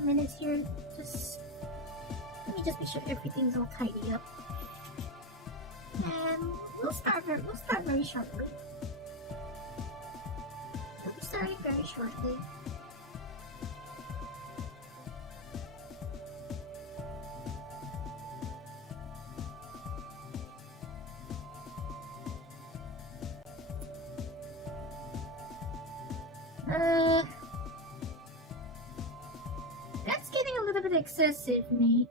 of minutes here. Let me just be sure everything's all tidy up. And we'll start very shortly. We'll be starting very shortly. That's getting a little bit excessive, mate.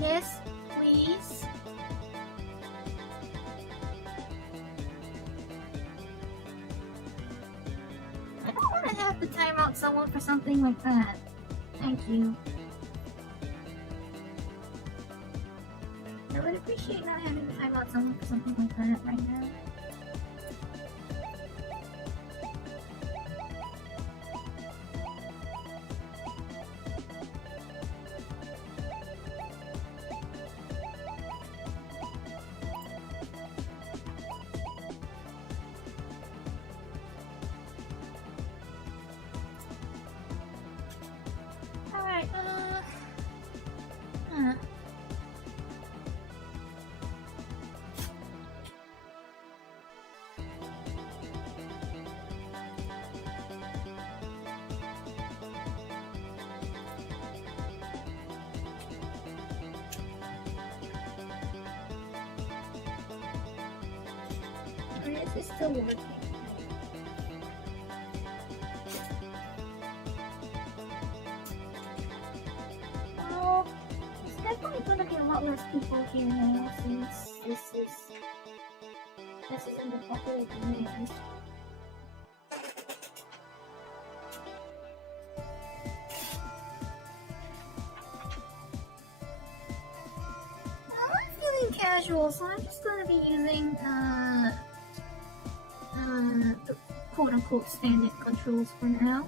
Yes, please. I don't want to have to time out someone for something like that. Thank you. I would appreciate not having to time out someone for something like that right now. Is it still working? Well, it's definitely gonna be a lot less people here now since this isn't the popular demand. I'm feeling casual, so I'm just gonna be using the quote-unquote standard controls for now.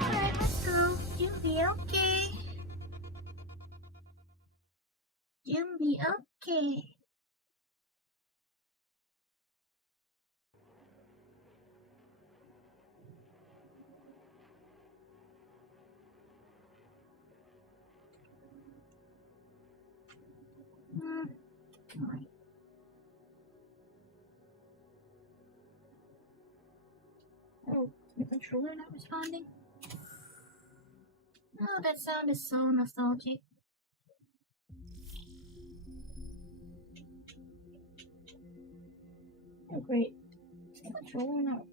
Alright, let's go. Junbi, okay. Junbi, okay. Alright. Oh, the controller not responding? Oh, that sound is so nostalgic. Oh, great. The controller not.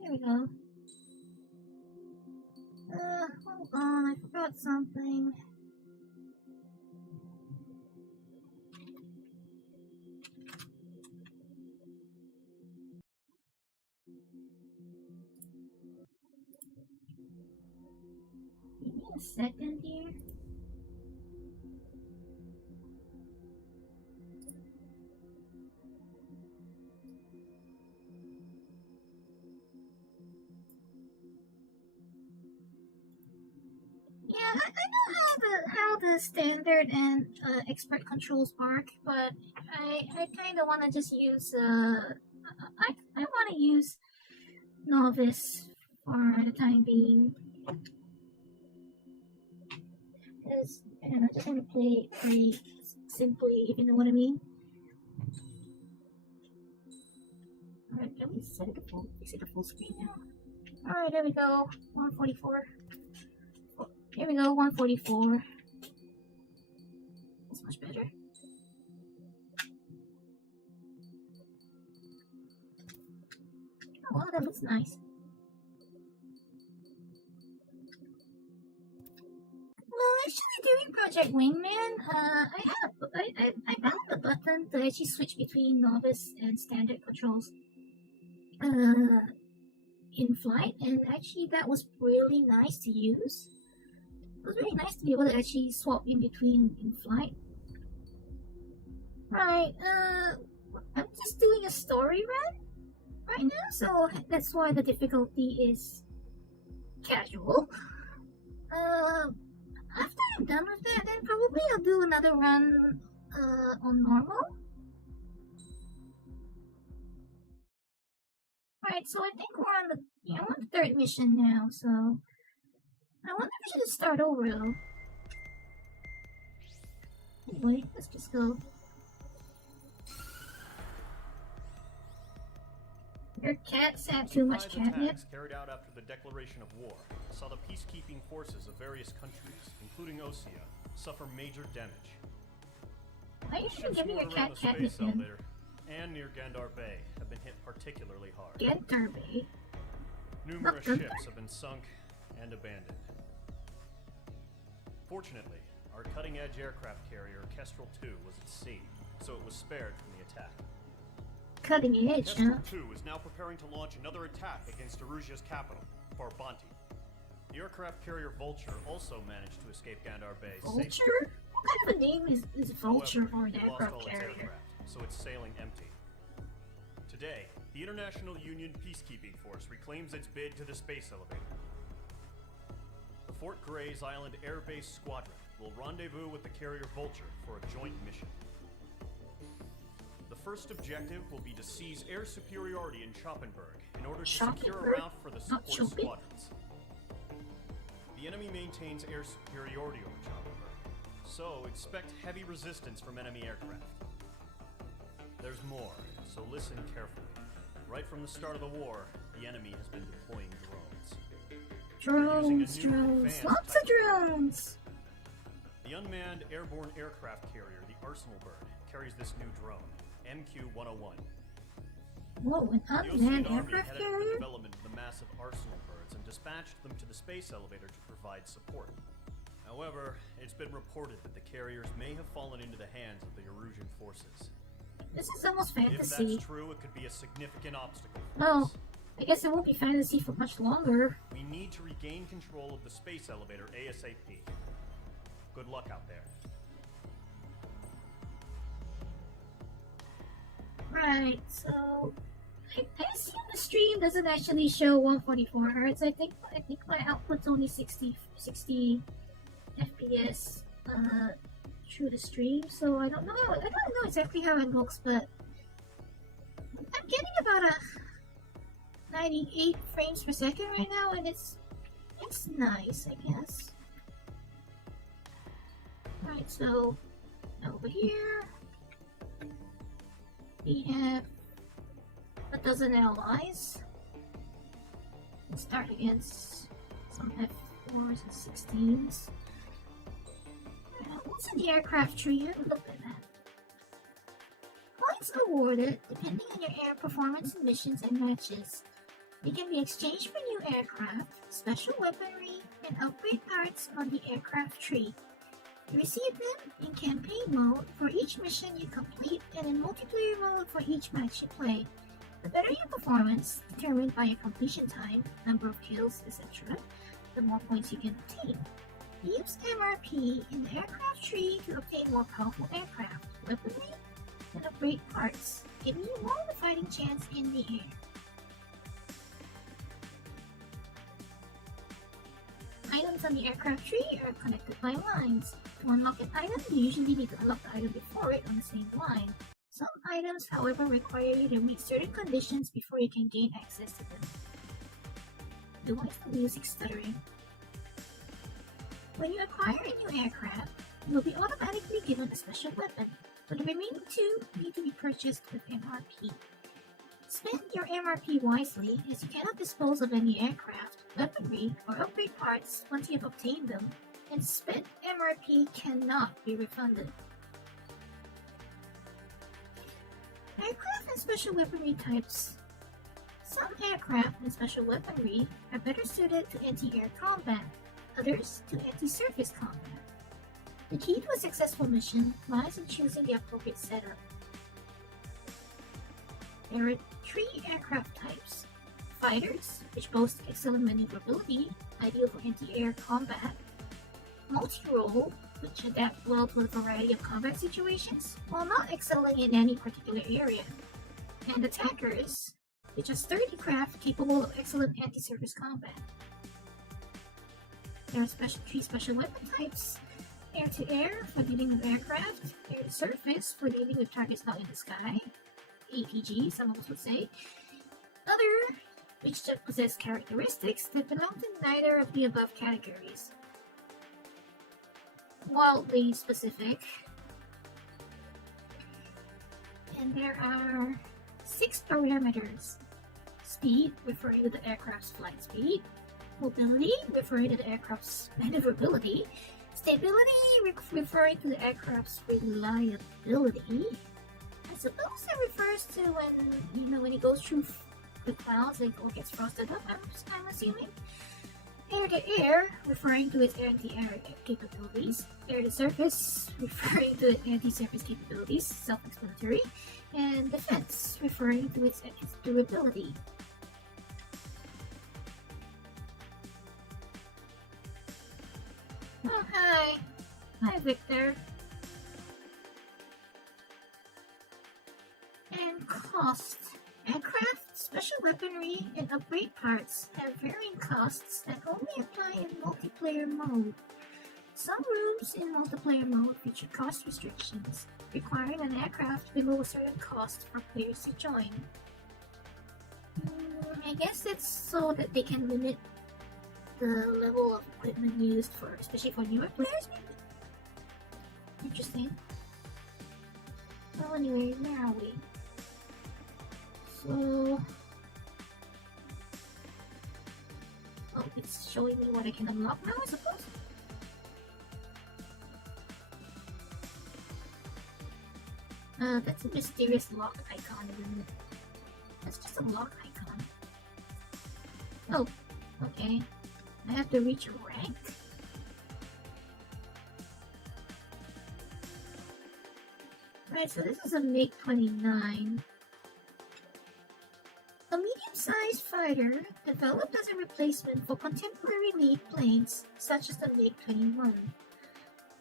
There we go. Hold on, I forgot something. Give me a second here. Yeah, I know how the standard and expert controls work, but I kind of want to just use I want to use novice for the time being, because I just want to play pretty simply, if you know what I mean. Alright, let me set it to full screen now. Alright, there we go. 144. Here we go, 144. That's much better. Oh, wow, that looks nice. Well, actually doing Project Wingman, I found the button to actually switch between novice and standard controls in flight, and actually that was really nice to use. It was really nice to be able to actually swap in between in flight. Right, I'm just doing a story run right now, so that's why the difficulty is casual. After I'm done with that, then probably I'll do another run on normal. Right, so I think we're on the on the third mission now, so I wonder if we should start over though. Anyway, let's just go. Your cats have too much catnip. Carried out after the declaration of war saw the peacekeeping forces of various countries, including Osea, suffer major damage. Why are you giving your cat catnip then? And near Gandar Bay have been hit particularly hard. Gandar Bay? Numerous ships have been sunk and abandoned. Fortunately, our cutting-edge aircraft carrier Kestrel 2 was at sea, so it was spared from the attack. Cutting edge, Kestrel 2 is now preparing to launch another attack against Erusia's capital, Farbanti. The aircraft carrier Vulture also managed to escape Gandar Bay Vulture? safely. What kind of a name is Vulture for an aircraft carrier? So it's sailing empty. Today, the International Union Peacekeeping Force reclaims its bid to the space elevator. The Fort Gray's Island Air Base Squadron will rendezvous with the carrier Vulture for a joint mission. The first objective will be to seize air superiority in Schoppenberg in order to secure a route for the support squadrons. The enemy maintains air superiority over Schoppenberg, so expect heavy resistance from enemy aircraft. There's more, so listen carefully. Right from the start of the war, the enemy has been deploying drones. Drones, lots of drones! The unmanned airborne aircraft carrier, the Arsenal Bird, carries this new drone, MQ-101. Whoa, an unmanned aircraft carrier? The development of the massive Arsenal Birds and dispatched them to the space elevator to provide support. However, it's been reported that the carriers may have fallen into the hands of the Erusian forces. This is almost fantasy. If that's true, it could be a significant obstacle for us. I guess it won't be fantasy for much longer. We need to regain control of the space elevator ASAP. Good luck out there. Right, so I assume the stream doesn't actually show 144 Hz. I think my output's only 60 FPS through the stream, so I don't know exactly how it looks, but I'm getting about a 98 frames per second right now, and it's nice, I guess. Right, so over here we have a dozen LIs. Let's start against some F4s and 16s. What's in the aircraft tree? Look at that. Points awarded depending on your air performance in missions and matches. They can be exchanged for new aircraft, special weaponry, and upgrade parts on the aircraft tree. You receive them in campaign mode for each mission you complete and in multiplayer mode for each match you play. The better your performance, determined by your completion time, number of kills, etc., the more points you can obtain. Use MRP in the aircraft tree to obtain more powerful aircraft, weaponry, and upgrade parts, giving you more of a fighting chance in the air. Items on the aircraft tree are connected by lines. To unlock an item, you usually need to unlock the item before it on the same line. Some items, however, require you to meet certain conditions before you can gain access to them. The voice of music stuttering. When you acquire a new aircraft, you will be automatically given a special weapon, but the remaining two need to be purchased with MRP. Spend your MRP wisely, as you cannot dispose of any aircraft weaponry or upgrade parts once you've obtained them, and spent MRP cannot be refunded. Aircraft and special weaponry types. Some aircraft and special weaponry are better suited to anti-air combat, others to anti-surface combat. The key to a successful mission lies in choosing the appropriate setup. There are 3 aircraft types: fighters, which boast excellent maneuverability, ideal for anti-air combat; multi-role, which adapt well to a variety of combat situations, while not excelling in any particular area; and attackers, which are sturdy craft capable of excellent anti-surface combat. There are 3 special weapon types: air-to-air for dealing with aircraft, air-to-surface for dealing with targets not in the sky, APG, some of us would say; other, which possess characteristics that belong to neither of the above categories. Wildly specific. And there are 6 parameters: speed, referring to the aircraft's flight speed; mobility, referring to the aircraft's maneuverability; stability, referring to the aircraft's reliability. I suppose that refers to when it goes through the clouds or gets frosted up, I'm assuming. Air-to-air, referring to its anti-air capabilities; air-to-surface, referring to its anti-surface capabilities, self-explanatory; and defense, referring to its durability. Oh, hi. Hi, Victor. And cost. Aircraft, special weaponry, and upgrade parts have varying costs that only apply in multiplayer mode. Some rooms in multiplayer mode feature cost restrictions, requiring an aircraft below a certain cost for players to join. I guess it's so that they can limit the level of equipment used especially for newer players, maybe? Interesting. Well, anyway, where are we? So... oh, it's showing me what I can unlock now, I suppose? That's a mysterious lock icon, isn't it? That's just a lock icon. Oh, okay. I have to reach a rank? Right, so this is a MiG-29. A medium-sized fighter developed as a replacement for contemporary MiG planes such as the MiG-21.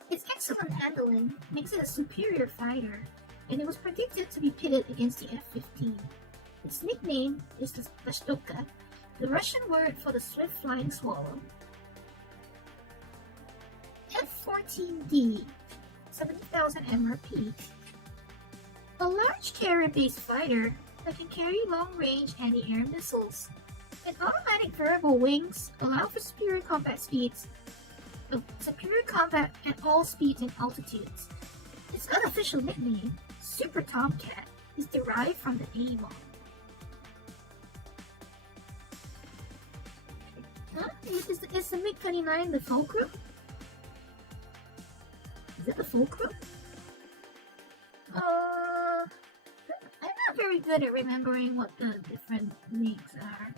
Its excellent handling makes it a superior fighter, and it was predicted to be pitted against the F-15. Its nickname is the Lashtoka, the Russian word for the swift flying swallow. F-14D, 70,000 MRP. A large carrier-based fighter that can carry long-range anti-air missiles. And automatic variable wings allow for superior combat at all speeds and altitudes. Its unofficial nickname, Super Tomcat, is derived from the A-bomb. Huh? Is the MiG-29 the fulcrum? Is it the fulcrum? I'm not very good at remembering what the different MiGs are.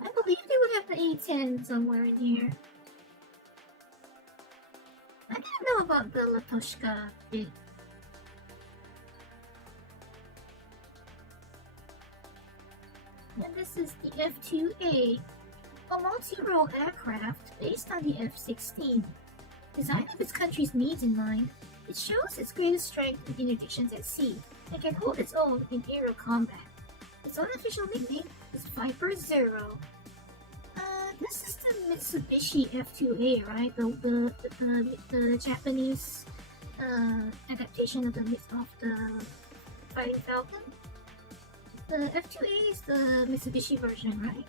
I believe they would have the A-10 somewhere in here. I didn't know about the Latoshka bit. And this is the F-2A, a multi-role aircraft based on the F-16. Designed with its country's needs in mind, it shows its greatest strength in interdictions at sea and can hold its own in aerial combat. Its unofficial nickname is Viper Zero. This is the Mitsubishi F-2A, right? The Japanese adaptation of the Fighting Falcon. The F-2A is the Mitsubishi version, right?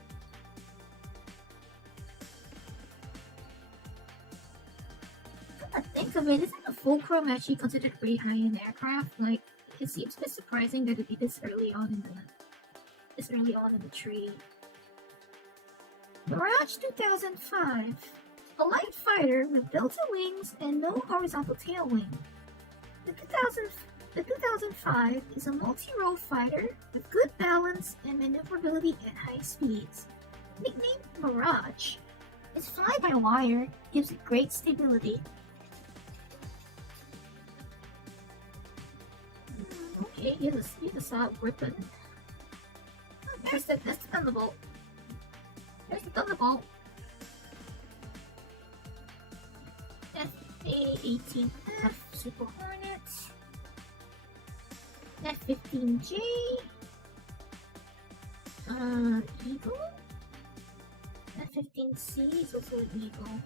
I think of it, isn't a fulcrum actually considered very high in aircraft? Like, it seems a bit surprising that it'd be this early on in the tree. Mirage 2005. A light fighter with built-in wings and no horizontal tail wing. The 2005 is a multi-role fighter with good balance and maneuverability at high speeds. Nicknamed Mirage, its fly-by-wire gives it great stability. Okay, here's a solid weapon. That's the Thunderbolt. There's the Thunderbolt. FA-18F Super Hornet. F-15J. Eagle. F-15C is also an Eagle.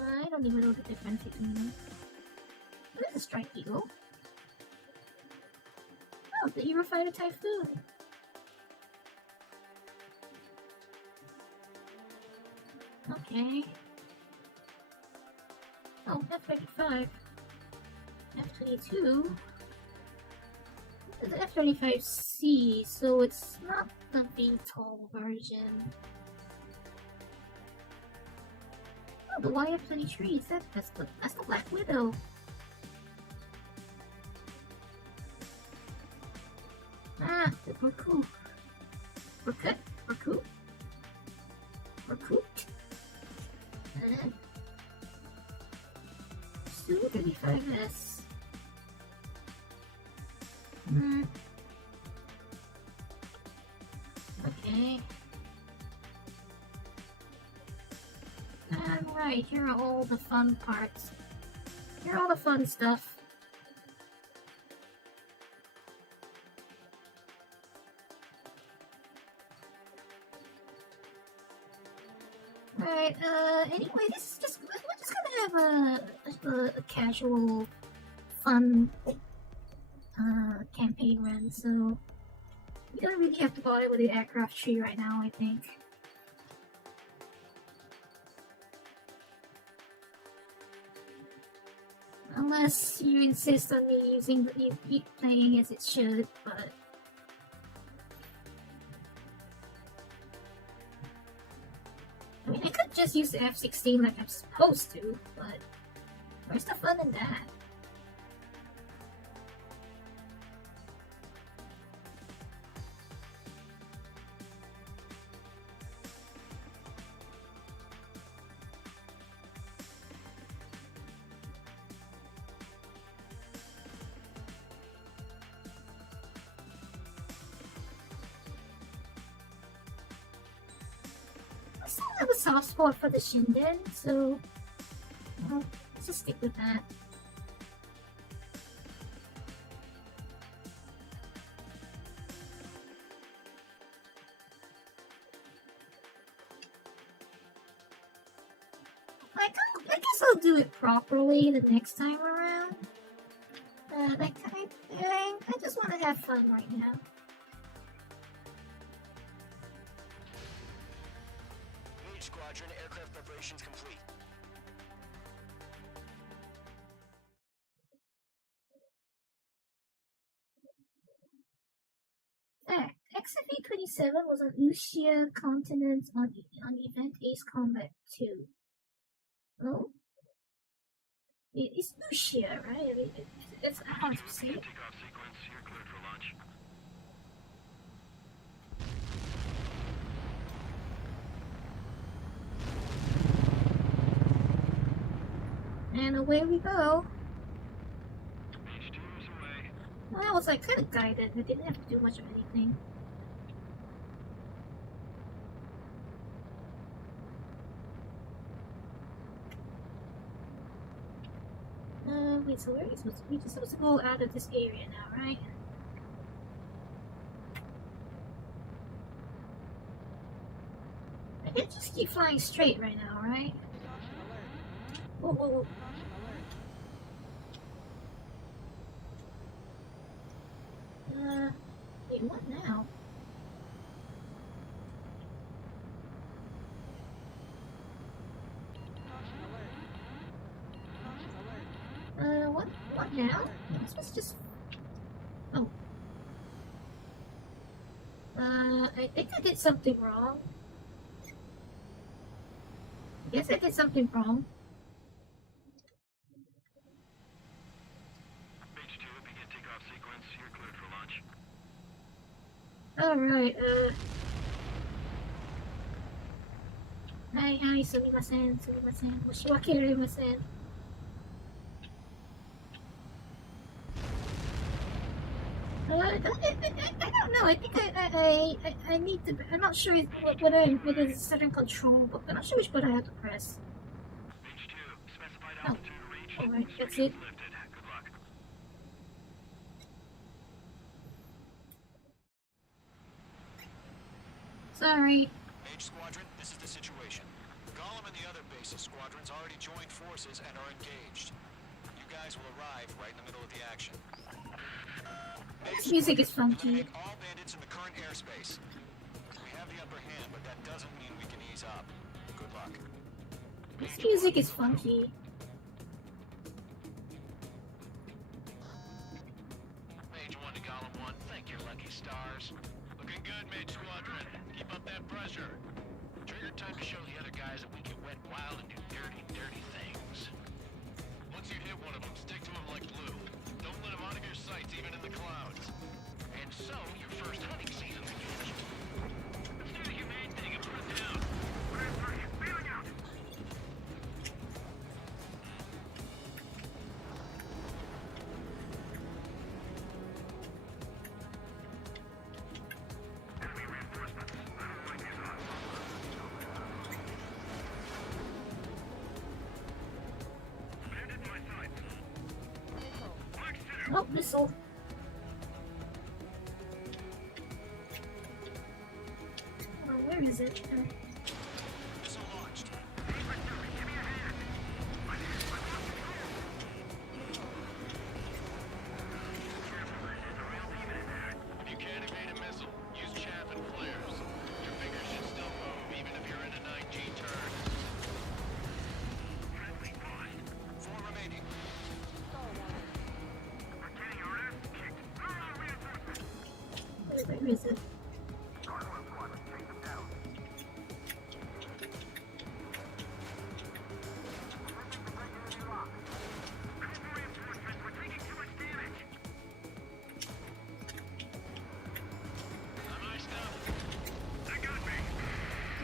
I don't even know the difference between them. What is a Strike Eagle? Oh, the Eurofighter Typhoon. Okay. Oh, F-35. F-22. The F-35C, so it's not the VTOL version. Oh, the YF-23, that's the Black Widow. Ah, the Raku. Su-35S. Okay. Right, here are all the fun parts. Here are all the fun stuff. Alright, anyway, this is just, we're just gonna have a casual, fun, campaign run, so we don't really have to bother with the aircraft tree right now, I think. Unless you insist on me using playing as it should, but I mean, I could just use the F-16 like I'm supposed to, but where's the fun in that? I still have a soft spot for the Shinden, so let's just stick with that. I guess I'll do it properly the next time around. I just want to have fun right now. Squadron aircraft preparations complete. XFE-27 was on Lucia continent on Event Ace Combat 2. Oh? It's Lucia, right? I mean, it's hard to say. Takeoff sequence. You're cleared for launch. And away we go. H2 is away. Well, I was like kind of guided. I didn't have to do much of anything. Wait, so we're supposed to go out of this area now, right? I can just keep flying straight right now, right? Whoa, whoa, whoa. Wait, what now? What now? I'm supposed to just... Oh. I think I did something wrong. guess I did something wrong. H2, begin takeoff sequence. You're cleared for launch. Alright, Hi, すみません、すみません。申し訳ありません。I don't know. I think I need to. I'm not sure whether it's a certain control, but I'm not sure which button I have to press. H2, specified Oh, altitude reached. alright, that's it. Lifted. Good luck. Sorry. Mage Squadron, this is the situation. Gollum and the other bases squadrons already joined forces and are engaged. You guys will arrive right in the middle of the action. This music is funky. Eliminate all bandits in the current airspace. We have the upper hand, but that doesn't mean we can ease up. Good luck. This music is funky. Mage 1 to Gollum 1, thank your lucky stars. Looking good, Mage Squadron. Keep up that pressure. Trigger time to show the other guys that we can wet wild and do dirty, dirty things. Once you hit one of them, stick to them like glue. Don't let them out of your sights, even in the clouds. And so, your first hunting season begins. Let's do the humane thing and put it down. Bailing out. Oh, missile. Oh, where is it? Missile launched. If you can't evade a missile, use chaff and flares. Your fingers should still move even if you're in a 9G turn. Four remaining. Where is it?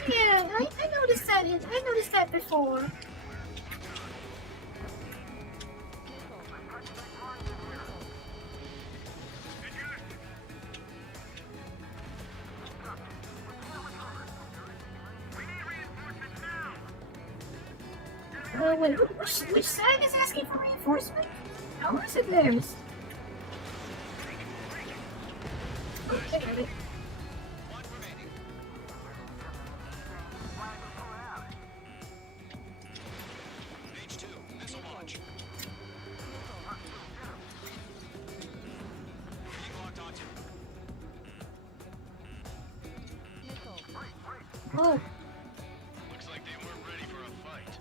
Yeah, I noticed that. I noticed that before. Wait, which side is asking for reinforcement? How is it theirs? Okay. One remaining. Page 2, missile launch. Being locked onto. Oh, Looks like they weren't ready for a fight.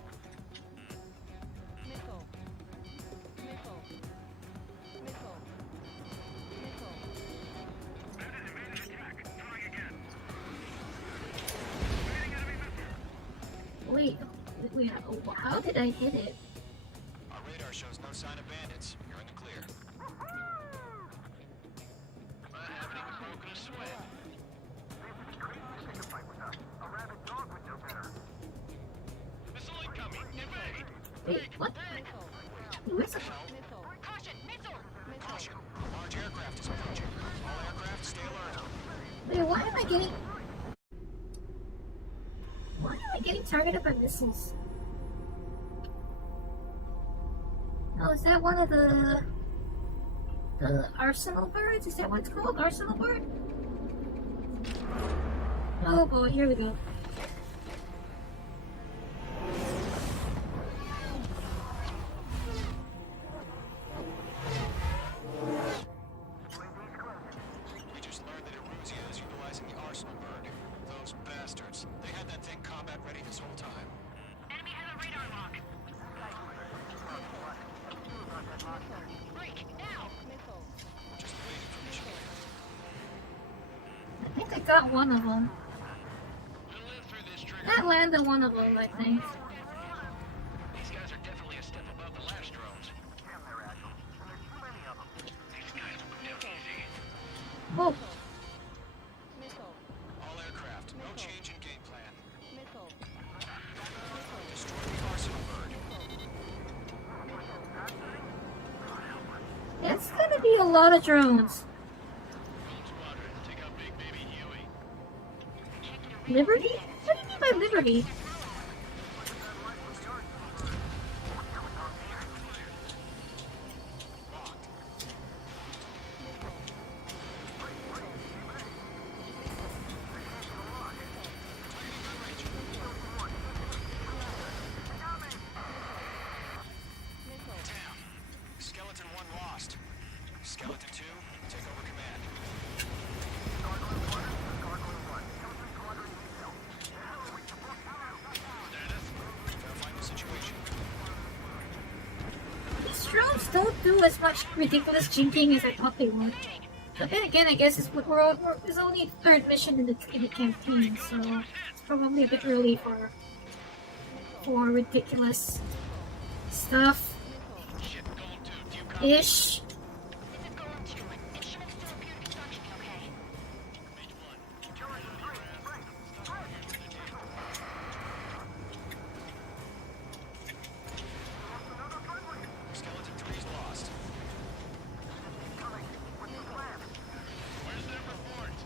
wait, how did I hit it? Our radar shows no sign of bandits. You're in the clear. I haven't even broken a sweat. Missile incoming! Evade! Wait, what? Where's the... Caution! Missile! Caution! Large aircraft is approaching. All aircraft stay alert. Wait, why am I getting... Why am I getting targeted by missiles? Oh, is that one of the arsenal birds? Is that what it's called? Arsenal bird? Oh boy, here we go. We just learned that Eruzia is utilizing the arsenal bird. Those bastards. They had that thing combat ready this whole time. Enemy has a radar lock. Break now. Just waiting for mission clear. I think I got one of them. We'll live through this trigger. That landed one of them, I think. Oh, All aircraft, no change in game plan. Destroy the arsenal bird. it's gonna be a lot of drones. Gold Squadron, take out Big Baby Huey. Liberty? What do you mean by Liberty? Skeleton 1 lost. Skeleton 2, take over command. Status? Verifying the situation. These drones don't do as much ridiculous jinking as I thought they would. But then again, I guess it's only the third mission in the campaign, so it's probably a bit early for ridiculous stuff. Shit, Gold 2, do you copy? Ish. Mage 1. Skeleton 3's lost. Where's their report?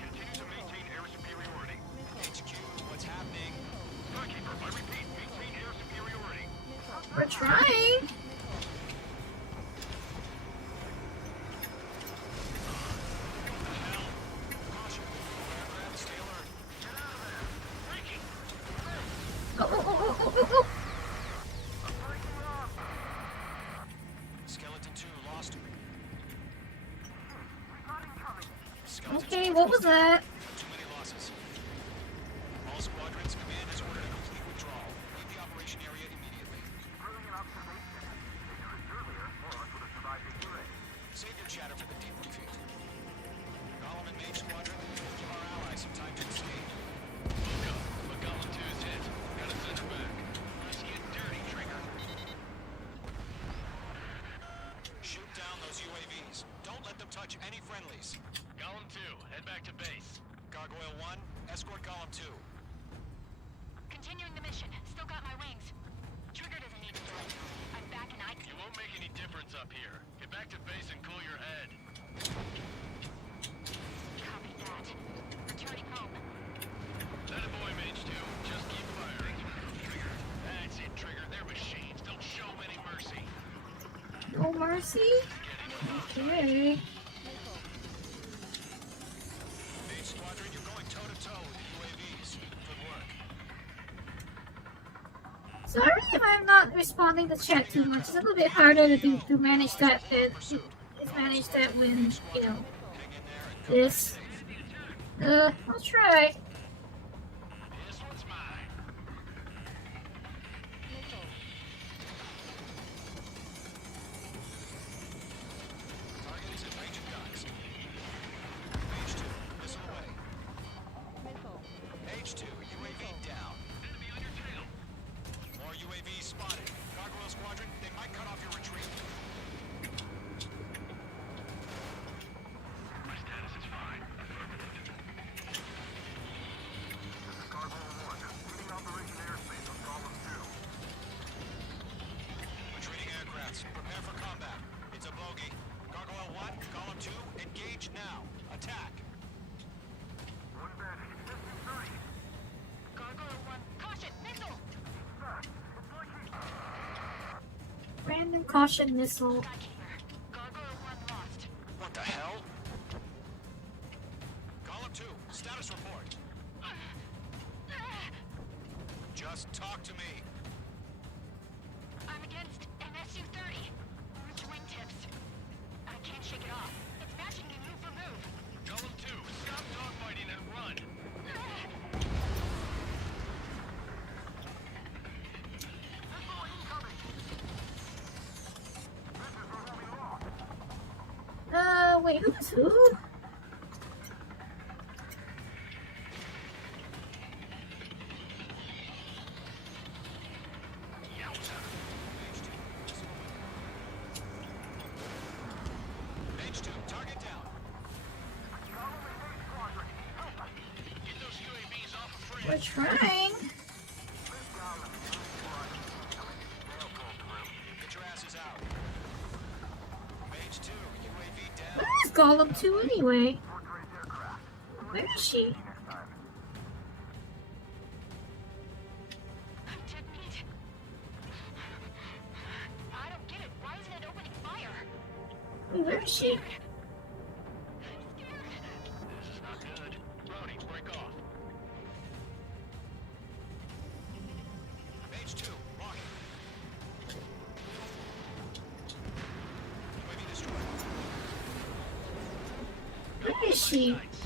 Continue to maintain air superiority. HQ, what's happening? Starkeeper, I repeat, maintain air superiority. We're trying. Caution. Aircraft, stay alert. Get out of there. Breaking. Oh. Skeleton 2 lost. Skeleton Okay, 2 what was that? Too many losses. All squadrons, command has ordered a complete withdrawal. Leave the operation area immediately. Save your chatter for the debriefing. Golem and Mage Squadron, give our allies some time to escape. Welcome, but Golem 2 is hit. Gotta send her back. Let's get dirty, Trigger. Shoot down those UAVs. Don't let them touch any friendlies. Golem 2, head back to base. Gargoyle 1, escort Golem 2. Continuing the mission. Still got my wings. Trigger doesn't need to do it. I'm back and I... You won't make any difference up here. Get back to base and cool your head. Copy that. Returning home. That a boy, Mage 2. Just keep firing. Trigger. That's it, Trigger. They're machines. Don't show 'em any mercy. No mercy? Okay. Mage Squadron, you're going toe-to-toe with the UAVs. Good work. Sorry if I'm not responding to chat too much. It's a little bit harder to manage that when, you know, this. I'll try. This one's mine. Target is in range of guns. Mage 2, missile away. Mage 2, UAV down. Enemy on your tail. More UAVs spotted. Gargoyle Squadron, they might cut off your retreat. My status is fine. Retreating aircrafts. Prepare for combat. It's a bogey. Gargoyle 1, Column 2, engage now. Attack. Gargoyle 1. Caution! Missile! Random caution missile. Starkeeper. Gargoyle 1 lost. What the hell? Column 2, status report. Just talk to me. I'm against MSU-30. Orange wingtips. I can't shake it off. It's matching me move for move. Column 2, stop dogfighting and run. Wait, who's who? Mage 2, target down. trying. Get your asses out. Mage 2, UAV down. Where is Golem 2 anyway? Where is she? Detonate. I don't get it. Why isn't it opening fire? Where is she? This is not good. Brody, break off. Mage 2, lock it. UAV destroyed. Where is she? Sights.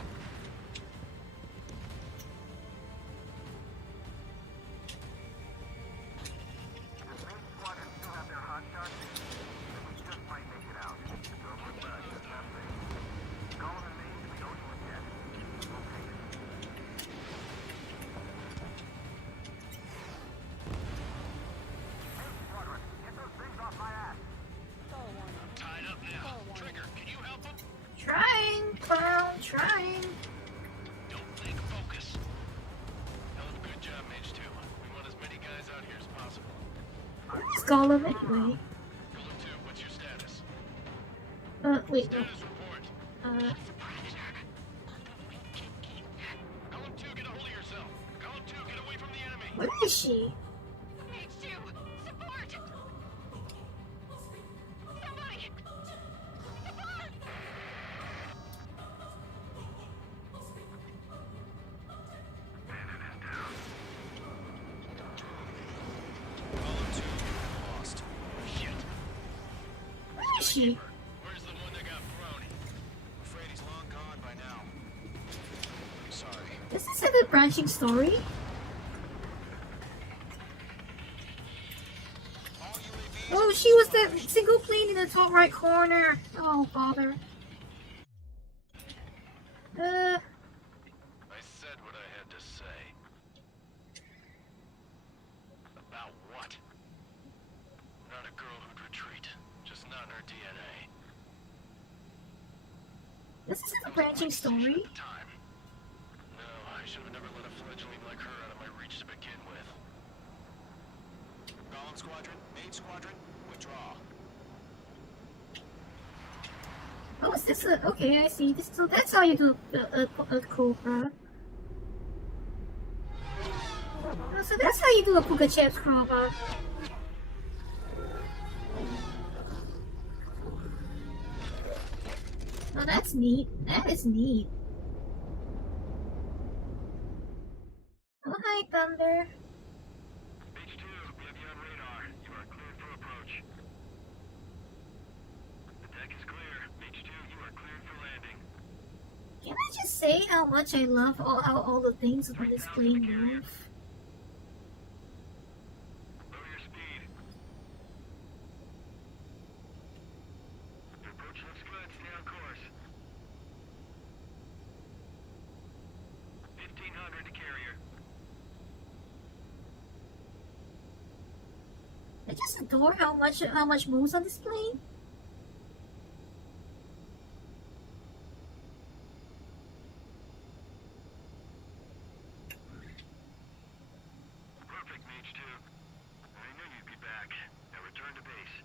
Tied up now. Trigger, can you help him? Trying, clown, trying. Don't think, focus. Hell of a good job, Mage 2. We want as many guys out here as possible. Where is Golem anyway? Golem 2, what's your status? Wait, no. Status report. Golem 2, get a hold of yourself. Golem 2, get away from the enemy. Where is she? Mage 2, support! Somebody! Support! Golem 2, lost. Shit. Where is she? Where's the one that got Brony? I'm afraid he's long gone by now. Sorry. This is a good branching story. All UAVs. Oh, she was that single plane in the top right corner. Oh, bother. I said what I had to say. About what? Not a girl who'd retreat. Just not in her DNA. This isn't a branching story. At the time. No, I should have never let a fledgling like her out of my reach to begin with. Golem Squadron, Mage Squadron, withdraw. Oh, is this a... Okay, I see. This, so that's how you do a Cobra. Oh, so that's how you do a Pukachev's Cobra. Oh, that's neat. That is neat. Oh, hi, Thunder. Mage 2, we have you on radar. You are cleared for approach. The deck is clear. Mage 2, you are cleared for landing. Can I just say how much I love how all the things on this plane move? Lower your speed. Your approach looks good. Stay on course. 1500 to carrier. I just adore how much moves on this plane. Perfect, Mage 2. I knew you'd be back. Now return to base.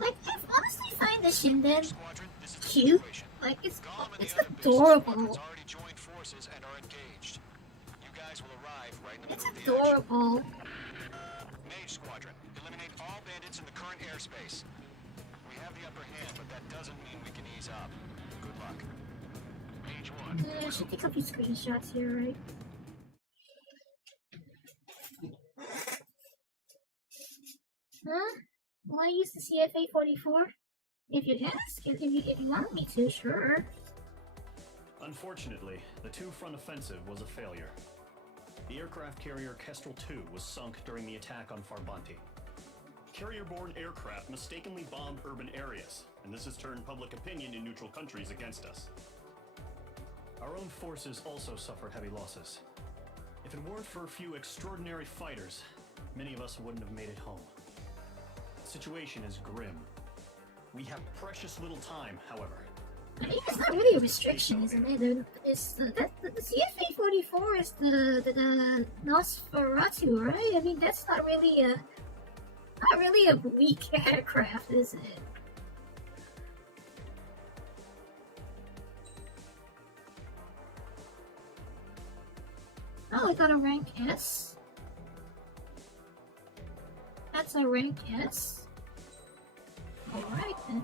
Like, I honestly find the Shinden Squadron, this is the cute. situation. Like, it's Golem and it's the other base adorable. squadrons already joined forces and are engaged. You guys will arrive right in the It's middle of the action. adorable. Mage Squadron, eliminate all bandits in the current airspace. We have the upper hand, but that doesn't mean we can ease up. Good luck. Mage 1. I should take a few screenshots here, right? Huh? Will I use the CFA 44? If you ask, if you want me to, sure. Unfortunately, the two-front offensive was a failure. The aircraft carrier Kestrel II was sunk during the attack on Farbanti. Carrier-borne aircraft mistakenly bombed urban areas, and this has turned public opinion in neutral countries against us. Our own forces also suffered heavy losses. If it weren't for a few extraordinary fighters, many of us wouldn't have made it home. The situation is grim. We have precious little time, however. I mean, it's not really a restriction, isn't it? It's the CFA-44 is the Nosferatu, right? I mean, that's not really a weak aircraft, is it? Oh, I got a rank S. That's a rank S. Alright then.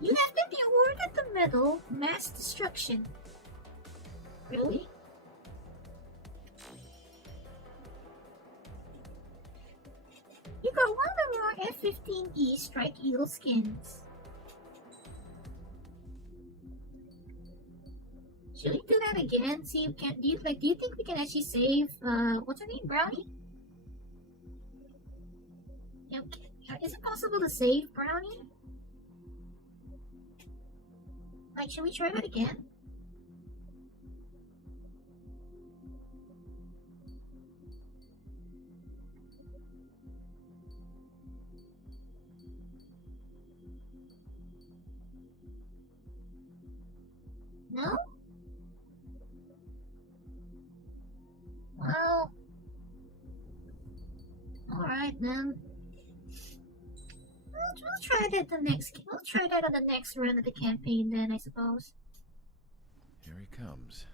You have been awarded the medal Mass Destruction. Really? You got one of more F-15E Strike Eagle skins. Should we do that again? See if can do you think we can actually save what's her name? Brownie? Yeah, okay. Is it possible to save Brownie? Like, should we try that again? No? Well, alright then. We'll try that we'll try that on the next run of the campaign then, I suppose. Here he comes.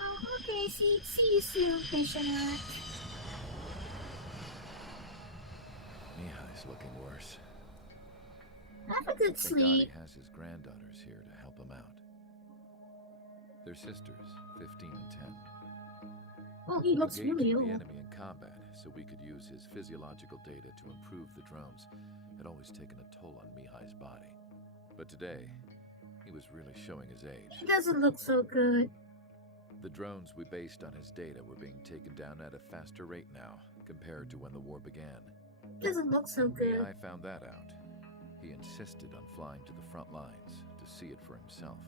Oh, okay, see you soon, Commissioner. Mihai's looking worse. Have a good Thank God he sleep. has his granddaughters here to help him out. They're sisters, 15 and 10. Oh, he looks Engaging really the old. enemy in combat so we could use his physiological data to improve the drones had always taken a toll on Mihai's body. But today, he was really showing his age. He doesn't look so good. The drones we based on his data were being taken down at a faster rate now, compared to when the war began. Doesn't look so good. Mihai found that out. He insisted on flying to the front lines to see it for himself.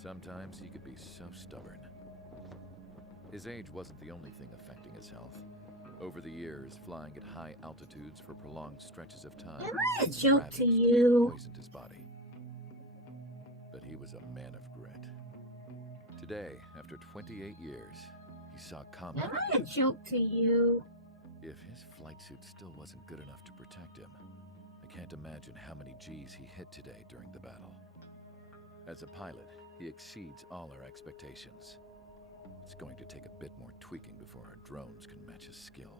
Sometimes he could be so stubborn. His age wasn't the only thing affecting his health. Over the years, flying at high altitudes for prolonged stretches of time Am I a joke to ravaged you? and poisoned his body. But he was a man of grit. Today, after 28 years, he saw combat. Am I a joke to you? If his flight suit still wasn't good enough to protect him, I can't imagine how many G's he hit today during the battle. As a pilot, he exceeds all our expectations. It's going to take a bit more tweaking before our drones can match his skill.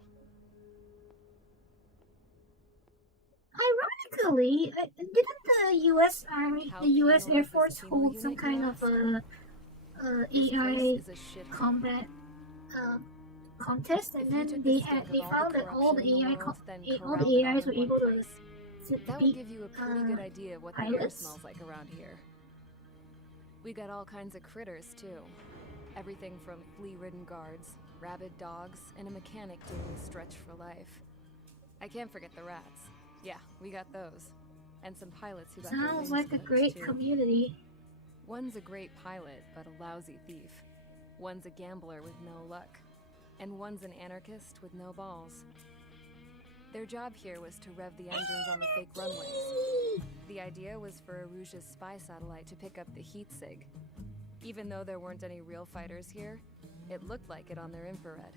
Ironically, didn't the U.S. Army, the U.S. Air Force hold some kind of AI combat contest, and then they found that all the AIs were able to That would beat give you a pretty good idea of what the air pilots. smells like around here. We got all kinds of critters, too. Everything from flea-ridden guards, rabid dogs, and a mechanic doing the stretch for life. I can't forget the rats. Yeah, we got those. And some pilots who got their Sounds wings like a clipped, great too. community. One's a great pilot, but a lousy thief. One's a gambler with no luck. And one's an anarchist with no balls. Their job here was to rev the engines on the fake runways. The idea was for Aruja's spy satellite to pick up the heat sig. Even though there weren't any real fighters here, it looked like it on their infrared.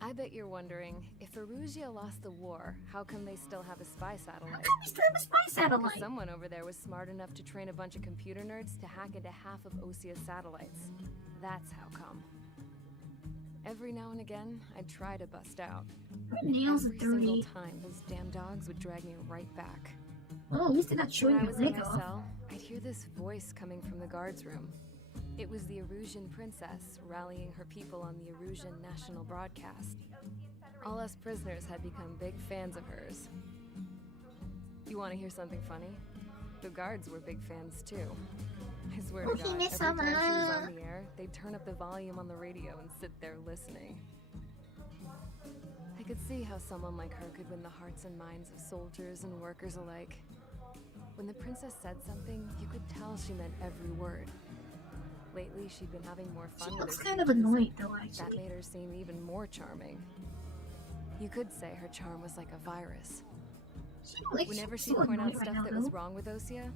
I bet you're wondering, if Aruja lost the war, how come they still have a spy satellite? We still have a spy Because satellite. someone over there was smart enough to train a bunch of computer nerds to hack into half of Osia's satellites. That's how come. Every now and again, I'd try to bust out. Her nails are Every single dirty. time, those damn dogs would drag me right back. Well, at least they're not showing When I your was in leg my off. cell, I'd hear this voice coming from the guards room. It was the Erusian princess rallying her people on the Erusian national broadcast. All us prisoners had become big fans of hers. You want to hear something funny? The guards were big fans too. I swear to Okay, God, Miss every time she was Summer. on the air, they'd turn up the volume on the radio and sit there listening. I could see how someone like her could win the hearts and minds of soldiers and workers alike. When the princess said something, you could tell she meant every word. Lately, she'd been having more fun She with looks her kind of speeches. annoying though, That actually. made her seem even more charming. You could say her charm was like a virus. Like, Whenever she's she'd so point out annoyed right stuff now, that was though. wrong with Osea,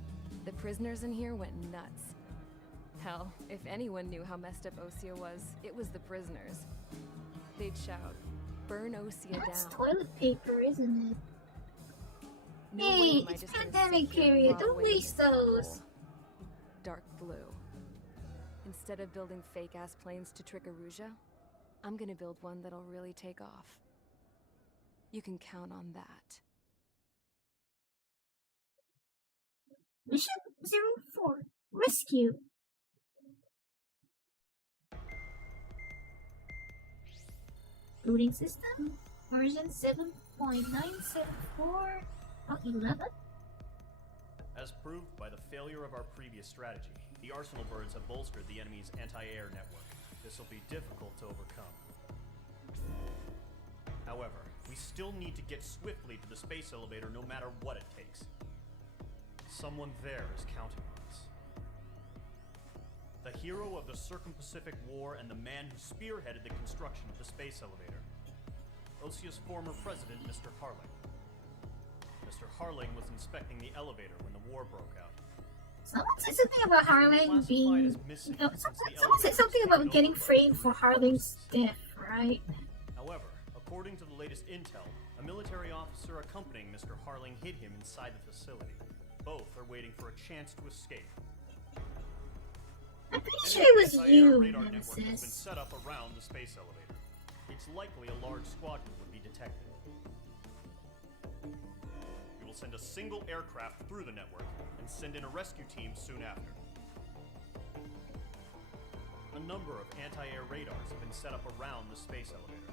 the prisoners in here went nuts. Hell, if anyone knew how messed up Osea was, it was the prisoners. They'd shout, "Burn Osea That's down." toilet paper, isn't it? No Hey, way am I it's just gonna pandemic sit here and period, rot don't away in waste this those. hole. Dark blue. Instead of building fake-ass planes to trick Aruja, I'm gonna build one that'll really take off. You can count on that. Mission 04. Rescue. Booting system. Version 7.974.11. As proved by the failure of our previous strategy, the Arsenal birds have bolstered the enemy's anti-air network. This will be difficult to overcome. However, we still need to get swiftly to the space elevator no matter what it takes. Someone there is counting on us. The hero of the Circum-Pacific War and the man who spearheaded the construction of the space elevator. Osea's former president, Mr. Harling. Mr. Harling was inspecting the elevator when the war broke out. Someone said something about Harling Classified being. as missing No, since someone the said elevator something was about taken getting over by framed the for military Harling's forces. death, right? However, according to the latest intel, a military officer accompanying Mr. Harling hid him inside the facility. Both are waiting for a chance to escape. I'm pretty An sure it was anti-air you, radar network has been Nemesis. set up around the space elevator. It's likely a large squadron would be detected. We will send a single aircraft through the network and send in a rescue team soon after. A number of anti-air radars have been set up around the space elevator.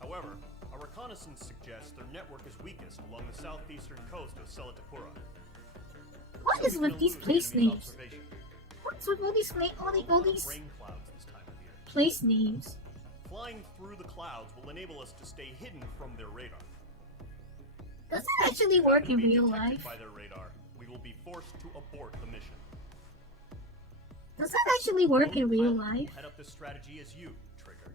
However, our reconnaissance suggests their network is weakest along the southeastern coast of Selatapura. What So is we with can these elude place enemy names? observation. What's with all these A lot of rain clouds this time of year. place names? Flying through the clouds will enable us to stay hidden from their radar. Does that actually If we work happen to in be real detected life? by their radar, we will be forced to abort the mission. Does that actually work Only in real pilot who life? will head up this strategy is you, Trigger.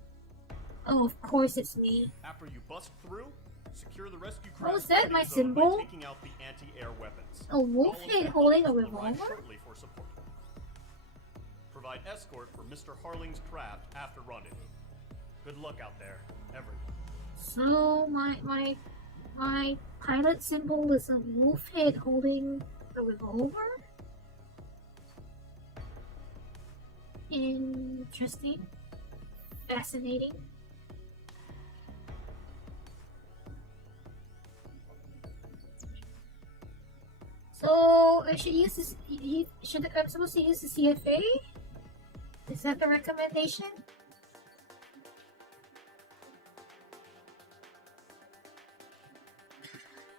Oh, of course it's me. After you bust through, secure the rescue Oh, is craft's that landing my zone symbol? by taking out the anti-air weapons. A wolf All of head them holding a will arrive revolver? shortly for support. Provide escort for Mr. Harling's craft after rendezvous. Good luck out there, everyone. So my pilot symbol is a wolf head holding a revolver? Interesting. Fascinating. So I should use this. I'm supposed to use the CFA? Is that the recommendation?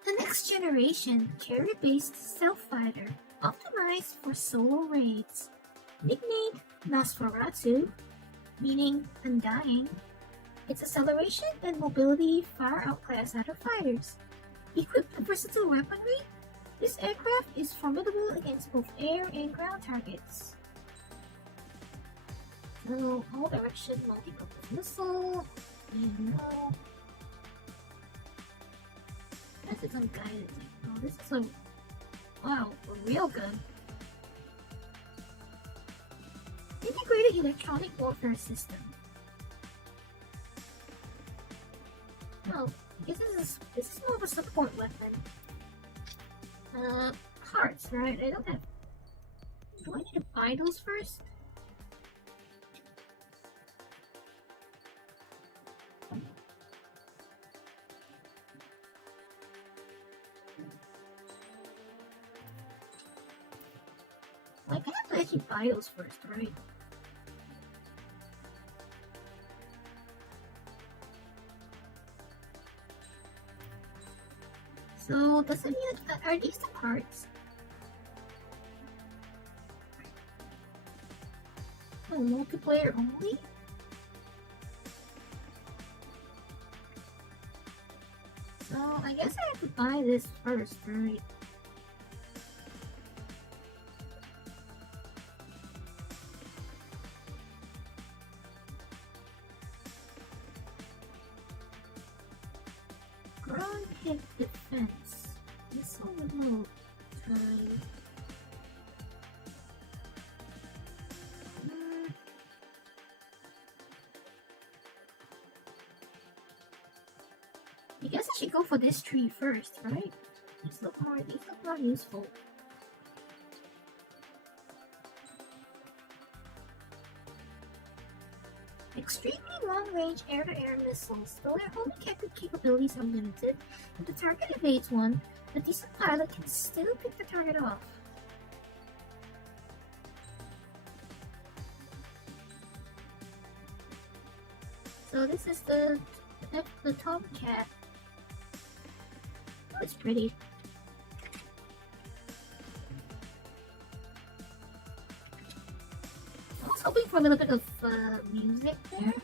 The next generation carrier-based stealth fighter, optimized for solo raids, nicknamed Nosferatu, meaning undying. Its acceleration and mobility far outclass other fighters. Equipped with versatile weaponry, this aircraft is formidable against both air and ground targets. So, all direction multi-purpose missile, no. This is unguided. Oh, this is a wow, a real gun. Integrated electronic warfare system. Oh, this is more of a support weapon. Parts, right? I don't have. Do I need to buy those first? Like, I have to actually buy those first, right? So, does it mean that are these the parts? Oh, multiplayer only? So, I guess I have to buy this first, right? defense. Missile remote time. I guess I should go for this tree first, right? These look more useful. Extremely long-range air-to-air missiles, though their only capabilities are limited. If the target evades one, a decent pilot can still pick the target off. So this is the Tomcat. Oh, it's pretty. I was hoping for a little bit of music there.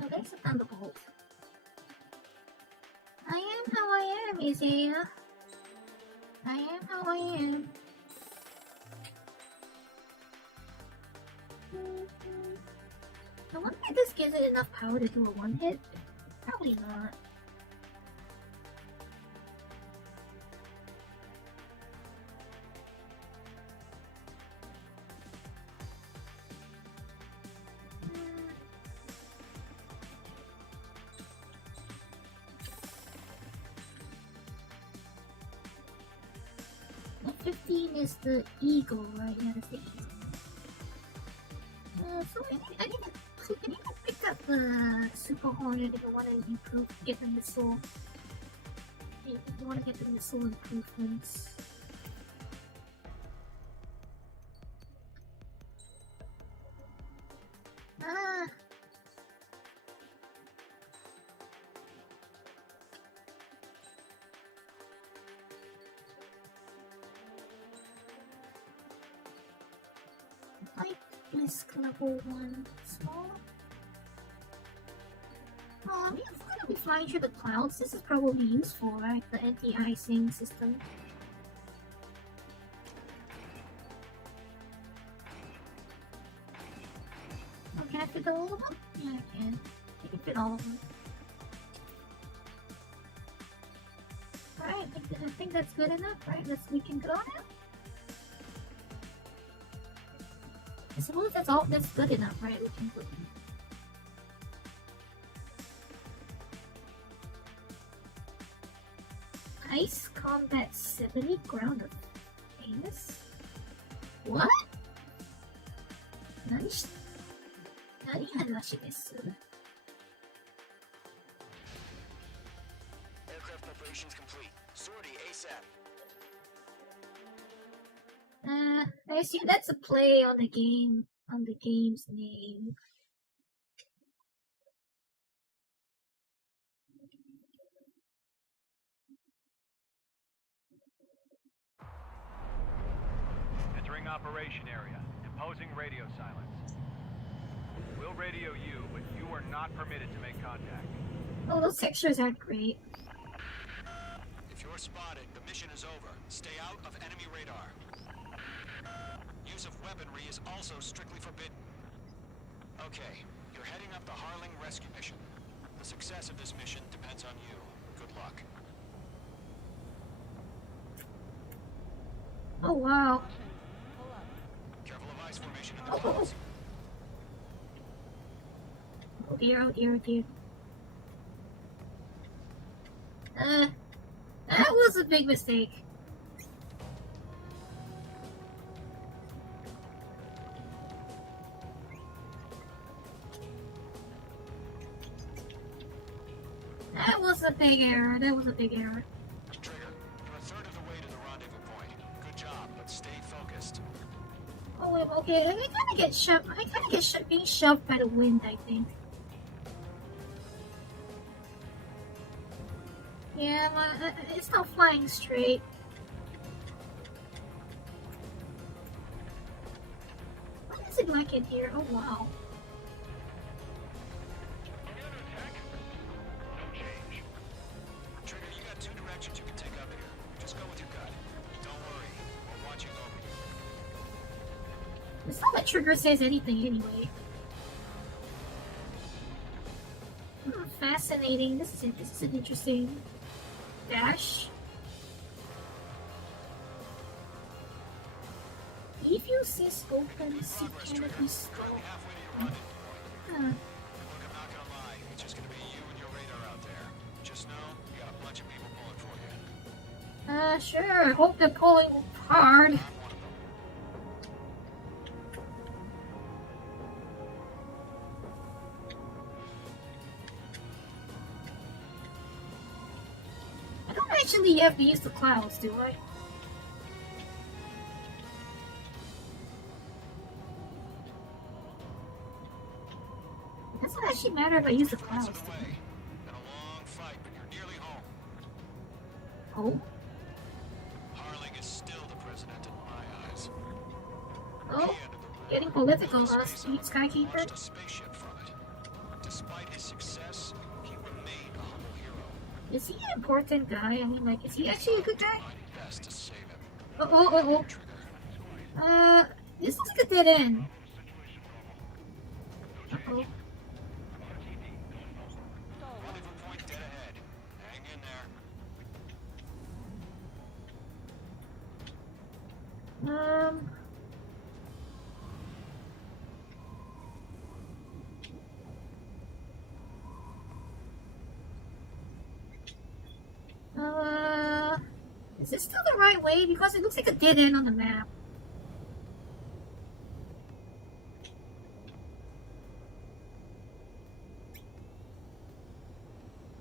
Oh, there's a thunderbolt. I am how I am, Isaiah. I am how I am. I wonder if this gives it enough power to do a one-hit. Probably not. The 15 is the eagle, right? Yeah, that's the eagle. So I need to pick up the Super Hornet if I want to get the missile. If you want to get the missile improvements. Ah. Risk level 1 small. Oh, I mean, if we're gonna be flying through the clouds, this is probably useful, right? The anti-icing system. Oh, can I fit all of them? Yeah, I can. I can fit all of them. Alright, I think that's good enough, right? We can go now. I suppose that's good enough, right? We can put Ice Combat 70 Ground of Famous? What? 何話です Aircraft preparations complete. Sortie ASAP. I assume that's a play on the game's name. Entering operation area. Imposing radio silence. We'll radio you, but you are not permitted to make contact. Oh, those textures are great. If you're spotted, the mission is over. Stay out of enemy radar. Use of weaponry is also strictly forbidden. Okay, you're heading up the Harling rescue mission. The success of this mission depends on you. Good luck. Oh wow. Careful of ice formation in the clouds. Oh dear, oh dear, oh dear. That was a big mistake. That was a big error. That was a big error. Trigger, you're a third of the way to the rendezvous point. Good job, but stay focused. Oh, wait, okay. I kind of get shoved. Being shoved by the wind, I think. Yeah, it's not flying straight. What is it like in here? Oh wow. Trigger, you got It's not that Trigger says anything anyway. Fascinating. This is an interesting dash. If you sis open, see canopy skull. Look, I'm not gonna lie. It's just gonna be you and your radar out there. Just know you got a bunch of people pulling for you. Sure. I hope they're pulling hard. I'm one of them. I don't actually have to use the clouds, do I? It doesn't actually matter if I use the clouds. Been a long fight, but you're nearly home. Oh? Harling is still the president in my eyes. Oh? Getting political, huh? Skykeeper? Launched a spaceship from it. Despite his success, he remained a humble hero. Is he an important guy? I mean, like, is he actually a good guy? Tried best to save him. Oh. This looks like a dead end. Uh-oh. Rendezvous point dead ahead. Hang in there. Is this still the right way? Because it looks like a dead end on the map.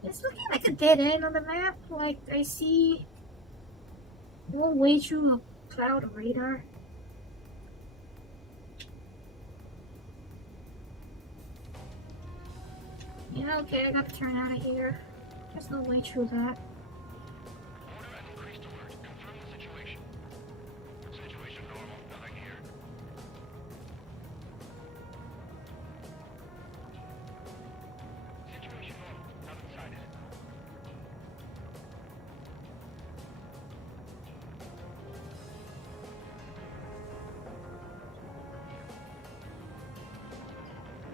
It's looking like a dead end on the map. Like, I see no way through a cloud of radar. Yeah, okay, I gotta turn out of here. There's no way through that. Order at increased alert. Confirm the situation. Situation normal. Nothing here. Situation normal. Nothing sighted.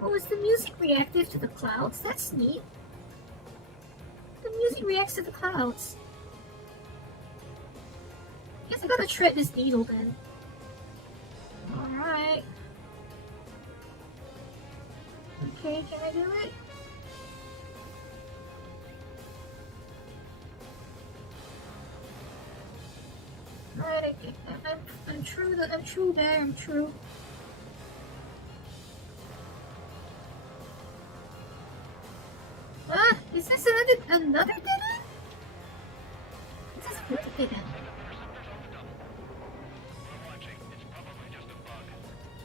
Oh, is the music reactive to the clouds? That's neat. The music reacts to the clouds. Guess I gotta tread this needle then. Alright. Okay, can I do it? Alright, I'm true there, I'm true. Ah, is this another dead end? This is another dead end.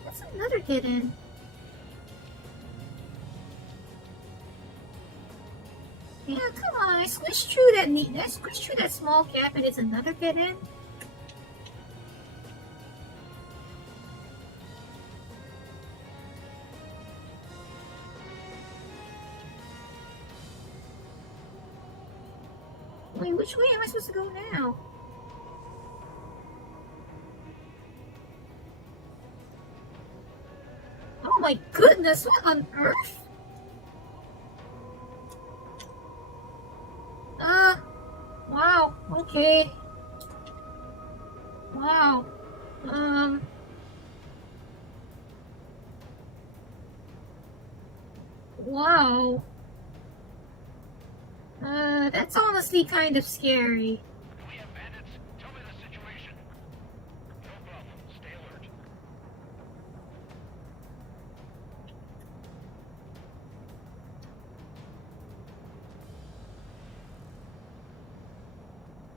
That's another dead end. Yeah, come on, I squished through that small gap and it's another dead end. Wait, which way am I supposed to go now? Oh my goodness, what on earth? Wow, okay. Wow. Wow. That's honestly kind of scary. We have bandits. Tell me the situation. No problem. Stay alert.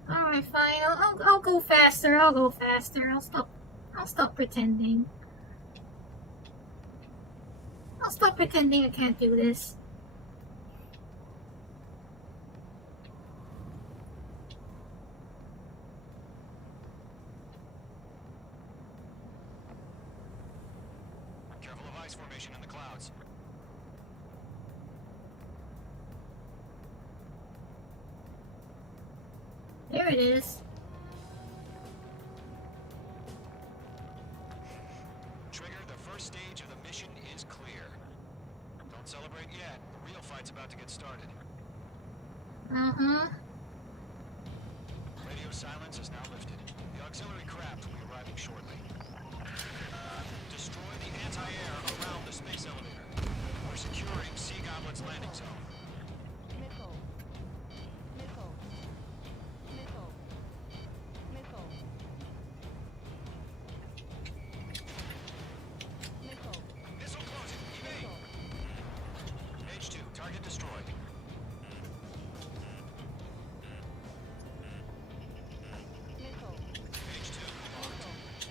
Alright, fine. I'll go faster. I'll stop pretending. I'll stop pretending I can't do this. Careful of ice formation in the clouds. There it is. Trigger, Don't celebrate yet. The real fight's about to get started. Uh-huh. Radio silence is now lifted. The auxiliary craft will be arriving shortly. Destroy the anti-air around the space elevator. We're securing Sea Goblin's landing zone. Missile. Missile. Missile. Missile. Missile. Missile closing. Evade. H2, target destroyed. Missile. H2, locked.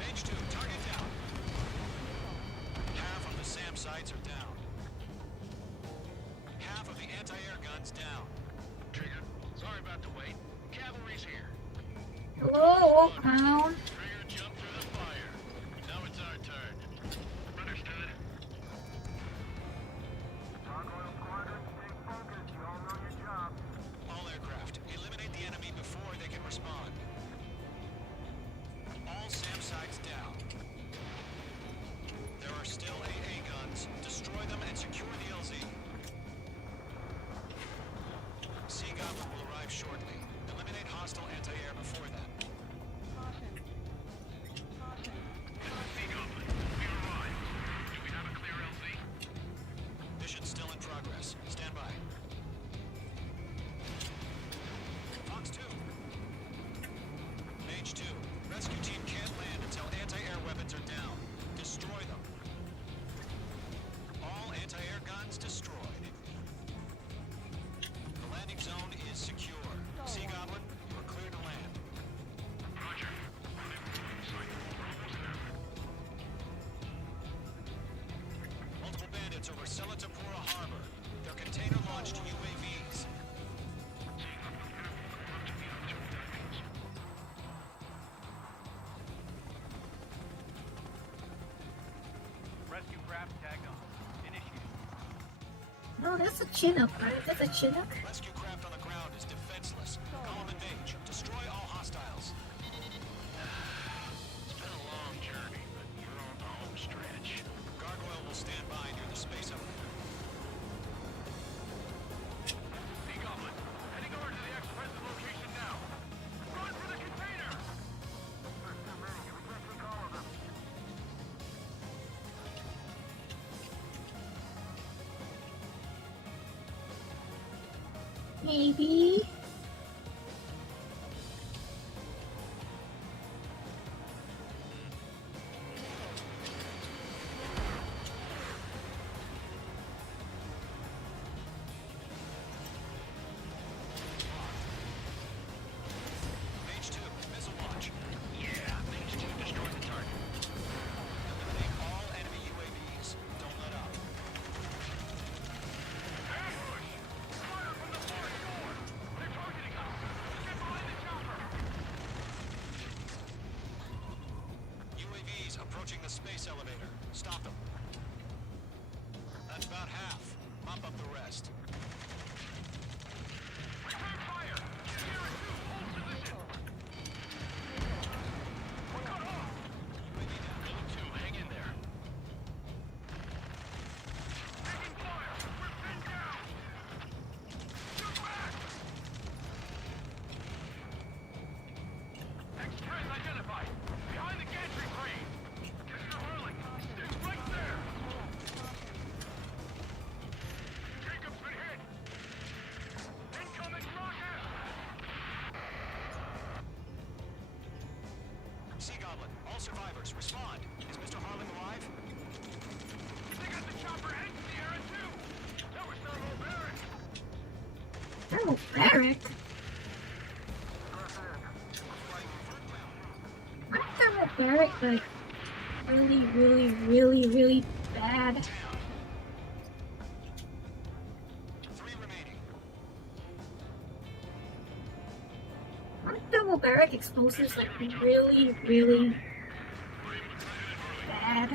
H2, target down. Half of the SAM sites are down. Half of the anti-air guns down. Trigger, sorry about the wait. Cavalry's here. Hello, Crown. Trigger jumped through the fire. Now it's our turn. Understood. Gargoyle Squadron, stay focused. You all know your job. All aircraft, eliminate the enemy before they can respond. All SAM sites down. There are still AA guns. Destroy them and secure the LZ. Sea Goblin will arrive shortly. Eliminate hostile anti-air before that. Caution. Caution. Sea Goblin, we arrived. Do we have a clear LZ? Mission still in progress. Stand by. Fox 2. Mage 2. Rescue team can't land until anti-air weapons are down. Destroy them. All anti-air guns destroyed. The landing zone is secure. Sea Goblin, you are clear to land. Roger. Multiple bandits over Selatapura Harbor. They're container-launched UAVs. Rescue craft tagged on. Initiate. No, that's a Chinook, right? That's a Chinook. Rescue craft on the ground is defenseless. Column and Mage, destroy all hostiles. It's been a long journey, but you're on the home stretch. Gargoyle will stand by near the space elevator. Sea Goblin, heading over to the express location now. Run for the container! There's too many. We can't take all of them. Maybe. Mage 2, missile launch. Yeah, Mage 2, destroy the target. Eliminate all enemy UAVs. Don't let up. Ambush! Fire from the far shore! They're targeting us! Get behind the chopper! UAVs approaching the space elevator. Stop them. That's about half. Mop up the rest. Return fire! Sierra 2, hold position! We're cut off! UAV down. Middle 2, hang in there. Taking fire! We're pinned down! Shoot back! X-Trans identified! Behind the gantry crane! Mr. Hurley! It's right there! Jacob's been hit! Incoming rocket! Sea Goblin, all survivors, respond. Is Mr. Harling alive? They got the chopper and Sierra too! That was Thermal Barrack! Thermal Barrack? Why Thermal Barrack like really bad? 3 remaining. Aren't Thermal Barrack explosives like really bad?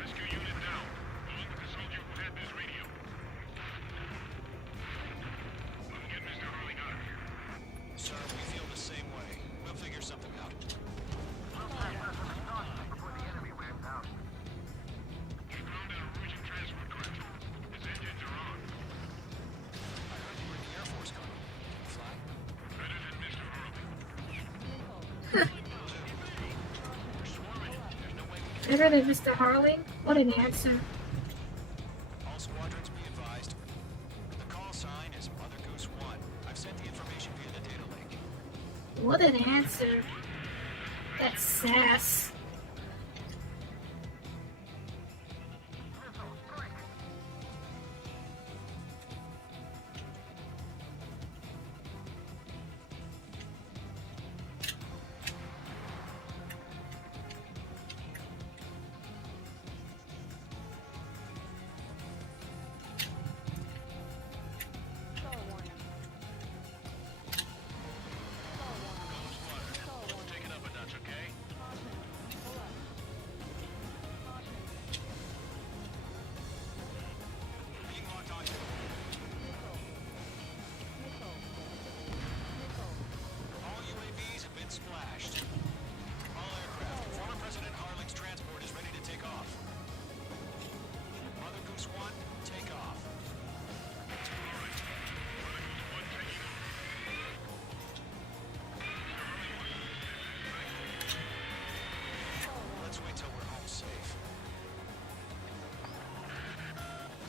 Rescue unit down. Along with the soldier who had this radio. We'll get Mr. Harling out of here. Sir, we feel the same way. We'll figure something out. Before the enemy ramps out. Better than Mr. Harling? What an answer. All squadrons be advised. The call sign is Mother Goose 1. I've sent the information via the data link. What an answer. That's sass. Take it up a notch, okay? Being locked onto. All UAVs have been splashed. All aircraft. Former President Harling's transport is ready to take off. Mother Goose 1, take off. Let's wait till we're home safe.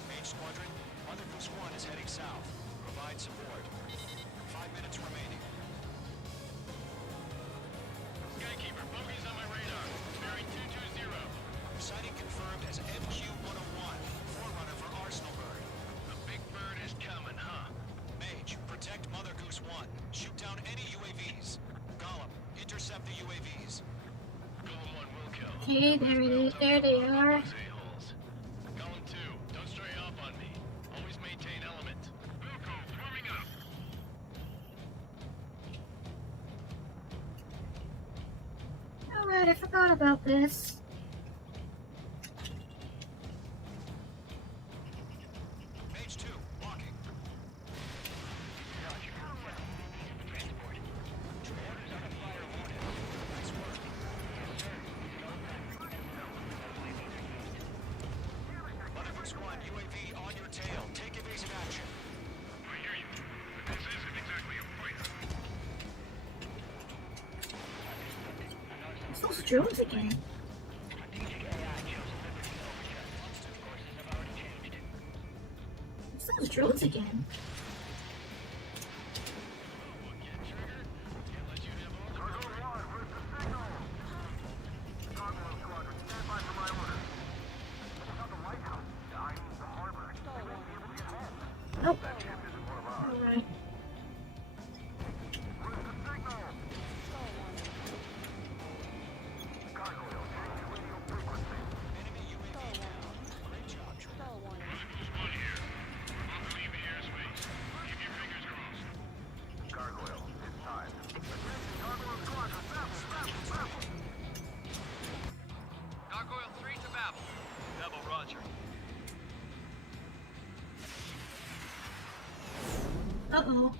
Mage Squadron, Mother Goose 1 is heading south. Provide support. 5 minutes remaining. Skykeeper, bogeys on my radar. Bearing 220. Sighting confirmed as MQ-101, forerunner for Arsenalburg. The big bird is coming, huh? Mage, protect Mother Goose 1. Shoot down any UAVs. Gollum, intercept the UAVs. Gollum 1 will kill. Okay, there it is. There they are. A-holes. Gollum 2, don't stray off on me. Always maintain element. Wilco, warming up. Alright, I forgot about this. Mage 2, walking. Mother Goose 1, UAV on your tail. Take evasive action. I hear you. But this isn't exactly a fighter. It's those drones again. It's those drones again. Nope. Alright. Enemy UAV down. Great job, Trooper. Gargoyle 3 to Babel. Babel, roger. Uh-oh.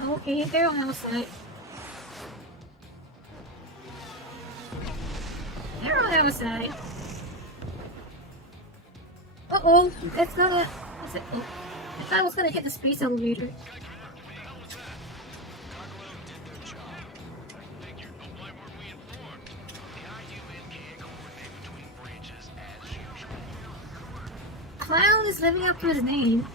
Oh, okay, they're on outside. They're on outside. Uh-oh, that's gonna... What's it? Oh, I thought I was gonna hit the space elevator. Gargoyle did their job. Thank you, but why weren't we informed? The IUN can't coordinate between branches as usual. Clown is living up to his name.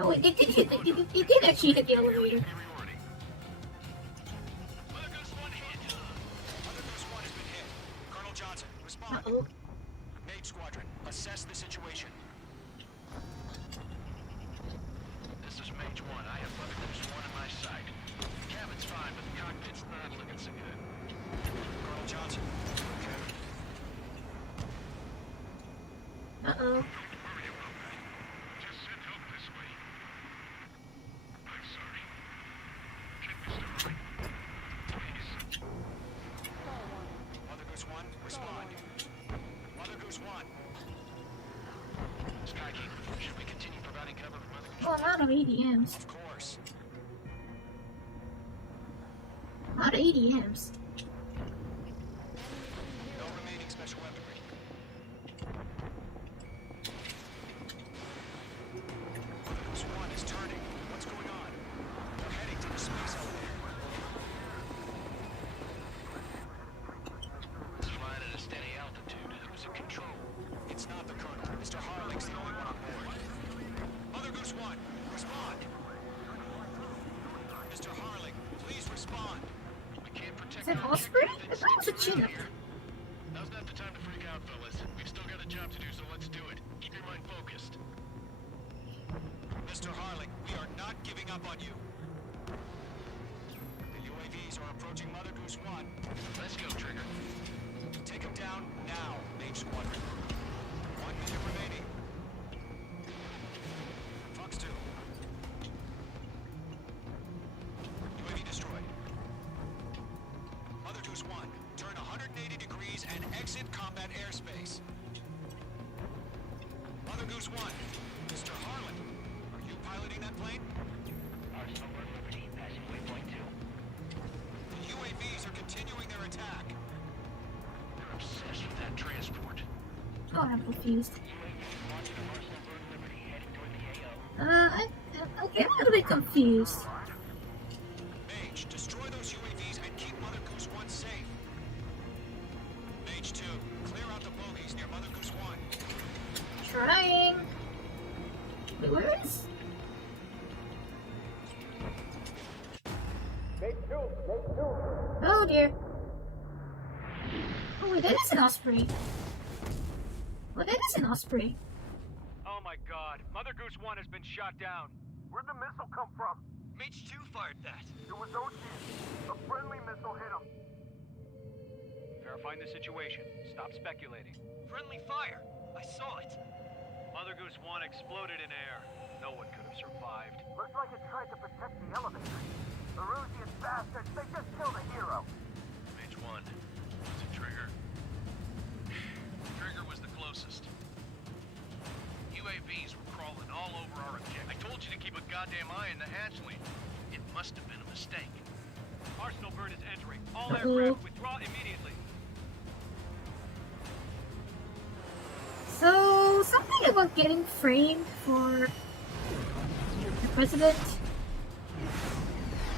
Oh, it did actually hit the elevator. Mother Goose 1 hit. Mother Goose 1 has been hit. Colonel Johnson, respond. Uh-oh. Mage Squadron, assess the situation. This is Mage 1. I have Mother Goose 1 in my sight. The cabin's fine, but the cockpit's not looking so good. Colonel Johnson. Okay. Uh-oh. Just send help this way. I'm sorry. Get Mr. Right. Please. Mother Goose 1, respond. Mother Goose 1. Skykeeper, should we continue providing cover for Mother Goose 1? Oh, a lot of ADMs. Of course. A lot of ADMs. No remaining special weaponry. that Osprey? That was a Chinook. Now's not the time to freak out, fellas. We've still got a job to do, so let's do it. Keep your mind focused. Mr. Harling, we are not giving up on you. The UAVs are approaching Mother Goose 1. Let's go, Trigger. Take them down now, Mage Squadron. 1 minute remaining. Fox 2. UAV destroyed. Mother Goose 1, turn 180 degrees and exit combat airspace. Mother Goose 1, Mr. Harlan, are you piloting that plane? Arsenal Bird Liberty, passing waypoint 2. The UAVs are continuing their attack. They're obsessed with that transport. Oh, I'm confused. Launching an Arsenal Bird Liberty, heading toward the AO. Okay, I'm a little bit confused. Mage, destroy those UAVs and keep Mother Goose 1 safe. Mage 2, clear out the bogies near Mother Goose 1. Trying. Wait, where is? Oh dear. Oh wait, that is an Osprey. Well, that is an Osprey. Oh my god, Mother Goose 1 has been shot down. Where'd the missile come from? Mage 2 fired that. It was OG. A friendly missile hit him. Verifying the situation. Stop speculating. Friendly fire. I saw it. Mother Goose 1 exploded in air. No one could have survived. Looks like it tried to protect the elevator. The Rusian bastards, they just killed a hero. Mage 1. Was it Trigger? Trigger was the closest. UAVs were crawling all over our objective. I told you to keep a goddamn eye in the hatchway. It must have been a mistake. Arsenal Bird is entering. All Uh-oh. aircraft withdraw immediately. So, something about getting framed for the president.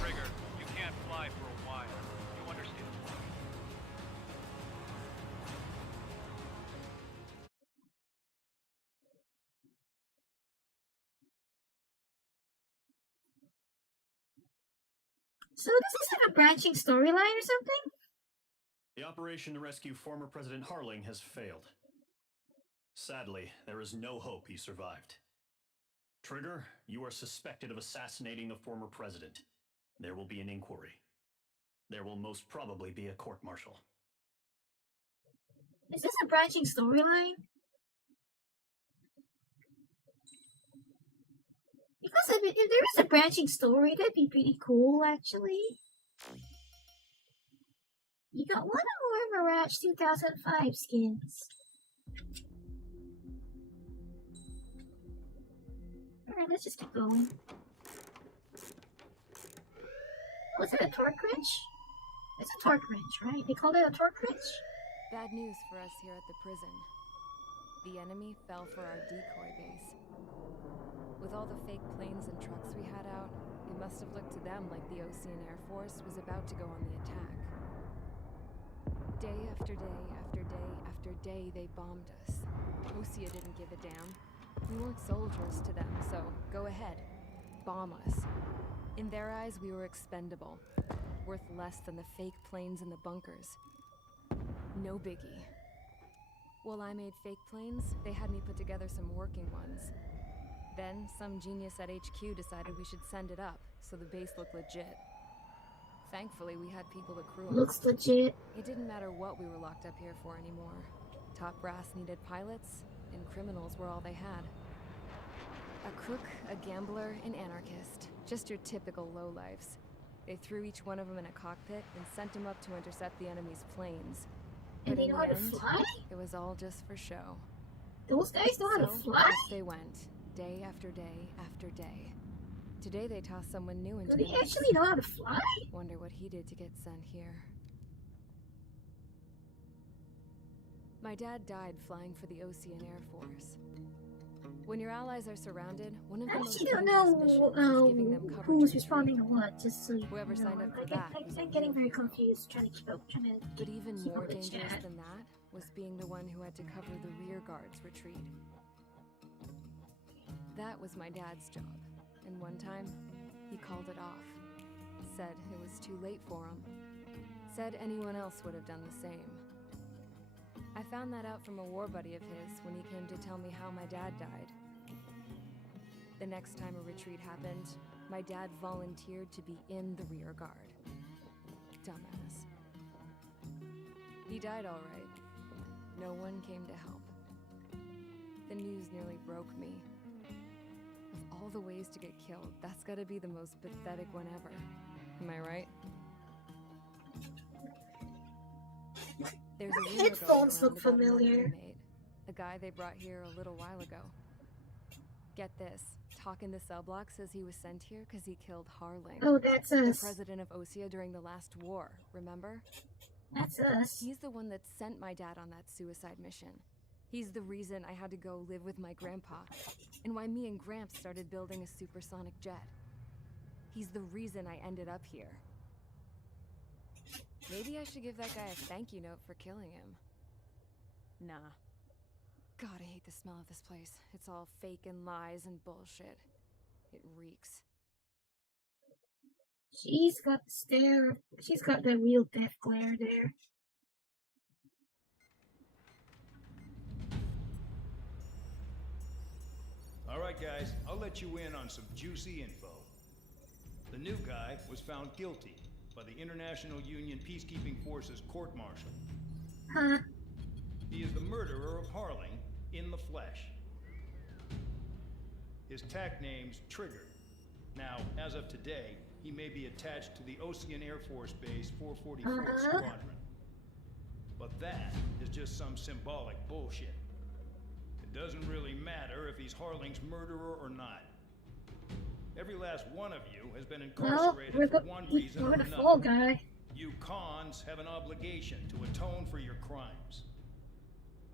Trigger, you can't fly for a while. You understand? So this is like a branching storyline or something? The operation to rescue former President Harling has failed. Sadly, there is no hope he survived. Trigger, you are suspected of assassinating the former president. There will be an inquiry. There will most probably be a court-martial. Is this a branching storyline? Because if there is a branching story, that'd be pretty cool, actually. You got one or more Mirage 2005 skins. Alright, let's just keep going. Was it a torque wrench? It's a torque wrench, right? They call it a torque wrench? Bad news for us here at the prison. The enemy fell for our decoy base. With all the fake planes and trucks we had out, it must have looked to them like the Ocean Air Force was about to go on the attack. Day after day after day after day, they bombed us. Osea didn't give a damn. We weren't soldiers to them, so go ahead. Bomb us. In their eyes, we were expendable. Worth less than the fake planes in the bunkers. No biggie. While I made fake planes, they had me put together some working ones. Then, some genius at HQ decided we should send it up, so the base looked legit. Thankfully, we had people to crew 'em. Looks legit. It didn't matter what we were locked up here for anymore. Top brass needed pilots, and criminals were all they had. A crook, a gambler, an anarchist. Just your typical lowlifes. They threw each one of them in a cockpit and sent them up to intercept the enemy's planes. And But they in know the how to end, fly? it was all just for show. Those guys know how to So, fly? off they went, day after day after day. Today they tossed someone new into Do the they mix. actually know how to fly? Wonder what he did to get sent here. My dad died flying for the Ocean Air Force. When your allies are surrounded, one of the I most actually don't dangerous missions is know giving them cover who's to responding to retreat. what, just so you Whoever know. signed up for that was a I'm getting real very hero. confused trying to keep up, trying to But even keep more up with dangerous chat. than that was being the one who had to cover the rear guard's retreat. That was my dad's job, and one time, he called it off. Said it was too late for him. Said anyone else would have done the same. I found that out from a war buddy of his when he came to tell me how my dad died. The next time a retreat happened, my dad volunteered to be in the rear guard. Dumbass. He died all right. No one came to help. The news nearly broke me. Of all the ways to get killed, that's gotta be the most pathetic one ever. Am I right? There's a rumor Headphones going look around about another familiar. inmate, a guy they brought here a little while ago. Get this, talk in the cell block says he was sent here because he killed Harling. Oh, that's The us. president of Osea during the last war, remember? That's us. He's the one that sent my dad on that suicide mission. He's the reason I had to go live with my grandpa, and why me and Gramps started building a supersonic jet. He's the reason I ended up here. Maybe I should give that guy a thank you note for killing him. Nah. God, I hate the smell of this place. It's all fake and lies and bullshit. It reeks. She's got the stare. She's got the real death glare there. Alright guys, I'll let you in on some juicy info. The new guy was found guilty by the International Union Peacekeeping Forces court-martial. Huh? He is the murderer of Harling in the flesh. His tack name's Trigger. Now, as of today, he may be attached to the Ocean Air Force Base 444th Squadron. But that is just some symbolic bullshit. It doesn't really matter if he's Harling's murderer or not. Every last one of you has been incarcerated for one reason or we're the fall another. guy. You cons have an obligation to atone for your crimes.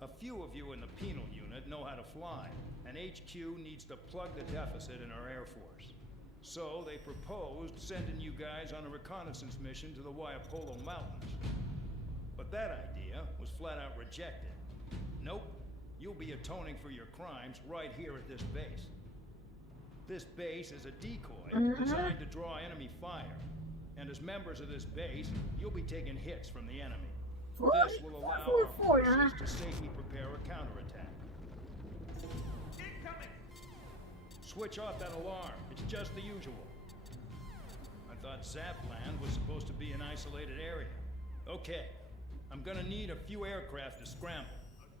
A few of you in the penal unit know how to fly, and HQ needs to plug the deficit in our Air Force. So they proposed sending you guys on a reconnaissance mission to the Waiapolo Mountains. But that idea was flat out rejected. Nope, you'll be atoning for your crimes right here at this base. This base is a decoy designed to draw enemy fire. And as members of this base, you'll be taking hits from the enemy. This will allow our forces to safely prepare a counterattack. Incoming! Switch off that alarm. It's just the usual. I thought Zapland was supposed to be an isolated area. Okay, I'm gonna need a few aircraft to scramble.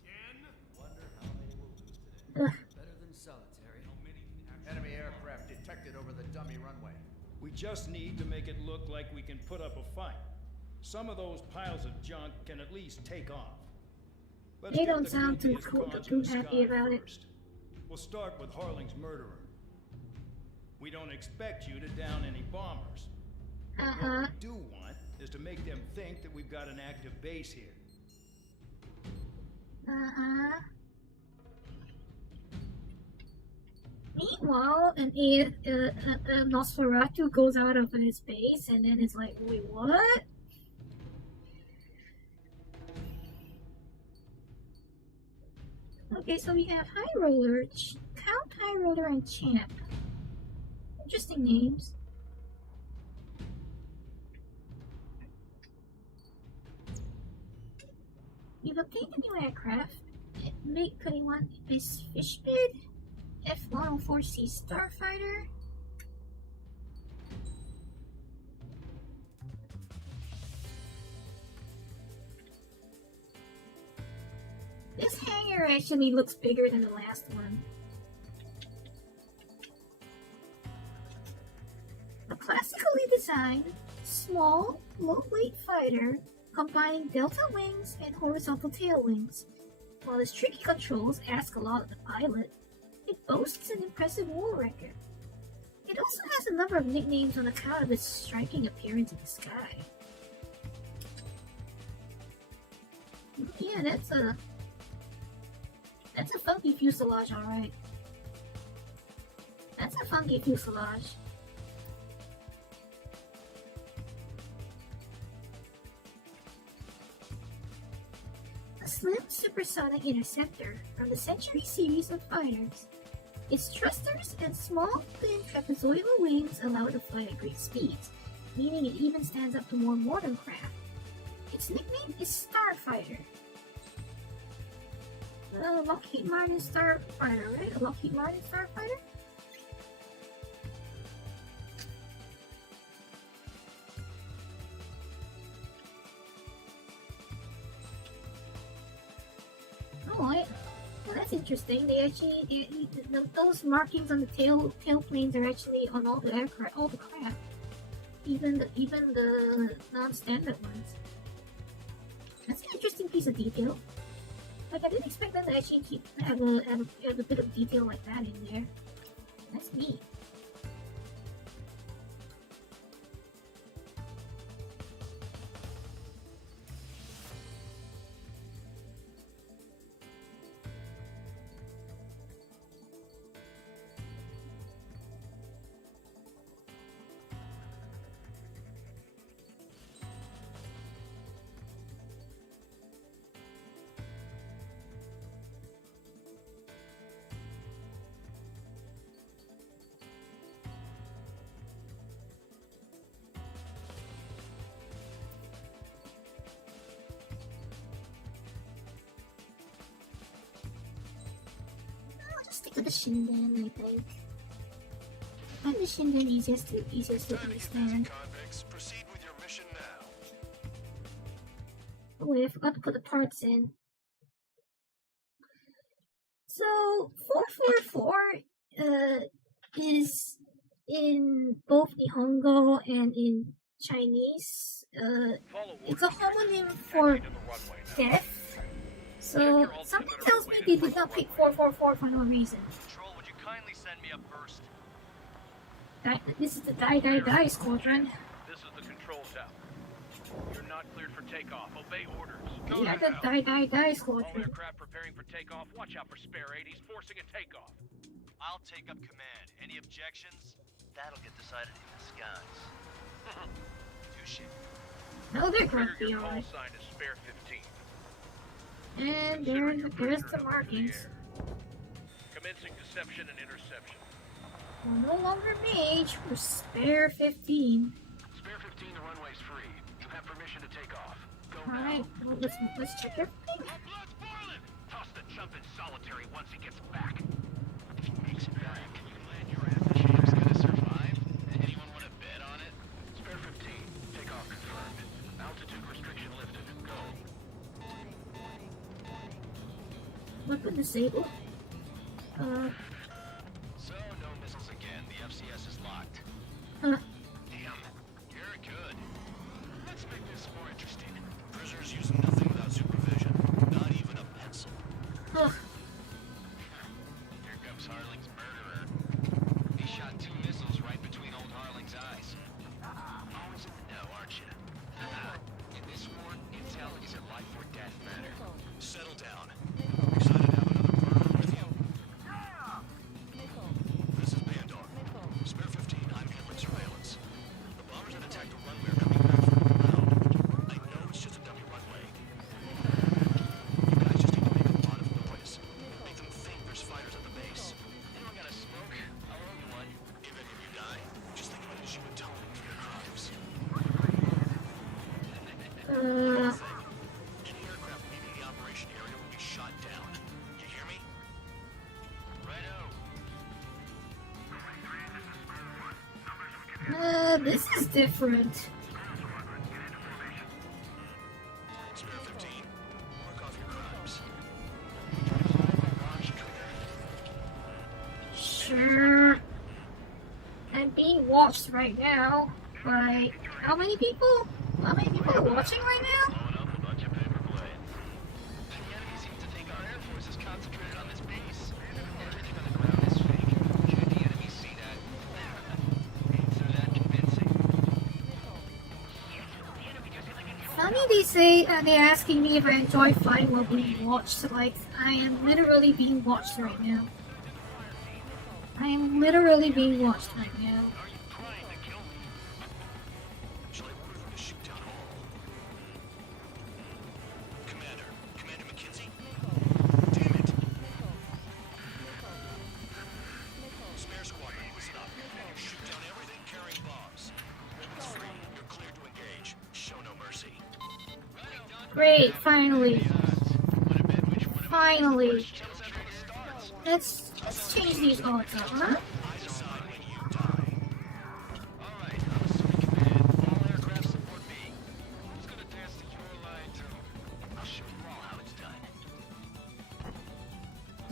Again? Wonder how many we'll lose today. Better than solitary. How many can actually... Enemy aircraft detected over the dummy runway. We just need to make it look like we can put up a fight. Some of those piles of junk can at least take off. Let's They get don't the sound too guiltiest cool, cons too in the happy sky about it. first. We'll start with Harling's murderer. We don't expect you to down any bombers. But what we do want is to make them think that we've got an active base here. Meanwhile, a Nosferatu goes out of his base and then it's like, wait, what? Okay, so we have High Roller, Count High Roller, and Champ. Interesting names. You've obtained a new aircraft. MiG-21 is Fishbid. F-104C Starfighter. This hangar actually looks bigger than the last one. A classically designed, small, low-weight fighter combining delta wings and horizontal tail wings. While its tricky controls ask a lot of the pilot, it boasts an impressive war record. It also has a number of nicknames on account of its striking appearance in the sky. Yeah, that's a funky fuselage, alright. That's a funky fuselage. A slim supersonic interceptor from the Century series of fighters. Its thrusters and small, thin trapezoidal wings allow it to fly at great speeds, meaning it even stands up to more modern craft, its nickname is Starfighter. Lockheed Martin Starfighter, right? Lockheed Martin Starfighter? Well, that's interesting. They actually, those markings on the tail planes are actually on all the aircraft, all the craft, even the non-standard ones. That's an interesting piece of detail. Like, I didn't expect them to actually have a bit of detail like that in there. That's neat. Stick with the Shinden, I think. I find the Shinden easiest to understand. Proceed with your mission now. Oh wait, I forgot to put the parts in. So 444 is in both Nihongo and in Chinese. It's a homonym for death. So something tells me they did not pick 444 for no reason. Control, would you kindly send me up first? This is the Die Squadron. This is the control tower. You're not cleared for takeoff. Obey orders. Yeah, the Die All Squadron. aircraft preparing for takeoff. Watch out for spare 80s forcing a takeoff. I'll take up command. Any objections? That'll get decided in the skies. Touche. No, they're Trigger grumpy, your call alright. sign is spare 15. And Considering your there's prisoner the in the markings. air. Commencing deception and interception. We're no longer mage, we're spare 15. Spare 15, the runway's free. You have permission to take off. Go Alright, now. well, let's check everything. Blood's boiling! Toss the chump in solitary once he gets back. If he makes it back, can you land your ass? The ship's gonna survive? Anyone want to bet on it? Spare 15, takeoff confirmed. Altitude restriction lifted. Go. Weapon disabled. So, no missiles again. The FCS is locked. Huh. Damn. You're good. Let's make this more interesting. Prisoners using nothing without supervision. Not even a pencil. Ugh. Here comes Harling's murderer. He shot 2 missiles right between old Harling's eyes. Always in the know, aren't you? In this war, intel is a life or death matter. Settle down. Excited to have another murderer with you? This is Bandor. Spare 15, I'm handling surveillance. The bombers that attacked the runway are coming back from the ground. I know it's just a dummy runway. You guys just need to make a lot of noise. Make them think there's fighters at the base. Anyone got a smoke? I'll owe you one. If any of you die, just think of it as you atoning for your crimes. Any aircraft leaving the operation area will be shot down. You hear me? Righto. This is different. Spare 15. Mark off your crimes. Sure. I'm being watched right now by how many people? How many people are watching right now? Blowing up a bunch of paper planes. The enemy seems to think our air force is concentrated on this base. Everything on the ground is fake. Can't the enemy see that? Ain't so that convincing. Funny they say they're asking me if I enjoy flying while being watched. Like, I am literally being watched right now. I am literally being watched right now. Are you trying to kill me? Shall I order them to shoot down all? Commander McKenzie? Damn it! Spare squadron, listen up. Shoot down everything carrying bombs. Weapons free. You're cleared to engage. Show no mercy. Great, finally. Finally. Let's change these odds up, huh?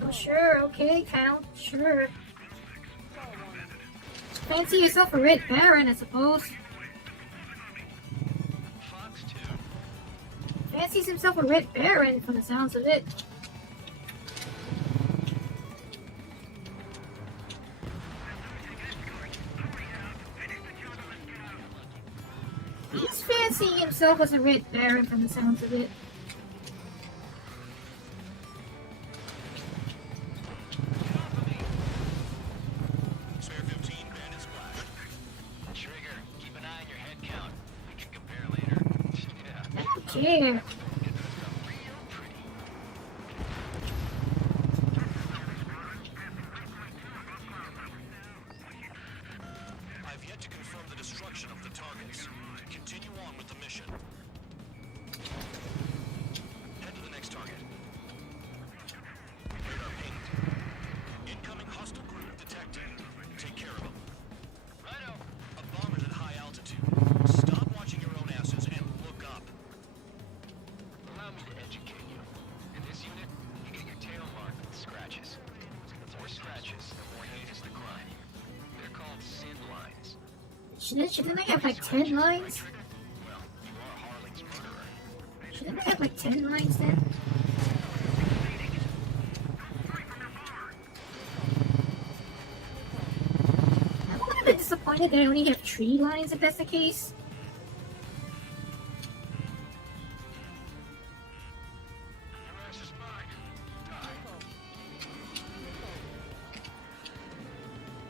Oh, sure, okay, Count, sure. Fancy yourself a Red Baron, I suppose. Fancies himself a Red Baron, from the sounds of it. He's fancying himself as a Red Baron, from the sounds of it. Yeah. I've yet to confirm the destruction of the targets. Continue on with the mission. Head to the next target. Radar pinged. Incoming hostile group detected. Take care of them. Righto. A bomber's at high altitude. Stop watching your own asses and look up. Allow me to educate you. In this unit, you get your tail marked with scratches. The more scratches, the more heinous the crime. They're called sin lines. Shouldn't they have like 10 lines? Well, you are Harling's murderer. Shouldn't they have like 10 lines then? I'm a little bit disappointed that I only have 3 lines if that's the case.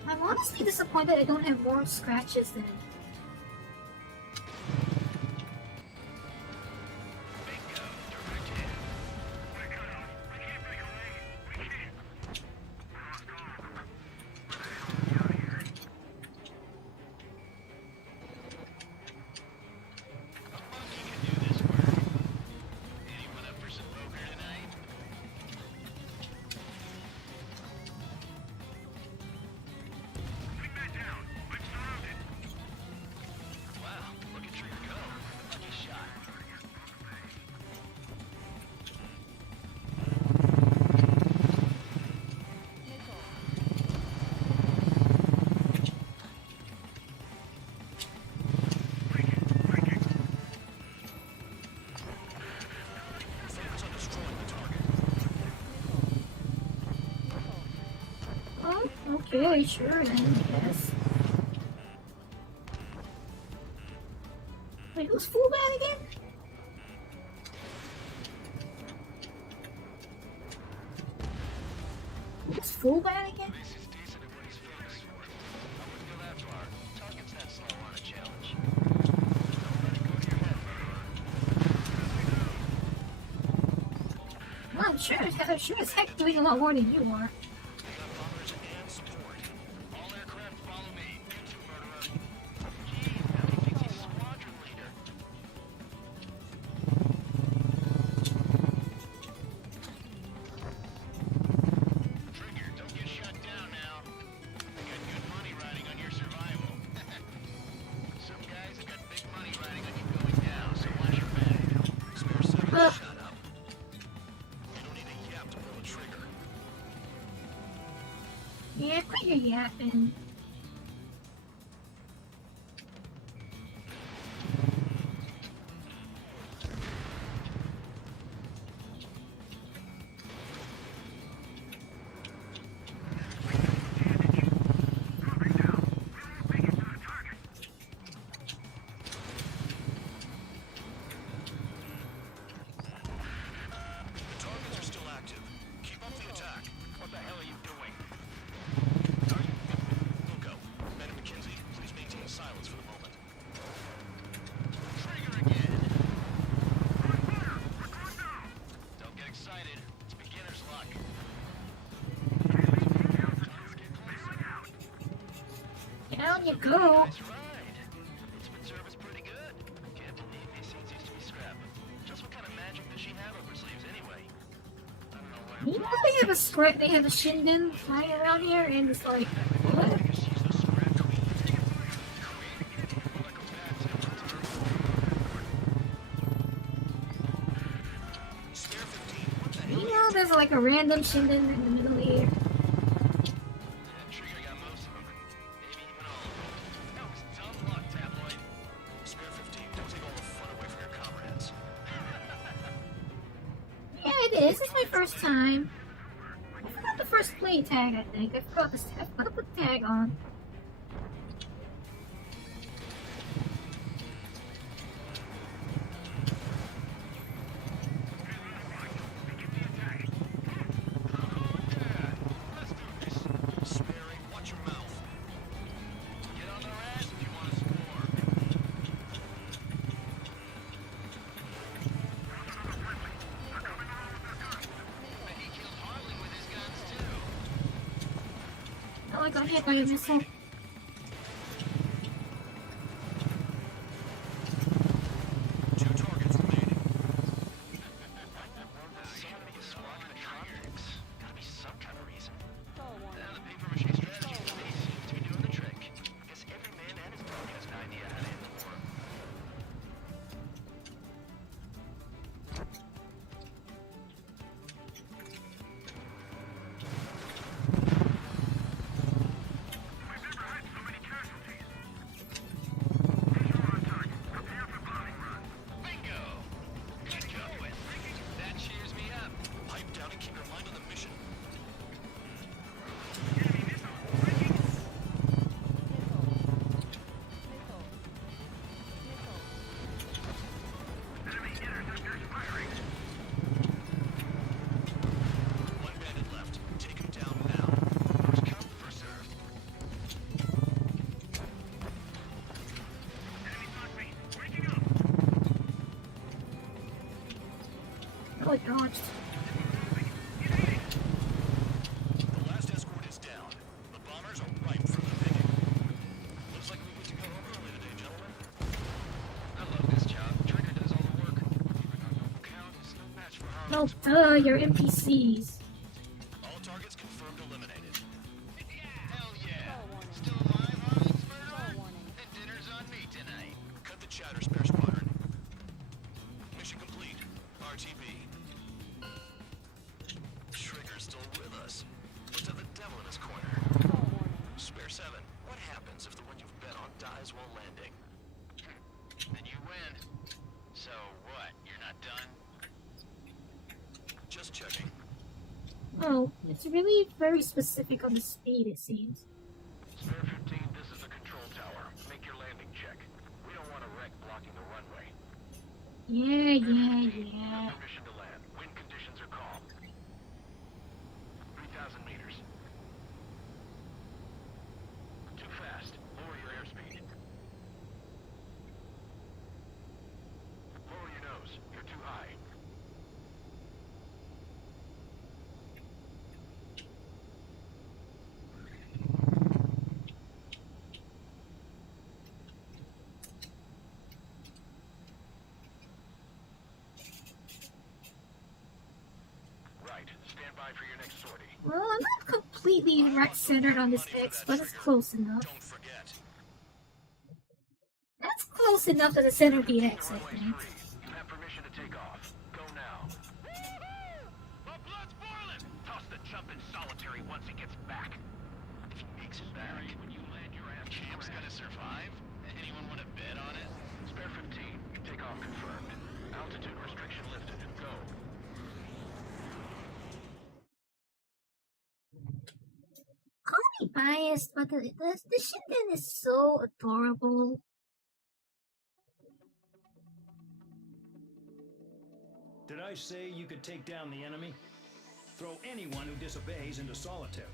I'm honestly disappointed I don't have more scratches then. Okay, sure then, I guess. Wait, who's full bad again? Who's full bad again? This is decent at what he's famous for. I wouldn't go that far. Target's that slow on a challenge. Don't let it go to your head, murderer. Well, I'm sure as heck doing a lot more than you are. Yeah, quit your yapping. Down you go. It's been service pretty good. Can't believe these things used to be scrap. Just what kind of magic they have a Shinden flying around here, and it's like, what? You know, there's like a random Shinden in the middle here. Yeah, it is. It's my first time. I forgot the first play tag, I think. I forgot to put the tag on. Oh, I got hit by a missile. Oh, I dodged. The last escort is down. The bombers are ripe for the picking. Looks like we get to go home early today, gentlemen. I love this job. Trigger does all the work. Count is no match for her. Oh, duh, you're NPCs. All targets confirmed eliminated. Hell yeah! Still alive, Harley's murderer? And dinner's on me tonight. Cut the chatter, Spare Squadron. Mission complete. RTB. Trigger's still with us. Must have the devil in his corner. Spare 7, what happens if the one you've bet on dies while landing? Then you win. So what, you're not done? Just checking. Oh, it's really very specific on the speed, it seems. Spare 15, this is the control tower. Make your landing check. We don't want a wreck blocking the runway. Yeah. Permission to land. Wind conditions are calm. 3,000 meters. Too fast. Lower your airspeed. Lower your nose. You're too high. Right. Stand by for your next sortie. Well, I'm not completely wreck-centered on this X, but it's close enough. Don't forget. That's close enough to the center of the X, I Runway think. 3. You have permission to take off. Go now. My blood's boiling! Toss the chump in solitary once he gets back. If he makes it back, when you land your ass, Champ's gonna survive? Anyone want to bet on it? Spare 15. Takeoff confirmed. Altitude restriction lifted. Go. Call me biased, but the Shinden is so adorable. Did I say you could take down the enemy? Throw anyone who disobeys into solitary.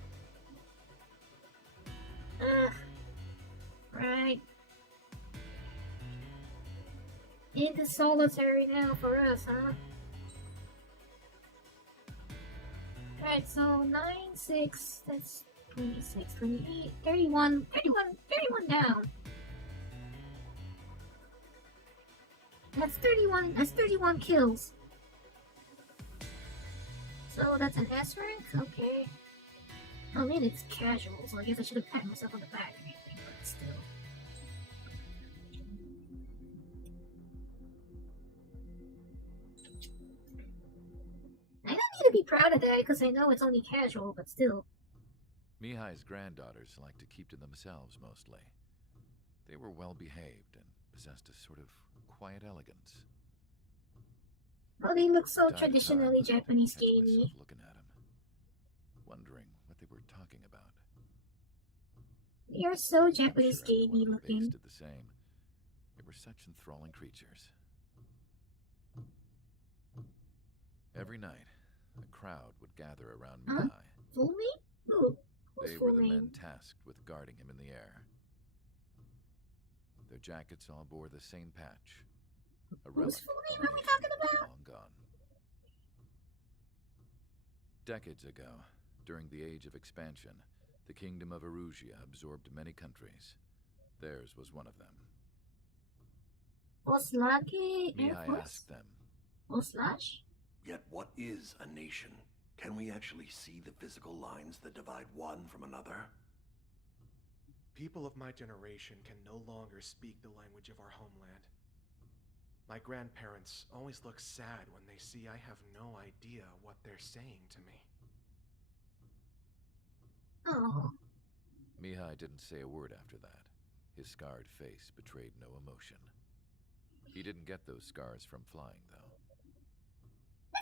Right. Into solitary now for us, huh? Right, so 9, 6, that's 26, 28, 31 down. That's 31 kills. So So that's an S rank? Okay. I mean, it's casual, so I guess I should have patted myself on the back or anything, but still. I don't need to be proud of that because I know it's only casual, but still. Mihai's granddaughters liked to keep to themselves mostly. They were well behaved and possessed a sort of quiet elegance. Oh, they look so From time to traditionally time, I'd Japanese catch myself gamey. looking at them, wondering what they were talking about. You're so I'm Japanese sure everyone gamey on the base looking. did the same. They were such enthralling creatures. Every night, a crowd would gather around Huh? Mihai. Full name? Who? Who's They full were the name? men tasked with guarding him in the air. Their jackets all bore the same patch. A relic Whose full of name a are we nation talking about? long gone. Decades ago, during the Age of Expansion, the Kingdom of Erusia absorbed many countries. Theirs was one of them. Oslake Air Mihai Force? asked them, Oslash? Yet what is a nation? Can we actually see the physical lines that divide one from another? People of my generation can no longer speak the language of our homeland. My grandparents always look sad when they see I have no idea what they're saying to me. Oh. Mihai didn't say a word after that. His scarred face betrayed no emotion. He didn't get those scars from flying, though.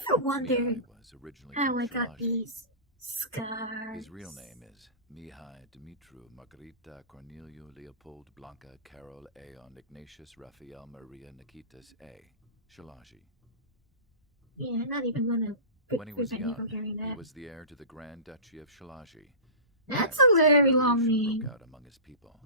Never wondered Mihai was originally how from I got Shalaji. these scars. His real name is Mihai Dumitru Margarita Cornelio Leopold Blanca Carol Aeon Ignatius Raphael Maria Nikitas A. Shalaji. Yeah, not even gonna When he was prevent me young, from hearing he that. was the heir to the Grand Duchy of Shalaji. That's and a very long revolution name. broke out among his people.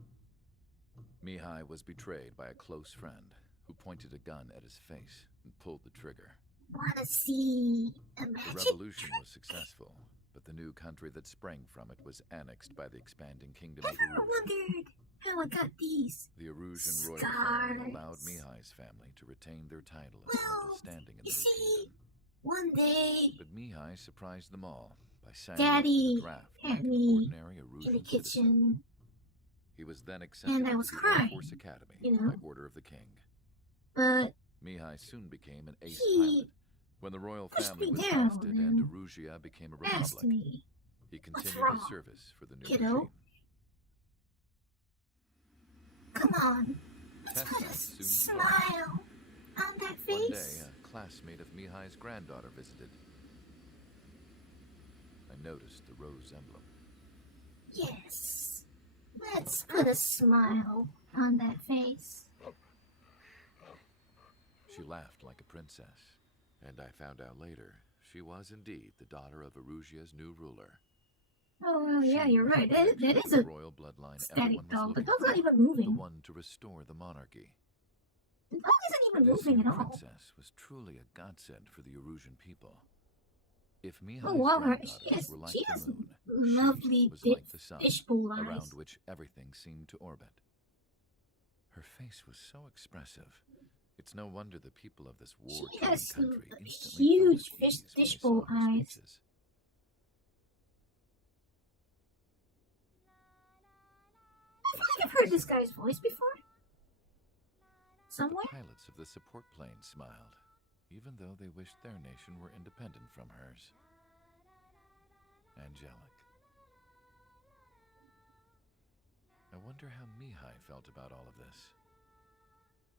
Mihai was betrayed by a close friend who pointed a gun at his face and pulled the trigger. Wanna see a The magic revolution trick? was successful, but the new country that sprang from it was annexed by the expanding kingdom I of never Erusia. wondered how I got these. The Erusian royal family allowed Scars. Mihai's family to retain their title of Well, noble standing in the you new see, kingdom. one day, But Mihai surprised them all by signing Daddy up for the draft had like an me ordinary in the Erusian citizen. kitchen, He was then accepted and I into was the Air crying, Force Academy you know. by order of the king. but Mihai soon became an ace he pilot. When the royal pushed family me was down ousted and and Erusia became a asked republic, me, he "What's continued his wrong, service for the new kiddo?" regime. Come on, let's Test put a sites soon started. smile on that One face. day, a classmate of Mihai's granddaughter visited. I noticed the rose emblem. Yes, let's put a smile on that face. She laughed like a princess, and I found out later she was indeed the daughter of Erusia's new ruler. Oh, well, yeah, She you're was right. the That next is of a the royal bloodline static everyone was dog. The looking dog's not for, even the moving. one to restore the monarchy. The dog isn't even This moving new at all. princess was truly a godsend for the Erusian people. If Mihai's Oh wow, granddaughters were like she the has moon, lovely she was like the sun, fishbowl eyes. around which everything seemed to orbit. Her face was so expressive. It's no wonder the people of this war-torn has country instantly huge felt at ease when they fishbowl saw her eyes. speeches. I feel like I've heard this guy's voice before. Somewhere? The pilots of the support plane smiled, even though they wished their nation were independent from hers. Angelic. I wonder how Mihai felt about all of this.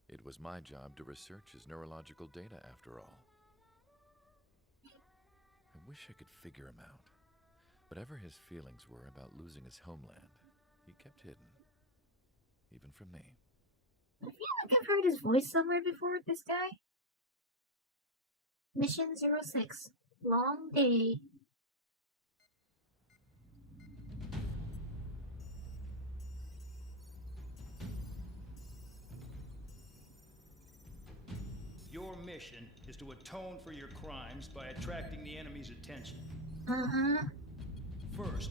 It was my job to research his neurological data, after all. I wish I could figure him out. Whatever his feelings were about losing his homeland, he kept hidden. Even from me. I feel like I've heard his voice somewhere before, this guy. Mission 06. Long day. Your mission is to atone for your crimes by attracting the enemy's attention. Uh-huh. First,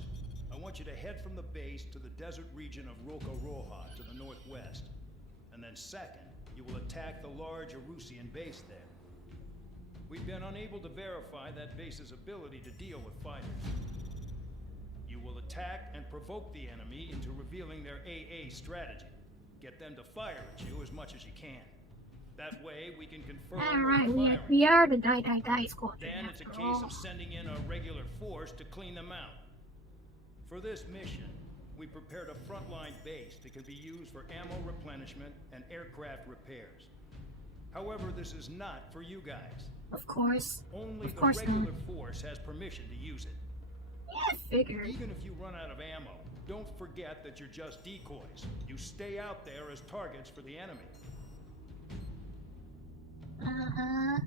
I want you to head from the base to the desert region of Roca-Roja to the northwest. And then second, you will attack the large Erusian base there. We've been unable to verify that base's ability to deal with fighters. You will attack and provoke the enemy into revealing their AA strategy. Get them to fire at you as much as you can. That way, we can confirm Alright, we are the Die Squadron. Then it's a case of sending in a regular force to clean them out. For this mission, we prepared a frontline base that can be used for ammo replenishment and aircraft repairs. However, this is not for you guys. Of course. Only of course the regular force has permission to use it. Yeah, figured. Even if you run out of ammo, don't forget that you're just decoys. You stay out there as targets for the enemy. Uh-huh.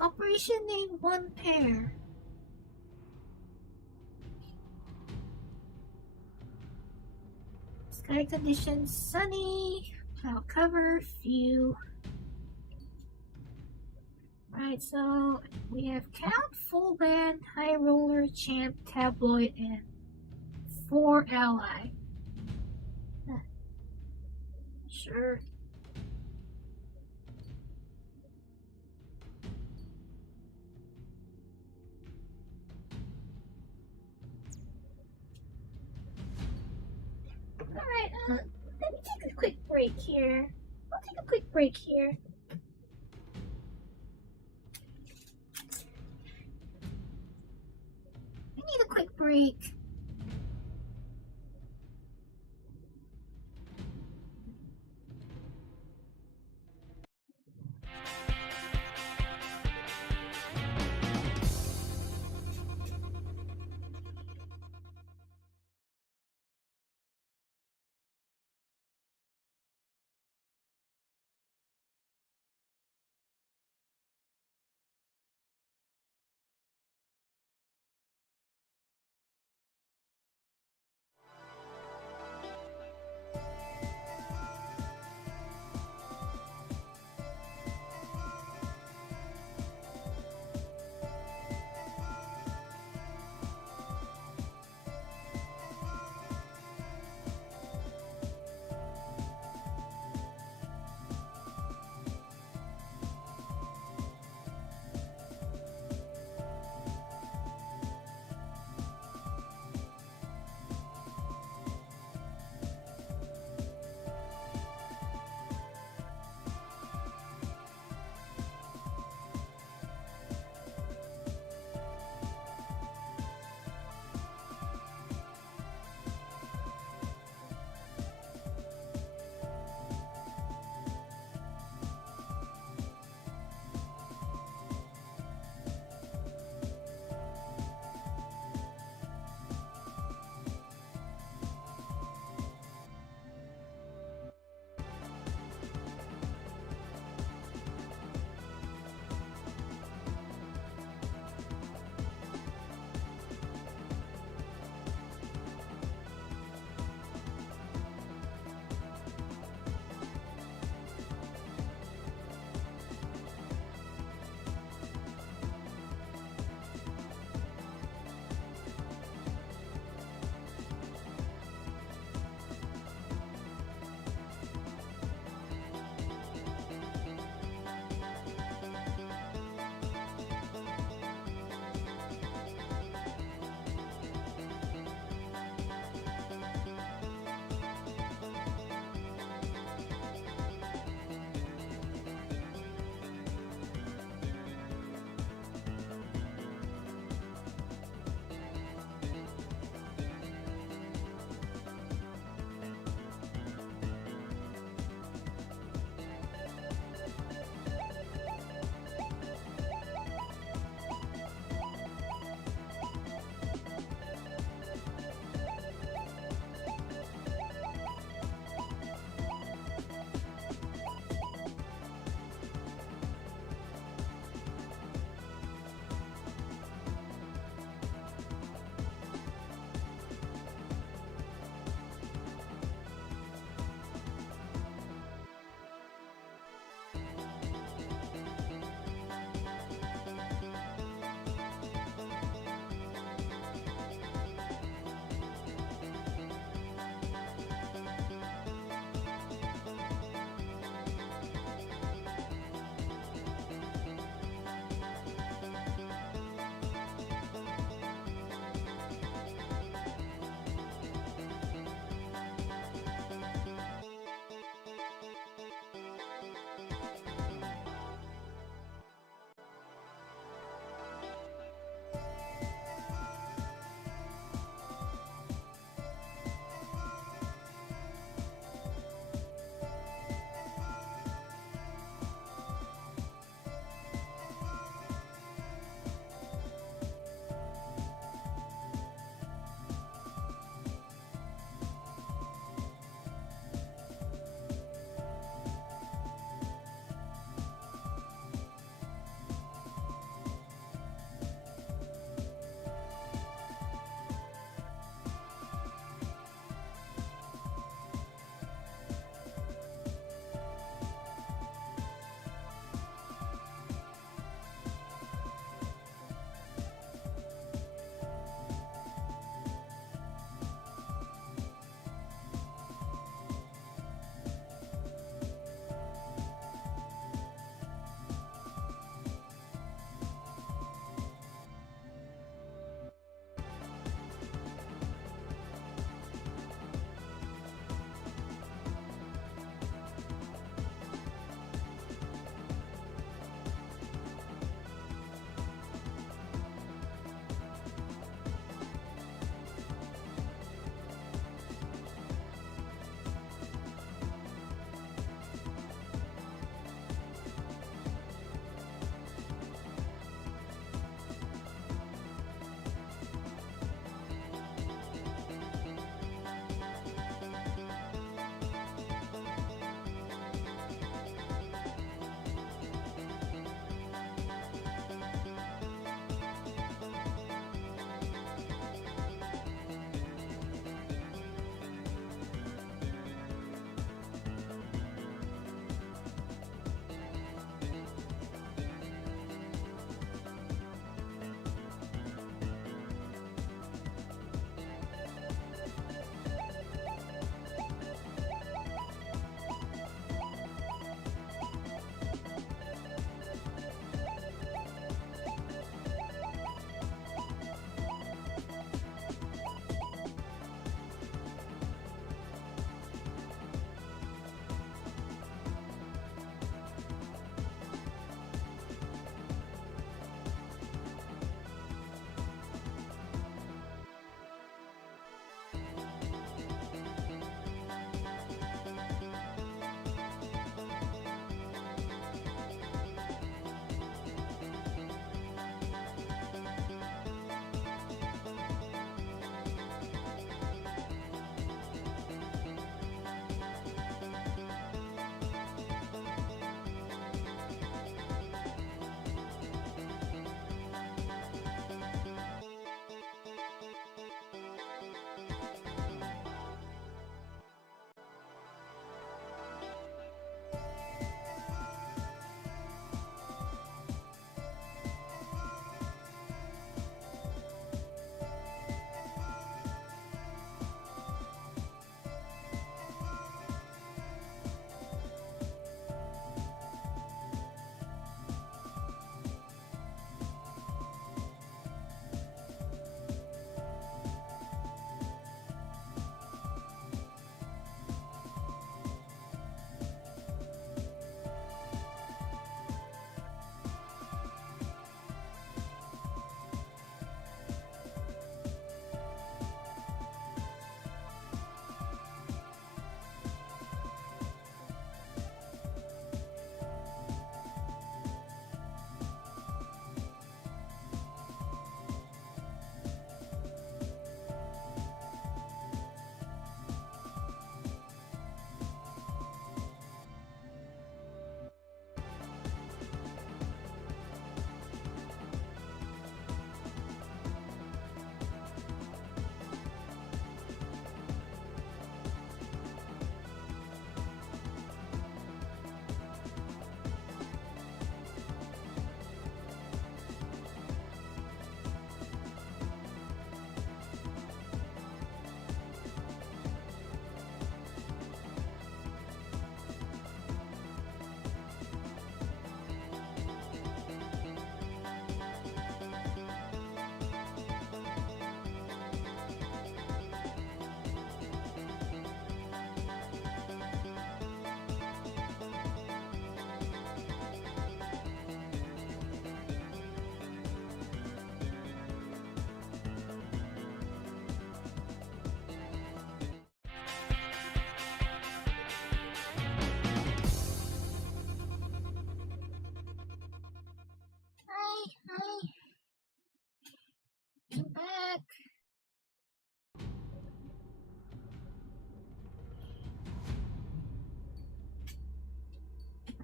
Operation Name 1 Pair. Sky conditions sunny, cloud cover, few. Right, so we have Count, Full Band, High Roller, Champ, Tabloid, and 4 Ally. Sure. Alright, let me take a quick break here. I'll take a quick break here. I need a quick break.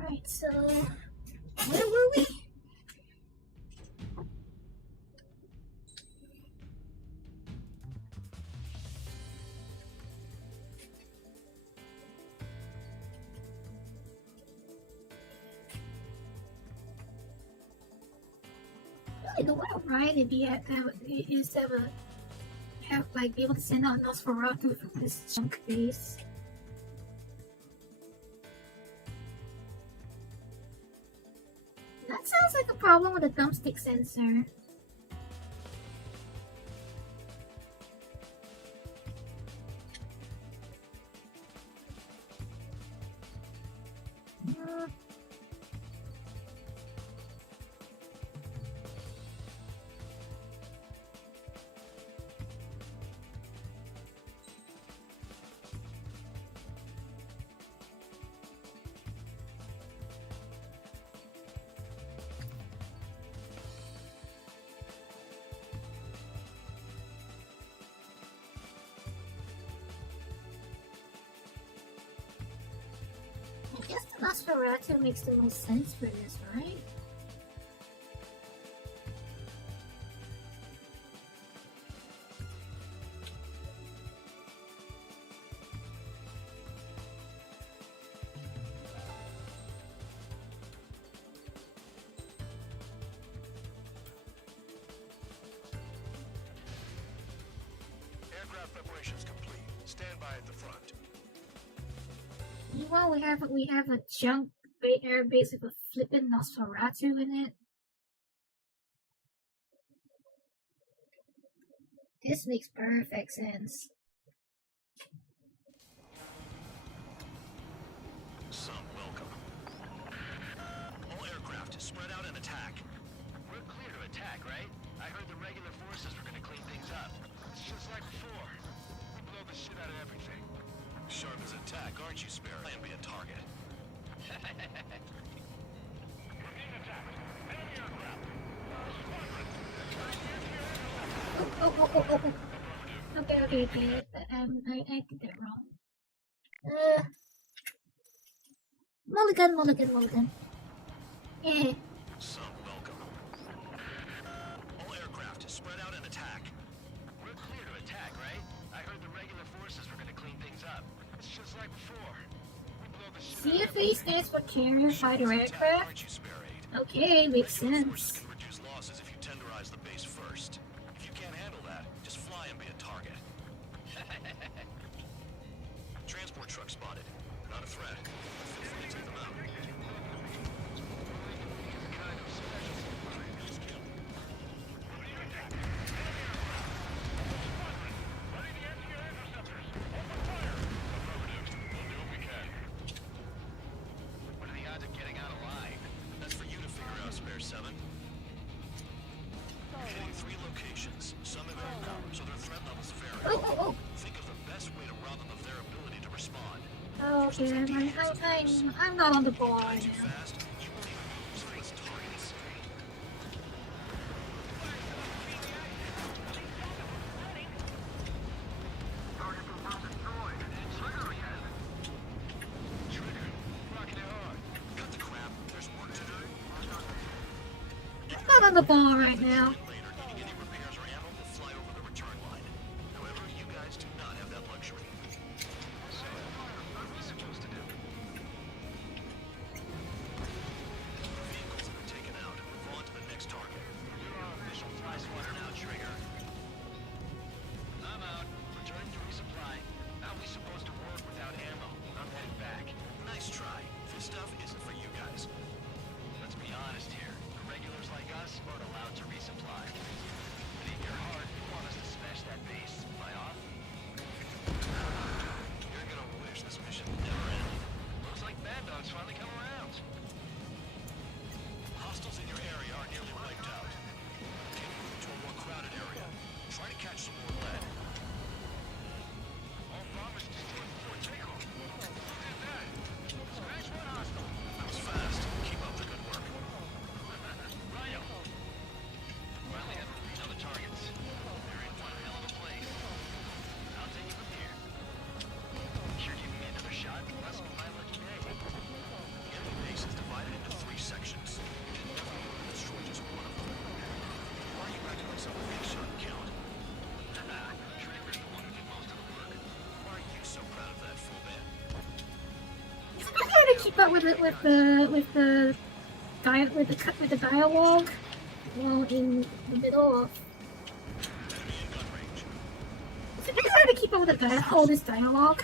Alright, so where were we? Really, the way to ride it is to have like be able to send out Nosferatu from this junk base. That sounds like a problem with the thumbstick sensor. I guess the Nosferatu makes the most sense for this, right? Aircraft preparations complete. Stand by at the front. Meanwhile, we have a junk air base with a flippin' Nosferatu in it. This makes perfect sense. Some welcome. All aircraft, spread out and attack. We're clear to attack, right? I heard the regular forces were gonna clean things up. It's just like before. We blow the shit out of everything. Sharp as attack, aren't you, Sparrow? And be a target. We're being attacked. Enemy aircraft. Squadron. Okay. I did that wrong. Mulligan. Yeah. Some welcome. All aircraft, spread out and attack. We're clear to attack, right? I heard the regular forces were gonna clean things up. It's just like before. We blow the shit out of CFA stands for Carrier Fighter Aircraft. Aren't you, Spare Aid? Okay, makes Regular sense. forces can reduce losses if you tenderize the base first. If you can't handle that, just fly and be a target. Transport truck spotted. Not a threat. Feel free to take them out. What are the odds of getting out alive? That's for you to figure out, Spare 7. Hitting 3 locations. Some have air power, so their threat levels vary. Think of the best way to rob them of their ability to respond. Okay, I'm not on the ball right Too now. fast, you won't even move, so let's target it straight. Trigger, rocking it hard. Cut the crap, there's work to do. I'm not on the ball right now. Later, needing any repairs or ammo will fly over the return line. However, you guys do not have that luxury. So, what are we supposed to do? Vehicles have been taken out. Move on to the next target. You're our official fly swatter now, Trigger. I'm out. Returning to resupply. How are we supposed to work without ammo? I'm heading back. Nice try. This stuff isn't for you guys. Let's be honest here. The regulars like us aren't allowed to resupply. about with the dialogue? Well, in the middle of. Is it really hard to keep up with all this dialogue?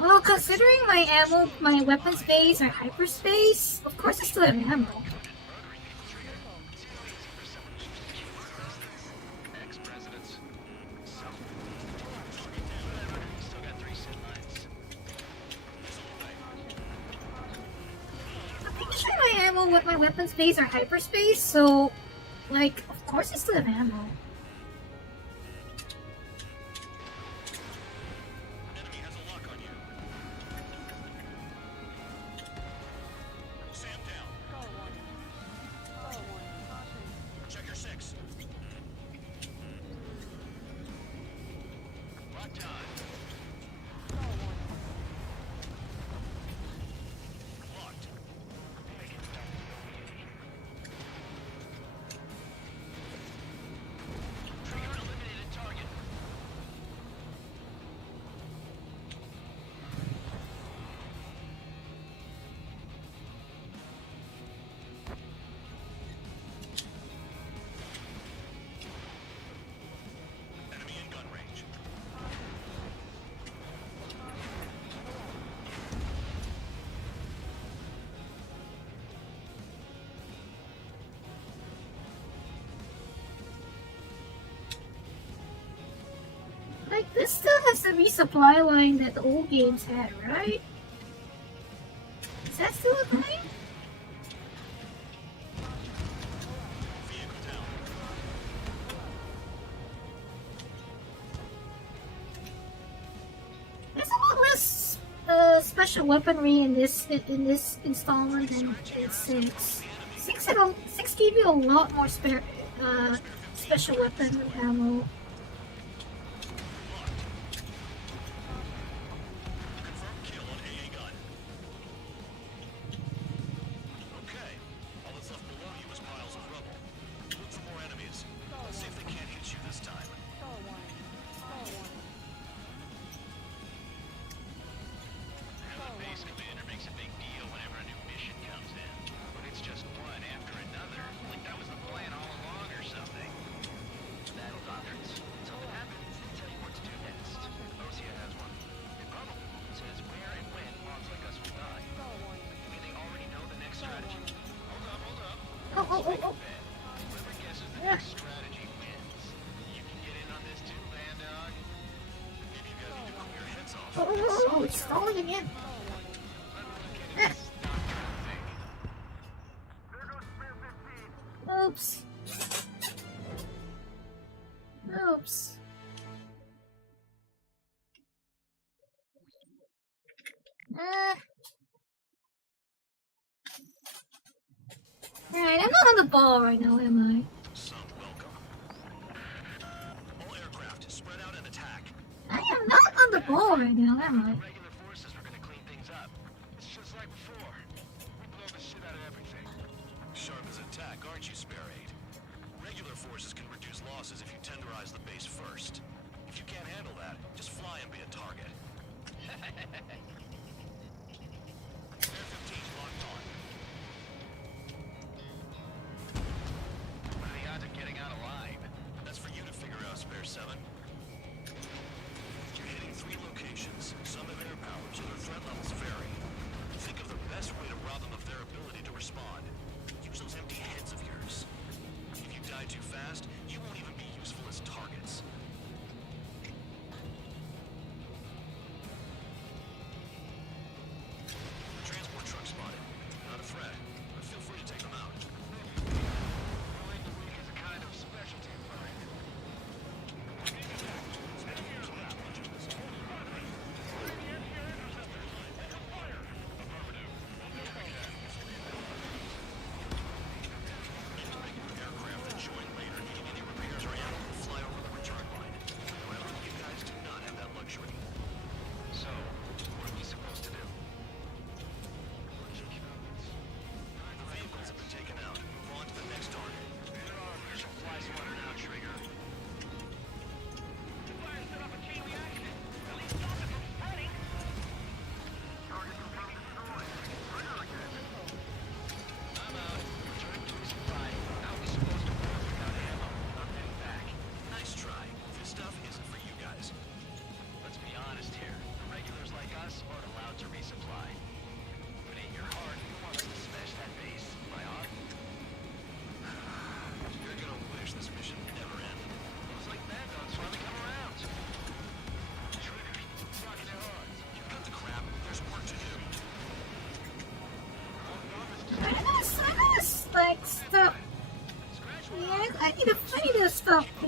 Well, considering my weapons base are hyperspace, of course I still have ammo. I'm pretty sure my ammo with my weapons base are hyperspace, so, like, of course I still have ammo. Like, this still has the resupply line that the old games had, right? Is that still a thing? There's a lot less special weaponry in this installment than in 6. 6 gave you a lot more special weapon ammo. Oh, it's stalling again. Oops. Oops. Alright, I'm not on the ball right now, am I? I am not on the ball right now, am I? Regular forces were gonna clean things up. It's just like before. We blow the shit out of everything. Sharp as a tack, aren't you, Spare 8? Regular forces can reduce losses if you tenderize the base first. If you can't handle that, just fly and be a target. Air 15's locked on. What are the odds of getting out alive? That's for you to figure out, Spare 7. You're hitting 3 locations. Some have air powers, other threat levels vary. Think of the best way to rob them of their ability to respond. Use those empty heads of yours. If you die too fast, you won't even be useful as targets.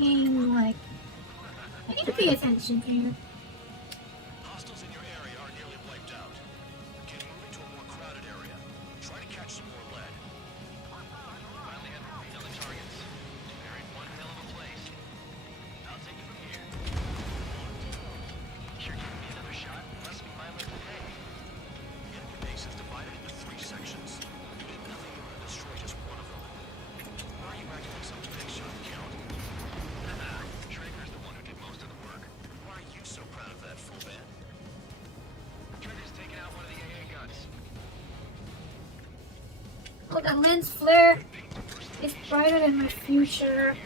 paying, like... I need to pay attention here. Hostiles in your area are nearly wiped out. Can move into a more crowded area. Try to catch some more lead. Finally had repeat on the targets. They're in one hell of a place. I'll take it from here. You're giving me another shot? Must be my lucky day. The enemy base is divided into 3 sections. You did nothing to destroy just one of them. Why are you acting like some big shot count? Traeger's the one who did most of the work. Why are you so proud of that, full man? Trigger's taking out one of the AA guns. Oh, the lens flare is brighter than my future.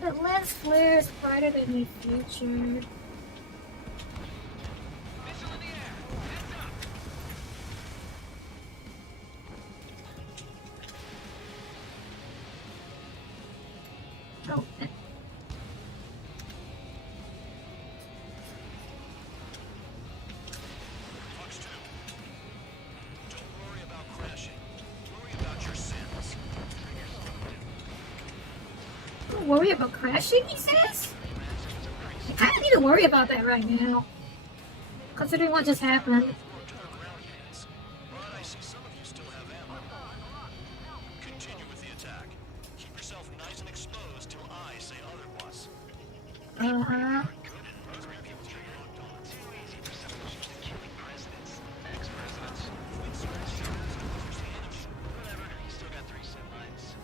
The lens flare is brighter than my future. Missile in the air. Heads up. Oh, Fox 2. Don't worry about crashing. Worry about your sins. don't worry about crashing, he says? I kinda need to worry about that right now. Considering what just happened. But I see some of you still have ammo. Continue with the attack. Keep yourself nice and exposed till I say otherwise. Uh-huh. Ex-presidents. Whatever, you still got 3 sin lines.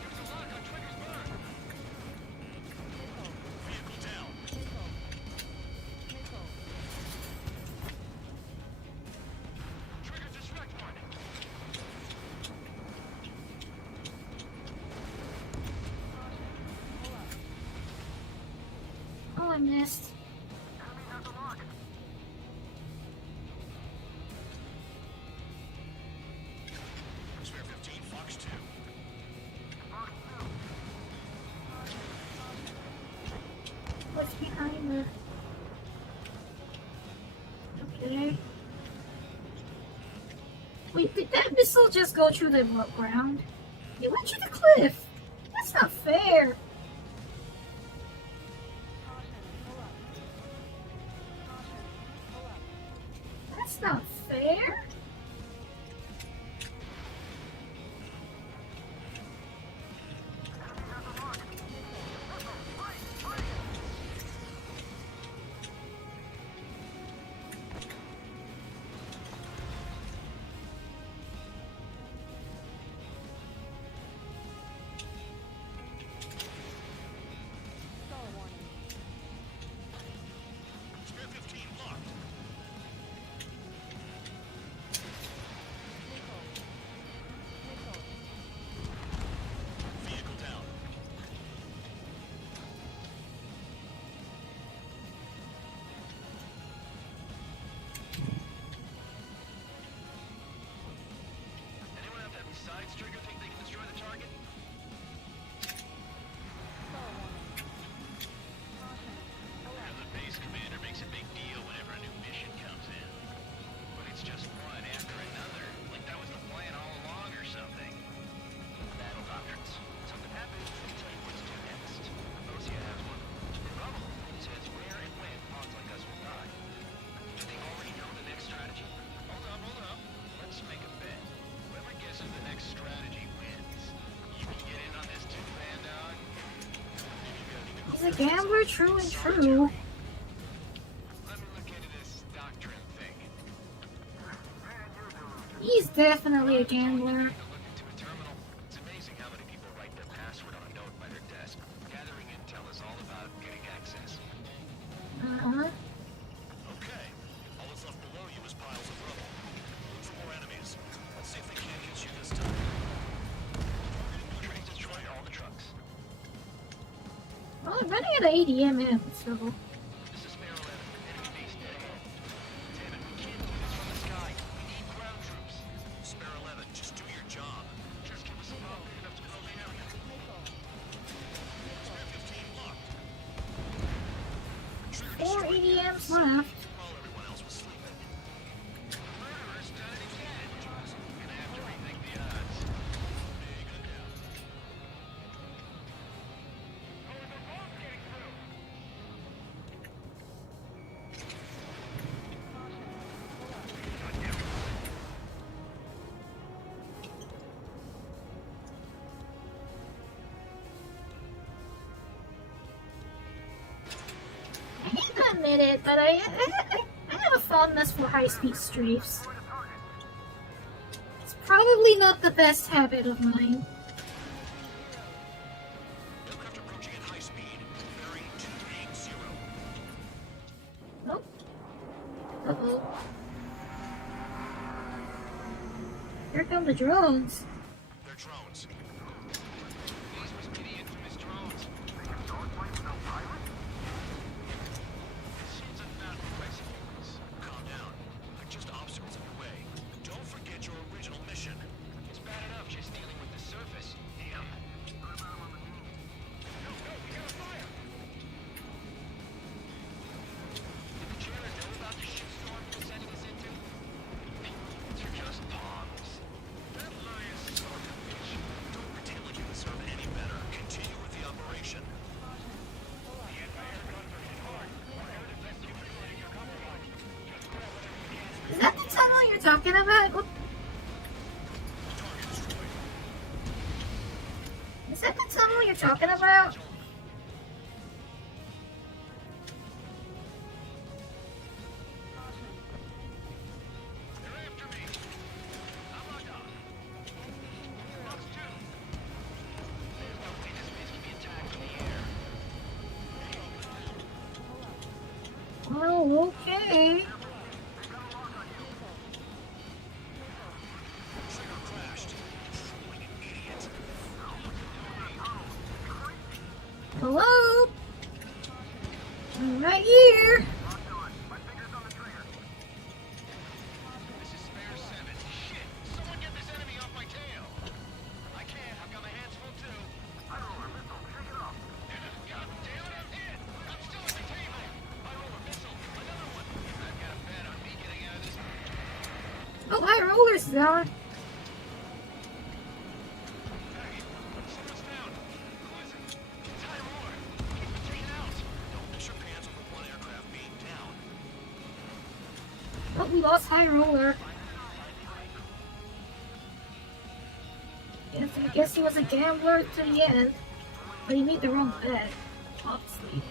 There's a lock on Trigger's barn. Vehicle down. Trigger disrect warning. Oh, I missed. Spare 15, Fox 2. What's behind the... Okay. Wait, did that missile just go through the ground? It went through the cliff! That's not fair! That's not fair! Spare 15 locked. Vehicle down. Anyone have that besides Trigger think they can destroy the target? The base commander makes a big deal whenever a new mission comes in. But it's just one after another. Like that was the plan all along or something. Battle doctrines. Something happens, they tell you what to do next. Osia has one. Bravo says where and when pawns like us will die. Do they already know the next strategy? Hold up. Let's make a bet. Whoever guesses the next strategy wins. You can get in on this too, man, dog. He's a gambler, true and true. Let me look into this doctrine thing. He's definitely a gambler. Look into a terminal. It's amazing how many people write their password on a note by their desk. Gathering intel is all about getting access. Uh-huh. Okay. All that's left below you is piles of rubble. Look for more enemies. Let's see if they can't get you this time. Trains destroy all the trucks. Well, I'm running out of ADM, so... This is Spare 11. Enemy base dead ahead. Damn it, we can't do this from the sky. We need ground troops. Spare 11, just do your job. Just give us a power big enough to build the area. seconds left. Admit it, but I have a fondness for high-speed strafes. It's probably not the best habit of mine. Nope. Uh-oh. Here come the drones. They're drones. Is that the tunnel you're talking about? What? Is that the tunnel you're talking about? Oh, okay. Hello? I'm right here. Oh, high rollers down. Oh, we lost high roller. Yes, I guess he was a gambler to the end, but he made the wrong bet, obviously.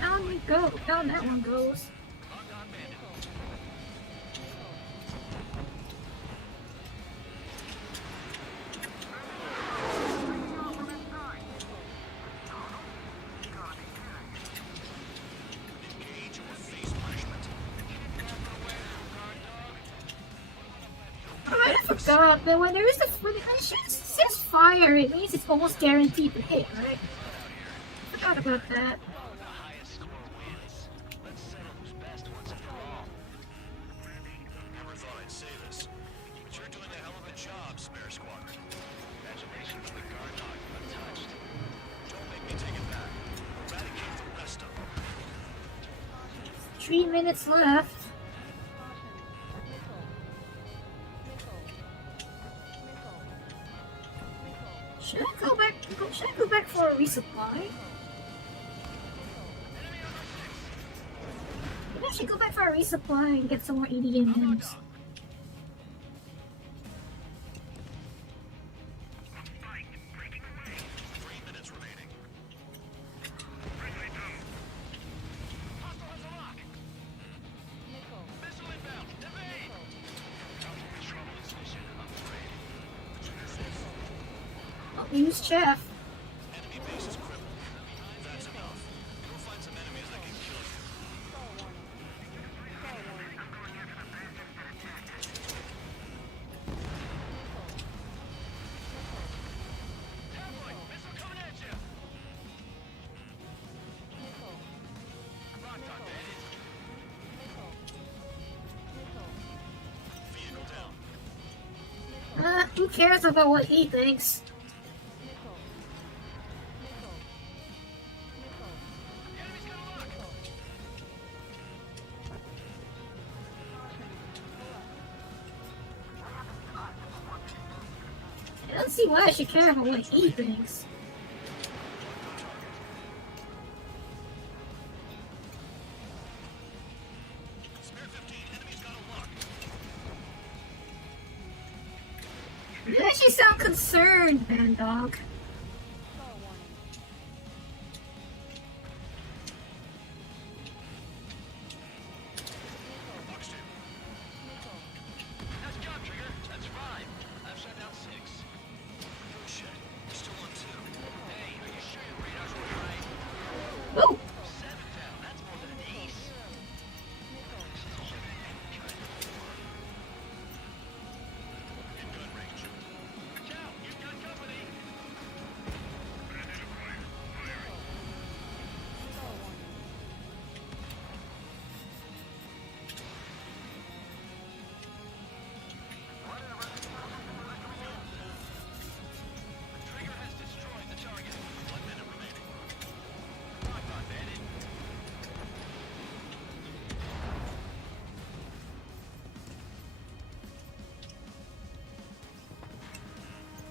Down we go. Down that one goes. I forgot that when there is when it says fire, it means it's almost guaranteed to hit, right? I forgot about that. Job, Spare Squadron. Congratulations to the guard dog, untouched. Don't make me take it back. Eradicate the rest of them. 3 minutes left. Should I go back? Should I go back for a resupply? Maybe I should go back for a resupply and get some more EDMs. 3 minutes remaining. Missile inbound! Evade! Trouble is mission, I'm afraid. Oh, use Chef. Who cares about what he thinks? I don't see why I should care about what he thinks. You actually sound concerned, man, dog.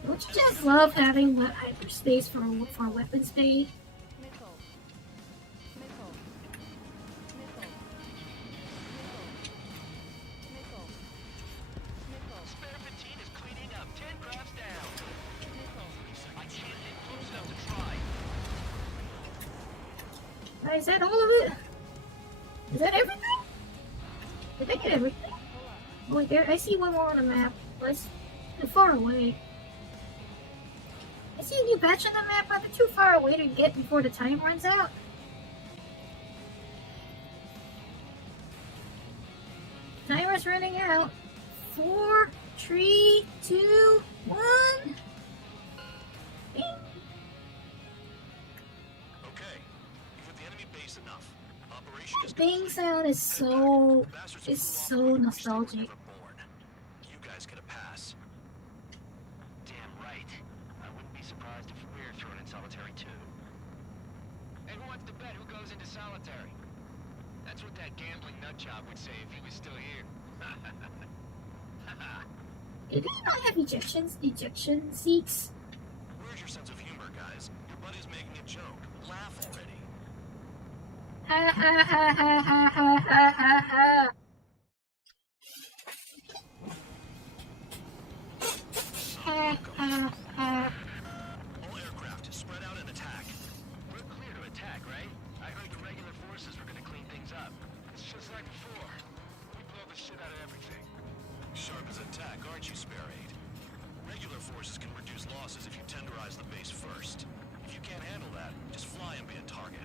Don't you just love having hyperspace for weapon speed? Is that all of it? Is that everything? Did I get everything? Oh, wait, there. I see one more on the map. But it's too far away. I see a new batch on the map, but they're too far away to get before the time runs out. Timer's running out. 4, 3, 2, 1. Bing. The bing sound is so nostalgic. You guys get a pass. Damn right. I wouldn't be surprised if we're thrown in solitary too. Hey, who wants to bet who goes into solitary? That's what that gambling nutjob would say if he was still here. Did they not have ejection seats? Where's your sense of humor, guys? Your buddy's making a joke. Laugh already. Ha ha ha ha ha ha ha ha ha. Ha ha ha. All aircraft, spread out and attack. We're clear to attack, right? I heard the regular forces were gonna clean things up. It's just like before. We blow the shit out of everything. Sharp as attack, aren't you, Spare 8? Regular forces can reduce losses if you tenderize the base first. If you can't handle that, just fly and be a target.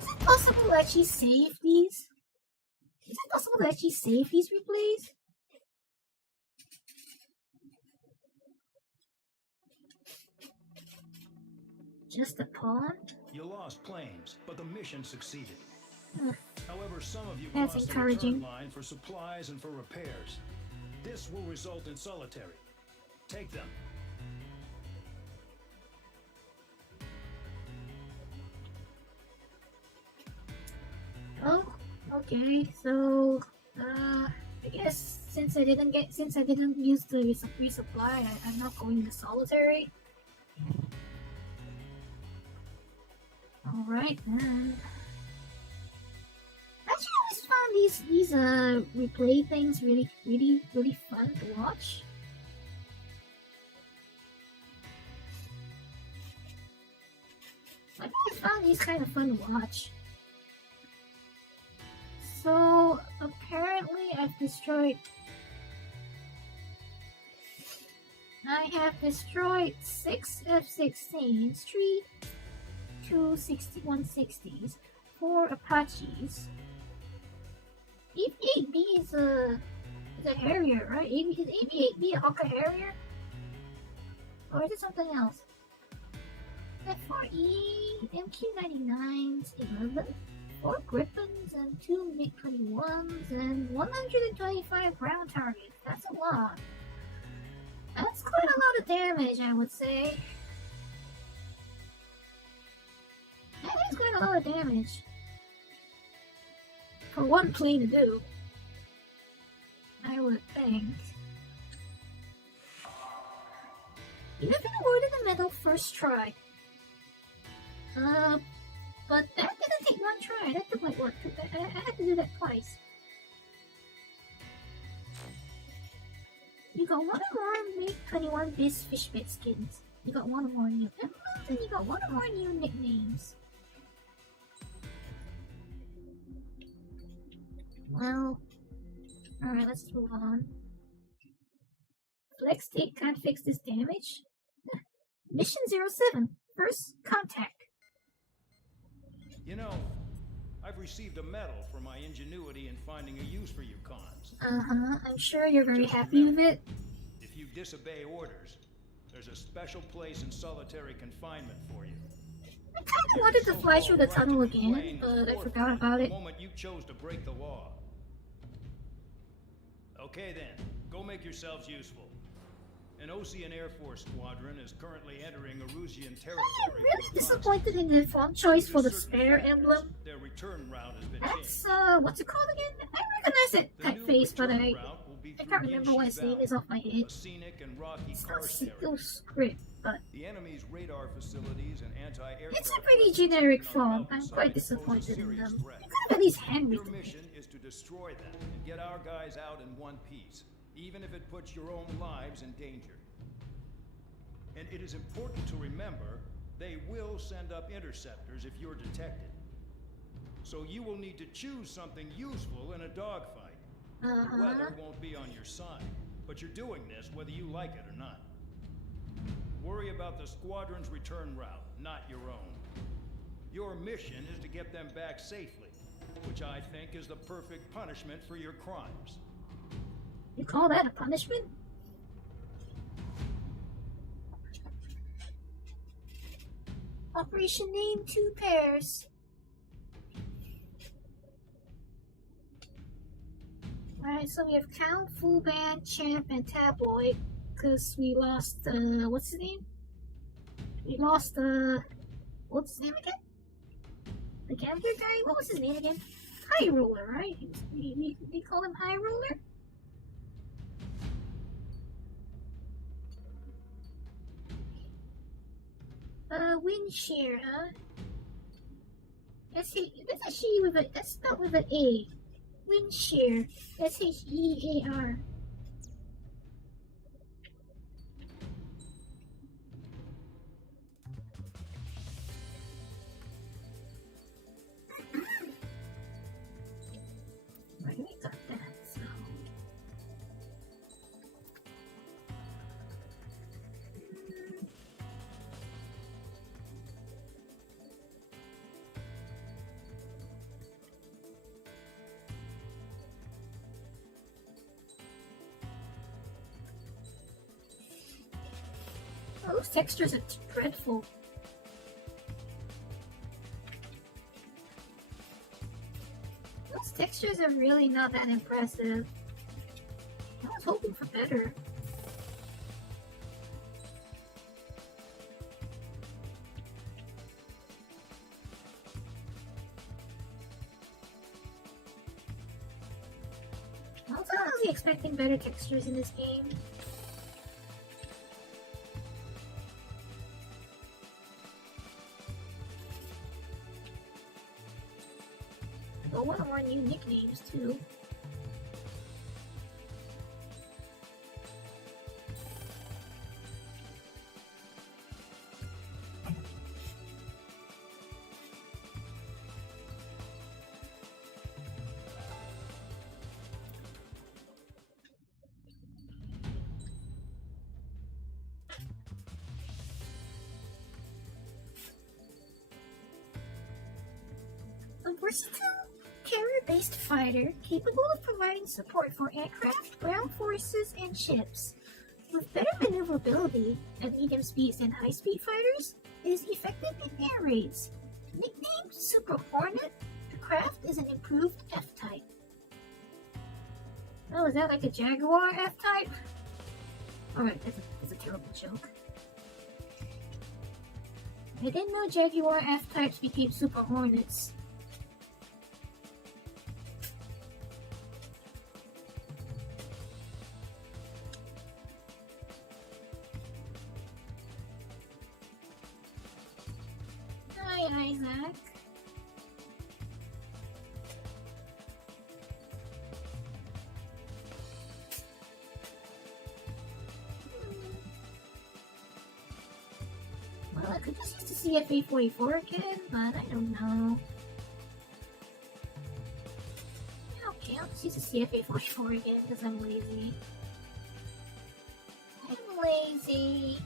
Is it possible to actually save these? Is it possible to actually save these replays? Just a pawn? You lost planes, but the mission succeeded. However, some of you That's crossed the encouraging. return line for supplies and for repairs. This will result in solitary. Take them. Oh, okay. So, I guess since I didn't use the resupply, I'm not going to solitary. All right then. Actually, I always found these replay things really fun to watch. I always found these kind of fun to watch. So apparently I have destroyed 6 F-16s, 3 26160s, 4 Apaches. AB-8B is a Harrier, right? Is AB-8B a Hawker Harrier? Or is it something else? F4E, MQ-99s, 11, 4 Griffins and 2 MiG-21s and 125 ground targets. That's a lot. That's quite a lot of damage, I would say. That is quite a lot of damage. For one plane to do. I would think. You've been awarded a medal first try. But that didn't take one try. That took like what? I had to do that twice. You got one or more MiG-21 Biz Fish Bit skins. You got one or more new emblems, and you got one or more new nicknames. Well, alright, let's move on. Flex tape can't fix this damage. Mission 07, first contact. You know, I've received a medal for my ingenuity in finding a use for you cons. I'm sure you're very happy with it. If you disobey orders, there's a special place in solitary confinement for you. I kinda wanted to fly through the tunnel again, but I forgot about it. The moment you chose to break the law. Okay then, go make yourselves useful. An Ocean Air Force squadron is currently entering Erusian territory. I'm really disappointed in the font choice for the spare emblem. Their return route has been That's, what's it called again? I recognize it, typeface, but I can't remember what its name is off my head. It's not Sequel script, but the enemy's radar facilities and anti-aircraft. it's a pretty generic font. I'm quite disappointed in them. They could have at least handwritten. Your mission is to destroy them and get our guys out in one piece, even if it puts your own lives in danger. And it is important to remember, they will send up interceptors if you're detected. So you will need to choose something useful in a dogfight. The weather won't be on your side, but you're doing this whether you like it or not. Worry about the squadron's return route, not your own. Your mission is to get them back safely, which I think is the perfect punishment for your crimes. You call that a punishment? Operation name 2 pairs. Alright, so we have Count, Full Band, Champ, and Tabloid. Because we lost, what's his name? We lost, what's his name again? The gambler guy? What was his name again? High Roller, right? We call him High Roller? Wind shear, huh? That's a she with a, that's spelled with an A. Wind shear. S-H-E-A-R. Right, we got that, so. Those textures are dreadful. Those textures are really not that impressive. I was hoping for better. I was honestly expecting better textures in this game. But one of our new nicknames too. A versatile carrier-based fighter capable of providing support for aircraft, ground forces, and ships. With better maneuverability at medium speeds than high-speed fighters, it is effective in air raids. Nicknamed Super Hornet, the aircraft is an improved F-type. Oh, is that like a Jaguar F-type? Alright, that's a terrible joke. I didn't know Jaguar F-types became Super Hornets. Hi, Isaac. Well, I could just use the CFA-44 again, but I don't know. Yeah, okay, I'll just use the CFA-44 again because I'm lazy. I'm lazy.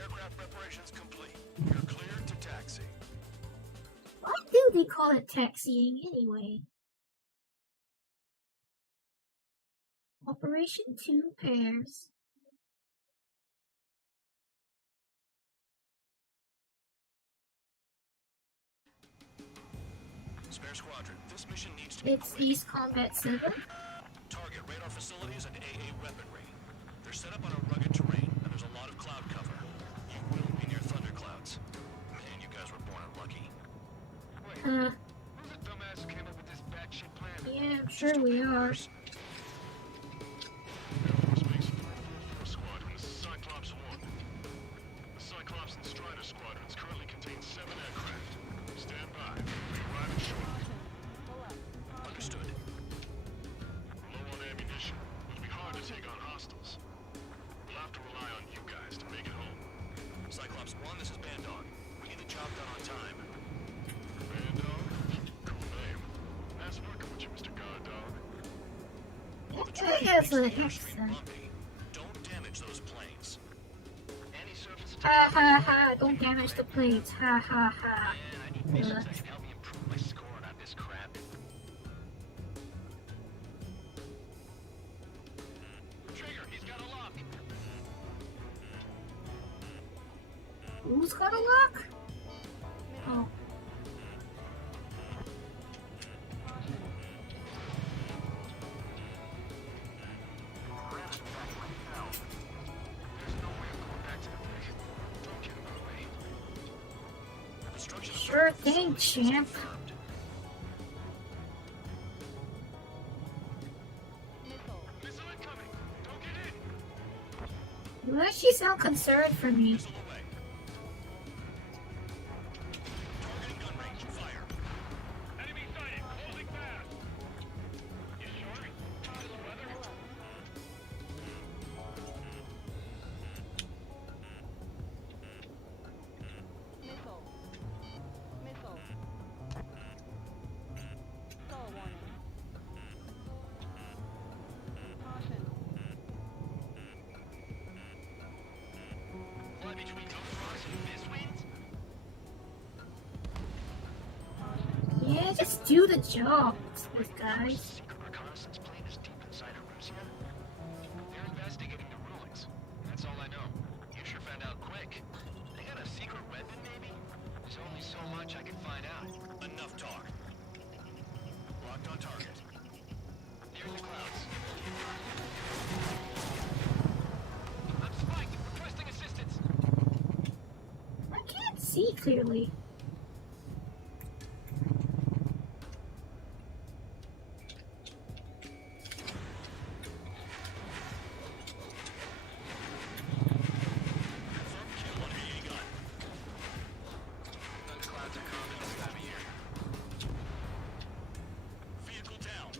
Aircraft preparations complete. You're cleared to taxi. Why do they call it taxiing anyway? Operation 2 pairs. Spare squadron, this mission needs to be It's quick. East Combat 7. Target radar facilities and AA weaponry. They're set up on a rugged terrain, and there's a lot of cloud cover. You will be near thunderclouds. Man, you guys were born unlucky. Wait, who's the dumbass who came up with this batshit plan? Yeah, I'm sure we are. Air Force Base 444 Squadron, this is Cyclops 1. The Cyclops and Strider squadrons currently contain 7 aircraft. Stand by. We arrive in short. Understood. We're low on ammunition. It'll be hard to take on hostiles. We'll have to rely on you guys to make it home. Cyclops 1, this is Bandog. We need the job done on time. Bandog? Cool name. Nice working with you, Mr. Guard Dog. While the terrain has makes the an airstream accent. bumpy, don't damage those planes. Any surface Ha ha ha, don't damage the plates. Ha ha ha. Man, I need missions that can help me improve my score on this crap. Trigger, he's got a lock. Who's got a lock? Oh. There's no way of going back to the brig. Don't get in my way. Destruction of Sure target thing, facilities champ. confirmed. Missile incoming. Don't get in. You actually sound concerned for me. Missile away. Targeting gun range. Fire. Enemy sighted. Closing fast. You sure? How's the weather? Fly between tough frost and fist winds? Yeah, just do the job, these guys. Secret reconnaissance plane is deep inside Erusia. They're investigating the ruins. That's all I know. You sure found out quick. They got a secret weapon, maybe? There's only so much I can find out. Enough talk. Locked on target. Near the clouds. I'm spiked. Requesting assistance. I can't see clearly. Confirm kill on AA gun. Thunderclouds are common this time of year. Vehicle down.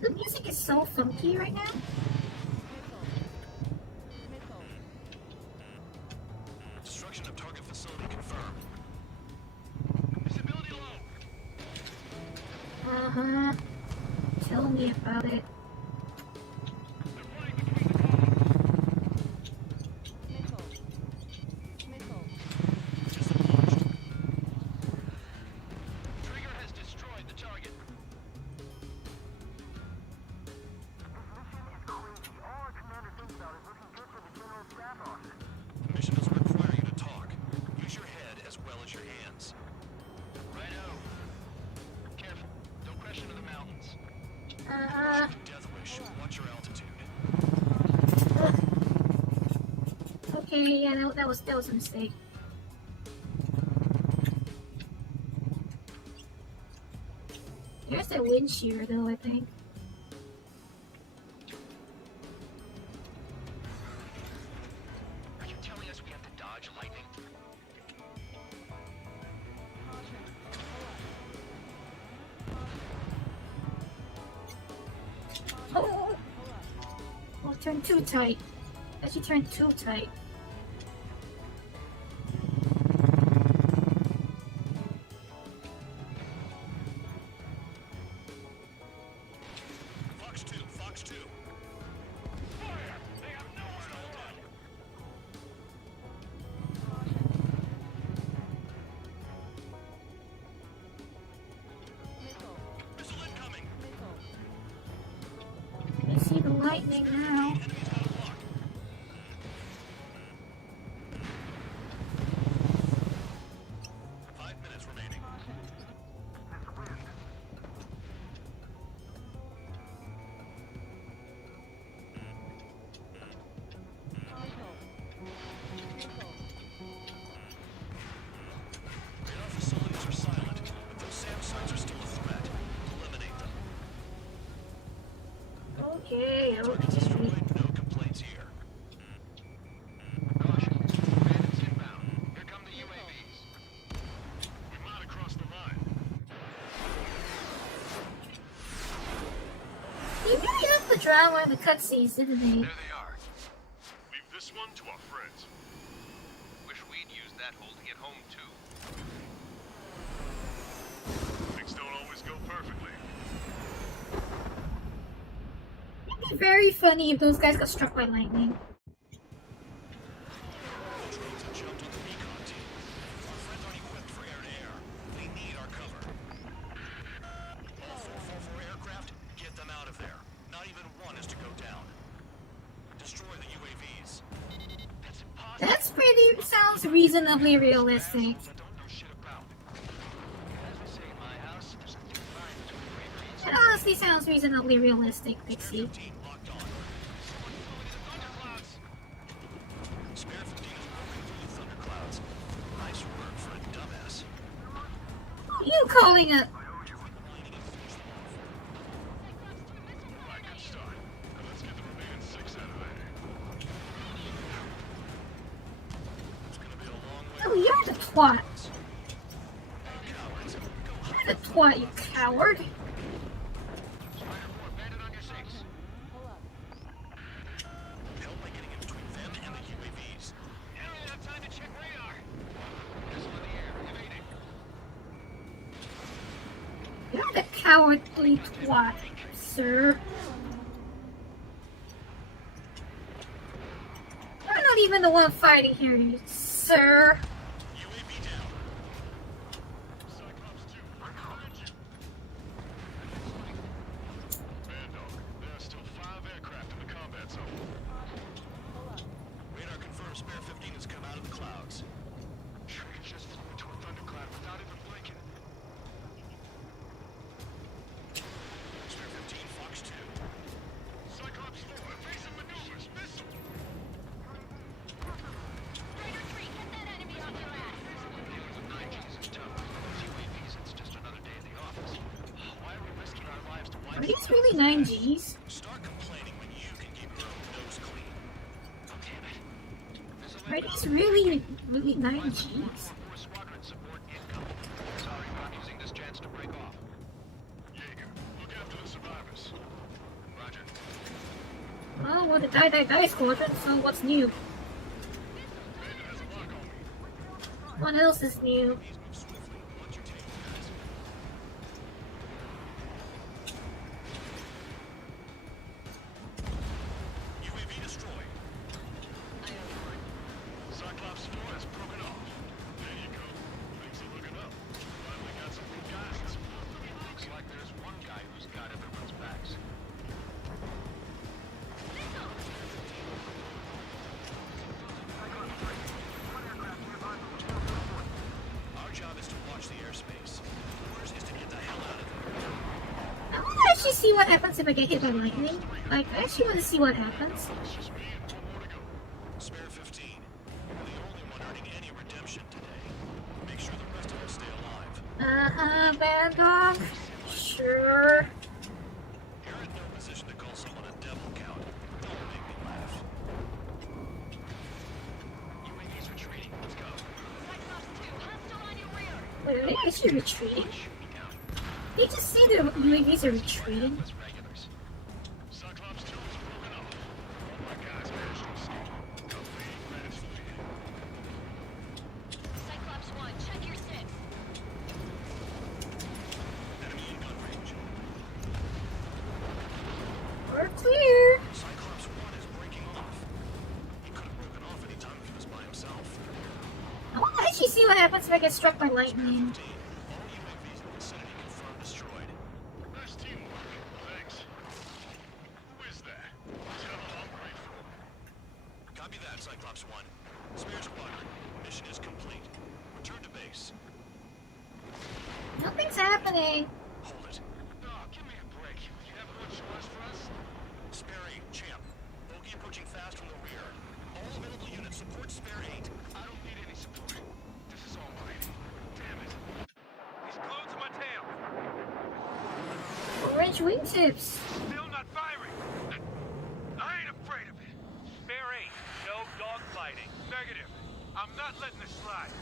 The music is so funky right now. Destruction of target facility confirmed. Visibility low. Uh-huh. Tell me about it. They're flying between the Okay, yeah, that was a mistake. There's the wind shear though, I think. Are you telling us we have to dodge lightning? Oh! Oh, it turned too tight. Actually turned too tight. Fox 2, Fox 2. Fire! They have nowhere to run. Missile incoming. I see the lightning now. Enemies out of luck. 5 minutes remaining. Radar facilities are silent, but those SAM sites are still a threat. Eliminate them. Okay, Targets okay. destroyed, no complaints here. Caution, bandits inbound. Here come the UAVs. We might have crossed the line. He really upped the drama in the cutscenes, didn't he? There they are. Leave this one to our friends. Wish we'd used that hole to get home too. Things don't always go perfectly. It'd be very funny if those guys got struck by lightning. Drones have jumped on the recon team. Our friends aren't equipped for air-to-air. They need our cover. All 444 aircraft, get them out of there. Not even one is to go down. Destroy the UAVs. That's impossible. That's pretty, sounds reasonably realistic. That don't know shit about. As we say in my house, there's a thin line between bravery and It honestly sounds reasonably realistic, Pixie. 15 locked on. Someone flew into the thunderclouds. Spare 15 is moving through the thunderclouds. Nice work for a dumbass. You calling it? Alright, good start. Now let's get the remaining 6 out of there. It's gonna be a long way. Oh, you're the twat. Cowards. Go You're the twat, you coward. Spider 4, bandit on your 6. Help by getting in between them and the UAVs. You don't even have time to check radar. Missile in the air, evading. You're the cowardly twat, sir. I'm not even the one fighting here, sir. UAV down. Cyclops 2, I command you. Bandog, there are still 5 aircraft in the combat zone. Radar confirms Spare 15 has come out of the clouds. Sure, he just flew into a thundercloud without even blinking. Spare 15, Fox 2. Cyclops 4, evasive maneuvers, missile. Spider 3, get that enemy off your ass. Dealing with 9Gs is tough. Those UAVs, it's just another day at the office. Why are we risking our lives to wipe Are these really 9Gs? Start complaining when you can keep your own nose clean. Oh, damn it. Are these really 9Gs? 444 squadron support incoming. Sorry, we're not using this chance to break off. Jaeger, look after the survivors. Roger. Oh, well, the die squadron, so what's new? Bandit has a lock on me. What else is new? Please move swiftly. Watch your tail, guys. UAV destroyed. Cyclops 4 has broken off. There you go. Things are looking up. Finally got some good guys. Looks like there's one guy who's got everyone's backs. Our job is to watch the airspace. Yours is to get the hell out of there. I want to actually see what happens if I get hit by lightning. Like, I actually want to see what happens. It's just me and one more to go. Spare 15. band dog? Sure. You're in no position to call someone a devil, Count. Don't make me laugh. UAV's retreating. Let's go. Cyclops 2, hostile on your rear. Wait, are they actually retreating? They just see the UAVs are retreating. Regulars. Cyclops 2 is broken up. All my guys managed to escape. Cyclops 1, check your 6. Enemy in gun range. We're clear. Cyclops 1 is breaking off. He could have broken off any time if he was by himself. I want to actually see what happens if I get struck by lightning. All UAVs in the vicinity confirmed destroyed. Nice teamwork. Thanks. Who is that? Tell him I'm grateful. Copy that, Cyclops 1. Spare squadron. Mission is complete. Return to base. Nothing's happening. Hold it. Oh, give me a break. You have more choice for us? Spare 8, champ. Bogey approaching fast from the rear. All available units support Spare 8. I don't need any support. This is all mine. Damn it. He's glued to my tail. Orange wingtips. Still not firing. I ain't afraid of it. Spare 8. No dogfighting. Negative. I'm not letting this slide.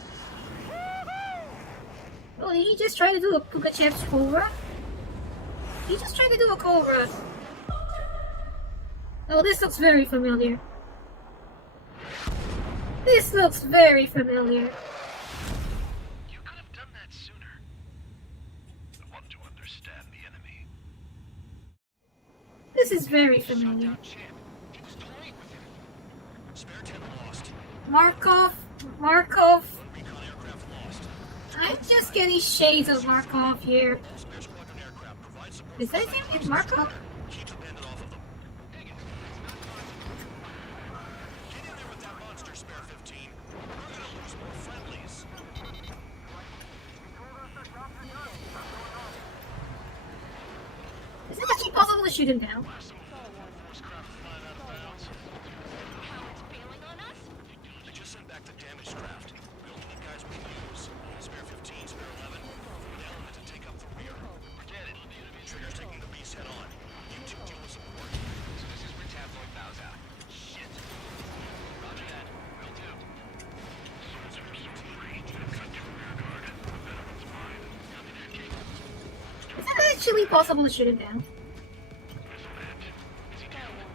Oh, did he just try to do a Puka Champ's Cobra? He just tried to do a Cobra. Oh, this looks very familiar. This looks very familiar. You could have done that sooner. I want to understand the enemy. This is very familiar. Shut down champ. He was toying with him. Spare 10 lost. Markov. One recon aircraft lost. I'm just getting shades of Markov here. Spare squadron aircraft provide support. Is that his name? Is Markov? Keep the bandit off of them. Dang it. Get in there with that monster, Spare 15. We're gonna lose more friendlies. Is it actually possible to shoot him down? Force craft flying out of bounds. Cowards bailing on us? They just sent back the damaged craft. We only need guys we can use. Spare 15, Spare 11. Forward element to take up the rear. Forget it. Trigger's taking the beast head on. You two deal with support. So this is where Tabloid bows out. Shit. Roger that. Will do. Spare 15, cut your rear guard. The veteran's mine. Copy that, King. Is it actually possible to shoot him down? Missile hit. Is he down? No.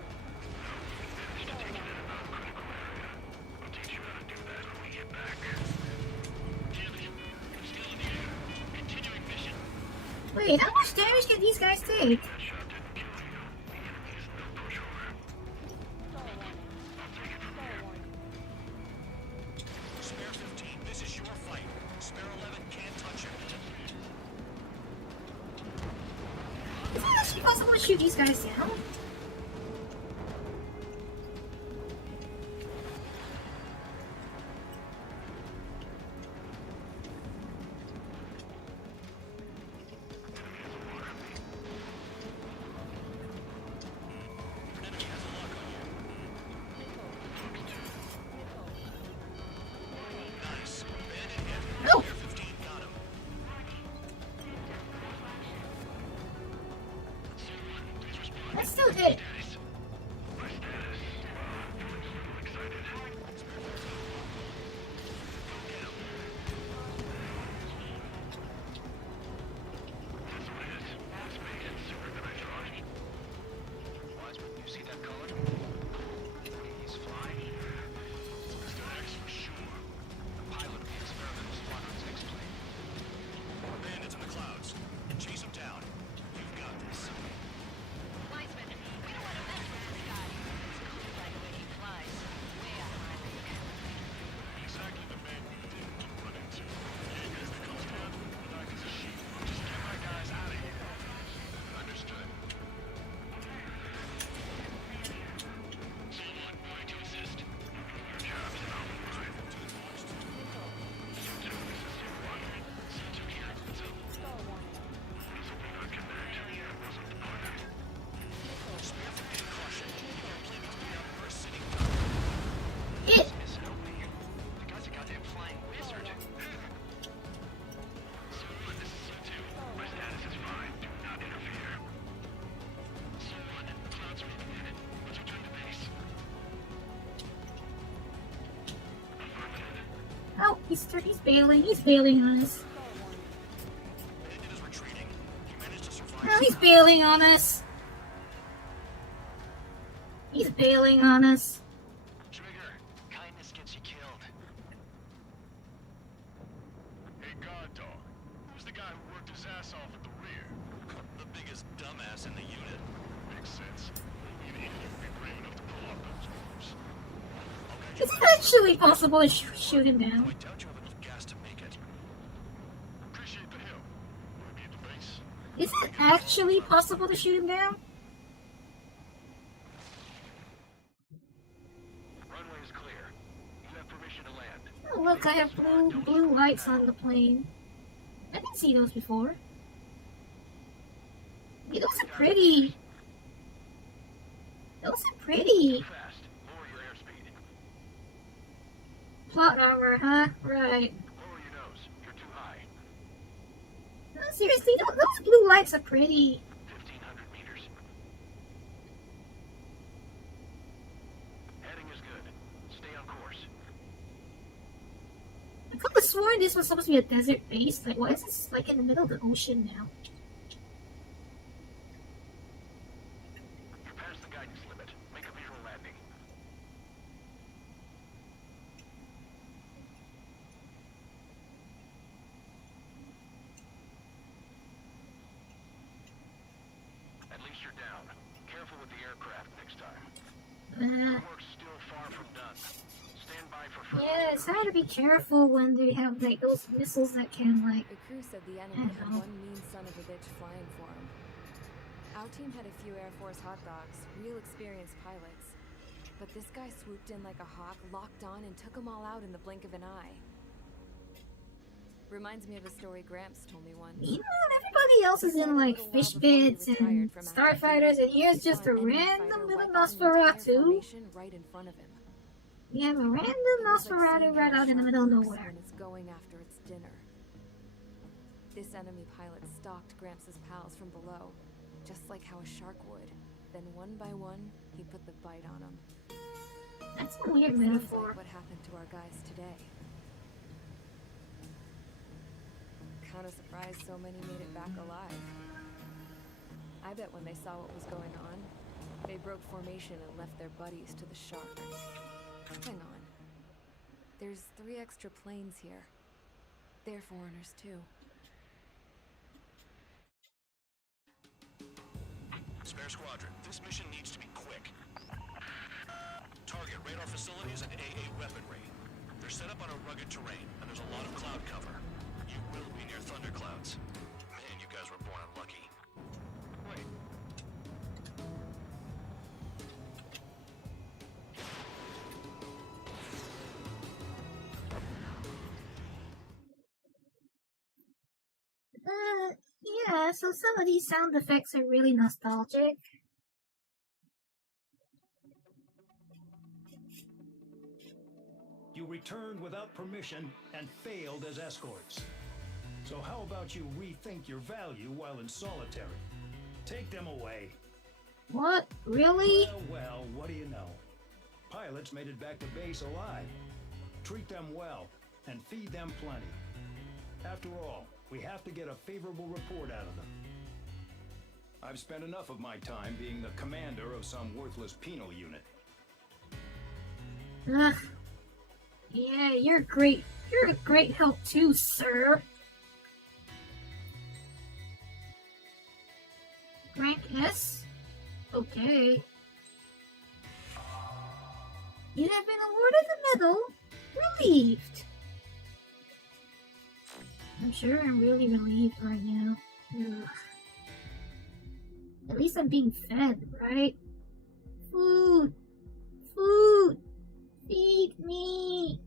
He's taking it about a critical area. I'll teach you how to do that when we get back. Damage. Still in the air. Continuing mission. Wait, how much damage can these guys take? That shot didn't kill you. The enemy is no pushover. I'll take it from here. Spare 15, this is your fight. Spare 11 can't touch it. Is it actually possible to shoot these guys down? Enemy has a lock on you. Nice. Bandit hit. No. Spare 15 got him. That's still He's bailing. He's bailing on us. No, he's bailing on us. He's bailing on us. Trigger, kindness gets you killed. Hey, guard dog. Who's the guy who worked his ass off at the rear? The biggest dumbass in the unit. Makes sense. Even if you'd be brave enough to pull off those moves. Okay, Is it actually possible to shoot him down? I doubt you have enough gas to make it. Appreciate the help. Wanna be at the base? Is it actually possible to shoot him down? Runway is clear. You have permission to land. Oh, look, I have blue lights on the plane. I didn't see those before. Yeah, those are pretty. Those are pretty. Fast. Lower your airspeed. Plot armor, huh? Right. Lower your nose. You're too high. No, seriously, those blue lights are pretty. 1,500 meters. Heading is good. Stay on course. I could have sworn this was supposed to be a desert base. Like, why is this like in the middle of the ocean now? You're past the guidance limit. Make a visual landing. At least you're down. Careful with the aircraft next time. Your work's still far from done. Stand by for further. Yeah, it's hard to be careful when they have like those missiles that can like. The crew said the enemy had one mean son of a bitch flying for him. Our team had a few Air Force hot dogs, real experienced pilots. But this guy swooped in like a hawk, locked on, and took them all out in the blink of an eye. Reminds me of a story Gramps told me once. You know, everybody else is in like fish pits and starfighters, and here's just a random little Nosferatu. Right in front of him. We have a random Nosferatu right out in the middle of nowhere. When it's going after its dinner. This enemy pilot stalked Gramps' pals from below, just like how a shark would. Then one by one, he put the bite on them. That's a weird Sounds metaphor. like what happened to our guys today. Kinda surprised so many made it back alive. I bet when they saw what was going on, they broke formation and left their buddies to the shark. Hang on. There's 3 extra planes here. They're foreigners too. Spare squadron, this mission needs to be quick. Target radar facilities and AA weaponry. They're set up on a rugged terrain, and there's a lot of cloud cover. You will be near thunderclouds. Man, you guys were born unlucky. Wait. Yeah, so some of these sound effects are really nostalgic. You returned without permission and failed as escorts. So how about you rethink your value while in solitary? Take them away. What? Really? Well, what do you know? Pilots made it back to base alive. Treat them well and feed them plenty. After all, we have to get a favorable report out of them. I've spent enough of my time being the commander of some worthless penal unit. Ugh. Yeah, you're great. You're a great help too, sir. Rank S? Okay. You have been awarded the medal. Relieved. I'm sure I'm really relieved right now. Ugh. At least I'm being fed, right? Food! Food! Feed me!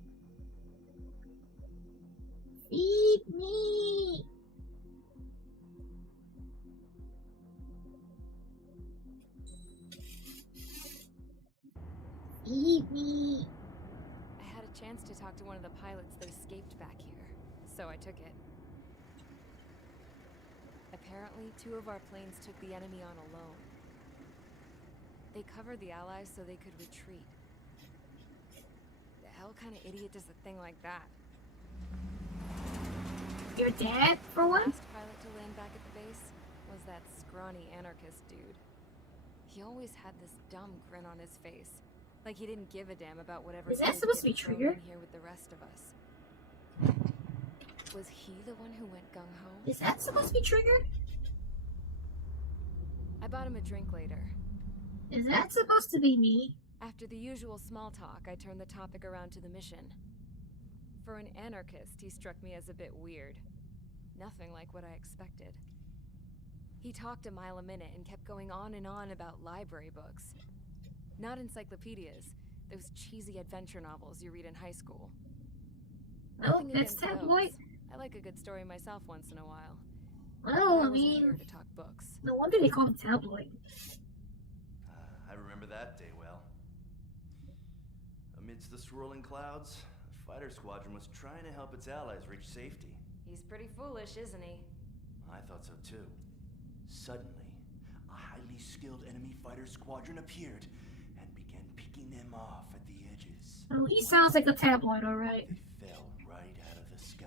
Feed me! Feed me! I had a chance to talk to one of the pilots that escaped back here, so I took it. Apparently, 2 of our planes took the enemy on alone. They covered the Allies so they could retreat. The hell kind of idiot does a thing like that? Your dad, for The one? last pilot to land back at the base was that scrawny anarchist dude. He always had this dumb grin on his face, like he didn't give a damn about whatever. Is that supposed to be Trigger? In here with the rest of us. Was he the one who went gung ho? Is that supposed to be Trigger? I bought him a drink later. Is that supposed to be me? After the usual small talk, I turned the topic around to the mission. For an anarchist, he struck me as a bit weird. Nothing like what I expected. He talked a mile a minute and kept going on and on about library books. Not encyclopedias, those cheesy adventure novels you read in high school. Oh, Nothing that's against tabloid. those. I like a good story myself once in a while. Well, I wasn't mean, here to talk books. no wonder they call him tabloid. I remember that day well. Amidst the swirling clouds, the fighter squadron was trying to help its allies reach safety. He's pretty foolish, isn't he? I thought so too. Suddenly, a highly skilled enemy fighter squadron appeared and began picking them off at the edges. Oh, he sounds like a tabloid, alright. They fell right out of the sky.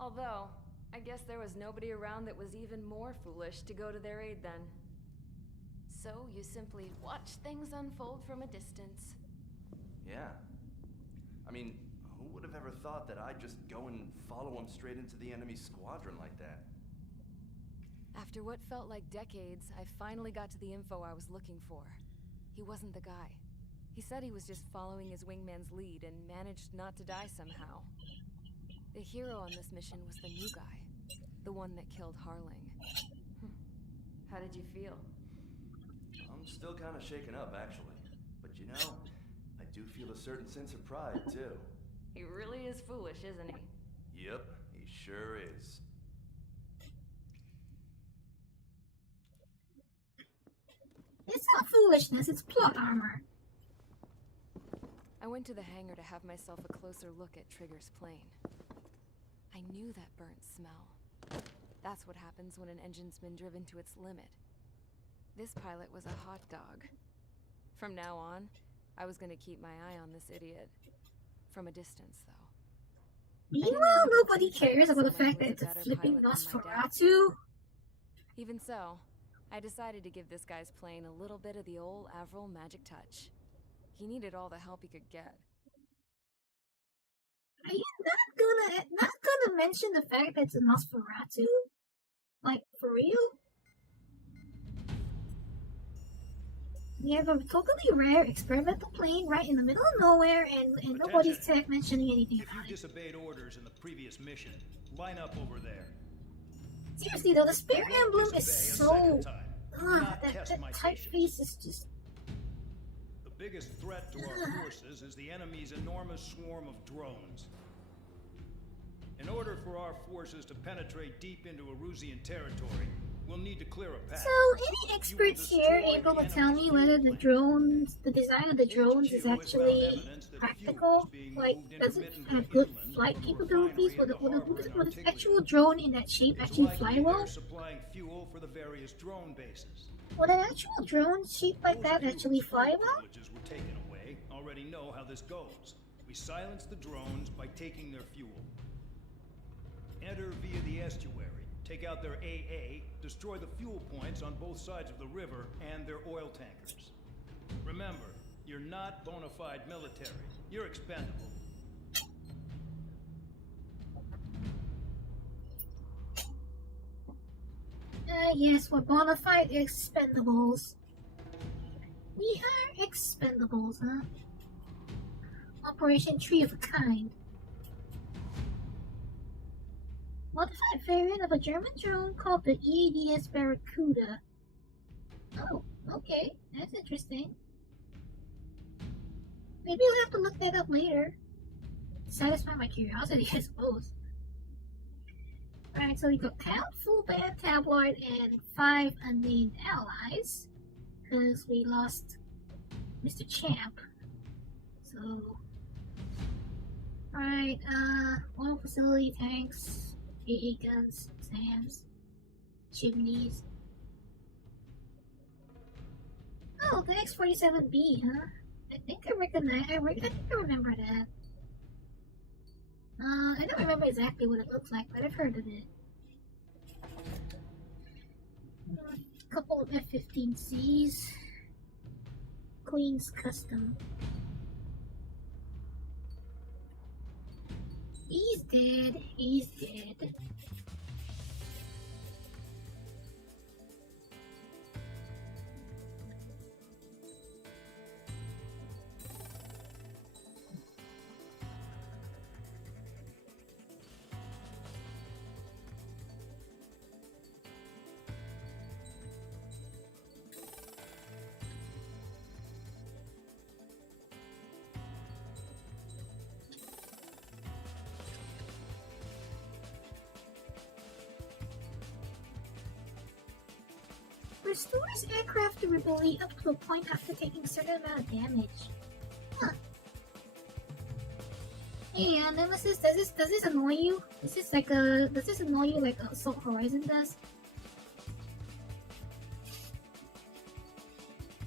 Although, I guess there was nobody around that was even more foolish to go to their aid then. So you simply watch things unfold from a distance. Yeah. I mean, who would have ever thought that I'd just go and follow him straight into the enemy squadron like that? After what felt like decades, I finally got to the info I was looking for. He wasn't the guy. He said he was just following his wingman's lead and managed not to die somehow. The hero on this mission was the new guy. The one that killed Harling. How did you feel? I'm still kind of shaken up, actually. But you know, I do feel a certain sense of pride, too. He really is foolish, isn't he? Yep, he sure is. It's not foolishness, it's plot armor. I went to the hangar to have myself a closer look at Trigger's plane. I knew that burnt smell. That's what happens when an engine's been driven to its limit. This pilot was a hot dog. From now on, I was gonna keep my eye on this idiot. From a distance, though. Meanwhile, nobody cares about the fact that it's a flipping Nosferatu. Even so, I decided to give this guy's plane a little bit of the old Avril magic touch. He needed all the help he could get. Are you not gonna mention the fact that it's a Nosferatu? Like, for real? We have a totally rare experimental plane right in the middle of nowhere, and nobody's mentioning anything about it. If you disobeyed orders in the previous mission, line up over there. Seriously though, the Spear Emblem is so... that typeface is just... The biggest threat to our forces is the enemy's enormous swarm of drones. In order for our forces to penetrate deep into Erusian territory, we'll need to clear a path. So, any experts here able to tell me whether the design of the drones is actually practical? Like, does it have good flight capabilities? Would an actual drone in that shape actually fly well? Supplying fuel for the various drone bases. Would an actual drone shaped like that actually fly well? Privileges were taken away. Already know how this goes. We silence the drones by taking their fuel. Enter via the estuary. Take out their AA, destroy the fuel points on both sides of the river and their oil tankers. Remember, you're not bona fide military. You're expendable. Yes, we're bona fide expendables. We are expendables, huh? Operation Tree of a Kind. Modified variant of a German drone called the EADS Barracuda. Oh, okay, that's interesting. Maybe we'll have to look that up later. Satisfy my curiosity, I suppose. Alright, so we got Count, Full Band, Tabloid, and 5 unnamed allies. Because we lost Mr. Champ. So... Alright, oil facility, tanks, AA guns, SAMs, chimneys. Oh, the X-47B, huh? I think I remember that. I don't remember exactly what it looks like, but I've heard of it. A couple of F-15Cs. Queen's Custom. He's dead. He's dead. Restores aircraft durability up to a point after taking a certain amount of damage. Huh. Hey, Nemesis, does this annoy you? Does this annoy you like Assault Horizon does?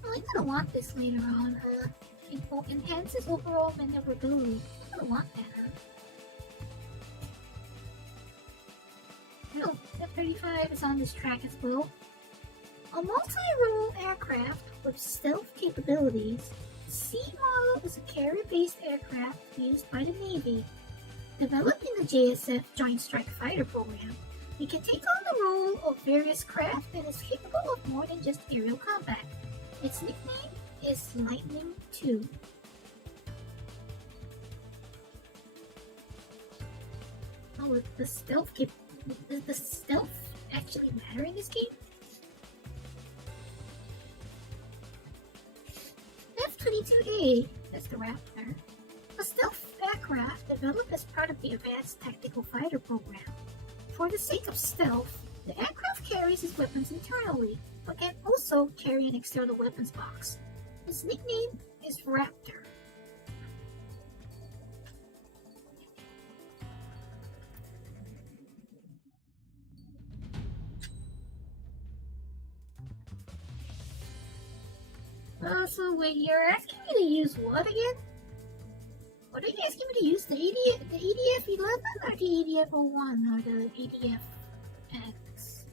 Oh, I'm gonna want this later on. Enhances overall maneuverability. I'm gonna want that. No, F-35 is on this track as well. A multi-role aircraft with stealth capabilities, C model is a carrier-based aircraft used by the Navy. Developed in the JSF Joint Strike Fighter program, it can take on the role of various craft and is capable of more than just aerial combat. Its nickname is Lightning II. Oh, the stealth does the stealth actually matter in this game? F-22A, that's the Raptor, a stealth aircraft developed as part of the Advanced Tactical Fighter program. For the sake of stealth, the aircraft carries its weapons internally, but can also carry an external weapons box. Its nickname is Raptor. So wait, you're asking me to use what again? What are you asking me to use? The ADF-11 or the ADF-01 or the ADF-X?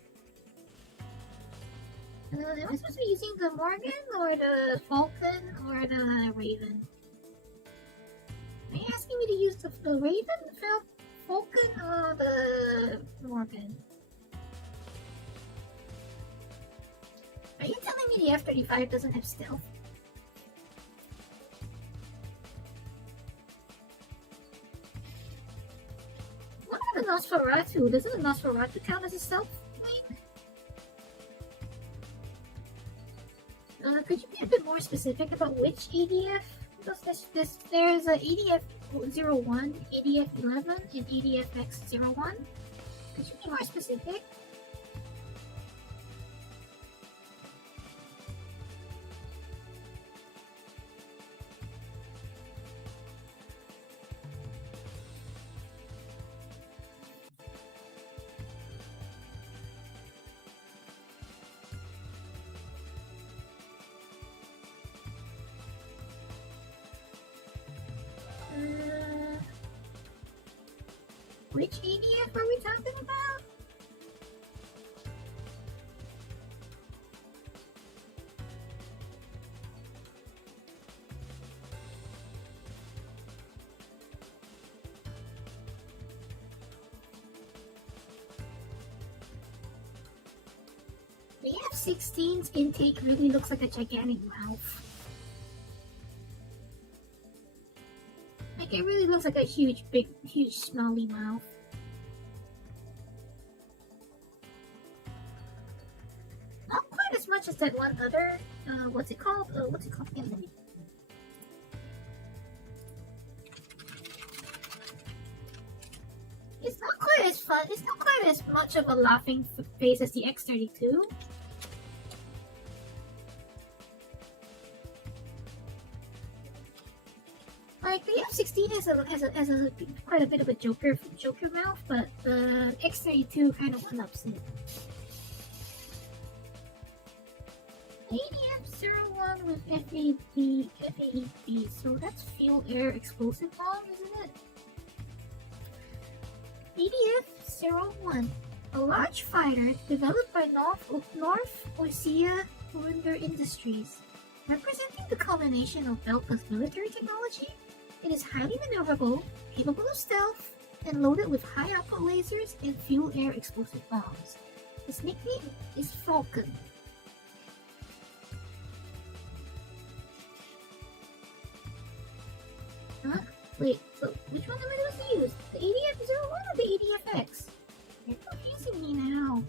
Am I supposed to be using the Morgan or the Falcon or the Raven? Are you asking me to use the Raven, Falcon, or the Morgan? Are you telling me the F-35 doesn't have stealth? What about the Nosferatu? Doesn't the Nosferatu count as a stealth plane? Could you be a bit more specific about which ADF? Because there's a ADF-01, ADF-11, and ADF-X-01. Could you be more specific? Which ADF are we talking about? The F-16's intake really looks like a gigantic mouth. Like, it really looks like a huge, smelly mouth. Not quite as much as that one other, what's it called again? It's not quite as fun, it's not quite as much of a laughing face as the X-32. Like, the F-16 has quite a bit of a Joker mouth, but the X-32 kind of one-ups it. ADF-01 with FAEB, so that's Fuel Air Explosive Bomb, isn't it? ADF-01, a large fighter developed by North Ossia Wunder Industries. Representing the combination of Belka's military technology, it is highly maneuverable, capable of stealth, and loaded with high-output lasers and fuel-air explosive bombs. Its nickname is Falcon. Huh? Wait, so which one am I supposed to use? The ADF-01 or the ADF-X? You're confusing me now.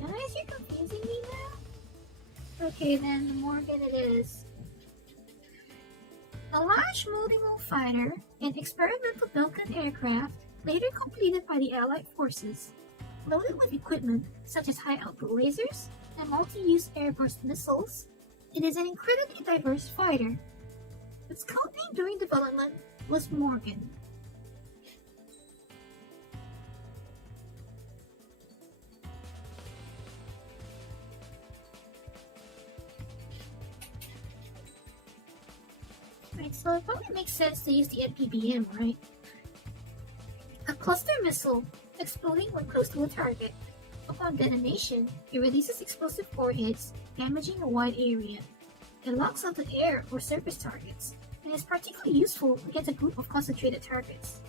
Guys, you're confusing me now? Okay, then the Morgan it is. A large multi-role fighter, an experimental Belkan aircraft, later completed by the Allied forces, loaded with equipment such as high-output lasers and multi-use airburst missiles. It is an incredibly diverse fighter. Its codename during development was Morgan. Right, so it probably makes sense to use the NPBM, right? A cluster missile, exploding when close to a target. Upon detonation, it releases explosive warheads, damaging a wide area. It locks onto air or surface targets, and is particularly useful against a group of concentrated targets.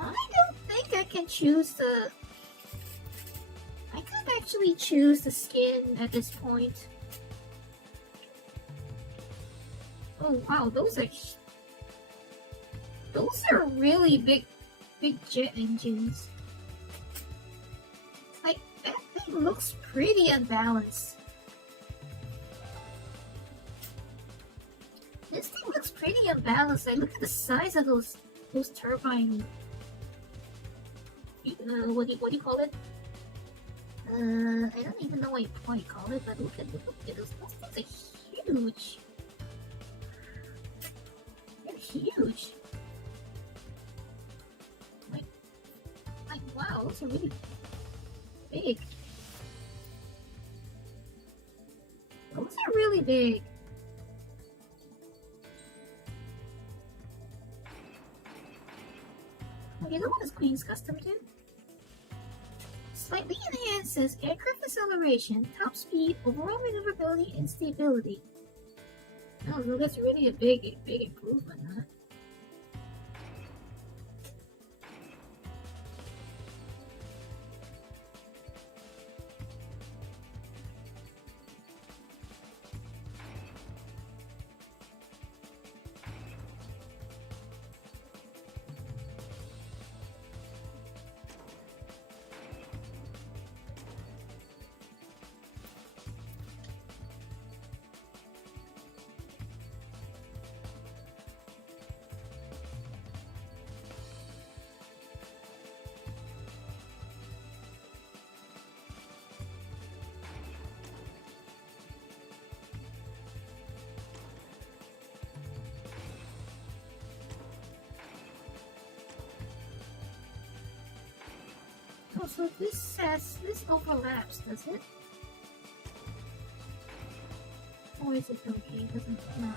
I don't think I can choose the... I can't actually choose the skin at this point. Oh wow, those are really big jet engines. Like, that thing looks pretty unbalanced. This thing looks pretty unbalanced. Like, look at the size of those turbine. What do you call it? I don't even know what you call it, but look at those things are huge. They're huge. Like wow, those are really big. Those are really big. Okay, the one is Queen's Custom too. Slightly enhances aircraft acceleration, top speed, overall maneuverability, and stability. Oh, so that's really a big improvement, huh? Oh, so this overlaps, does it? Or is it okay? Doesn't not?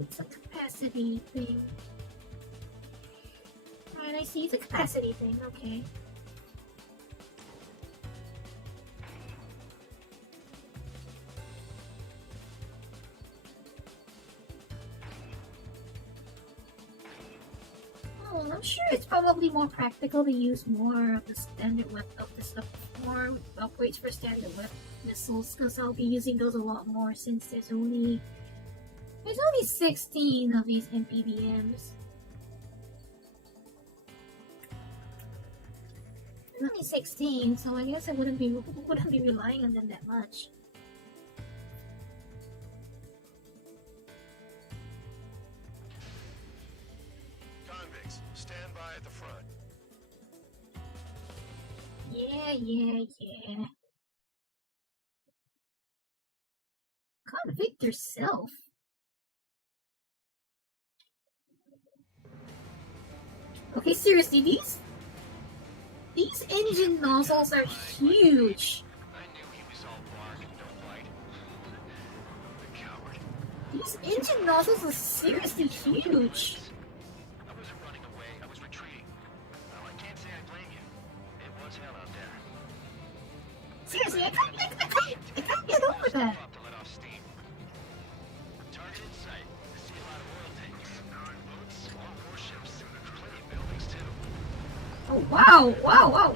It's a capacity thing. Alright, I see. It's a capacity thing. Okay. Oh, I'm sure it's probably more practical to use more of the standard more upgrades for standard missiles, because I'll be using those a lot more since there's only 16 of these MPBMs. There's only 16, so I guess I wouldn't be relying on them that much. Convicts, stand by at the front. Yeah. Convict yourself. Okay, seriously, these engine nozzles are huge. I knew he was all bark and no bite. The coward. These engine nozzles are seriously huge. I wasn't running away, I was retreating. Well, I can't say I blame you. It was hell out there. Seriously, I can't get over that. To let off steam. Target in sight. I see a lot of oil tanks. Boats, small warships, plenty of buildings too. Oh wow, wow.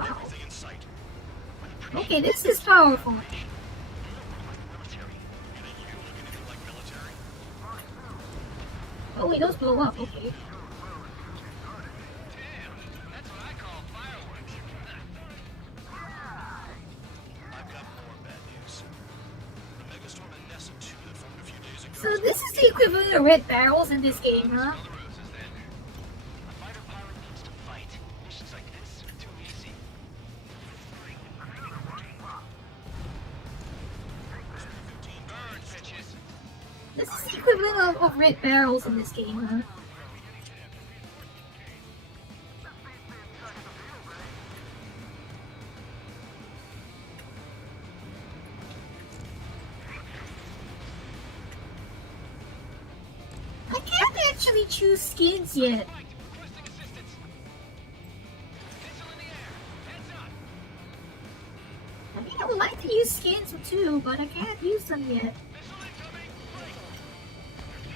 Everything in sight. Okay, this is powerful. Military. You think you can look anything like military? Oh wait, those blow up, okay. Damn, that's what I call fireworks. I've got more bad news. The megastorm and Nessa 2 that formed a few days ago. So this is the equivalent of red barrels in this game, huh? Smell the roses then. A fighter pilot needs to fight. Missions like this are too easy. Burn, bitches. This is the equivalent of red barrels in this game, huh? I can't actually choose skins yet. Requesting assistance. Missile in the air. Heads up. I mean, I would like to use skins too, but I can't use them yet. Missile incoming. Ready.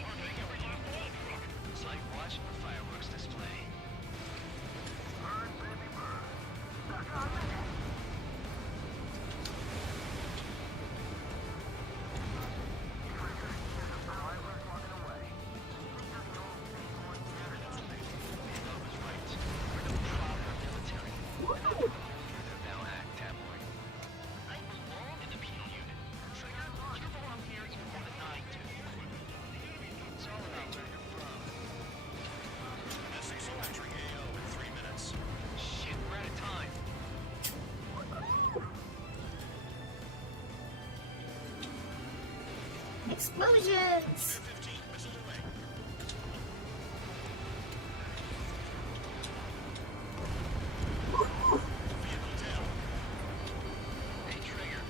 Targeting every last one. It's like watching a fireworks display. Burn, baby, burn. Explosions! Hey, Trigger,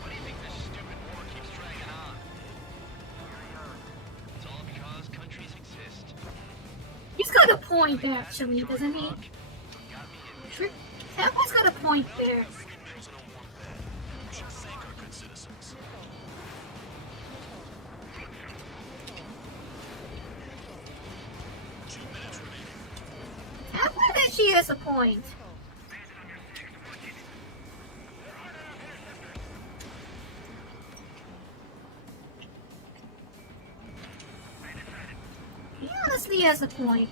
why do you think this stupid war keeps dragging on? It's all because countries exist. He's got a point actually, doesn't he? Apple's got a point there. Apple actually has a point. He honestly has a point.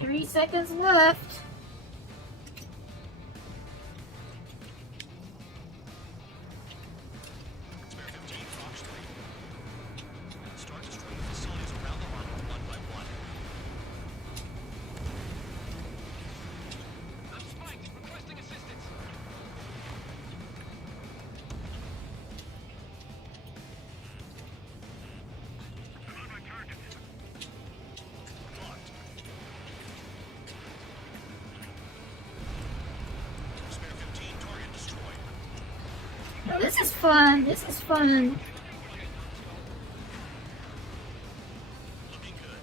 Three seconds left. Oh, this is fun. This is fun. Looking good.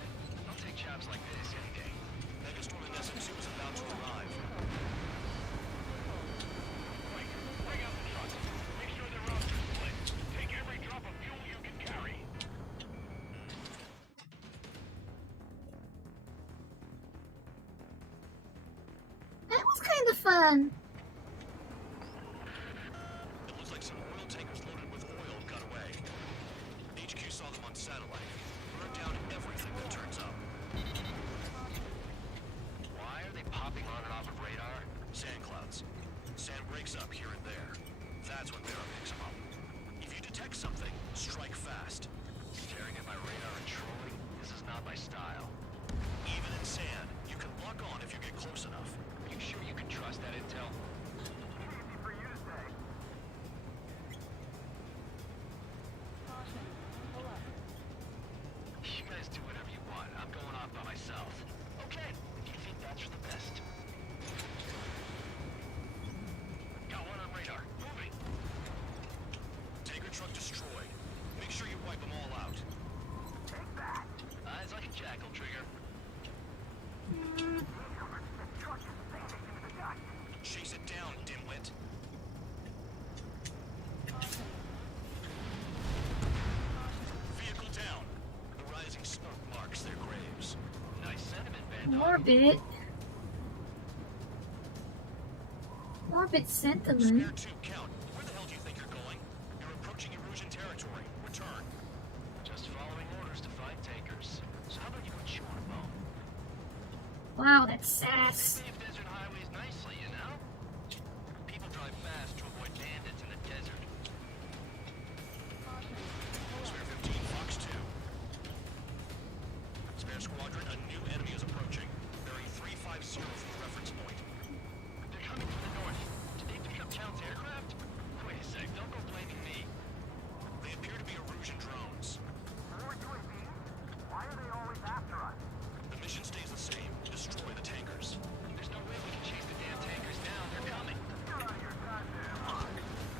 I'll take jobs like this any day. Megastorm in SMC was about to arrive. Wait, bring out the trucks. Make sure their routes are split. Take every drop of fuel you can carry. That was kind of fun. It looks like some oil tankers loaded with oil got away. HQ saw them on satellite. Burned down everything that turns up. Why are they popping on and off of radar? Sand clouds. Sand breaks up here and there. That's when Vera picks them up. If you detect something, strike fast. Staring at my radar and trolling? This is not my style. Even in sand, you can lock on if you get close enough. Are you sure you can trust that intel? Easy for you to say. You guys do whatever you want. I'm going off by myself. Okay, if you think that's for the best. Got one on radar. Moving. Tanker truck destroyed. Make sure you wipe them all out. Take that. Eyes like a jackal, Trigger. The truck is sinking into the dust. Chase it down, dimwit. Vehicle down. The rising smoke marks their graves. Nice sentiment, Van Dog. Morbid. Morbid sentiment. Spare 2, count. Where the hell do you think you're going? You're approaching erosion territory. Return. Just following orders to find tankers. So how about you and chew on a bone? Wow, that's sass. They pave desert highways nicely, you know? People drive fast to avoid bandits in the desert. Spare 15, Fox 2. Spare squadron, a new enemy is approaching. Bearing 350 from the reference point. They're coming from the north. Did they pick up Count's aircraft? Wait a sec, don't go blaming me. They appear to be erosion drones. More UAVs? Why are they always after us? The mission stays the same. Destroy the tankers. There's no way we can chase the damn tankers down. They're coming. You're out of your goddamn mind.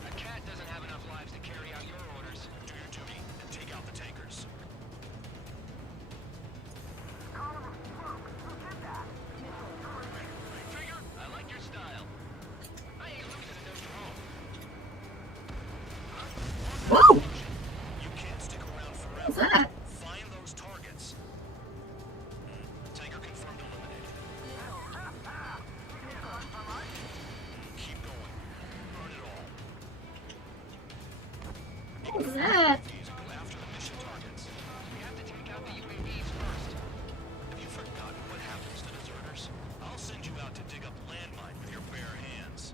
A cat doesn't have enough lives to carry out your orders. Do your duty and take out the tankers. Column of smoke. Who did that? Trigger, I like your style. I ain't looking at the nose home. Whoa! You can't stick around What's forever. that? Find those targets. Tanker confirmed eliminated. Keep going. Burn it all. What was that? These go after the mission targets. We have to take out the UAVs first. Have you forgotten what happens to deserters? I'll send you out to dig up landmine with your bare hands.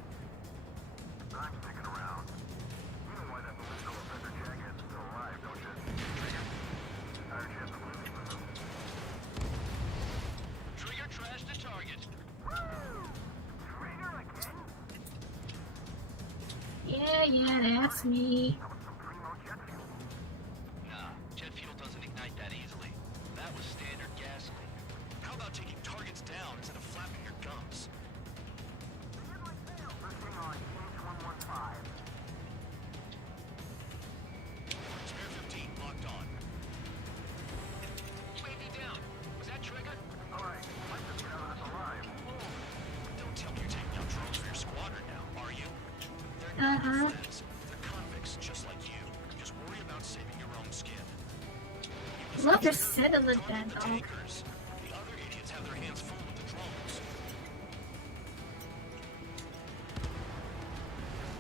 I'm sticking around. You know why that political offender jackass is still alive, don't you? Trigger? Higher chance of losing with him. Trigger trash the target. Trigger again? Yeah, that's me. That was some primo jet fuel. Nah, jet fuel doesn't ignite that easily. That was standard gasoline. How about taking targets down instead of flapping your gums? Listening on H115. Spare 15 locked on. UAV down. Was that Trigger? Alright, let's just get out of this alive. Don't tell me you're taking out drones for your squadron now, are you? They're not Uh-huh. your friends. They're convicts just like you. Just worry about saving your own skin. Love your sentiment then, The dog. tankers. The other idiots have their hands full with the drones.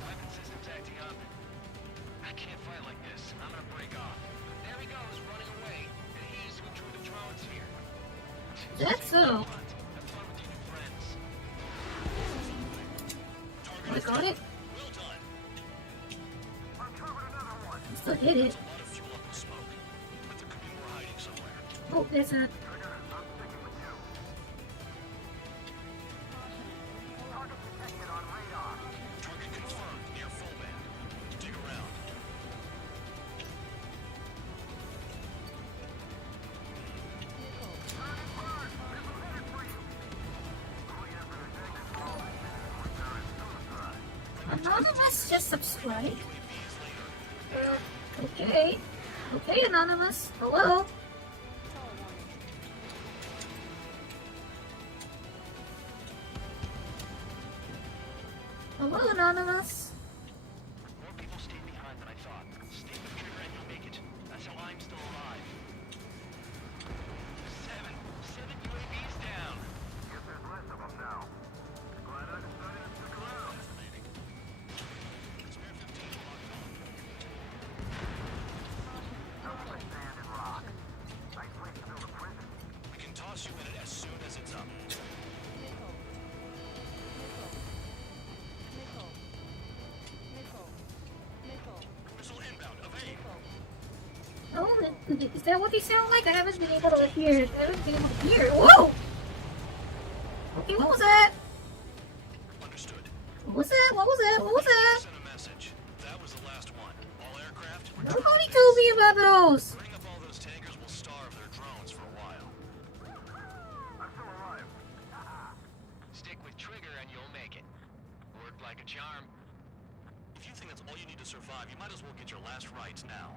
Weapon system's acting up. I can't fight like this. I'm gonna break off. There he goes, running away. And he's who drew the drones here. That's so. Have fun with your new friends. I got it. Well done. Uncovered another one. Still hit it. A lot of fuel up in smoke. But there could be more hiding somewhere. Oh, there's a. Trigger, I'm sticking with you. Target detected on radar. Target confirmed near full band. Dig around. Anonymous just subscribe. UAV Okay. Okay, Anonymous. Hello? Hello, Anonymous. More people stayed behind than I thought. Stay with Trigger and you'll make it. That's how I'm still alive. Seven UAVs down. Guess there's less of them now. Glad I decided to stick around. Spare 15 locked on. Nothing but sand and rock. Nice place to build a prison. We can toss you in it as soon as it's up. Missile inbound. Evade. Oh, is that what they sound like? I haven't been able to hear. Whoa! Okay, what was that? Understood. What was that? What was that? What was that? Send a message. That was the last one. All aircraft. Nobody told me about those. Bring up all those tankers will starve their drones for a while. I'm still alive. Stick with Trigger and you'll make it. Worked like a charm. If you think that's all you need to survive, you might as well get your last rites now.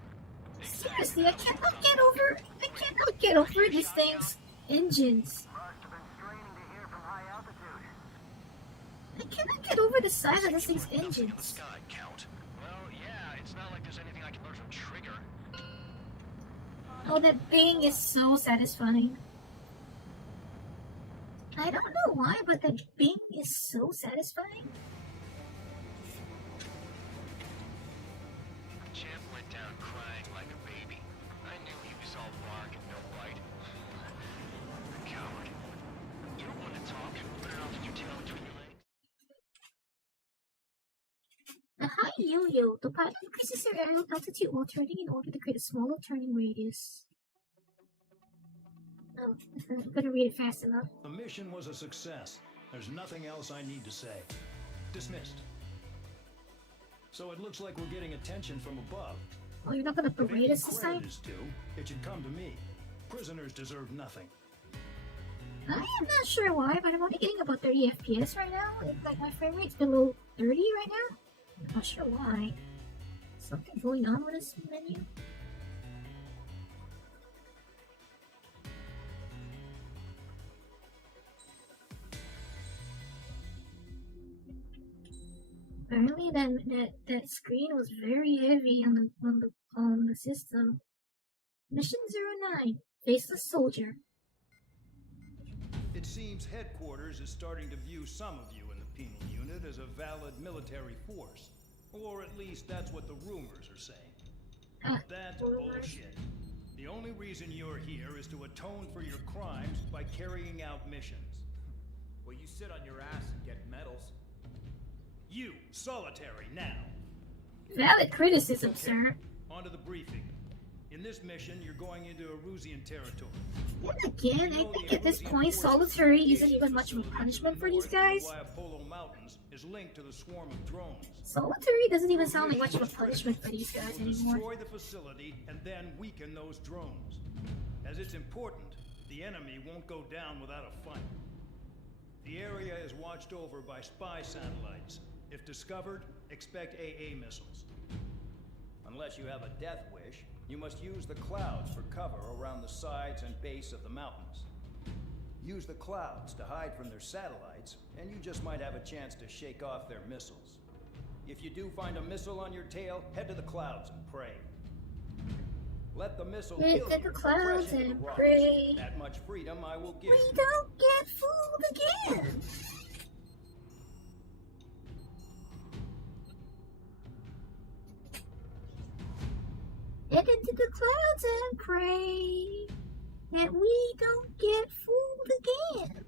Seriously, I cannot get over these things. Engines. Must have been straining to hear from high altitude. I cannot get over the size of this thing's In the engines. sky, Count. Well, yeah, it's not like there's anything I can learn from Trigger. Oh, that bing is so satisfying. I don't know why, but that bing is so satisfying. Champ went down crying like a baby. I knew he was all bark and no bite. The coward. You don't want to talk. Better not put your tail between your legs. A high yo-yo. The pilot increases their aerial altitude while turning in order to create a smaller turning radius. Oh, I'm gonna read it fast enough. The mission was a success. There's nothing else I need to say. Dismissed. So it looks like we're getting attention from above. Oh, you're not gonna If berate any us this credit time? is due, it should come to me. Prisoners deserve nothing. I am not sure why, but I'm only getting about 30 FPS right now. It's like my frame rate's below 30 right now. I'm not sure why. Something going on with this menu. Apparently, that screen was very heavy on the system. Mission 09: Faceless Soldier. It seems headquarters is starting to view some of you in the penal unit as a valid military force. Or at least that's what the rumors are saying. That's bullshit. The only reason you're here is to atone for your crimes by carrying out missions. Well, you sit on your ass and get medals. You, solitary, now. Valid criticism, sir. On to the briefing. In this mission, you're going into Erusian territory. And again, I think at this point, solitary isn't even much of a punishment for these guys. Apollo Mountains is linked to the swarm of drones. Solitary doesn't even sound like much of a punishment for these guys Will anymore. destroy the facility and then weaken those drones. As it's important, the enemy won't go down without a fight. The area is watched over by spy satellites. If discovered, expect AA missiles. Unless you have a death wish, you must use the clouds for cover around the sides and base of the mountains. Use the clouds to hide from their satellites, and you just might have a chance to shake off their missiles. If you do find a missile on your tail, head to the clouds and pray. Let the missile Head kill to you the or clouds crash into the and rocks. pray. That much freedom I will give. We don't get fooled again. Head into the clouds and pray that we don't get fooled again.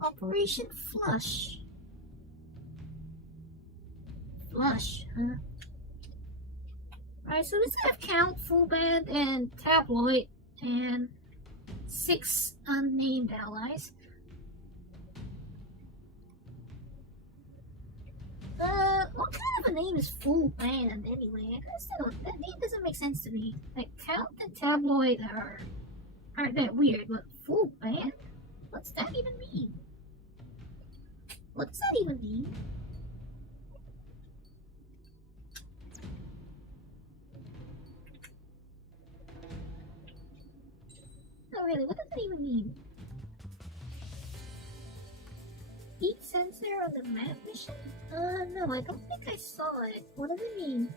Operation Flush. Flush, huh? Alright, so let's have Count, Full Band, and Tabloid, and 6 unnamed allies. What kind of a name is Full Band anyway? That name doesn't make sense to me. Like, Count and Tabloid aren't that weird, but Full Band? What's that even mean? What does that even mean? Oh really, what does that even mean? Heat sensor on the map mission? No, I don't think I saw it. What does it mean?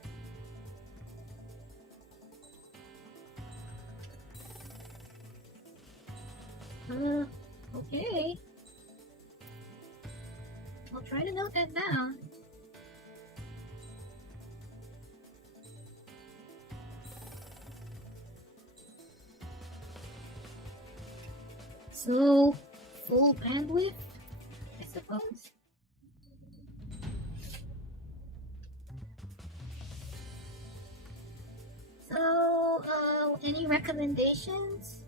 Okay. I'll try to note that down. So, full bandwidth, I suppose? So, any recommendations?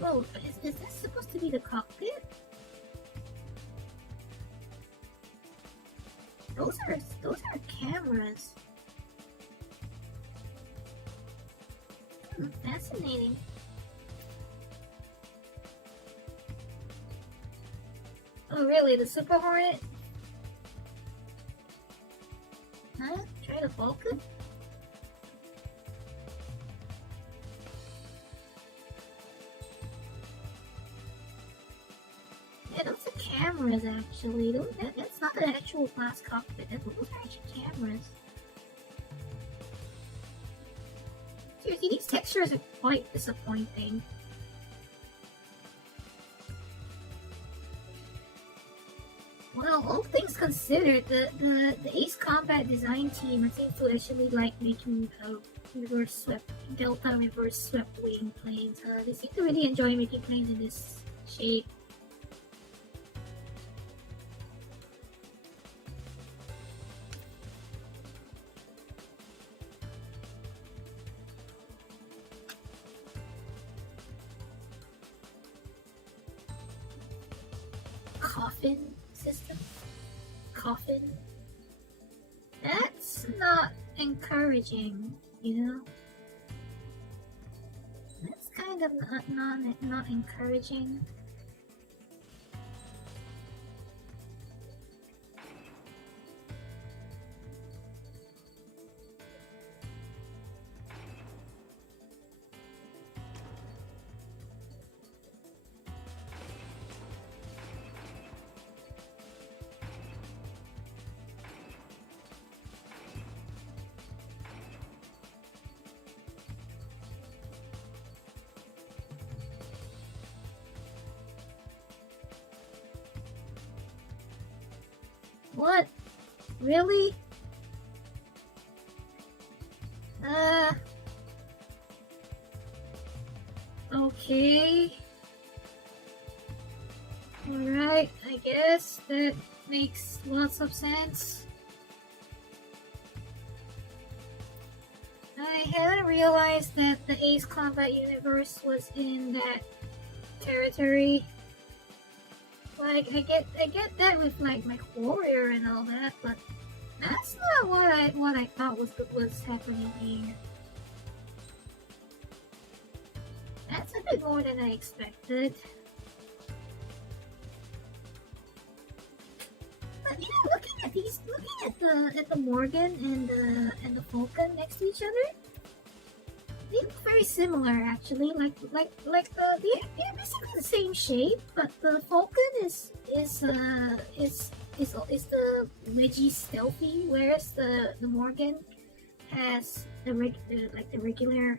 Whoa, is this supposed to be the cockpit? Those are cameras. Fascinating. Oh really, the Super Hornet? Huh? Try to focus? Yeah, those are cameras actually. That's not an actual glass cockpit. Those are actually cameras. Seriously, these textures are quite disappointing. Well, all things considered, the Ace Combat design team seems to actually like making reverse swept Delta reverse swept wing planes. They seem to really enjoy making planes in this shape. Coffin system? Coffin? That's not encouraging, you know? That's kind of not encouraging. What? Really? Okay. Alright, I guess that makes lots of sense. I hadn't realized that the Ace Combat universe was in that territory. Like, I get that with like my warrior and all that, but that's not what I thought was happening here. That's a bit more than I expected. But you know, looking at the Morgan and the Falcon next to each other, they look very similar actually. Like they're basically the same shape, but the Falcon is the wedgy stealthy, whereas the Morgan has the regular.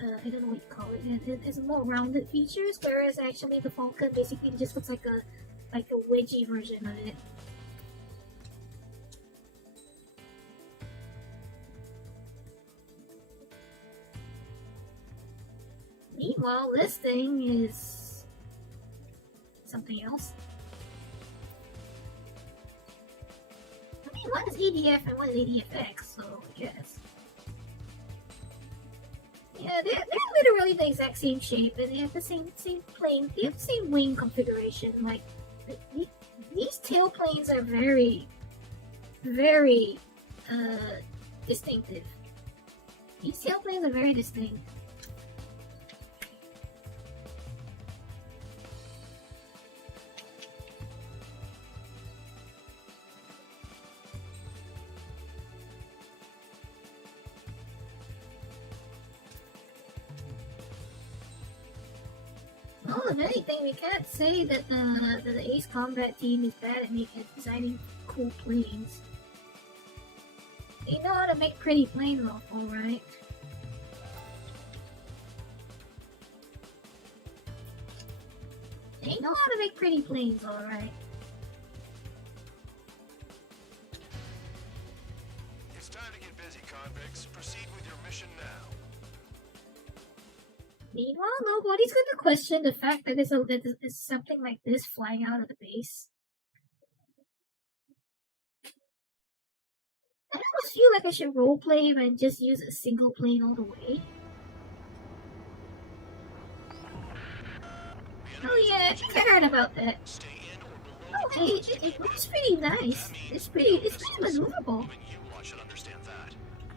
I don't know what you call it. It's more rounded features, whereas actually the Falcon basically just looks like a wedgy version of it. Meanwhile, this thing is something else. I mean, one is ADF and one is ADFX, so I guess. Yeah, they're literally the exact same shape, and they have the same plane. They have the same wing configuration. Like these tail planes are very distinctive. These sailplanes are very distinct. Well, if anything, we can't say that the Ace Combat team is bad at designing cool planes. They know how to make pretty planes, alright. They know how to make pretty planes, alright. It's time to get busy, convicts. Proceed with your mission now. Meanwhile, nobody's gonna question the fact that there's something like this flying out of the base. I almost feel like I should roleplay and just use a single plane all the way. Oh yeah, I think I heard about that. Oh hey, it looks pretty nice. It's pretty maneuverable. Even you lot should understand that.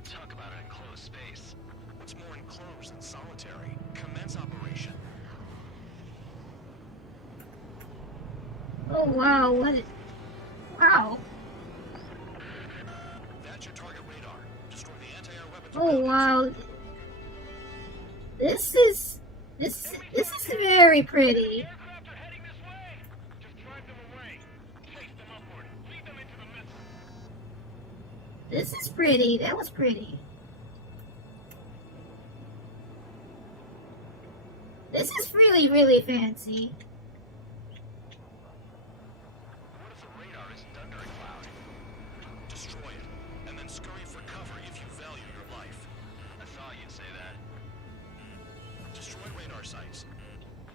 Talk about an enclosed space. What's more enclosed than solitary? Commence operation. Oh wow, wow. That's your target radar. Destroy the anti-air weapons. Oh wow. This is very pretty. Aircraft are heading this way. Just drive them away. Chase them upward. Lead them into the missile. This is pretty. That was pretty. This is really fancy. What if the radar isn't under a cloud? Destroy it, and then scurry for cover if you value your life. I thought you'd say that. Destroy radar sites.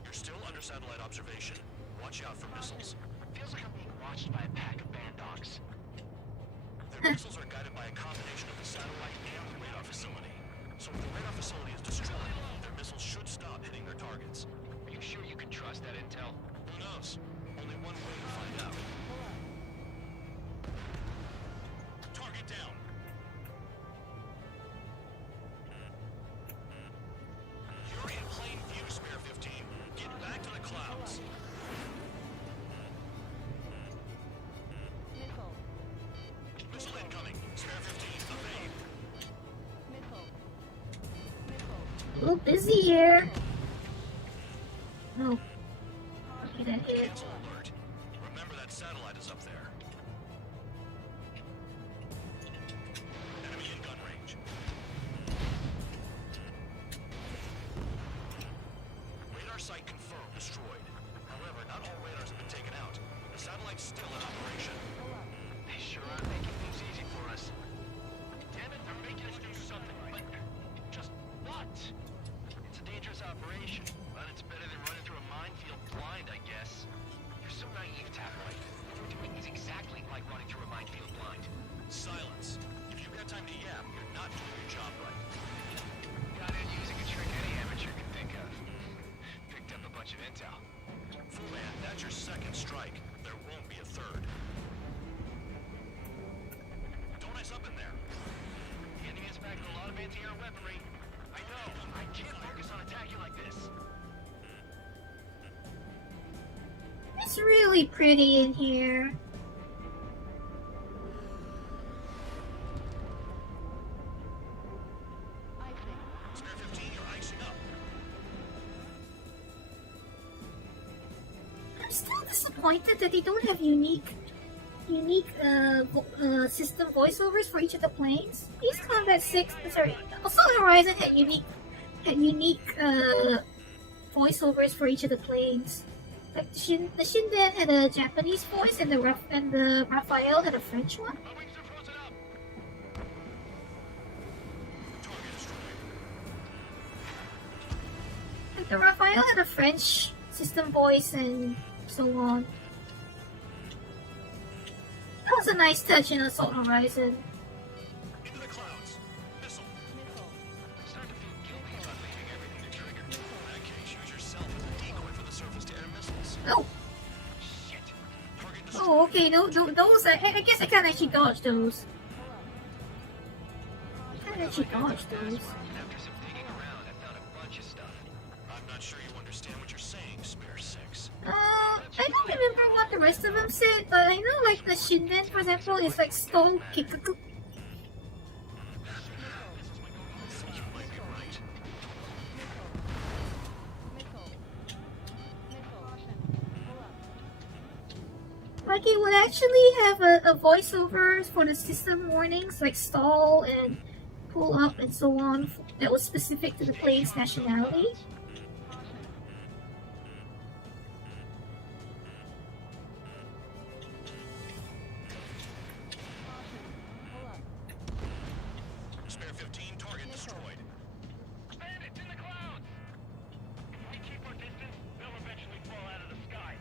You're still under satellite observation. Watch out for missiles. Feels like I'm being watched by a pack of band dogs. Their missiles are guided by a combination of the satellite and the radar facility. So if the radar facility is destroyed, their missiles should stop hitting their targets. Are you sure you can trust that intel? Who knows? Only one way to find out. Target down. You're in plain view, Spare 15. Get back to the clouds. Missile incoming. Spare 15, evade. A little busy here. Oh. Okay, that hit. Cancel alert. Remember that satellite is up there. Enemy in gun range. Radar site confirmed destroyed. However, not all radars have been taken out. The satellite's still in operation. They sure are making things easy for us. Damn it, they're making us do something. But just what? It's a dangerous operation, but it's better than running through a minefield blind, I guess. You're so naive, Tabloid. What we're doing is exactly like running through a minefield blind. Silence. If you've got time to yap, you're not doing your job right. Got in using a trick any amateur can think of. Picked up a bunch of intel. Fool man, that's your second strike. There won't be a third. Don't ice up in there. The enemy is back with a lot of anti-air weaponry. I know. I can't focus on attacking like this. It's really pretty in here. Spare 15, you're icing up. I'm still disappointed that they don't have unique system voiceovers for each of the planes. Ace Combat 6, sorry, Assault Horizon had unique voiceovers for each of the planes. Like the Shinden had a Japanese voice, and the Raphael had a French one. My wings are frozen up. Target destroyed. Like the Raphael had a French system voice, and so on. That was a nice touch in Assault Horizon. Into the clouds. Missile. I'm starting to feel guilty about leaving everything to trigger. In that case, use yourself as a decoy for the surface-to-air missiles. Oh. Shit. Target destroyed. Oh, okay. No, those. I guess I can't actually dodge those. actually dodge those. After some digging around, I found a bunch of stuff. I'm not sure you understand what you're saying, Spare Six. I don't remember what the rest of them said, but I know like the Shinmen, for example, is like stone kikaku. You might be right. Like it would actually have a voiceover for the system warnings, like stall and pull up and so on, that was specific to the player's nationality. Spare 15, target destroyed. Bandits in the clouds! If we keep our distance, they'll eventually fall out of the sky.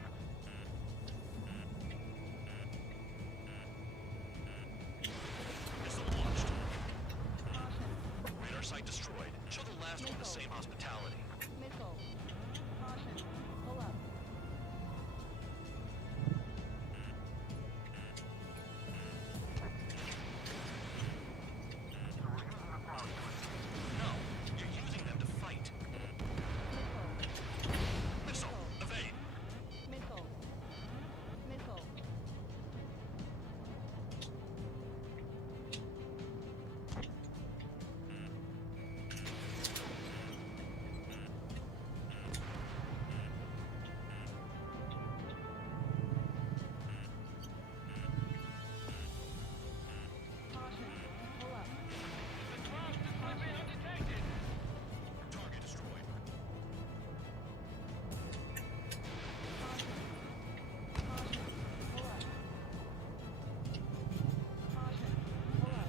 Missile launched. Radar site destroyed. Show the last one the same hospitality. Missile. Caution. Pull up. No, you're using them to fight. Missile, evade. Missile. Missile. Caution. Pull up. The clouds just remain undetected. Target destroyed. Caution. Caution. Pull up. Caution. Pull up.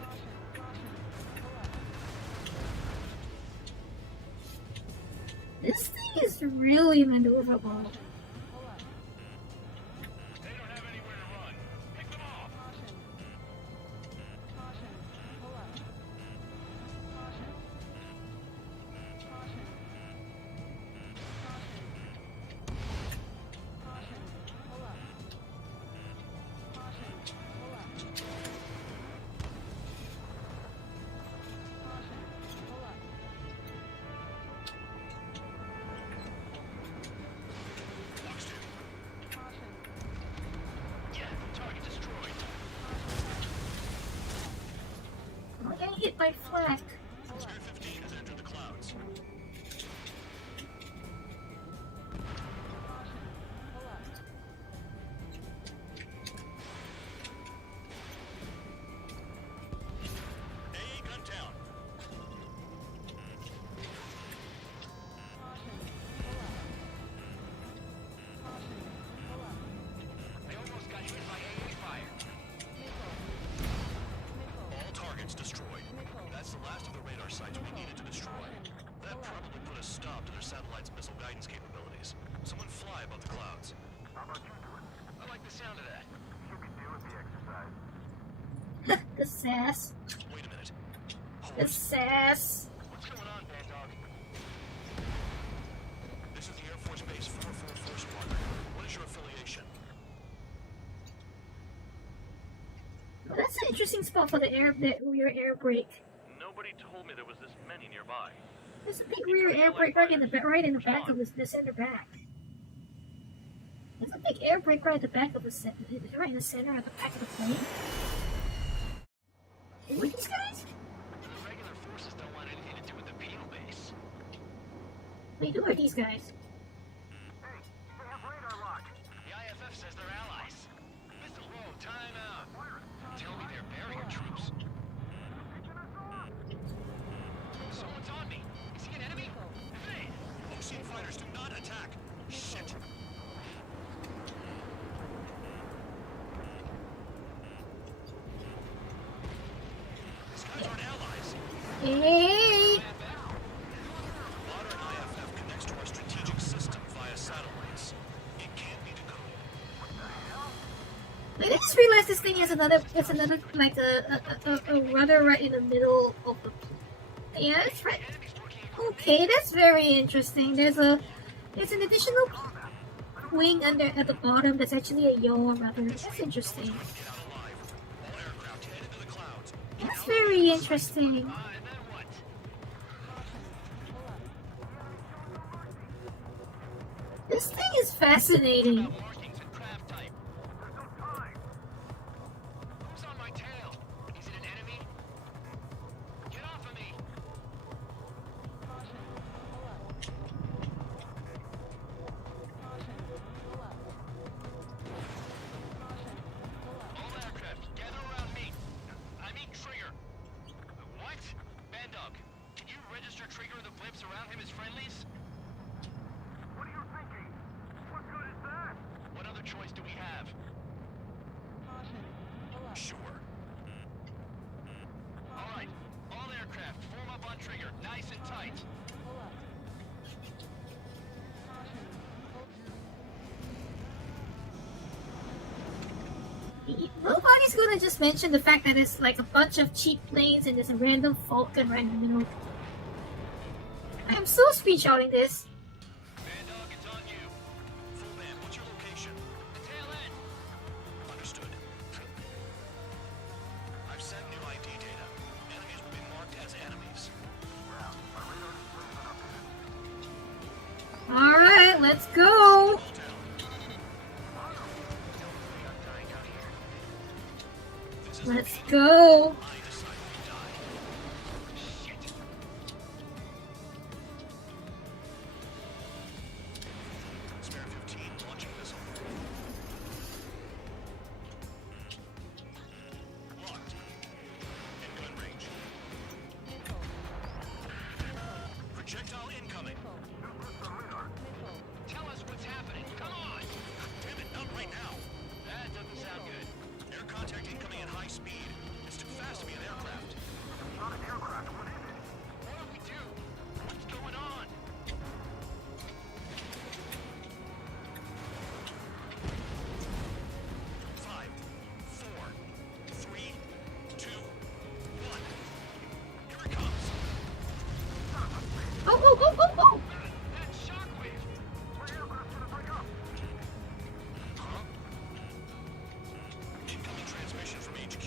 Caution. Caution. Pull up. This thing is really maneuverable. Pull up. They don't have anywhere to run. Pick them off. Caution. Caution. Pull up. Caution. Caution. Caution. Caution. Pull up. Caution. Pull up. Caution. Pull up. Locks two. Caution. Yeah, target destroyed. I'm getting hit by flak. Spare 15 has entered the clouds. Caution. Pull up. AA gun down. Caution. Pull up. Caution. Pull up. They almost got hit by AA fire. Missile. Missile. All targets destroyed. Missile. That's the last of the radar sites we needed to destroy. That probably put a stop to their satellite's missile guidance capabilities. Someone fly above the clouds. How about you do it? I like the sound of that. You can do with the exercise. The sass. Wait a minute. The sass. What's going on, Band Dog? This is the Air Force Base 444 Squadron. What is your affiliation? Well, that's an interesting spot for the rear air brake. Nobody told me there was this many nearby. There's a big rear air brake right in the back of the center back. There's a big air brake right at the back of the center, right in the center at the back of the plane. Who are these guys? The regular forces don't want anything to do with the penal base. Wait, who are these guys? Hey, they have radar lock. The IFF says they're allies. Mr. Whoa, time out. Tell me they're barrier troops. Someone's on me. Is he an enemy? Evade! Ocean fighters do not attack. Shit. These guys aren't allies. Hey! Modern IFF connects to our strategic system via satellites. It can't be decoded. I just realized this thing has another, like a rudder right in the middle of the. Yeah, it's right. Okay, that's very interesting. There's an additional. wing under at the bottom that's actually a yaw rather. That's interesting. That's very interesting. This thing is fascinating. Who's on my tail? Is it an enemy? Get off of me! All aircraft, gather around me. I mean Trigger. What? Bandog, can you register Trigger and the blips around him as friendlies? What are you thinking? What good is that? What other choice do we have? Sure. All right, all aircraft, form up on Trigger, nice and tight. Nobody's gonna just mention the fact that it's like a bunch of cheap planes and there's a random Falcon right in the middle. I'm so speech outing this. Bandog, it's on you. Full band, what's your location? The tail end. Understood. I've sent new ID data. Enemies will be marked as enemies. Alright, let's go! Let's go! Spare 15, launching missile. Locked. In gun range. Projectile incoming. Tell us what's happening. Come on! Damn it, not right now. That doesn't sound good. Air contact incoming at high speed. It's too fast to be an aircraft. Not an aircraft, what is it? What do we do? What's going on? Five, four, three, two, one. Here it comes. Oh, oh, oh, oh, oh! That shockwave. What aircraft's gonna break up? Huh? Incoming transmission from HQ.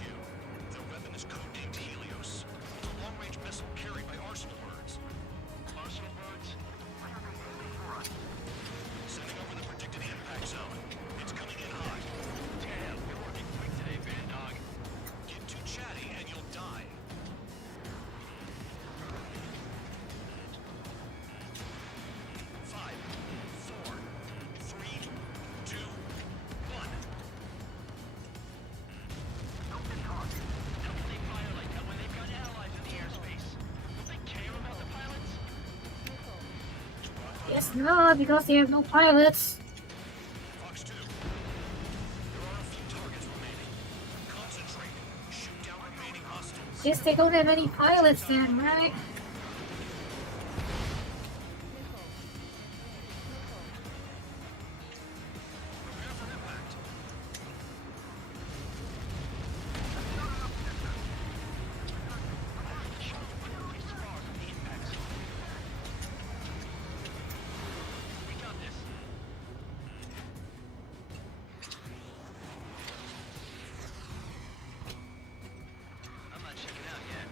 Their weapon is codenamed Helios. It's a long-range missile carried by Arsenal birds. Arsenal birds? Sending over the predicted impact zone. It's coming in hot. Damn, you're working quick today, Bandog. Get too chatty and you'll die. Five, four, three, two, one. Don't get caught. How can they fire like that when they've got allies in the airspace? Don't they care about the pilots? Yes, no, because they have no pilots. Fox 2. There are a few targets remaining. Concentrate. Shoot down remaining hostiles. Guess they don't have any pilots then, right? Prepare for impact. It's far from the impact zone. We got this. I'm not checking out yet.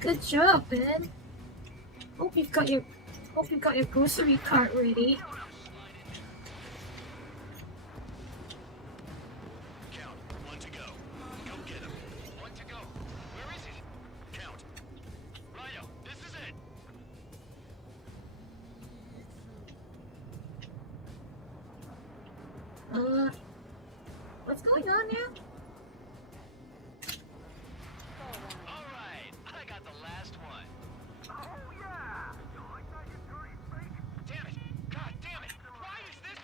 Good job, Ben. Hope you've got your grocery cart ready. Count. One to go. Go get him. One to go. Where is it? Count. Rhino, this is it. What's going on now? All right, I got the last one. Oh yeah! You like that, you dirty fake? Damn it! God damn it! Why is this?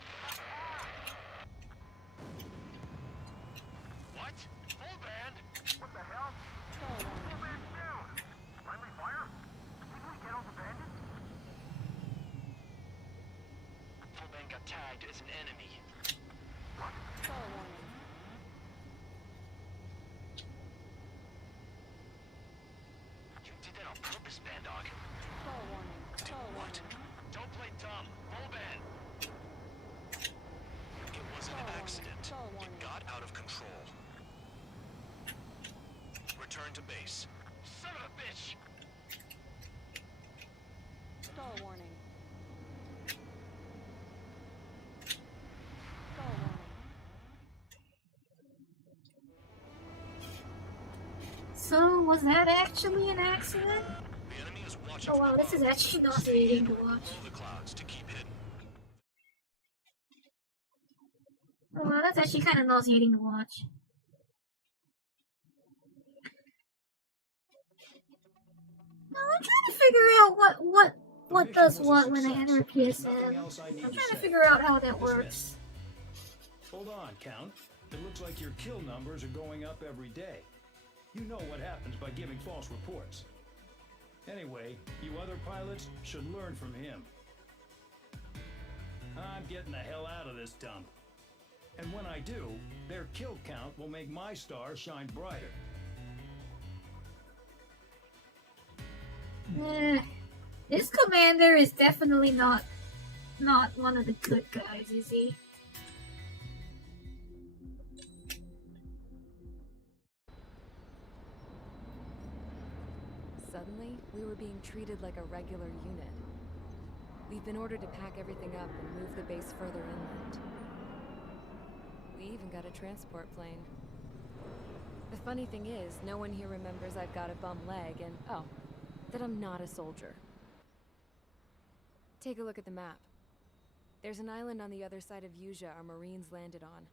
What? Full band? What the hell? Full band's down! Friendly fire? Did we get all the bandits? Full band got tagged as an enemy. You did that on purpose, Bandog. Do what? Don't play dumb. Roll moving! It wasn't an accident. It got out of control. Return to base. Son of a bitch! Stall warning. So, was that actually an accident? The enemy is watching. Oh wow, this is actually nauseating to watch. Pull the clouds to keep hidden. Oh wow, that's actually kind of nauseating to watch. Now, I'm trying to figure out what does what when I enter a PSM. I'm trying to figure out how that works. Hold on, Count. It looks like your kill numbers are going up every day. You know what happens by giving false reports. Anyway, you other pilots should learn from him. I'm getting the hell out of this dump. And when I do, their kill count will make my star shine brighter. This commander is definitely not one of the good guys, is he? Suddenly, we were being treated like a regular unit. We've been ordered to pack everything up and move the base further inland. We even got a transport plane. The funny thing is, no one here remembers I've got a bum leg and, oh, that I'm not a soldier. Take a look at the map. There's an island on the other side of Yuja our Marines landed on.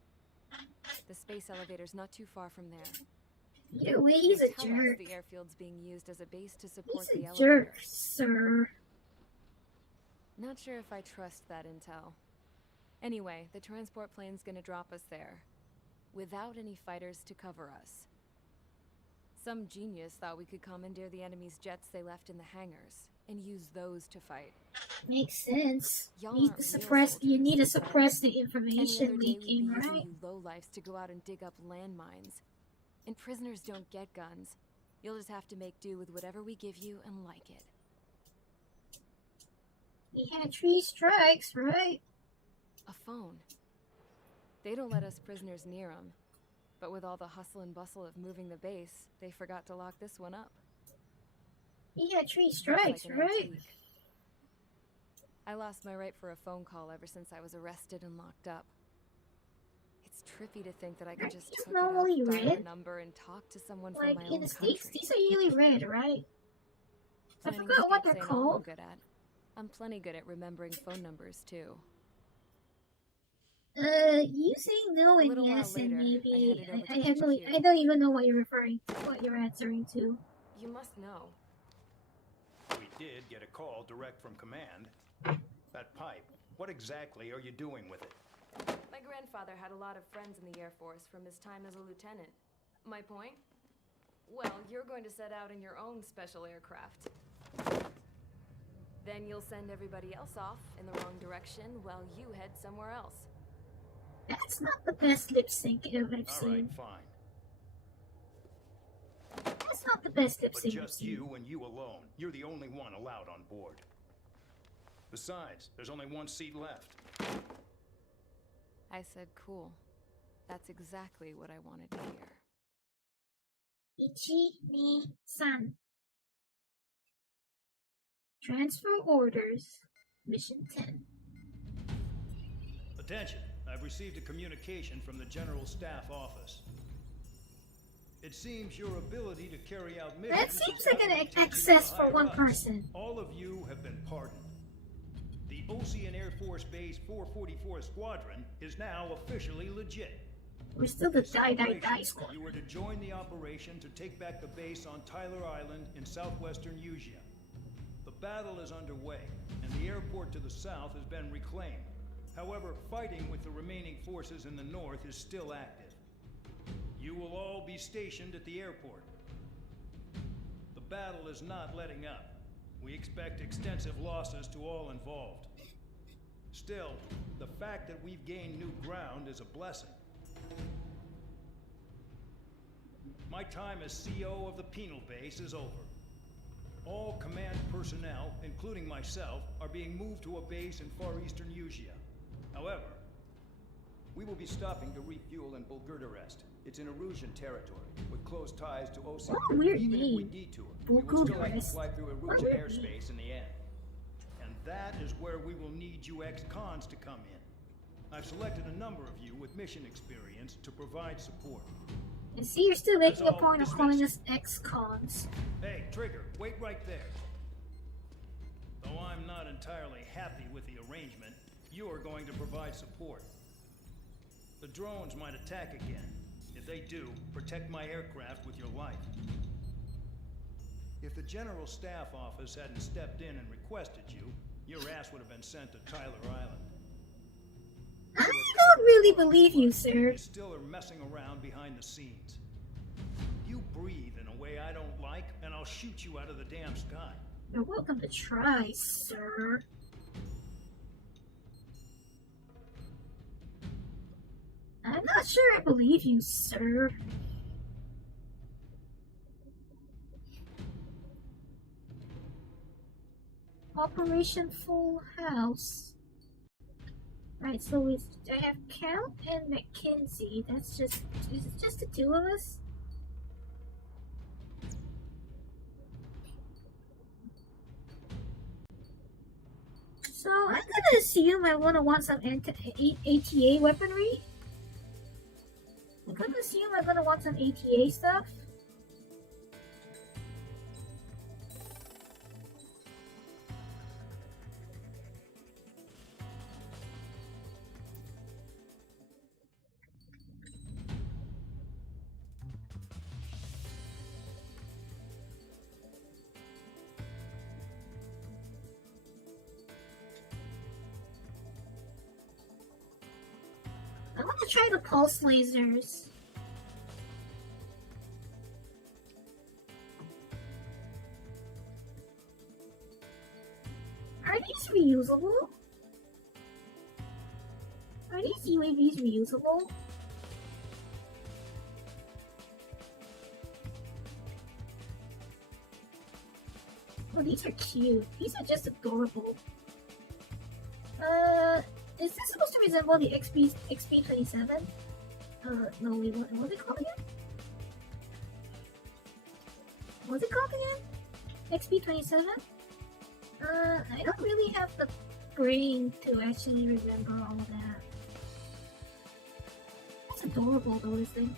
The space elevator's not too far from there. Either way, he's a Tell us jerk. the airfield's being used as a base to support He's the a elevator. jerk, sir. Not sure if I trust that intel. Anyway, the transport plane's gonna drop us there, without any fighters to cover us. Some genius thought we could commandeer the enemy's jets they left in the hangars, and use those to fight. Makes sense. Y'all You aren't need to real suppress. You need to soldiers, suppress the Any information other day we'd leaking, be right? using you lowlifes to go out and dig up landmines. And prisoners don't get guns. You'll just have to make do with whatever we give you and like it. He had 3 strikes, right? A phone. They don't let us prisoners near them. But with all the hustle and bustle of moving the base, they forgot to lock this one up. He had 3 Looks strikes, like an right? antique. I lost my right for a phone call ever since I was arrested and locked up. It's trippy to think that I could just It's hook it up, normally dial a red. number, and talk to someone Like from my in own the country. States, these are usually red, right? I Planning forgot what escapes they're ain't all I'm called. good at. I'm plenty good at remembering phone numbers too. You saying no A and little while yes and later, I maybe. headed over I to have no. HQ. I don't even know what you're answering to. You must know. We did get a call direct from command. That pipe, what exactly are you doing with it? My grandfather had a lot of friends in the Air Force from his time as a lieutenant. My point? Well, you're going to set out in your own special aircraft. Then you'll send everybody else off in the wrong direction while you head somewhere else. That's not the best lip sync I've All right, seen. fine. That's not the best lip But sync I've just seen. you and you alone. You're the only one allowed on board. Besides, there's only one seat left. I said cool. That's exactly what I wanted to hear. Ichi-ni-san. Transfer orders. Mission 10. Attention, I've received a communication from the General Staff Office. It seems your ability to carry out missions... That seems has like an gotten attention excess of the for one higher-ups. person. All of you have been pardoned. The Ocean Air Force Base 444 Squadron is now officially legit. We're still the In die celebration, squad. You were to join the operation to take back the base on Tyler Island in southwestern Yuja. The battle is underway, and the airport to the south has been reclaimed. However, fighting with the remaining forces in the north is still active. You will all be stationed at the airport. The battle is not letting up. We expect extensive losses to all involved. Still, the fact that we've gained new ground is a blessing. My time as CO of the penal base is over. All command personnel, including myself, are being moved to a base in far eastern Usia. However, we will be stopping to refuel in Bulgurdarest. It's in Erusian territory, with close ties to OC. What a weird Even if we name. detour, we will still have to fly through What a Erusian weird name. airspace in the end. And that is where we will need you ex-cons to come in. I've selected a number of you with mission experience to provide support. And see, you're still making a That's all. point of calling us ex-cons. Hey, Trigger, wait right there. Though I'm not entirely happy with the arrangement, you are going to provide support. The drones might attack again. If they do, protect my aircraft with your life. If the General Staff Office hadn't stepped in and requested you, your ass would have been sent to Tyler Island. I don't really believe you, sir. You still are messing around behind the scenes. You breathe in a way I don't like, and I'll shoot you out of the damn sky. You're welcome to try, sir. I'm not sure I believe you, sir. Operation Full House. Right, so I have Count and Mackenzie. Is it just the two of us? So I'm gonna assume I'm gonna want some ATA weaponry. I'm gonna assume I'm gonna want some ATA stuff. I want to try the pulse lasers. Are these reusable? Are these UAVs reusable? Oh, these are cute. These are just adorable. Is this supposed to resemble the XP27? No, wait, what was it called again? What's it called again? XP27? I don't really have the brain to actually remember all of that. It's adorable though, this thing.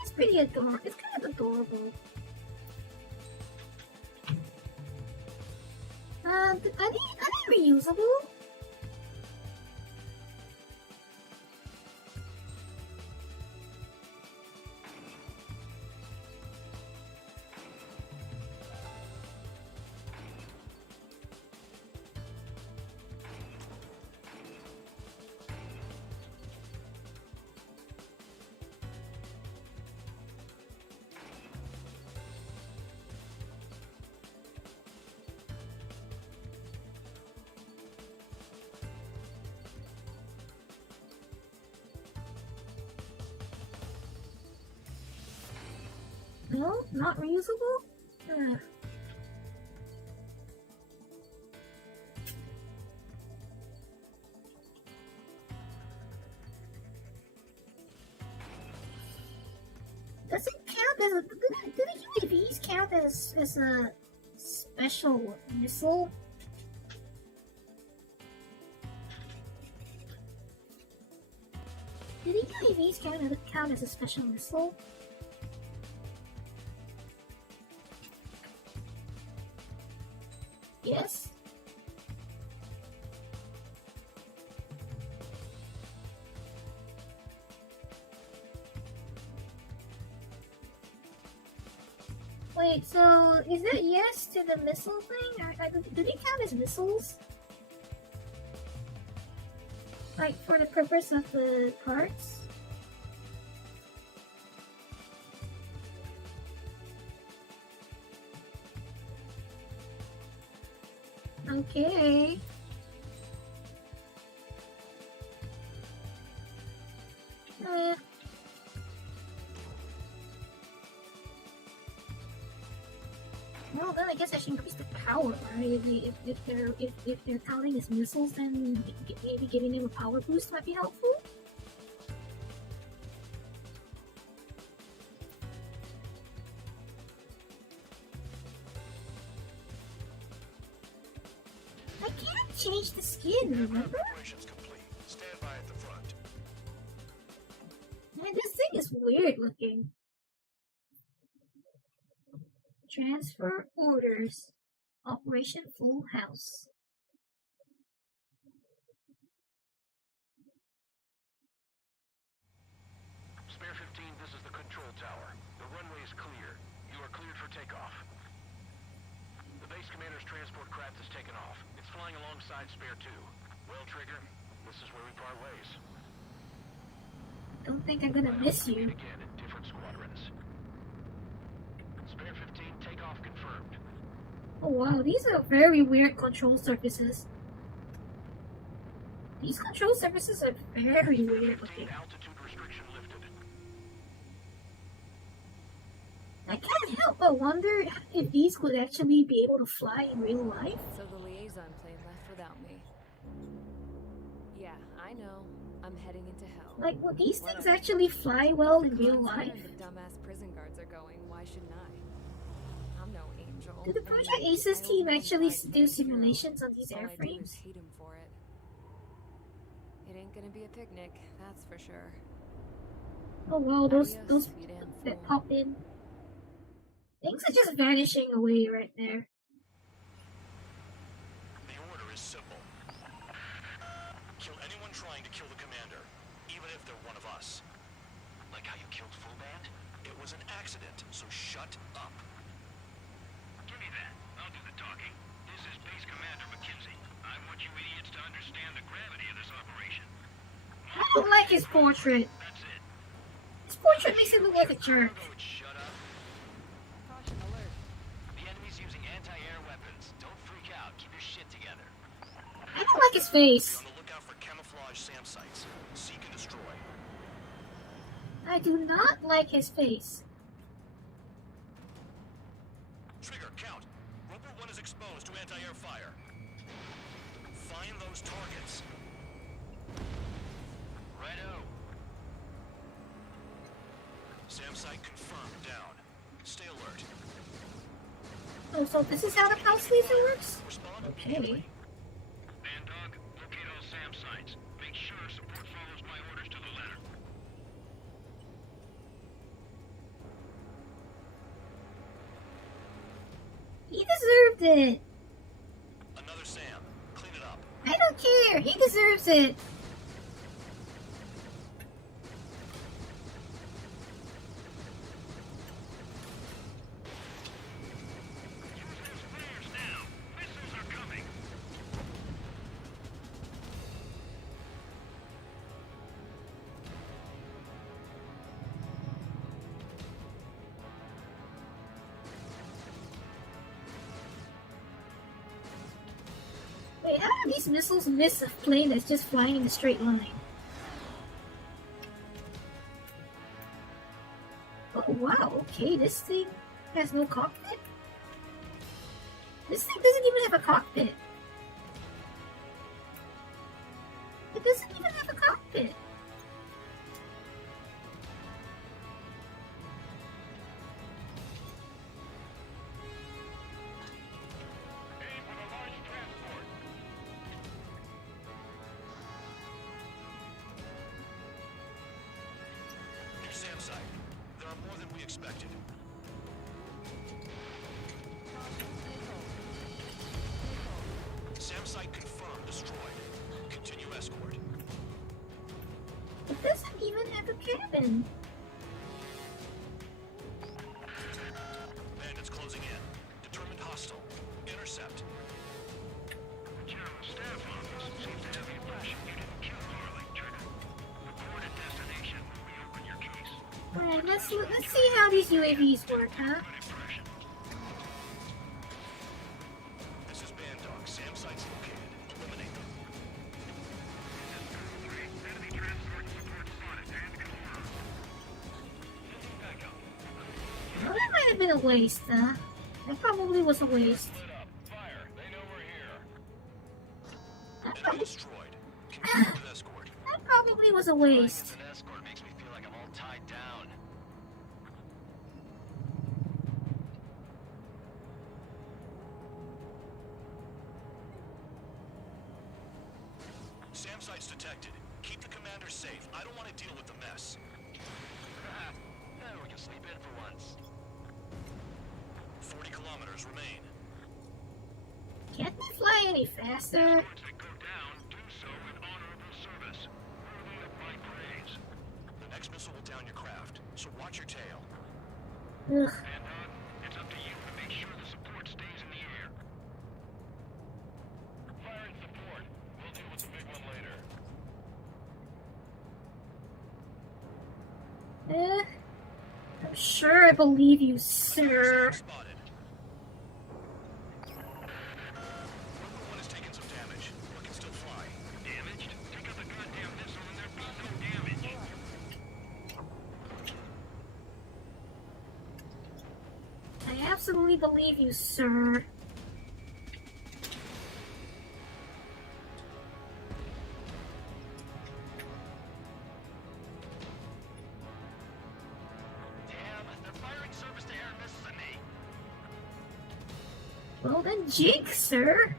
It's pretty adorable. It's kind of adorable. Are they reusable? No, not reusable? Does it count as a... Do the UAVs count as a special missile? Do the UAVs count as a special missile? Yes? Wait, so is that yes to the missile thing? Do they count as missiles? Like, for the purpose of the parts? Okay. Well, then I guess I should increase the power, right? If they're counting as missiles, then maybe giving them a power boost might be helpful. I can't change the skin, remember? Operations complete. Stand by at the front. Man, this thing is weird looking. Transfer orders. Operation Full House. Spare 15, this is the control tower. The runway is clear. You are cleared for takeoff. The base commander's transport craft has taken off. It's flying alongside Spare 2. Well, Trigger, this is where we part ways. Don't think I'm gonna miss you. Again in different squadrons. Spare 15, takeoff confirmed. Oh wow, these are very weird control surfaces. These control surfaces are very weird looking. Altitude restriction lifted. I can't help but wonder if these could actually be able to fly in real life. So the liaison plane left without me. Yeah, I know. I'm heading into hell. Like, will these things actually fly well in real life? The dumbass prison guards are going. Why shouldn't I? I'm no angel. Did the Project Aces team actually do simulations on these All I do is airframes? hate him for it. It ain't gonna be a picnic, that's for sure. Oh wow, those Adios, you damn that fool. pop in. Things are just vanishing away right there. The order is simple. Kill anyone trying to kill the commander, even if they're one of us. Like how you killed Fullband? It was an accident, so shut up. Give me that. I'll do the talking. This is Base Commander McKinsey. I want you idiots to understand the gravity of this operation. I don't like his portrait. That's it. His portrait makes him look like a jerk. Shut up. Caution alert. The enemy's using anti-air weapons. Don't freak out. Keep your shit together. I don't like his face. Be on the lookout for camouflage SAM sites. Seek and destroy. I do not like his face. Trigger, count. Roper 1 is exposed to anti-air fire. Find those targets. Righto. SAM site confirmed down. Stay alert. Oh, so this is how the house laser works? Respond Okay. immediately. Bandog, locate all SAM sites. Make sure support follows my orders to the letter. He deserved it. Another SAM. Clean it up. I don't care. He deserves it. Flares now. Missiles are coming. Wait, how do these missiles miss a plane that's just flying in a straight line? Oh wow, okay, this thing has no cockpit? This thing doesn't even have a cockpit. It doesn't even have a cockpit. Aim for the large transport. New SAM site. There are more than we expected. SAM site confirmed destroyed. Continue escort. It doesn't even have a cabin. Bandits closing in. Determined hostile. Intercept. The General Staff Office seems to have the impression you didn't kill Harley, Trigger. Report at destination when we open your case. Alright, let's see how these UAVs work, huh? Good impression. This is Bandog. SAM site's located. Eliminate them. Enemy transport support spotted and confirmed. Back up. Well, that might have been a waste, That probably was a waste. Enemy destroyed. Continue with escort. That probably was a waste. An escort makes me feel like I'm all tied down. SAM sites detected. Keep the commander safe. I don't want to deal with the mess. We can sleep in for once. 40 kilometers remain. Can't we fly any faster? Escorts that go down do so with honorable service, worthy of my praise. The next missile will down your craft, so watch your tail. Ugh. And it's up to you to make sure the support stays in the air. Firing support. We'll deal with the big one later. I'm sure I believe you, sir. Spotted. Rover 1 has taken some damage, but can still fly. Damaged? Take out the goddamn missile and there'd be no damage. I absolutely believe you, sir. Damn, they're firing service to air missiles at me. Well then, jig, sir.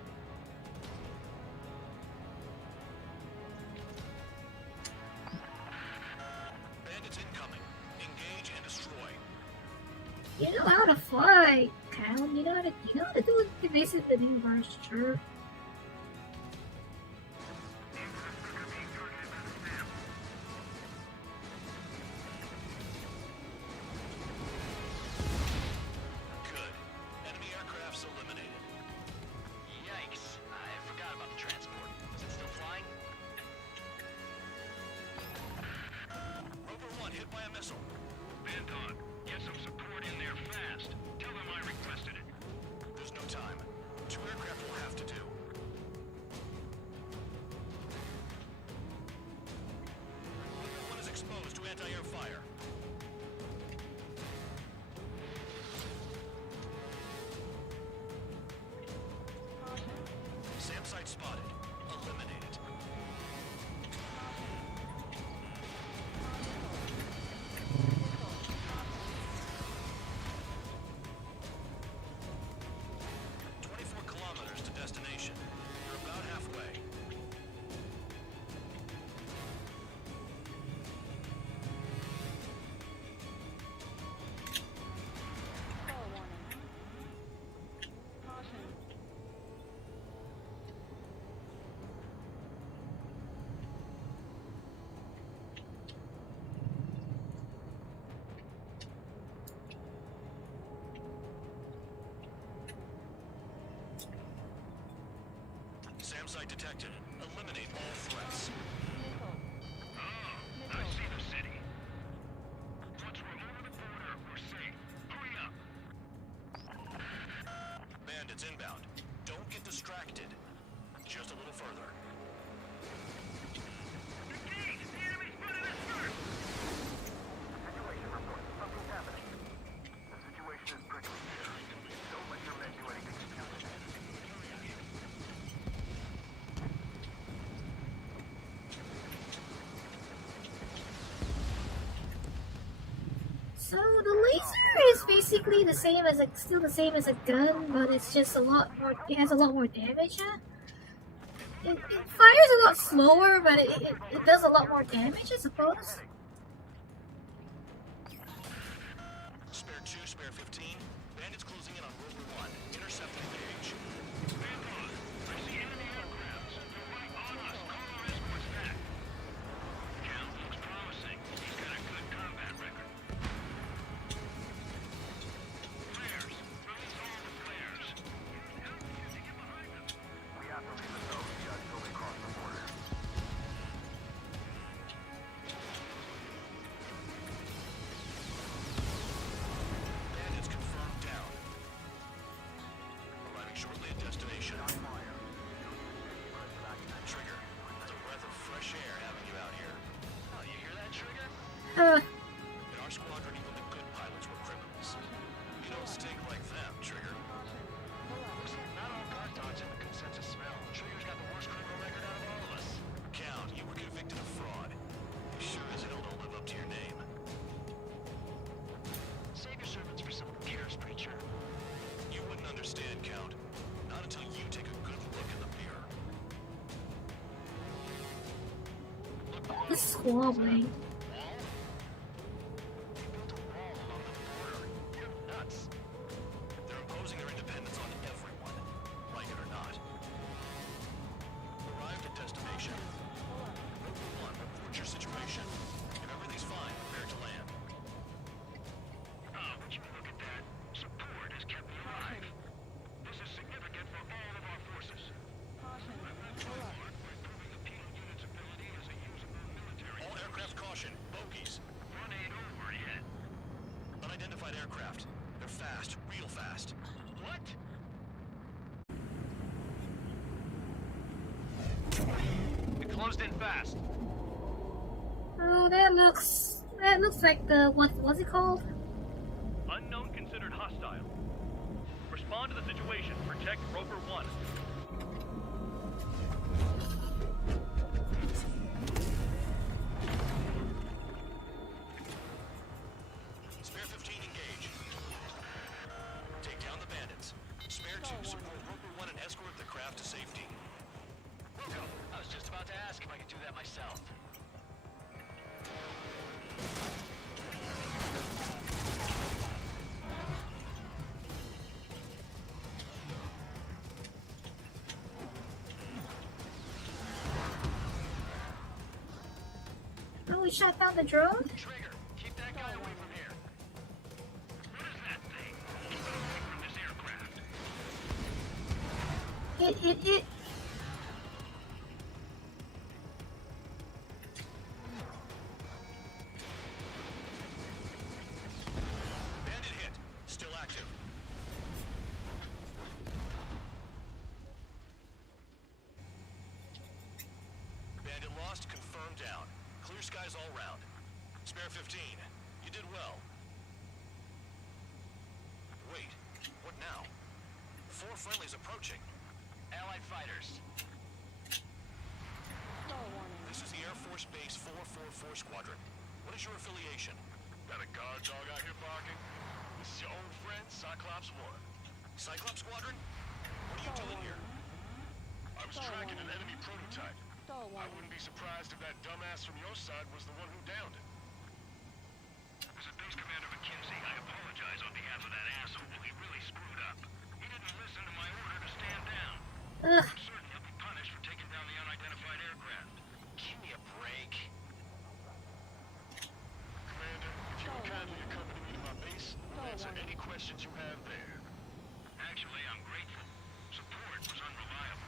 Bandits incoming. Engage and destroy. You know how to fly, Cal. You know how to do evasive maneuvers, sure. Good. Enemy aircraft's eliminated. Yikes. I forgot about the transport. Is it still flying? Rover 1 hit by a missile. Bandog, get some support in there fast. Tell them I requested it. There's no time. 2 aircraft will have to do. Rover 1 is exposed to anti-air fire. SAM site spotted. Eliminated. To destination. You're about halfway. SAM site detected. Eliminate all threats. I see the city. Once we're over the border, we're safe. Hurry up. Bandits inbound. Don't get distracted. Just a little further. Engage! The enemy spotted us first! Situation report. Something's happening. The situation is prickly here. Don't let your men do anything stupid. So the laser is basically the same as still the same as a gun, but it's just a lot more. It has a lot more damage. Huh? It fires a lot slower, but it does a lot more damage, I suppose. Spare 2, spare 15. Bandits closing in on Rover 1. Intercept and engage. Bandog, I see enemy aircraft. They're right on us. Call our escorts back. Cal looks promising. He's got a good combat record. Flares. Release all the flares. How do you get behind them? We have to leave the zone until they cross the border. Bandits confirmed down. Arriving shortly at destination. Trigger, it's a breath of fresh air having you out here. Oh, you hear that, Trigger? In our squadron, even the good pilots were criminals. You don't stink like them, Trigger. is squabbling. Nuts. They're imposing their independence on everyone, like it or not. Arrived at destination. Rover 1, report your situation. If everything's fine, prepare to land. Oh, would you look at that? Support has kept me alive. This is significant for all of our forces. I went too far by proving the penal unit's ability as a usable military. All aircraft caution. Bogies. Run ain't over yet. Unidentified aircraft. They're fast. Real fast. What? It closed in fast. Oh, that looks like the what's it called? Unknown considered hostile. Respond to the situation. Protect Rover 1. Spare 15 engage. Take down the bandits. Spare 2 support Rover 1 and escort the craft to safety. Welcome. I was just about to ask if I could do that myself. Oh, we shot down the drone? Trigger, keep that guy away from here. What is that thing? Keep it away from this aircraft. It. Bandit hit. Still active. Bandit lost. Confirmed down. Clear skies all round. Spare 15. You did well. Wait. What now? 4 friendlies approaching. Allied fighters. This is the Air Force Base 444 Squadron. What is your affiliation? Got a guard dog out here barking? This is your old friend, Cyclops 1. Cyclops Squadron? What are you doing here? I was tracking an enemy prototype. I wouldn't be surprised if that dumbass from your side was the one who downed it. This is Base Commander McKenzie. I apologize on behalf of that asshole. He really screwed up. He didn't listen to my order to stand down. Ugh. I'm certain he'll be punished for taking down the unidentified aircraft. Give me a break. Commander, if you would kindly accompany me to my base, we'll answer any questions you have there. Actually, I'm grateful. Support was unreliable.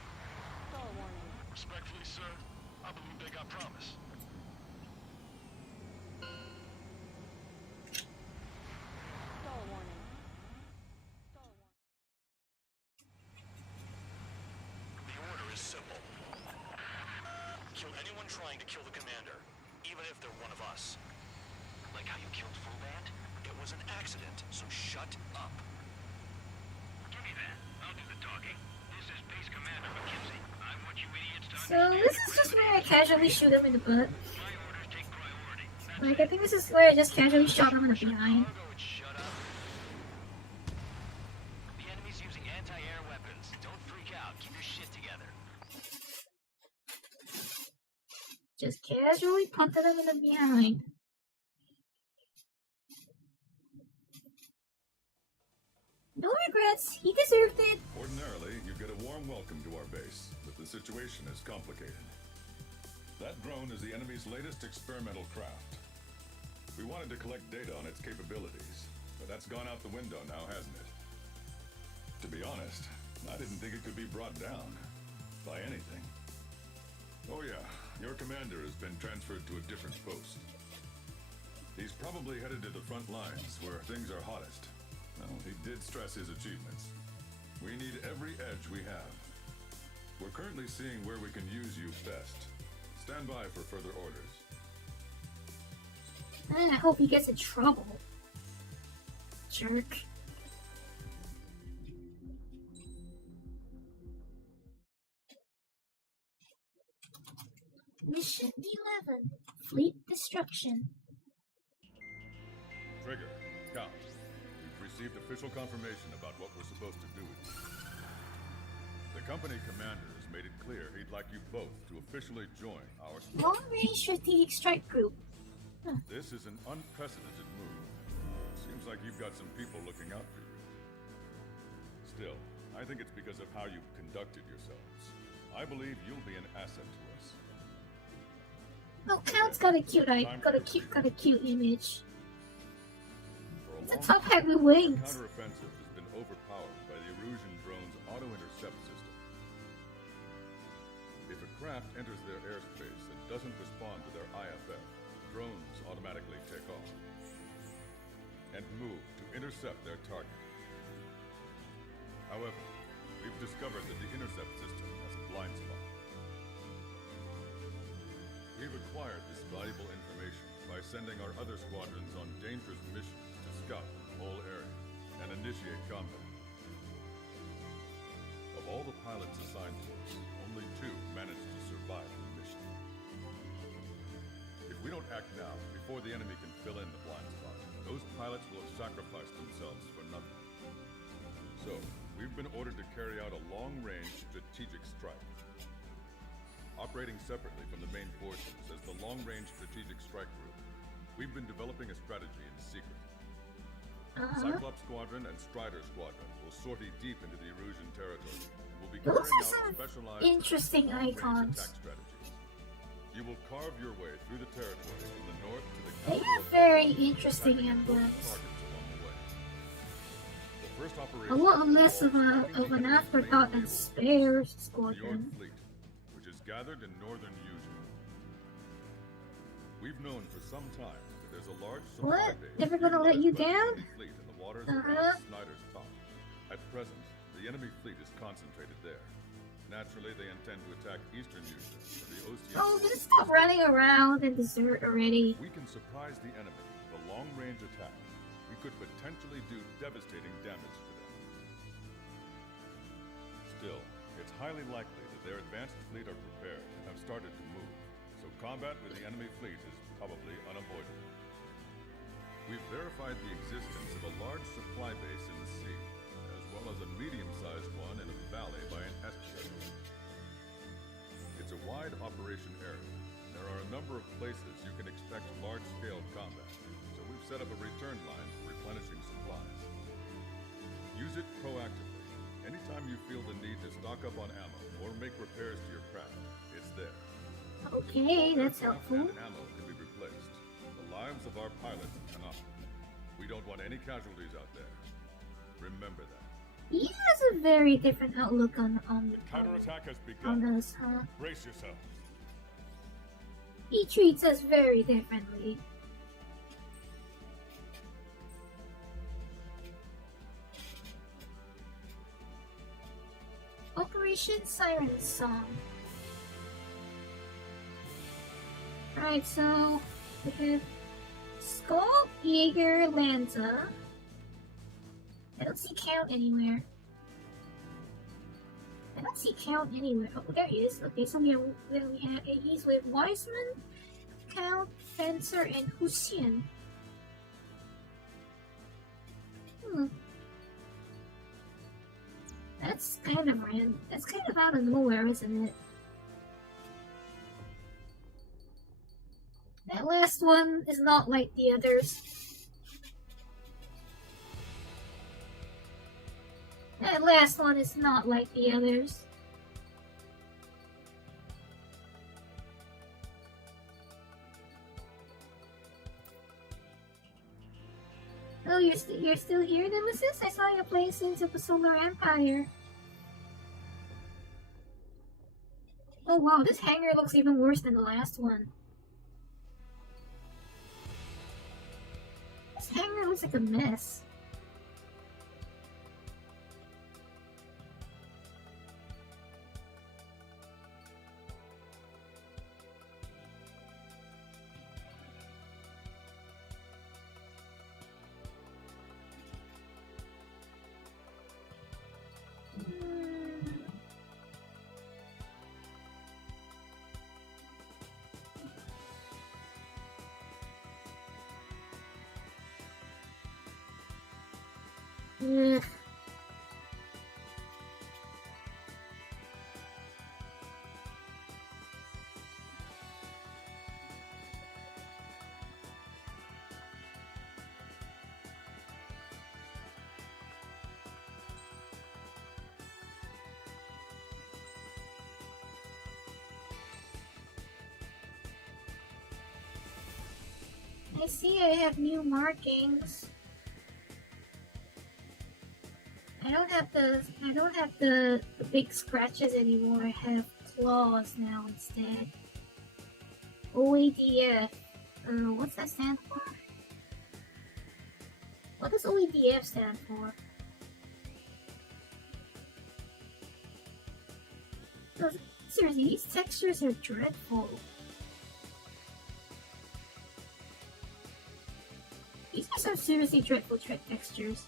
Respectfully, sir, I believe they got promise. The order is simple. Kill anyone trying to kill the commander, even if they're one of us. Like how you killed Full Band? It was an accident, so shut up. Give me that. I'll do the talking. This is Base Commander McKenzie. I want you idiots to So this is just where I casually shoot him in the butt. Like, I think this is where I just casually shot him in the behind. Shut up. The enemy's using anti-air weapons. Don't freak out. Keep your shit together. Just casually punted him in the behind. No regrets, he deserved it. Ordinarily, you'd get a warm welcome to our base, but the situation is complicated. That drone is the enemy's latest experimental craft. We wanted to collect data on its capabilities, but that's gone out the window now, hasn't it? To be honest, I didn't think it could be brought down by anything. Oh yeah, your commander has been transferred to a different post. He's probably headed to the front lines where things are hottest. Well, he did stress his achievements. We need every edge we have. We're currently seeing where we can use you best. Stand by for further orders. Man, I hope he gets in trouble. Jerk. Mission 11. Fleet Destruction. Trigger, Count. We've received official confirmation about what we're supposed to do with you. The company commander is made it clear he'd like you both to officially join our squad. Long-range strategic strike group. This is an unprecedented move. Seems like you've got some people looking out for you. Still, I think it's because of how you've conducted yourselves. I believe you'll be an asset to us. Oh, Count's got a cute image. It's a top hat with wings. The counteroffensive has been overpowered by the Erusian drone's auto-intercept system. If a craft enters their airspace and doesn't respond to their IFF, drones automatically take off and move to intercept their target. However, we've discovered that the intercept system has a blind spot. We've acquired this valuable information by sending our other squadrons on dangerous missions to scout the whole area and initiate combat. Of all the pilots assigned to us, only 2 managed to survive the mission. If we don't act now, before the enemy can fill in the blind spot, those pilots will have sacrificed themselves for nothing. So, we've been ordered to carry out a long-range strategic strike. Operating separately from the main forces as the Long-Range Strategic Strike Group, we've been developing a strategy in secret. Cyclops Squadron and Strider Squadron will sortie deep into the Erusian territory and will be Those carrying are some out specialized interesting long-range icons. attack strategies. You will carve your way through the territory from the north to the They capital have of very London, interesting attacking important emblems. targets along the way. The first I operation want less of involves an tracking the afterthought enemy's than naval Spares the York Squadron. Fleet, which is gathered in northern Eugene. We've known for some time that there's a large supply What? base Never gonna let you utilized by the down? enemy fleet in the waters Uh-huh. around Snyder's Top. At present, the enemy fleet is concentrated there. Naturally, they intend to attack eastern Eugene, but the Ocean. Oh, just stop running around and desert already. We can surprise the enemy with a long-range attack. We could potentially do devastating damage to them. Still, it's highly likely that their advanced fleet are prepared and have started to move, so combat with the enemy fleet is probably unavoidable. We've verified the existence of a large supply base in the sea, as well as a medium-sized one in a valley by an estuary. It's a wide operation area. There are a number of places you can expect large-scale combat, so we've set up a return line for replenishing supplies. Use it proactively. Anytime you feel the need to stock up on ammo or make repairs to your craft, it's there. Okay, that's Aircraft helpful. and ammo can be replaced. The lives of our pilots cannot. We don't want any casualties out there. Remember that. He has a very different outlook on Counterattack has on begun. us, huh? Brace yourselves. He treats us very differently. Operation Siren Song. Alright, so we have Skull, Jaeger, Lanza. I don't see Count anywhere. I don't see Count anywhere. Oh, there he is. Okay, so we have he's with Wiseman, Count, Fencer, and Hussein. That's kind of random. That's kind of out of nowhere, isn't it? That last one is not like the others. That last one is not like the others. Oh, you're still here, Nemesis? I saw you playing scenes of the Solar Empire. Oh wow, this hangar looks even worse than the last one. This hangar looks like a mess. I see I have new markings. I don't have the big scratches anymore. I have claws now instead. OADF. What's that stand for? What does OADF stand for? Seriously, these textures are dreadful. These are some seriously dreadful textures.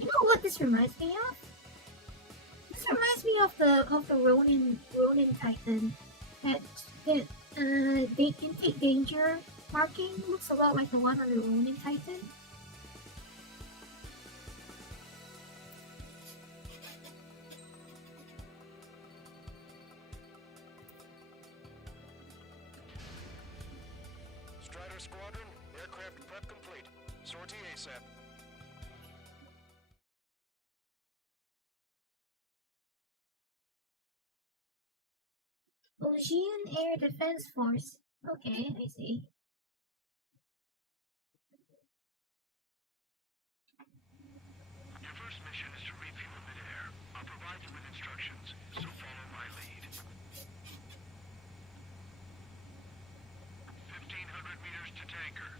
You know what this reminds me of? This reminds me of the Ronin Titan. That they intake danger marking looks a lot like the one on the Ronin Titan. Strider Squadron, aircraft prep complete. Sortie ASAP. Belgian Air Defense Force. Okay, I see. Your first mission is to refuel midair. I'll provide you with instructions, so follow my lead. 1,500 meters to tanker.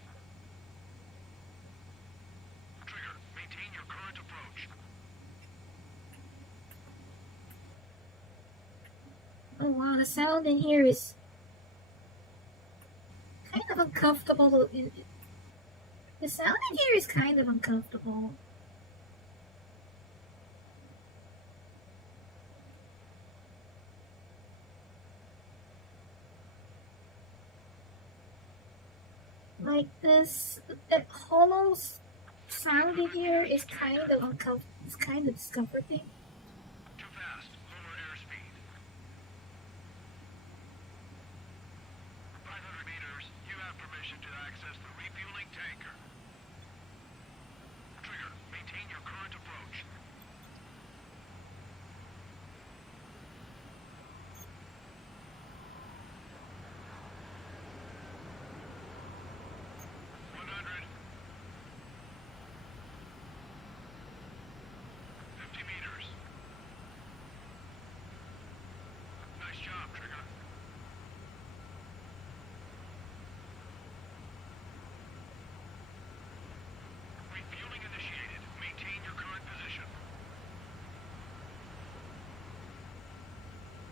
Trigger, maintain your current approach. Oh wow, the sound in here is kind of uncomfortable. The sound in here is kind of uncomfortable. Like this, that hollow sound in here is kind of uncomfortable. It's kind of discomforting. Too fast. Lower airspeed. 500 meters. You have permission to access the refueling tanker. Trigger, maintain your current approach.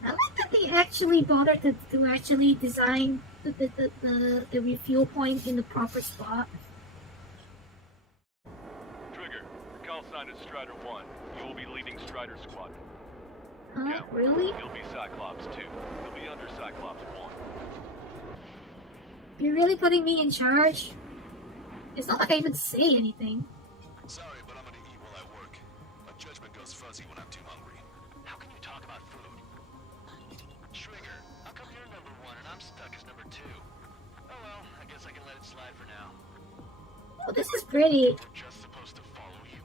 I like that they actually bothered to actually design the refuel point in the proper spot. Trigger, your call sign is Strider 1. You will be leading Strider Squadron. Huh? Really? You'll be Cyclops 2. You'll be under Cyclops 1. You're really putting me in charge? It's not like I even say anything. Sorry, but I'm gonna eat while I work. My judgment goes fuzzy when I'm too hungry. How can you talk about food? Trigger, how come you're number 1 and I'm stuck as number 2? Oh well, I guess I can let it slide for now. Oh, this is pretty. We're just supposed to follow you?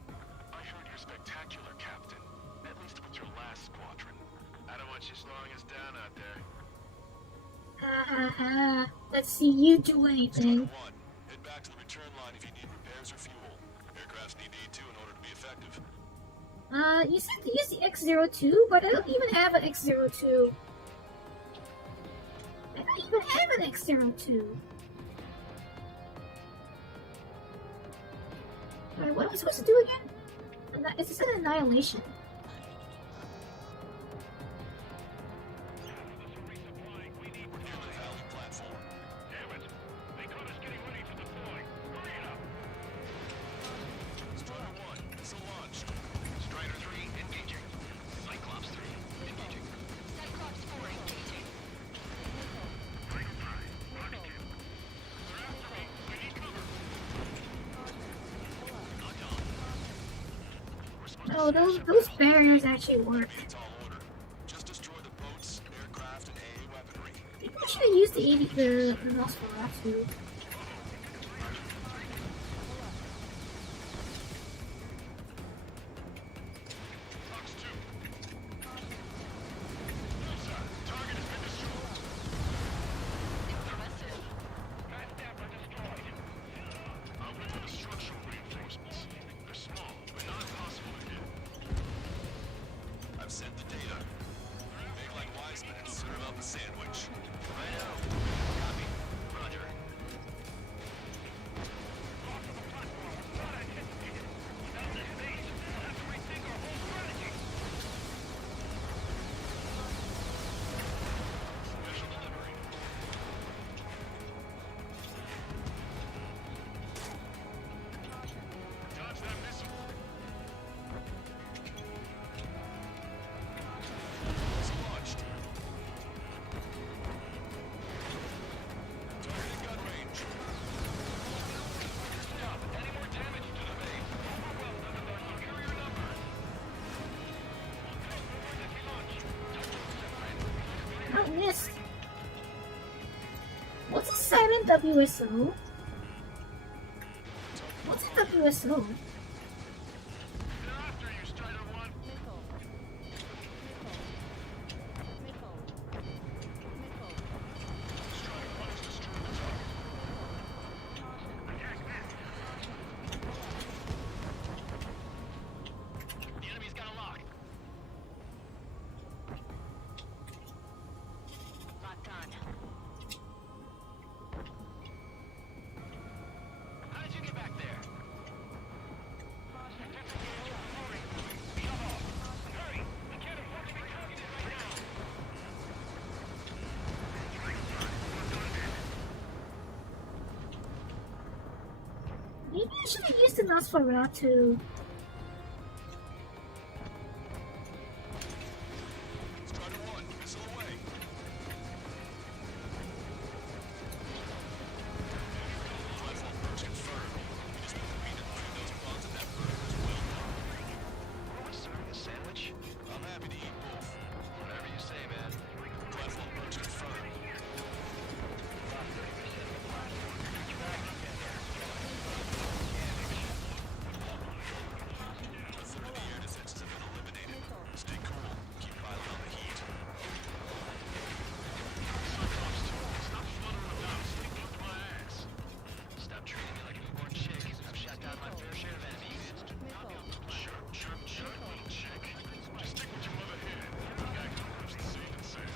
I heard you're spectacular, Captain. At least with your last squadron. I don't want you slowing us down out there. Ha ha ha. Let's see you do anything. Strider 1, head back to the return line if you need repairs or fuel. Aircrafts need E2 in order to be effective. You said to use the X-02, but I don't even have an X-02. I don't even have an X-02. Alright, what am I supposed to do again? Is this an annihilation? Oh, those barriers actually work. Maybe I should have used the Nosferatu. sandwich. Righto. Copy. Roger. Special delivery. Dodge that missile. Missile launched. Target in gun range. Stop. Any more damage to the base? Overwhelmed under their superior numbers. I missed. What's a silent WSO? What's a WSO? They're after you, Strider 1. Strider 1 has destroyed the target. The enemy's got a lock. Locked on. How did you get back there? Maybe I should have used the Nosferatu. Strider 1, missile away. Platform burst confirmed. We just moved the peanut between those bonds and that burger was well done. Were we serving a sandwich? I'm happy to eat both. Whatever you say, man. Platform burst confirmed. A third of the air defenses have been eliminated. Stay cool. Keep piling on the heat. Stop fluttering about. Stick up my ass. Stop treating me like a newborn chick. I've shot down my fair share of enemies. Chirp, chirp, chirp, little chick. Just stick with your mother head. The guy can crush the safe and sound.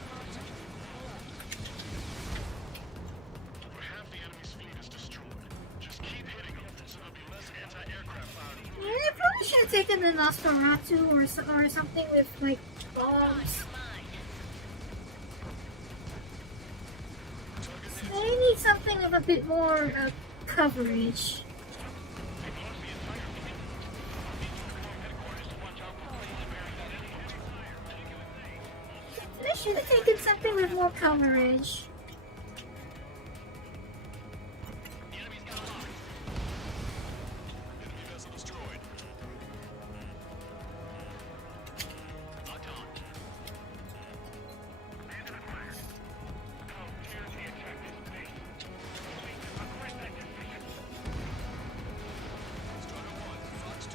Over half the enemy's fleet is destroyed. Just keep hitting them, so there'll be less anti-aircraft fire. Yeah, I probably should have taken the Nosferatu or something with like bombs. I need something with a bit more coverage. I should have taken something with more coverage. Enemy vessel destroyed. Locked on. Strider 1, Fox 2.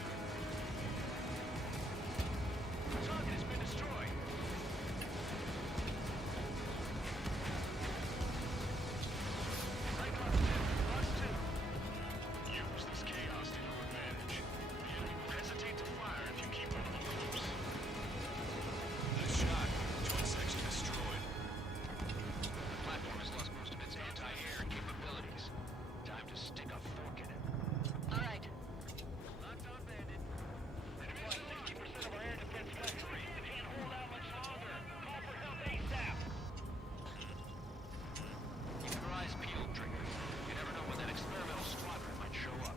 Target has been destroyed. Use this chaos to your advantage. The enemy will hesitate to fire if you keep on the close. Nice shot. Joint section destroyed. The platform has lost most of its anti-air capabilities. Time to stick a fork in it. All right. Locked on, Bandit. Enemy has 60% of our air defense factory. It can't hold out much longer. Call for help ASAP. Keep your eyes peeled, Trigger. You never know when that experimental squadron might show up.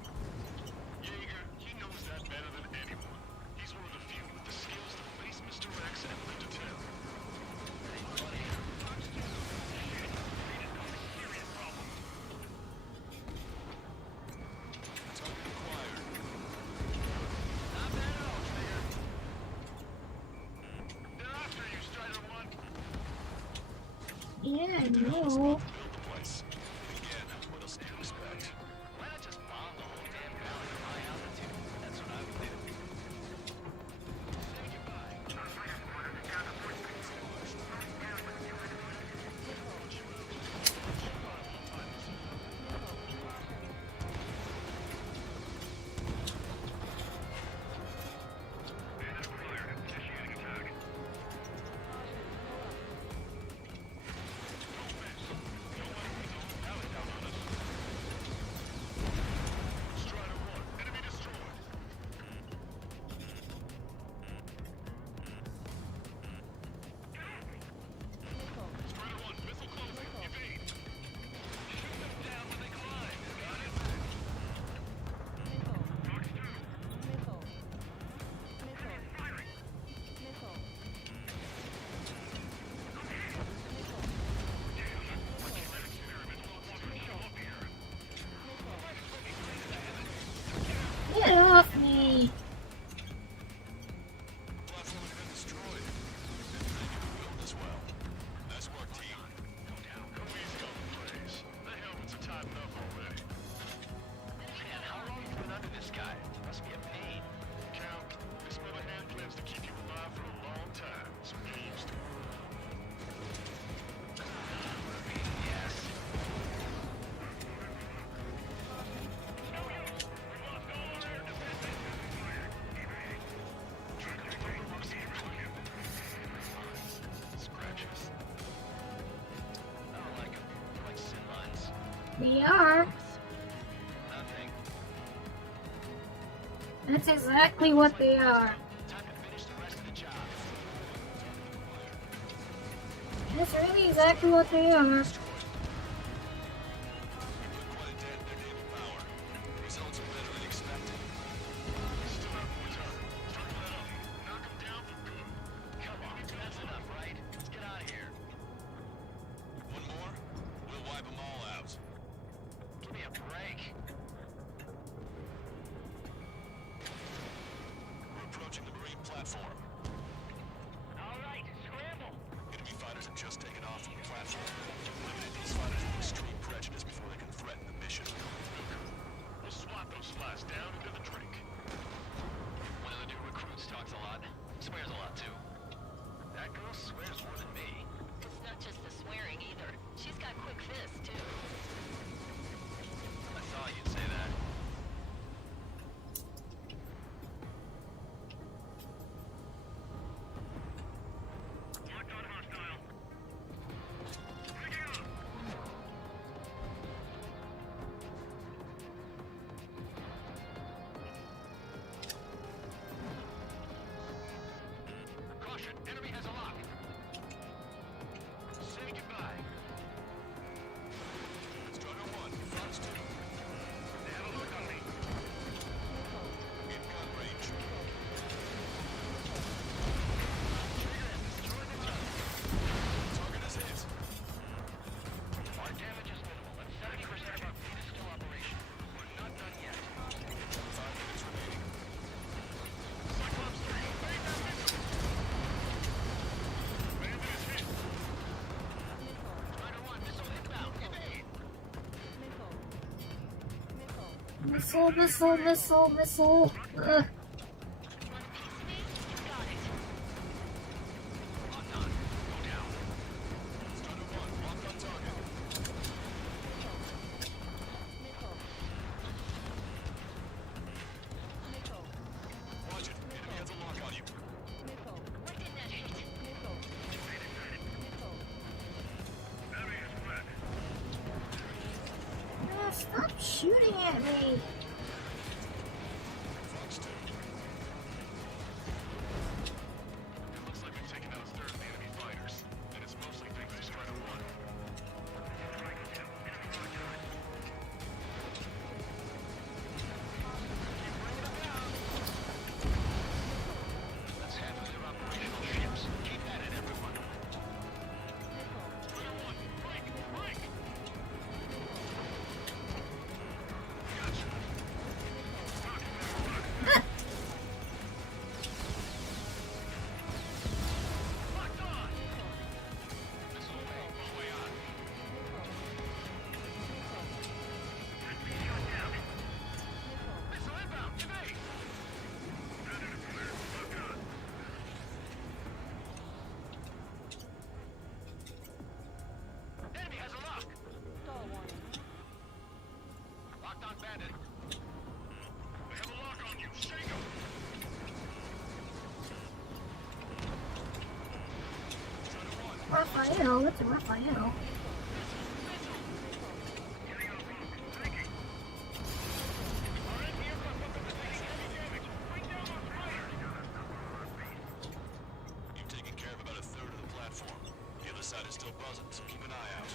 Jaeger, he knows that better than anyone. He's one of the few with the skills to face Mr. X and live to tell. Hey, buddy. Fox 2. Shit. Reed is causing serious problems. Target acquired. Not bad at all, Trigger. They're after you, Strider 1. Yeah, I know. Build the place. Again, what else do you expect? Why not just bomb the whole damn valley at high altitude? That's what I would do. Say goodbye. They are. Nothing. That's exactly what they are. Time to finish the rest of the job. That's really exactly what they are. Quite a dent in their naval power. Results are better than expected. Still have more time. Start that up. Knock them down for good. Come on, that's enough, right? Let's get out of here. One more, we'll wipe them all out. Give me a break. We're approaching the marine platform. All right, scramble. Enemy fighters have just taken off from the platform. Eliminate these fighters with extreme prejudice before they can threaten the mission. We'll swat those flies down into the drink. One of the new recruits talks a lot. Swears a lot, too. That girl swears more than me. It's not just the swearing either. She's got quick fists, too. I thought you'd say that. Locked on hostile. Picking up. Caution, enemy has a lock. Say goodbye. Strider 1, fronts 2. They have a lock on me. In gun range. Target is hit. Our damage is minimal, and 70% of our fleet is still operational. We're not done yet. 5 minutes remaining. Cyclops 3, raise that missile! Bandit is hit! Strider 1, missile inbound, evade! Missile, missile, missile, missile. Ugh. Locked on, go down. Strider 1, locked on target. Watch it. Enemy has a lock on you. Where did that hit? Enemy is wrecked. Stop shooting at me. Fox 2. It looks like we've taken out a third of the enemy fighters, and it's mostly thanks to Strider 1. That's half of their operational ships. Keep at it, everyone. Strider 1, break! Break! Gotcha. Locked on! Missile away, way on. Enemy shot down. Missile inbound, evade! Predator clear, locked on. Enemy has a lock! Locked on bandit. They have a lock on you, shake 'em! Raphael, what's a Raphael? You've taken care of about a third of the platform. The other side is still buzzing, so keep an eye out.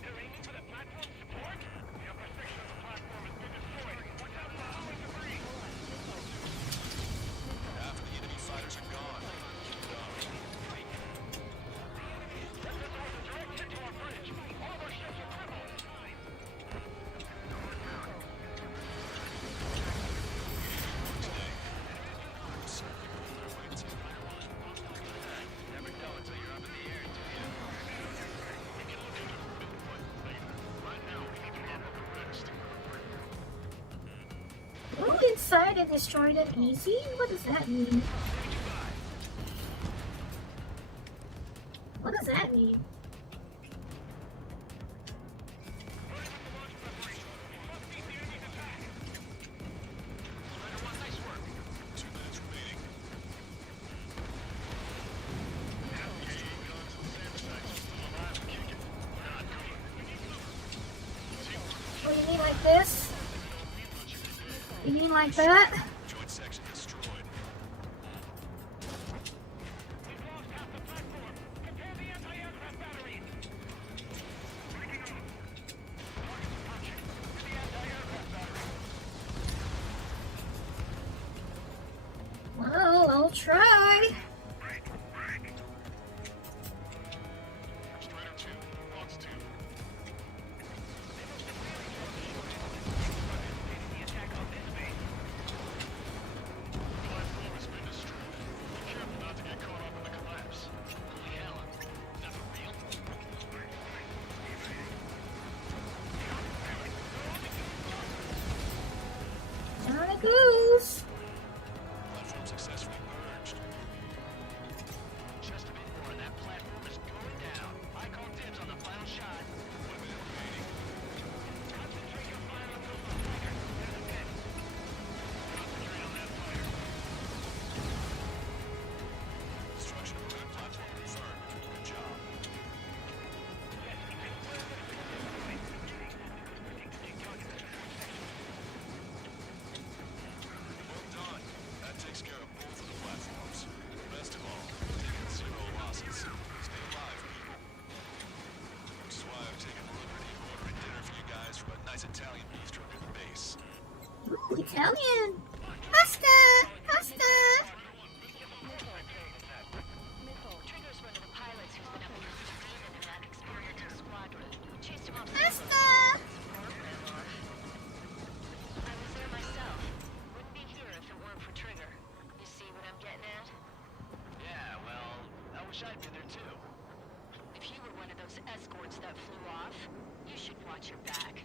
They're aiming for the platform support? The upper section of the platform has been destroyed. Watch out for howling debris! Half of the enemy fighters are gone. Keep it up. That missile was a direct hit to our bridge. All of our ships are crippled. Never know until you're up in the air, do you? We can look into the midpoint later. Right now, we need to wrap up the rest. Go inside and destroy them easy? What does that mean? What does that mean? Strider 1, nice work. 2 minutes remaining. Guns and SAM sites are still alive and kicking. Not good. like this? You mean like that? Joint section destroyed. Well, I'll try. Strider 2, Logs 2. Platform has been destroyed. Be careful not to get caught up in the collapse. Holy hell, is that for real? There it goes. Platform successfully purged. Just a bit more and that platform is going down. I call dibs on the final shot. 1 minute remaining. Concentrate your fire on those fighter. There's a pit. Concentrate on that fire. Destruction of red platform confirmed. Good job. Well done. That takes care of both of the platforms. Best of all, taking 0 losses. Stay alive, people. Which is why I've taken the liberty of ordering dinner for you guys from a nice Italian bistro near the base. Ooh, Italian. Pasta! Pasta! Trigger's one of the pilots who's been up in Spain in that experimental squadron. Chased him off the Pasta! I was there myself. Wouldn't be here if it weren't for Trigger. You see what I'm getting at? Yeah, well, I wish I'd been there too. If you were one of those escorts that flew off, you should watch your back.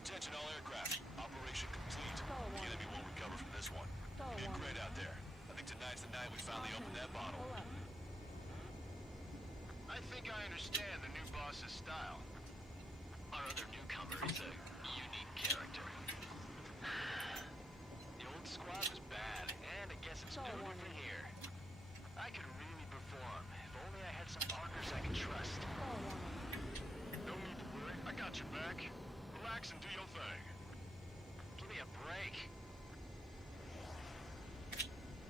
Attention all aircraft. Operation complete. The enemy won't recover from this one. Did great out there. I think tonight's the night we finally open that bottle. I think I understand the new boss's style. Our other newcomer is a unique character. The old squad was bad, and I guess it's no different here. I could really perform if only I had some partners I could trust. No need to worry. I got your back. Relax and do your thing. Give me a break.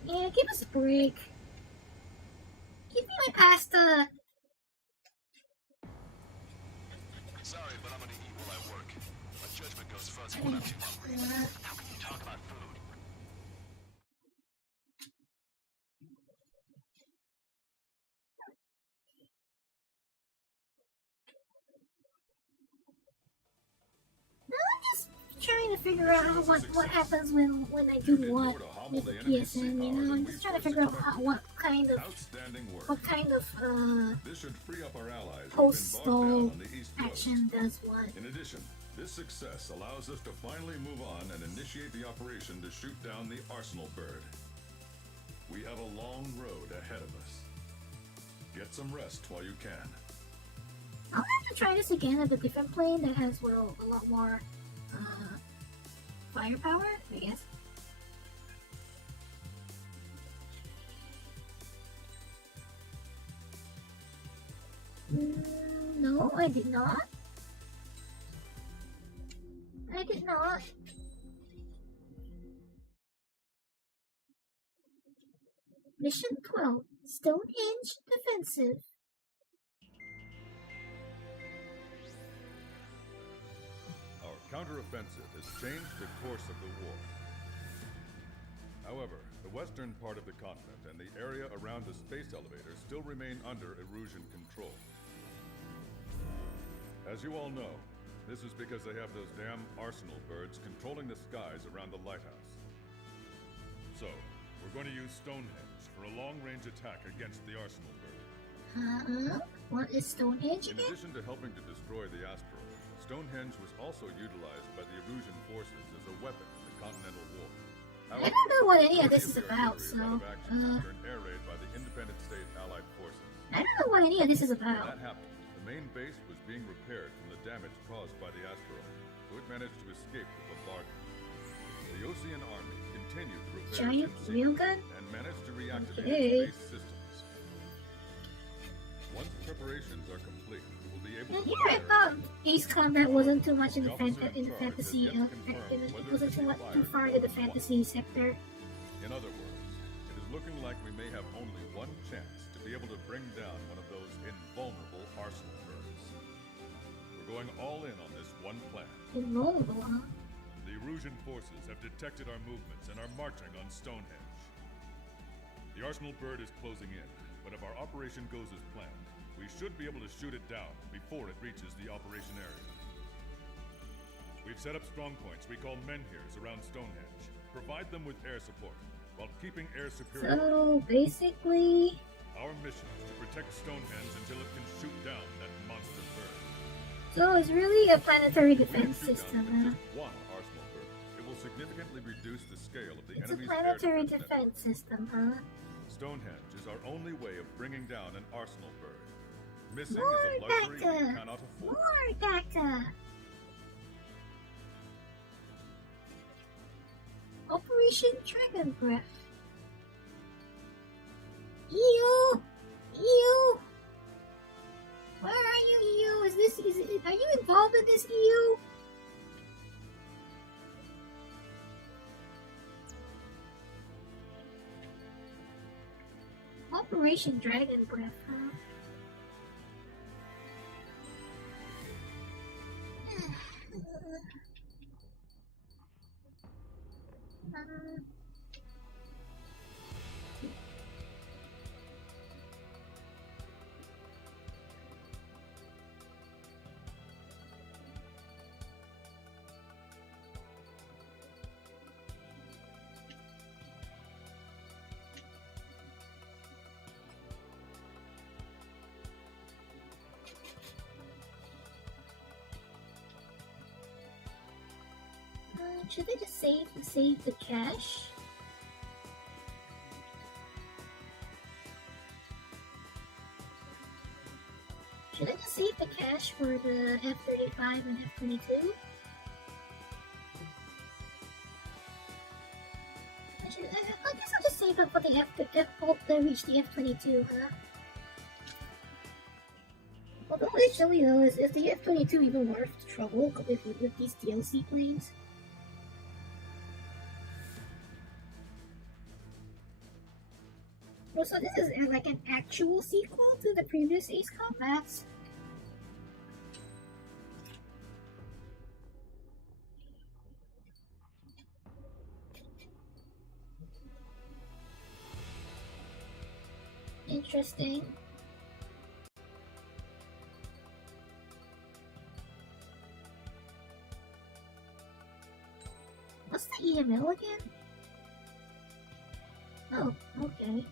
Yeah, give us a break. Give me my pasta. Sorry, but I'm gonna eat while I work. My judgment goes fuzzy when I'm too hungry. How can you talk about food? I'm just trying to figure out what happens when I do what with the PSN. You know, I'm just trying to figure out what kind of This should free up our allies who've been bogged post-stall down on the East Coast. action does what. In addition, this success allows us to finally move on and initiate the operation to shoot down the Arsenal bird. We have a long road ahead of us. Get some rest while you can. I'll have to try this again at a different plane that has, well, a lot more firepower, I guess. No, I did not. I did not. Mission 12, Stonehenge Defensive. Our counteroffensive has changed the course of the war. However, the western part of the continent and the area around the space elevator still remain under Erusian control. As you all know, this is because they have those damn Arsenal birds controlling the skies around the lighthouse. So, we're going to use Stonehenge for a long-range attack against the Arsenal bird. What is Stonehenge In again? addition to helping to destroy the asteroid, Stonehenge was also utilized by the Erusian forces as a weapon in the Continental War. I don't know what any of this is about, so, After an air raid by the independent state Allied forces. I don't know what any of this is When about. that happened, the main base was being repaired from the damage caused by the asteroid, so it managed to escape the bombardment. The Ocean Army continued the repairs Giant in wheel secret gun? and managed to reactivate Okay. its base systems. Once preparations are complete, we will be able And to here I fire thought Ace Combat wasn't too much in the, The officer in the in charge has fantasy, yet to confirm it whether wasn't it can be too fired far more into the than once. fantasy sector. In other words, it is looking like we may have only one chance to be able to bring down one of those invulnerable arsenal birds. We're going all in on this one plan. Invulnerable, huh? The Erusian forces have detected our movements and are marching on Stonehenge. The arsenal bird is closing in, but if our operation goes as planned, we should be able to shoot it down before it reaches the operation area. We've set up strong points we call menhirs around Stonehenge. Provide them with air support, while keeping air superiority. So, basically... Our mission is to protect Stonehenge until it can shoot down that monster bird. So it's really a planetary If we can defense shoot system, down huh? just one arsenal bird, it will significantly reduce the scale of the It's a enemy's planetary air defense defense system, huh? Stonehenge is our only way of bringing down an arsenal bird. Missing More is a luxury we data! cannot afford. More data! Operation Dragon Breath. EU! EU! Where are you, EU? Are you involved in this, EU? Operation Dragon Breath, huh? Should I just save the cache? Should I just save the cache for the F-35 and F-22? I guess I'll just save up for the hope to reach the F-22, huh? Although actually though, is the F-22 even worth the trouble with these DLC planes? So this is like an actual sequel to the previous Ace Combats? Interesting. What's the EML again? Oh, okay.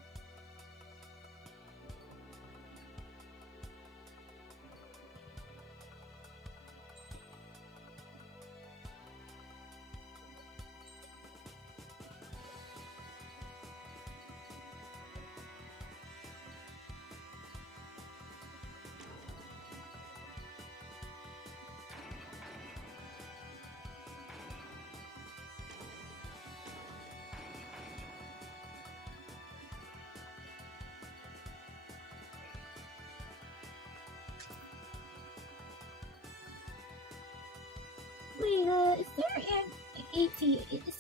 Wait, is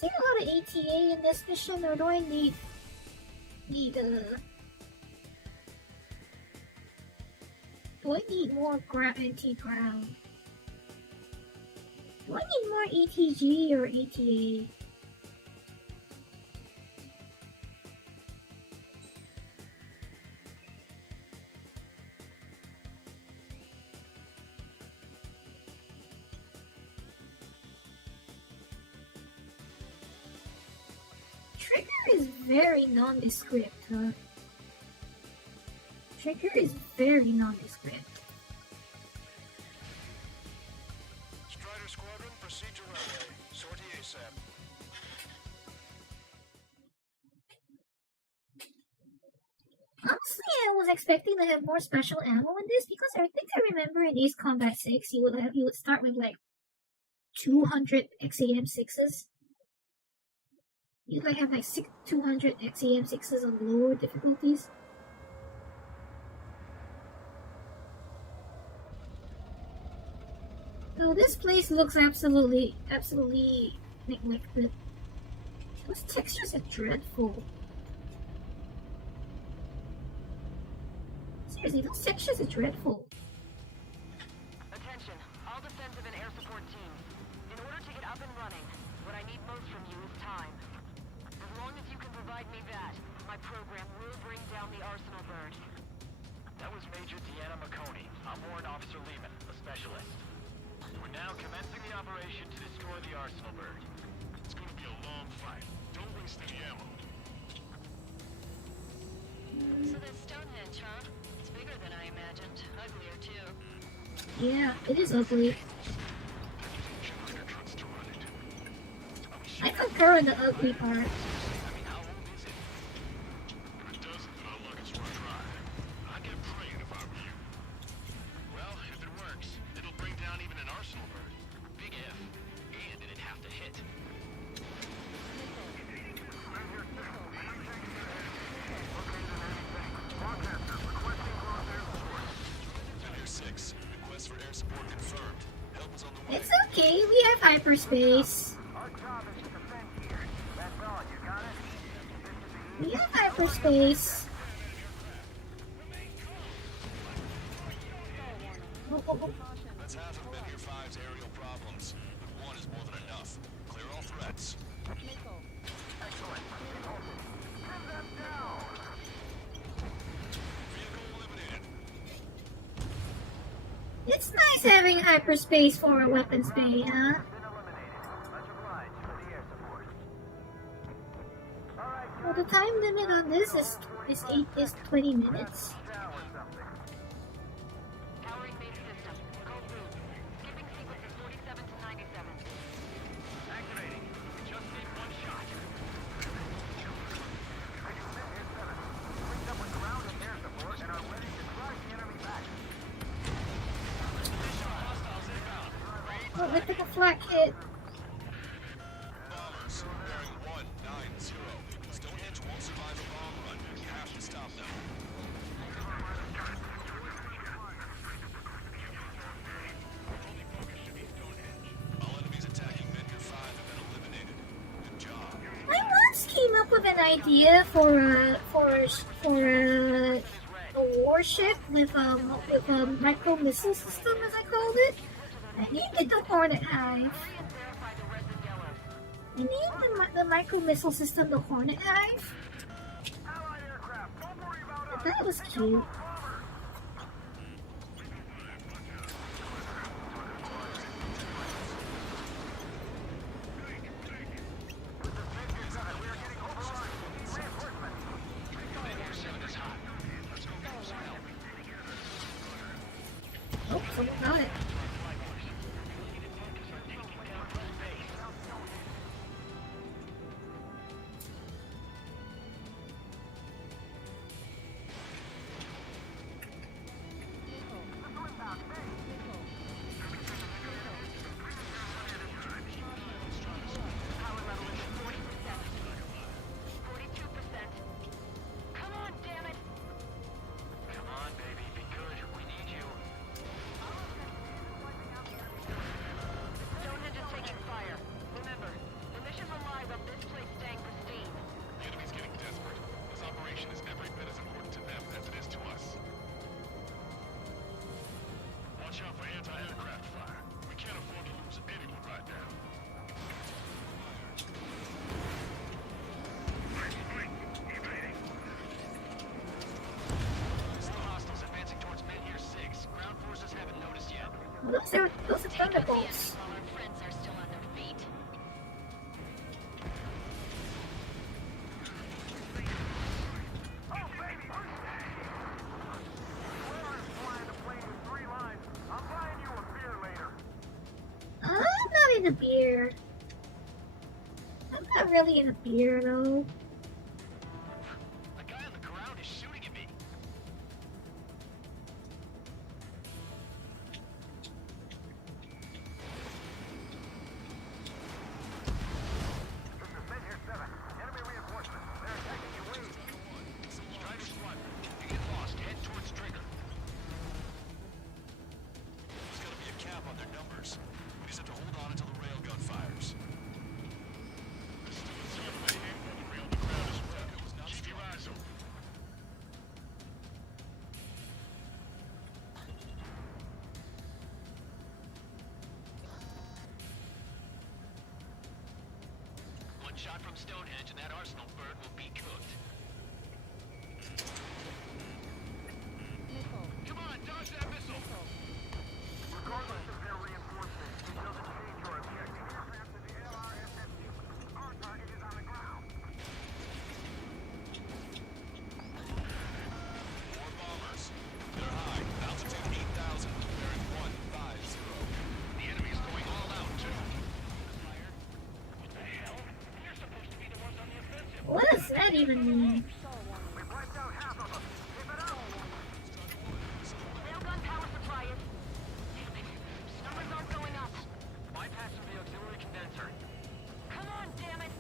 there a lot of ATA in this mission, or do I need do I need more anti-ground? Do I need more ATG or ATA? Trigger is very nondescript, huh? Trigger is very nondescript. Strider Squadron, proceed to runway. Sortie ASAP. Honestly, I was expecting to have more special ammo in this because I think I remember in Ace Combat 6 you would start with like 200 XAM6s. You'd like have like 200 XAM6s on lower difficulties. Oh, this place looks absolutely neglected. Those textures are dreadful. Seriously, those textures are dreadful. Attention, all defensive and air support teams. In order to get up and running, what I need most from you is time. As long as you can provide me that, my program will bring down the Arsenal bird. That was Major Deanna McConey. I'm Warrant Officer Lehman, a specialist. We're now commencing the operation to destroy the Arsenal bird. It's gonna be a long fight. Don't waste any ammo. So that's Stonehenge, huh? It's bigger than I imagined. Uglier, too. Yeah, it is ugly. I concur on the ugly part. Well, if it works, it'll bring down even an Arsenal bird. Big if. And it'd have to hit. Figure 6. Request for air support confirmed. Help is on the way. It's okay, we have hyperspace. We have hyperspace. That's half of Meteor 5's aerial problems, but one is more than enough. Clear all threats. It's nice having hyperspace for a weapons bay, huh? Well, the time limit on this is 20 minutes. Powering base system. Code blue. Skipping sequences 47 to 97. Activating. We just need one shot. Oh, I took a flak hit. Bombers, bearing 190. Stonehenge won't survive a bomb run. You have to stop them. All enemies attacking Meteor 5 have been eliminated. Good job. I once came up with an idea for a warship with a micro missile system, as I called it. I named it the Hornet Hive. I named the micro missile system the Hornet Hive. That was cute. Oh, someone got it. Watch out for anti-aircraft fire. We can't afford to lose anyone right now. Still hostiles advancing towards Meteor 6. Ground forces haven't noticed yet. Those are thunderbolts. While our friends are still on their feet. I'm not in a beer. I'm not really in a beer though. The guy on the ground is shooting at me. Strider squadron, you get lost. Head towards Trigger. There's gotta be a cap on their numbers. shot from Stonehenge and that arsenal bird will be cooked. Come on, dodge that missile! Regardless of their reinforcements, it doesn't change our objective. Aircraft to the LRSS-2. Our target is on the ground. More bombers. They're high. Altitude 8,000. Bearing 150. The enemy's going all out, too. What the hell? You're supposed to be the ones on the offensive. What does that even mean? We wiped out half of them. Keep it up. Railgun power supply is... Damn it. Numbers aren't going up. Bypassing the auxiliary condenser. Come on, damn it.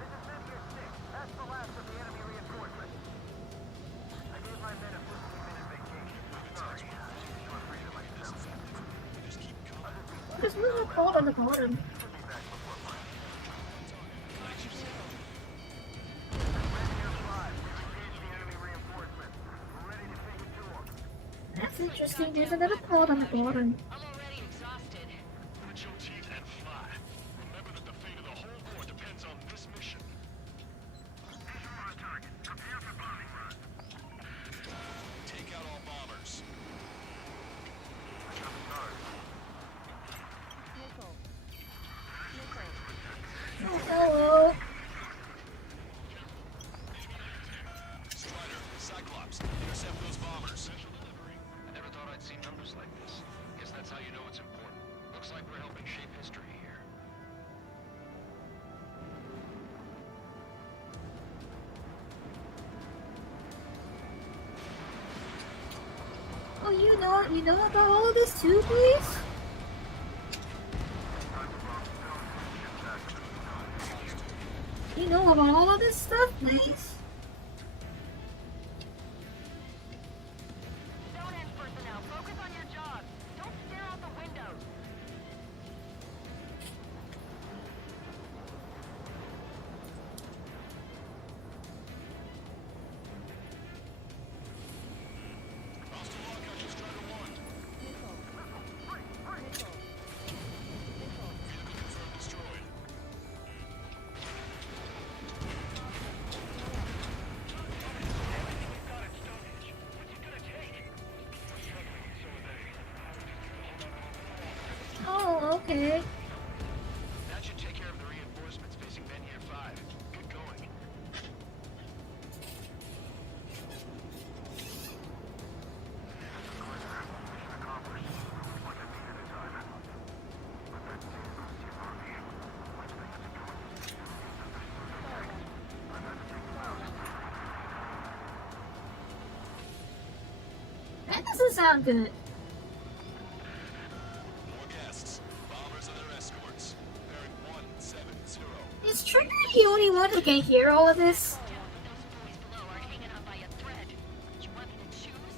This is Meteor 6. That's the last of the enemy reinforcements. I gave my men a 15-minute vacation. Sorry, short break of myself. There's little cold on the bottom. Should be back before lunch. That's interesting. There's a little cold on the bottom. I'm already exhausted. Put your teeth and fly. Remember that the fate of the whole war depends on this mission. Take out all bombers. Oh, hello. Strider, Cyclops, intercept those bombers. I never thought I'd see numbers like this. Guess that's how you know it's important. Looks like we're helping shape history here. Oh, you know about all of this too, please? You know about all of this stuff, please? Stonehenge personnel, focus on your job. Don't stare out the windows. Hostile lockout to Strider 1. Vehicle confirmed destroyed. Oh, okay. That should take care of the reinforcements facing Menhir 5. Good going. That doesn't sound good. More guests. Bombers and their escorts. Bearing 170. Is Trigger the only one who can hear all of this? Those boys below are hanging on by a thread. You want me to choose?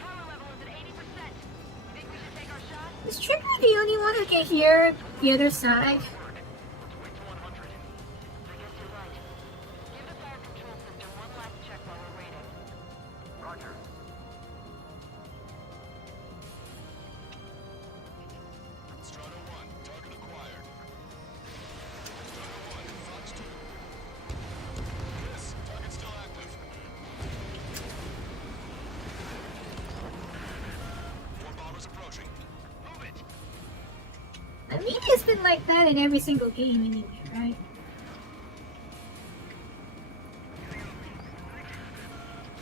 Power level is at 80%. You think we should take our shot? Is Trigger the only one who can hear the other side? I guess you're right. Give the fire control system one last check while we're waiting. Roger. Strider 1, target acquired. Strider 1, Fox 2. Yes, target still active. More bombers approaching. Move it! I mean, it's been like that in every single game anyway, right?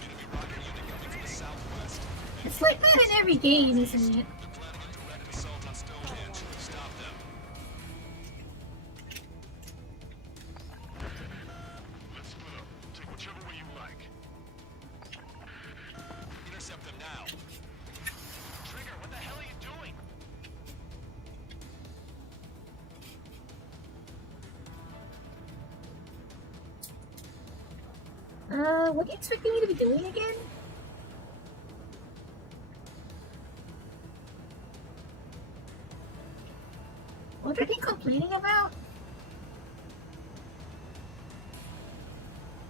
Enemy rocket unit coming from the southwest. It's like that in every game, isn't it? They're planning a direct assault on Stonehenge. Stop them. Let's split up. Take whichever way you like. Intercept them now. Trigger, what the hell are you doing? What do you expect me to be doing again? What are they complaining about?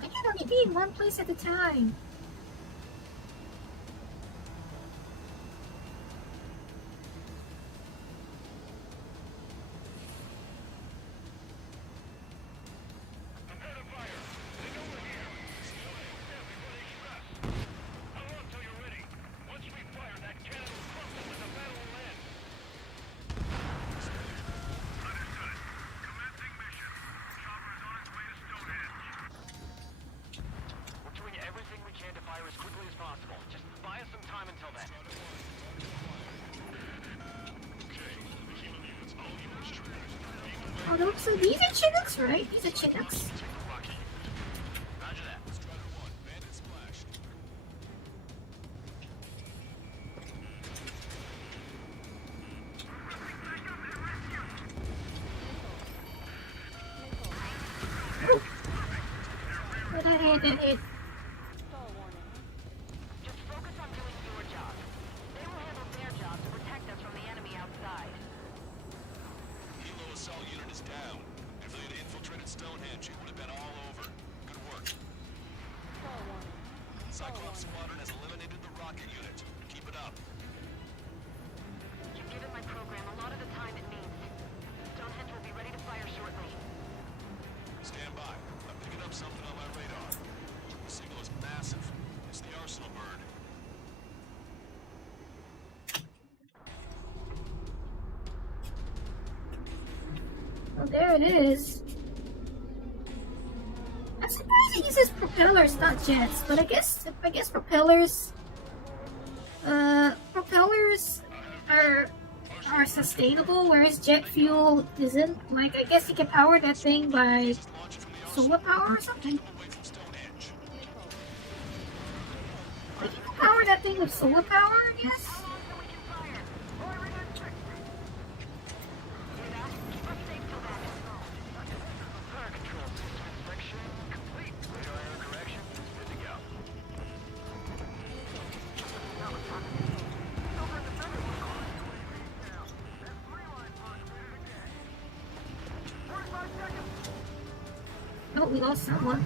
I can only be in one place at a time. hope so. These are Chinooks, right? These are Chinooks. Roger that. Strider 1, bandit splashed. What I hit. Just focus on doing your job. They will handle their job to protect us from the enemy outside. Helo assault unit is down. If they had infiltrated Stonehenge, it would have been all over. Good work. Cyclops Squadron has eliminated the rocket unit. Keep it up. You've given my program a lot of the time it needs. Stonehenge will be ready to fire shortly. Stand by. I'm picking up something on my radar. The signal is massive. It's the Arsenal bird. Oh, there it is. I'm surprised it uses propellers, not jets. But I guess propellers are sustainable, whereas jet fuel isn't. Like, I guess you can power that thing by solar power or something. Like, you can power that thing with solar power, I guess. Oh, we lost someone.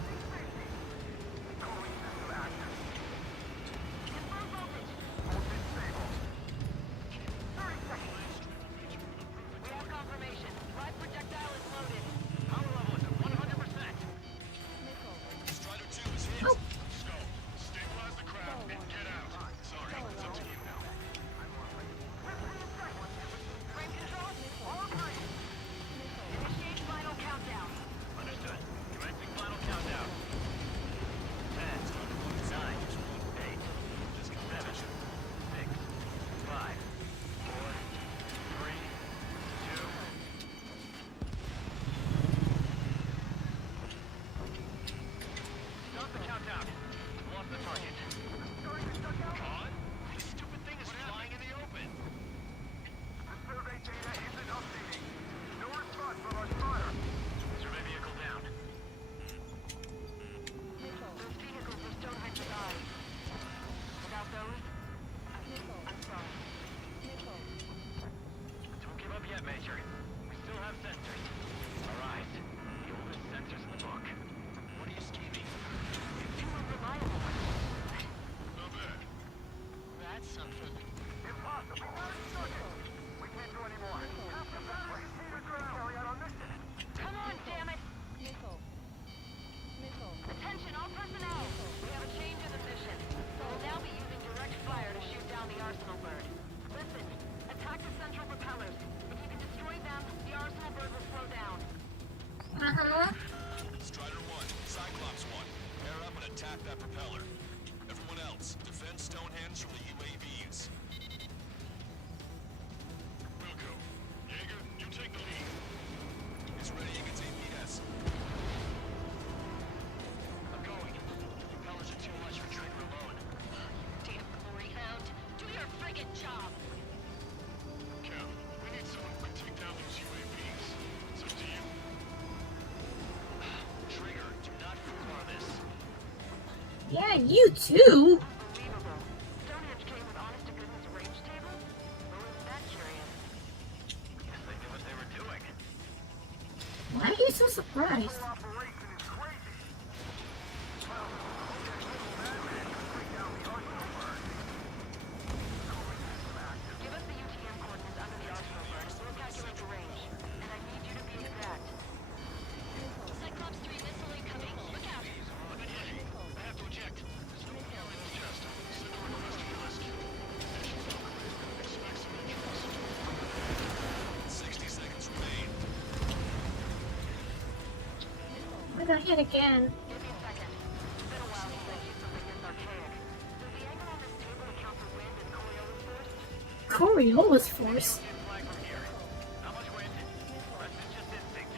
Strider 1, Cyclops 1, pair up and attack that propeller. Everyone else, defend Stonehenge from the UAVs. Wilco. Jaeger, you take the lead. It's ready, you can take BS. I'm going. The propellers are too much for Trigger alone. Damn glory hound. Do your friggin' job. Cap, we need someone who can take down those UAVs. It's up to you. Trigger, do not fool on this. Yeah, you too. Stonehenge came with honest-to-goodness range tables? Or was that curious? Guess they knew what they were doing. Why are you so surprised? Give us the UTM coordinates under the Arsenal bird. We'll calculate the range. And I need you to be exact. Cyclops 3 missile incoming. Look out. I've been hit. I have to eject. There's no air in the chest. Send a request for rescue. Mission failure. Expect some injuries. 60 seconds remain. I got hit again. Give me a second. It's been a while since I've used something this archaic. Does the angle on this table account for wind and Coriolis force? Coriolis force. Flag from here. Not much wind. Rest is just instinct.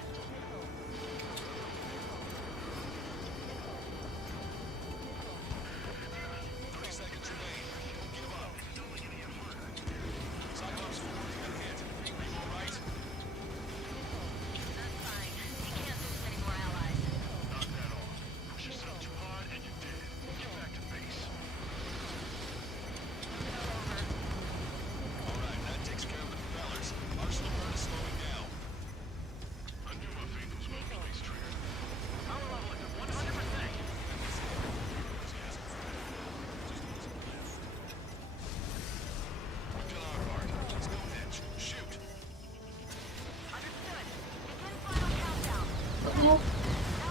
Oh.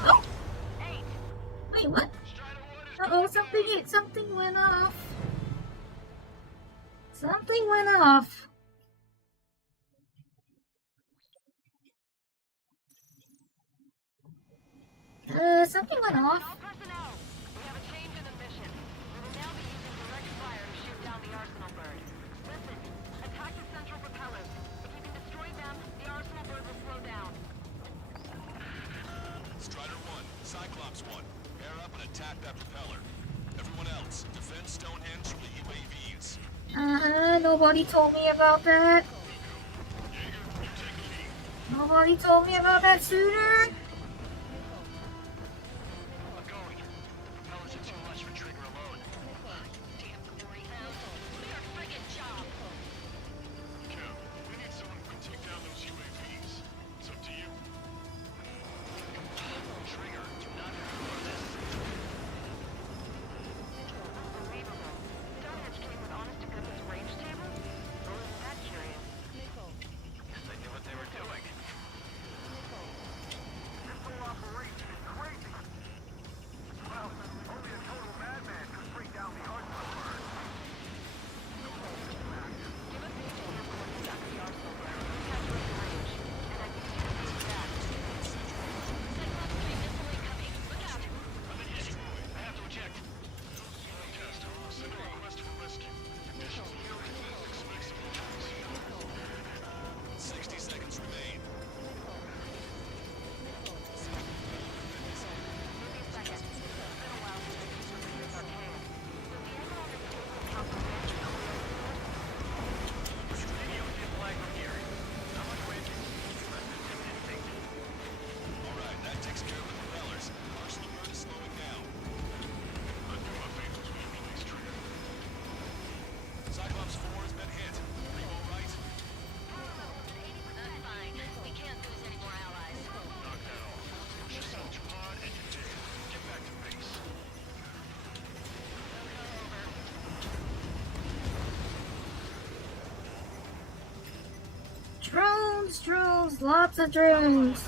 Oh. Wait, what? Uh-oh, something went off. Something went off. Something went off. We have a change in the mission. We will now be using direct fire to shoot down the Arsenal bird. Listen, attack the central propellers. If you can destroy them, the Arsenal bird will slow down. Strider 1, Cyclops 1, air up and attack that propeller. Everyone else, defend Stonehenge from the UAVs. Nobody told me about that. Nobody told me about that sooner. Drones, lots of drones.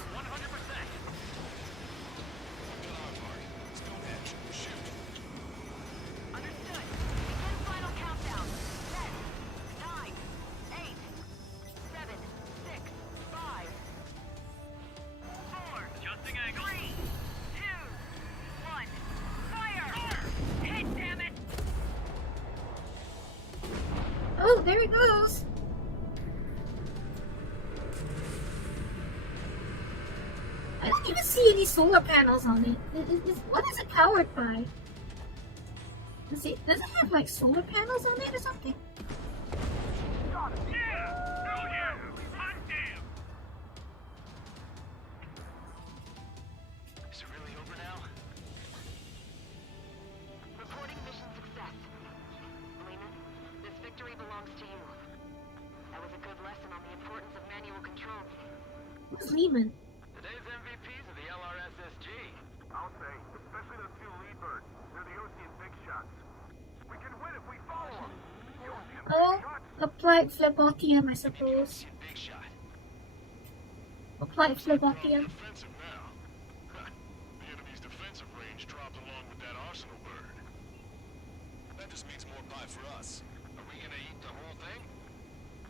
Oh, there he goes. I don't even see any solar panels on it. What is it powered by? Does it have like solar panels on it or something? Is it really over now? Reporting mission success. Lehman, this victory belongs to you. That was a good lesson on the importance of manual control. Who's Lehman? Today's MVPs are the LRSSG. I'll say, especially those two lead birds. They're the Ocean big shots. We can win if we follow them. Oh, applied phlebotium, I suppose. Big shot. Applied phlebotium. Defensive now. The enemy's defensive range dropped along with that Arsenal bird. That just means more pie for us. Are we gonna eat the whole thing?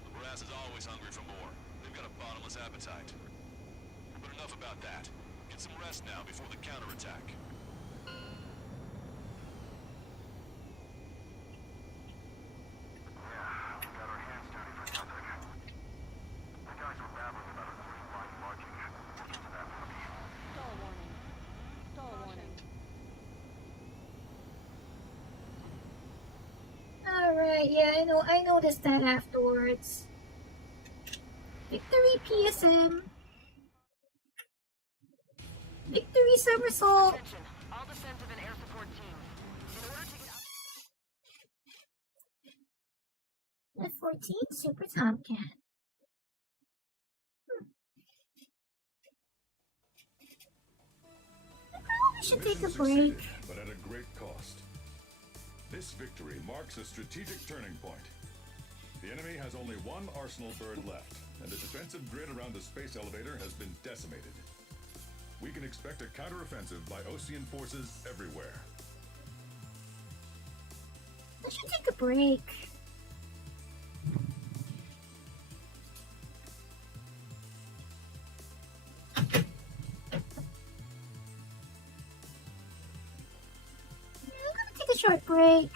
The brass is always hungry for more. They've got a bottomless appetite. But enough about that. Get some rest now before the counterattack. Alright, yeah, I noticed that afterwards. Victory PSM. Victory somersault. Attention, all defensive and air support teams. In order to get up... F-14 Super Tomcat. I probably should take a break. But at a great cost. This victory marks a strategic turning point. The enemy has only one Arsenal bird left, and the defensive grid around the space elevator has been decimated. we can expect a counteroffensive by Osean forces everywhere. I should take a break. I'm gonna take a short break.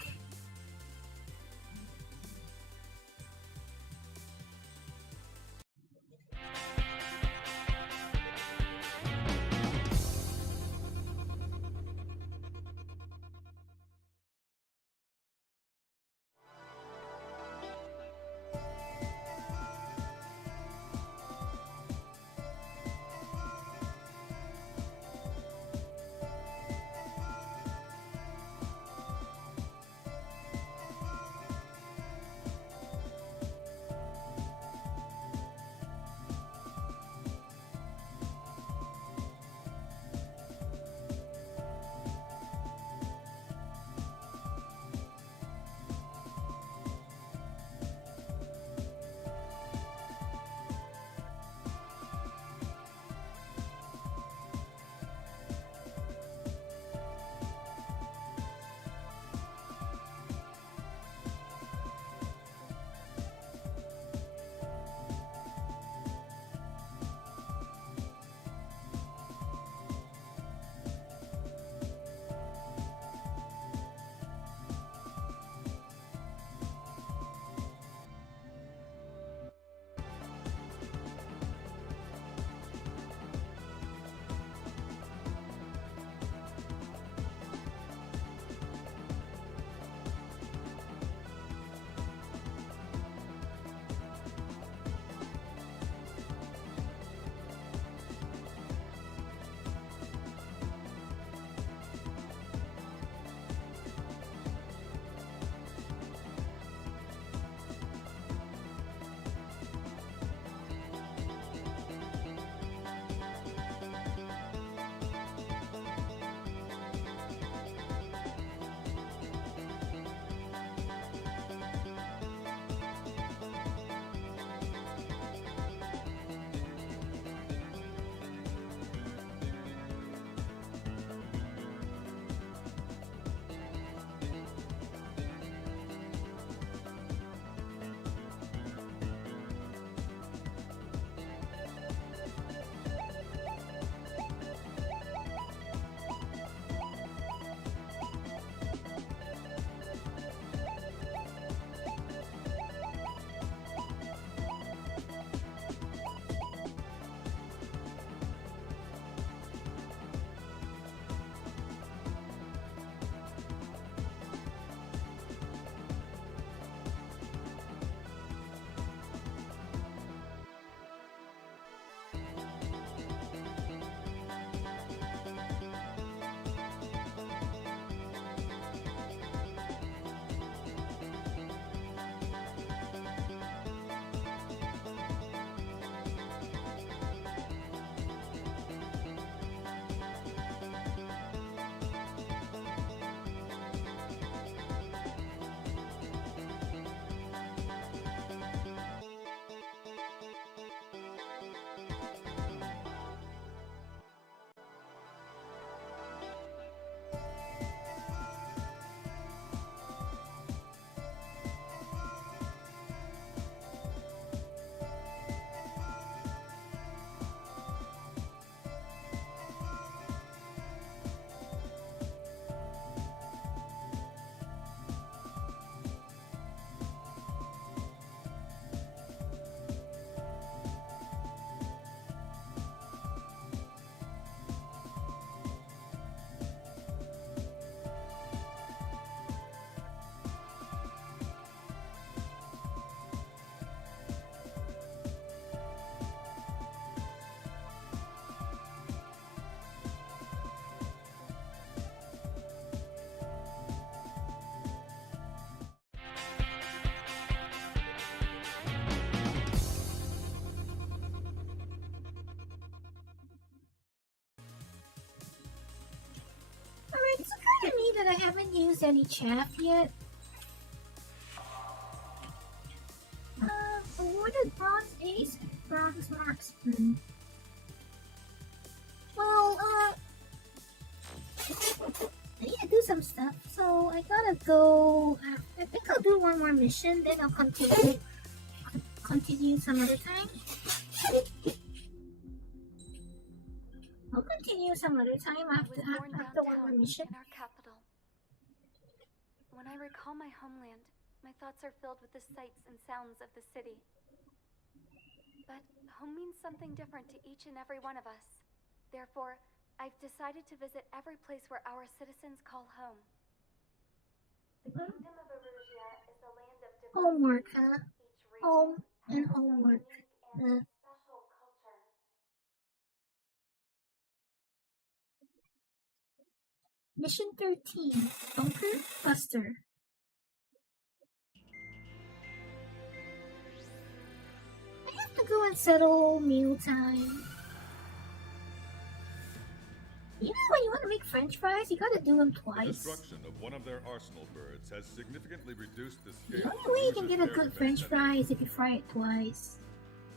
Alright, it's kind of neat that I haven't used any chaff yet. Awarded Bronze Ace, Bronze Marksman. Well, some stuff, so I gotta go. I think I'll do one more mission, then I'll continue some other time. I'll continue some other time after one more mission. In our capital. When I recall my homeland, my thoughts are filled with the sights and sounds of the city. But home means something different to each and every one of us. Therefore, I've decided to visit every place where our citizens call home. The Kingdom of Erusia is the land of diversity. Homework, huh? Home and homework. Special culture. Mission 13, Bunker Buster. I have to go and settle mealtime. You know when you want to make french fries, you gotta do them The twice. destruction of one of their arsenal birds has significantly reduced the The scale only way you can get a good french fry is if you fry it twice.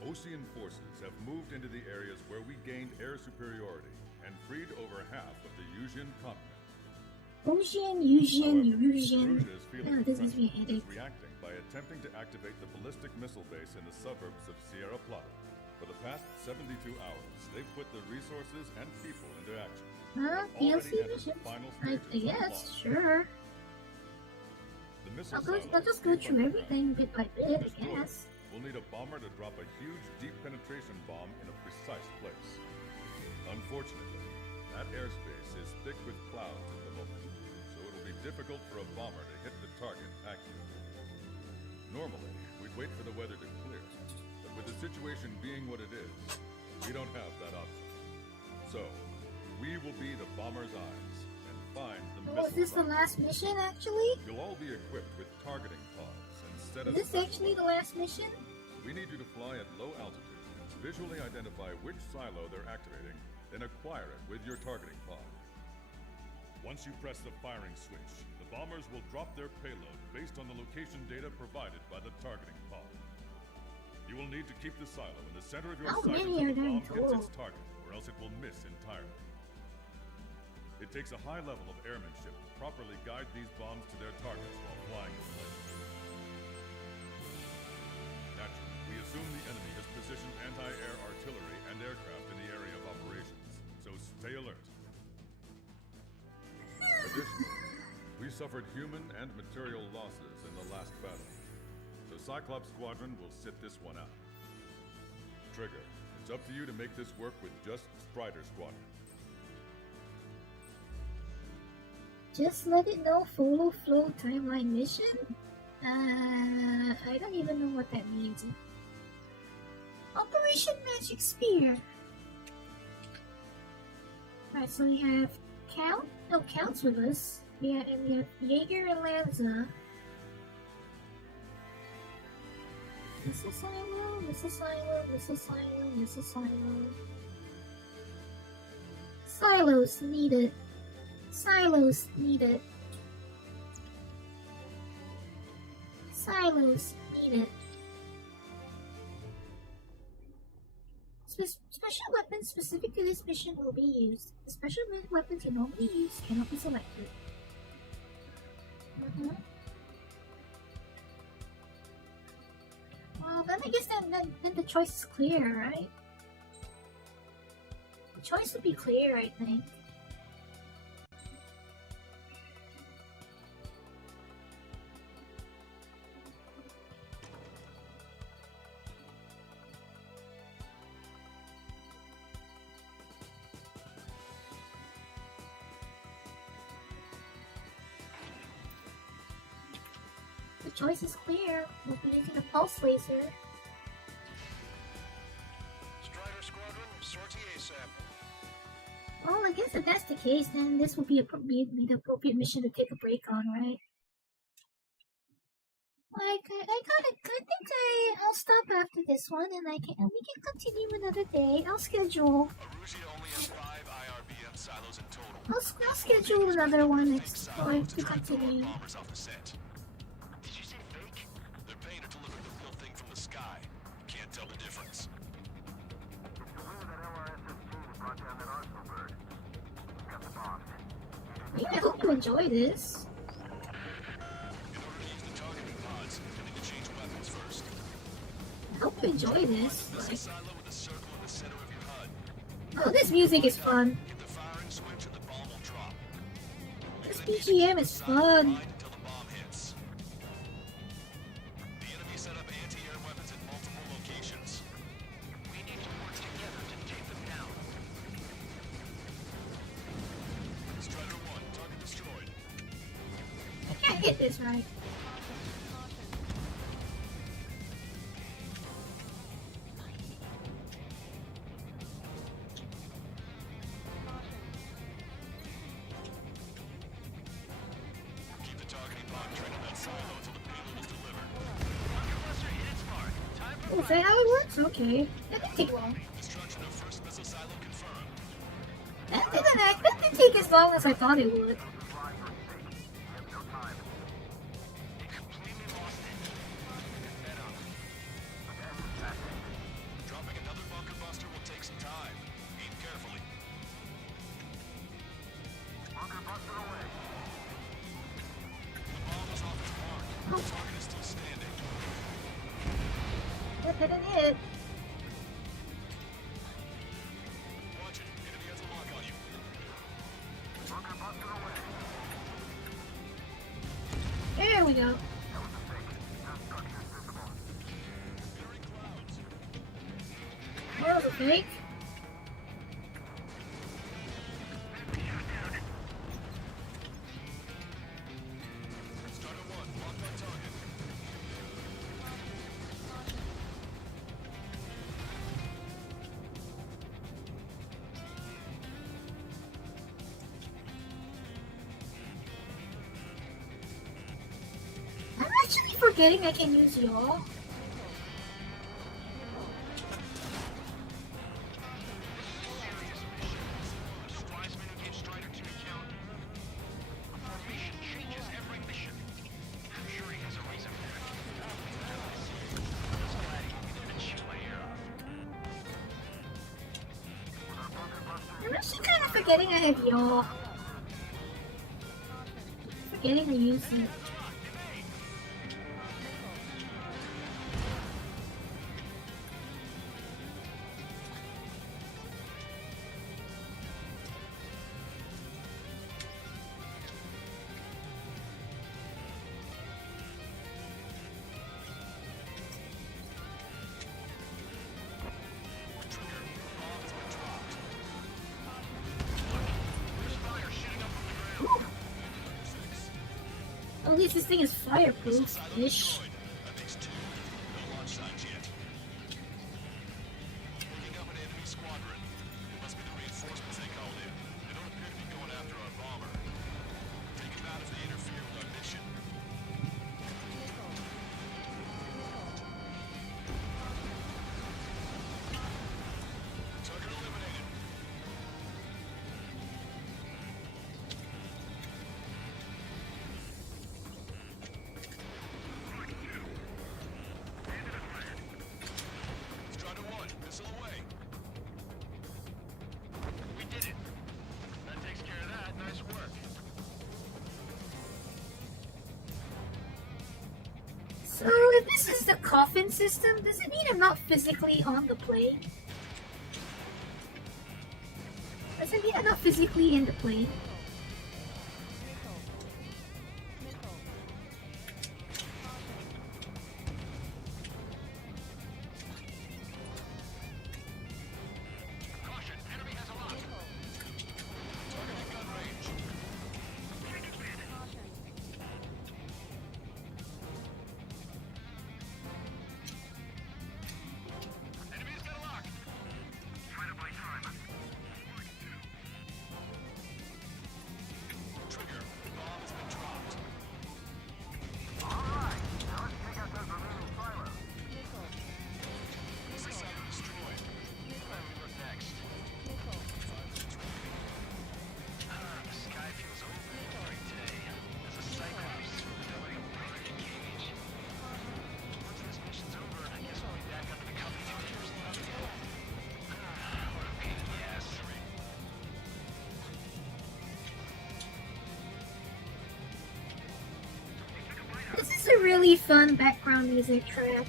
Ocean forces have moved into the areas where we gained air superiority and freed over half of the Yusian continent. Ocean. Erusia's feeling Oh, this is oppression me headache. is reacting by attempting to activate the ballistic missile base in the suburbs of Sierra Plata. For the past 72 hours, they've put the resources and people into action. Huh? Already DLC entered the missions? final I stages of guess, launch. sure. The missile I'll just go through everything bit by bit, I guess. We'll need a bomber to drop a huge deep penetration bomb in a precise place. Unfortunately, that airspace is thick with clouds at the moment, so it'll be difficult for a bomber to hit the target accurately. Normally, we'd wait for the weather to clear, but with the situation being what it is, we don't have that option. So, we will be the bomber's eyes and find the Oh, is this the last mission, actually? You'll all be equipped with targeting pods instead Is of this special actually the last mission? We need you to fly at low altitude, visually identify which silo they're activating, then acquire it with your targeting pod. Once you press the firing switch, the bombers will drop their payload based on the location data provided by the targeting pod. You will need to keep the silo in the center of your How sight many until are the there in bomb hits its total? target, or else it will miss entirely. It takes a high level of airmanship to properly guide these bombs to their targets while flying in place. Naturally, we assume the enemy has positioned anti-air artillery and aircraft in the area of operations, so stay alert. Additionally, we suffered human and material losses in the last battle, so Cyclops Squadron will sit this one out. Trigger, it's up to you to make this work with just Strider Squadron. Just let it know follow flow timeline mission? I don't even know what that means. Operation Magic Spear. Alright, so we have Count's with us. Yeah, and we have Jaeger and Lanza. Missile silo. Silos needed. Silos needed. Special weapons specific to this mission will be used. The special weapons you normally use cannot be selected. Well, then I guess then the choice is clear, right? The choice would be clear, I think. The choice is clear. We'll be using a pulse laser. Strider Squadron, sortie ASAP. Well, I guess if that's the case, then this will be the appropriate mission to take a break on, right? Like, I think I'll stop after this one, and we can continue another day. I'll schedule. Erusia only has 5 IRBM silos in total. I'll schedule another one next time to continue. Bombers off the set. Did you say fake? They're paying to deliver the real thing from the sky. Can't tell the difference. It's the wind that LRSS team brought down that arsenal bird. Got the bombs. I hope you enjoy this. I hope you enjoy this. Like, oh, this music is fun. This BGM is fun. I can't get this right. Oh, is that how it works? Okay. That didn't take long. That didn't take as long as I thought it would. That didn't hit. There we go. That was a fake. I'm actually forgetting I can use y'all. I'm actually kind of forgetting I have y'all. Forgetting to use it. At least this thing is fireproof-ish. So if this is the coffin system, does it mean I'm not physically on the plane? Does it mean I'm not physically in the plane? That's a really fun background music track.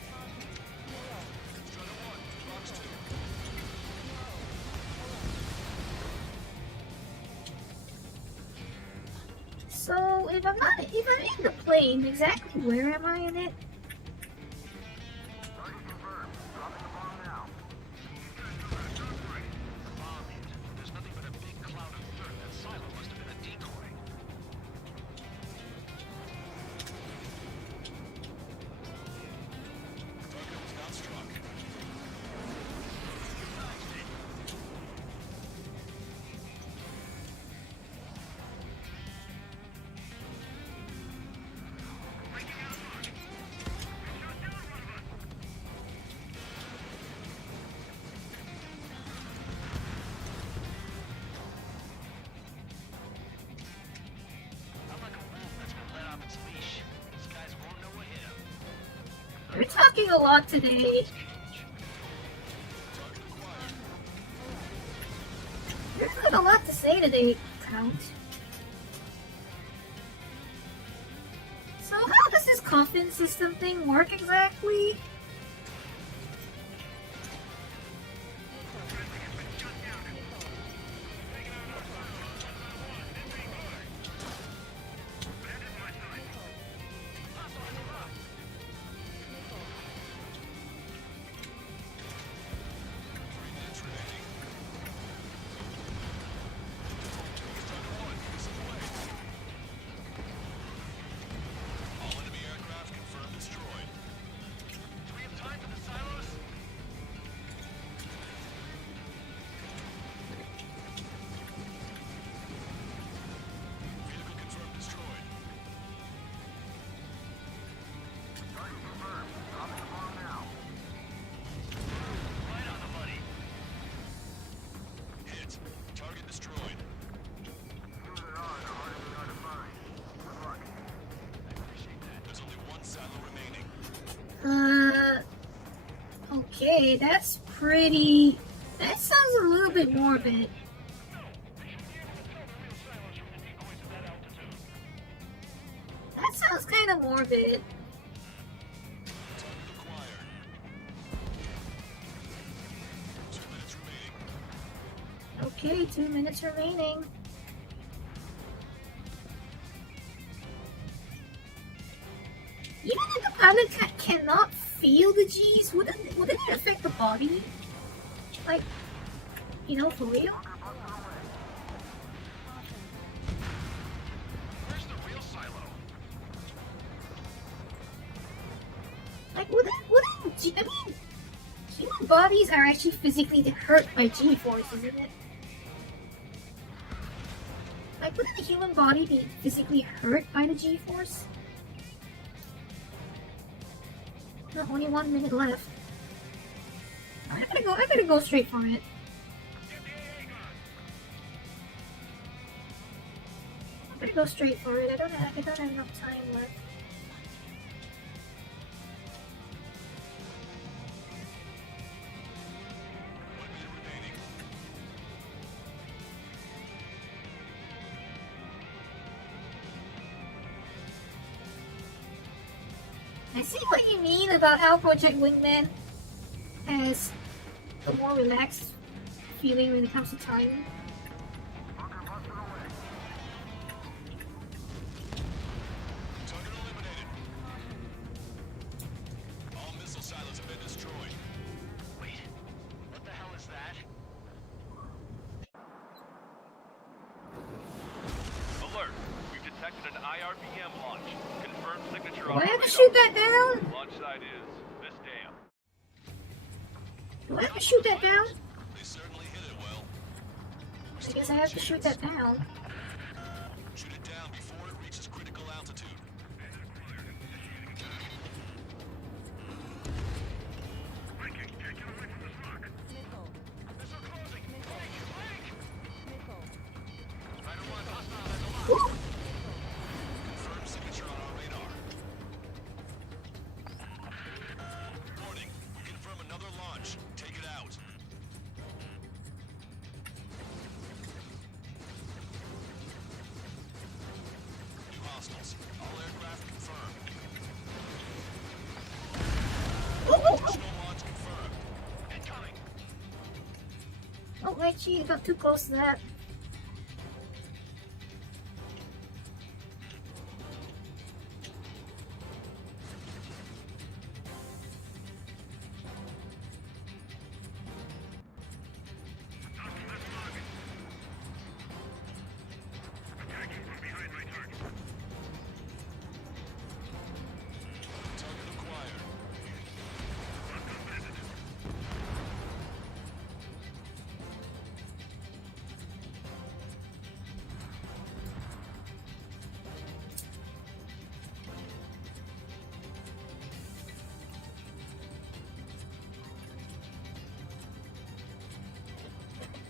So if I'm in the plane, exactly where am I in it? We're talking a lot today. There's not a lot to say today, Count. So how does this coffin system thing work exactly? Okay, that's pretty... That sounds a little bit morbid. That sounds kind of morbid. Okay, 2 minutes remaining. Even if the pilot cannot feel the G's, wouldn't it affect the body? Like, you know, for real? Where's the real silo? Like, wouldn't I mean, human bodies are actually physically hurt by G-force, isn't it? Like, wouldn't the human body be physically hurt by the G-force? No, only 1 minute left. I gotta go straight for it. I'm gonna go straight for it. I don't have enough time left. I see what you mean about how Project Wingman has a more relaxed feeling when it comes to timing. All missile silos have been destroyed. Wait, what the hell is that? Alert! We've detected an IRBM launch. Confirmed signature Do on I have to radar. shoot that down? Launch site is this dam. Do I have to shoot that down? They certainly hit it well. I guess I have to shoot that down. Shoot it down before it reaches critical altitude. Woo! Confirmed signature on our radar. Warning, we confirm another launch. Take it out. New hostiles. All aircraft confirmed. Aichi, you got too close to that.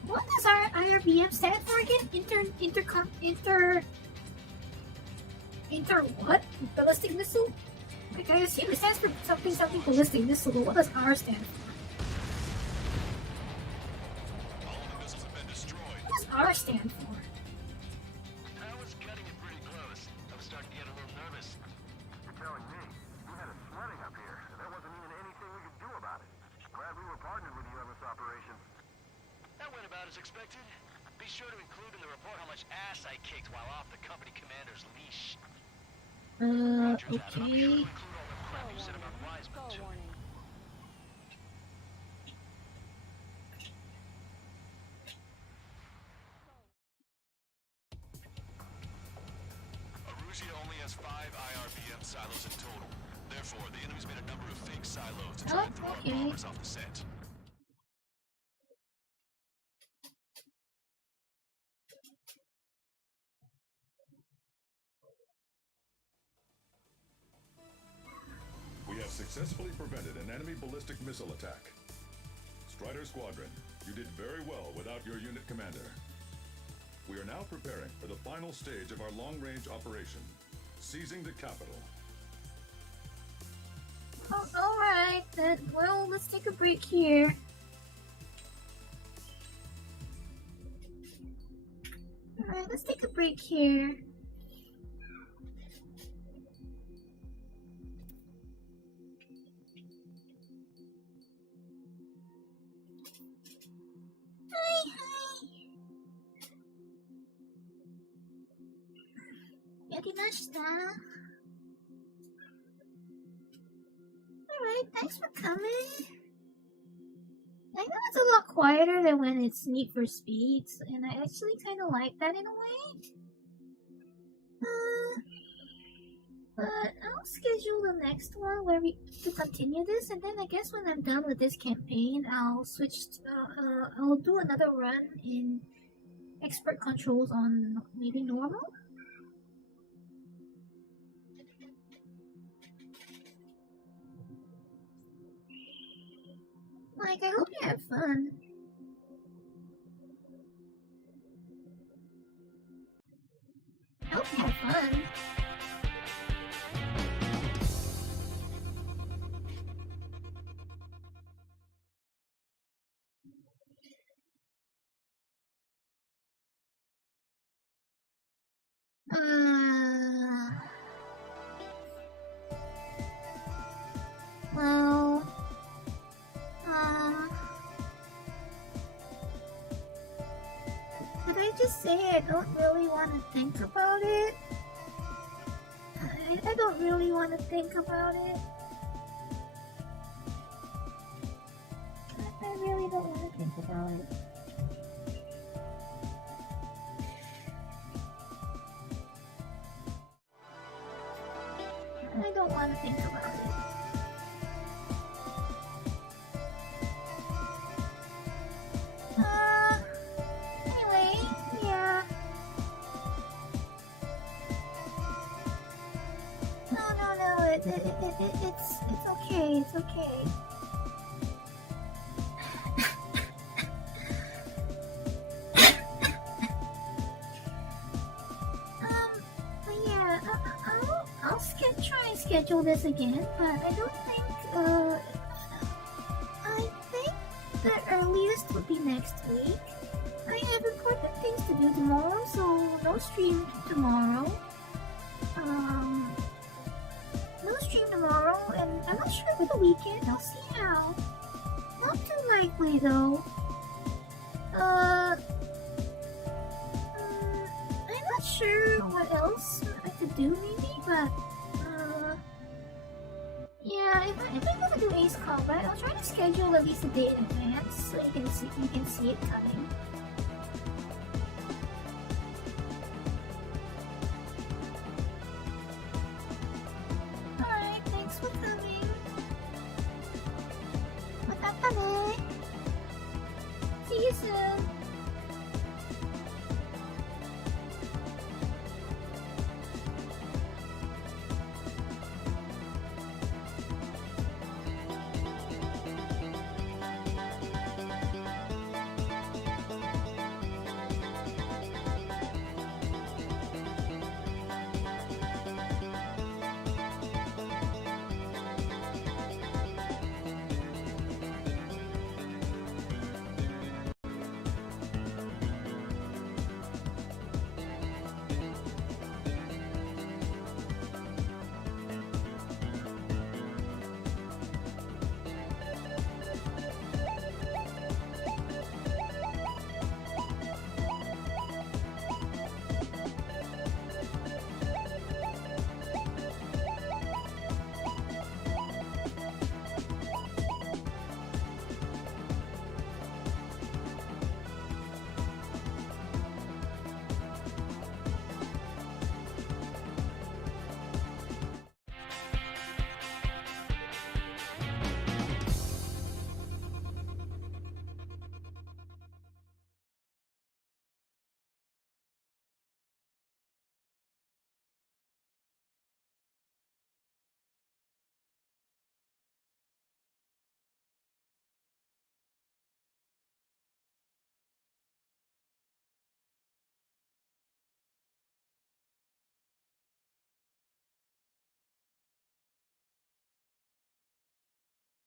What does our IRBM stand for again? Inter what? Ballistic missile? Like, I assume it stands for something ballistic missile, but what does R stand for? What does R stand for? I was cutting it pretty close. I was starting to get a little nervous. You're telling me we had a flooding up here, and there wasn't even anything we could do about it. Glad we were partnered with you on this operation. That went about as expected. Be sure to include in the report how much ass I kicked while off the company commander's leash. Okay. Arusia only has 5 IRBM silos in total. Therefore, the enemy's made a number of fake silos to try and throw our bombers off the scent. We have successfully prevented an enemy ballistic missile attack. Strider Squadron, you did very well without your unit commander. We are now preparing for the final stage of our long-range operation, seizing the capital. Oh, alright, then, well, let's take a break here. Alright, let's take a break here. Hi. Yarimashita. Alright, thanks for coming. I know it's a lot quieter than when it's Need for Speed, and I actually kind of like that in a way. But I'll schedule the next one where we to continue this, and then I guess when I'm done with this campaign, I'll switch. I'll do another run in expert controls on maybe normal. Like, I hope you have fun. I hope you have fun. Well, did I just say I don't really want to think about it? I don't really want to think about it. I really don't want to think about it. I don't want to think about it. Anyway, yeah. No, it's okay, it's okay. But yeah, I'll try and schedule this again, but I don't think, I think the earliest would be next week. I have important things to do tomorrow, so no stream tomorrow. No stream tomorrow, and I'm not sure for the weekend. I'll see how. Not too likely though. I'm not sure what else I could do, maybe, but yeah, if I'm gonna do Ace Combat, I'll try to schedule at least a day in advance so you can see it coming.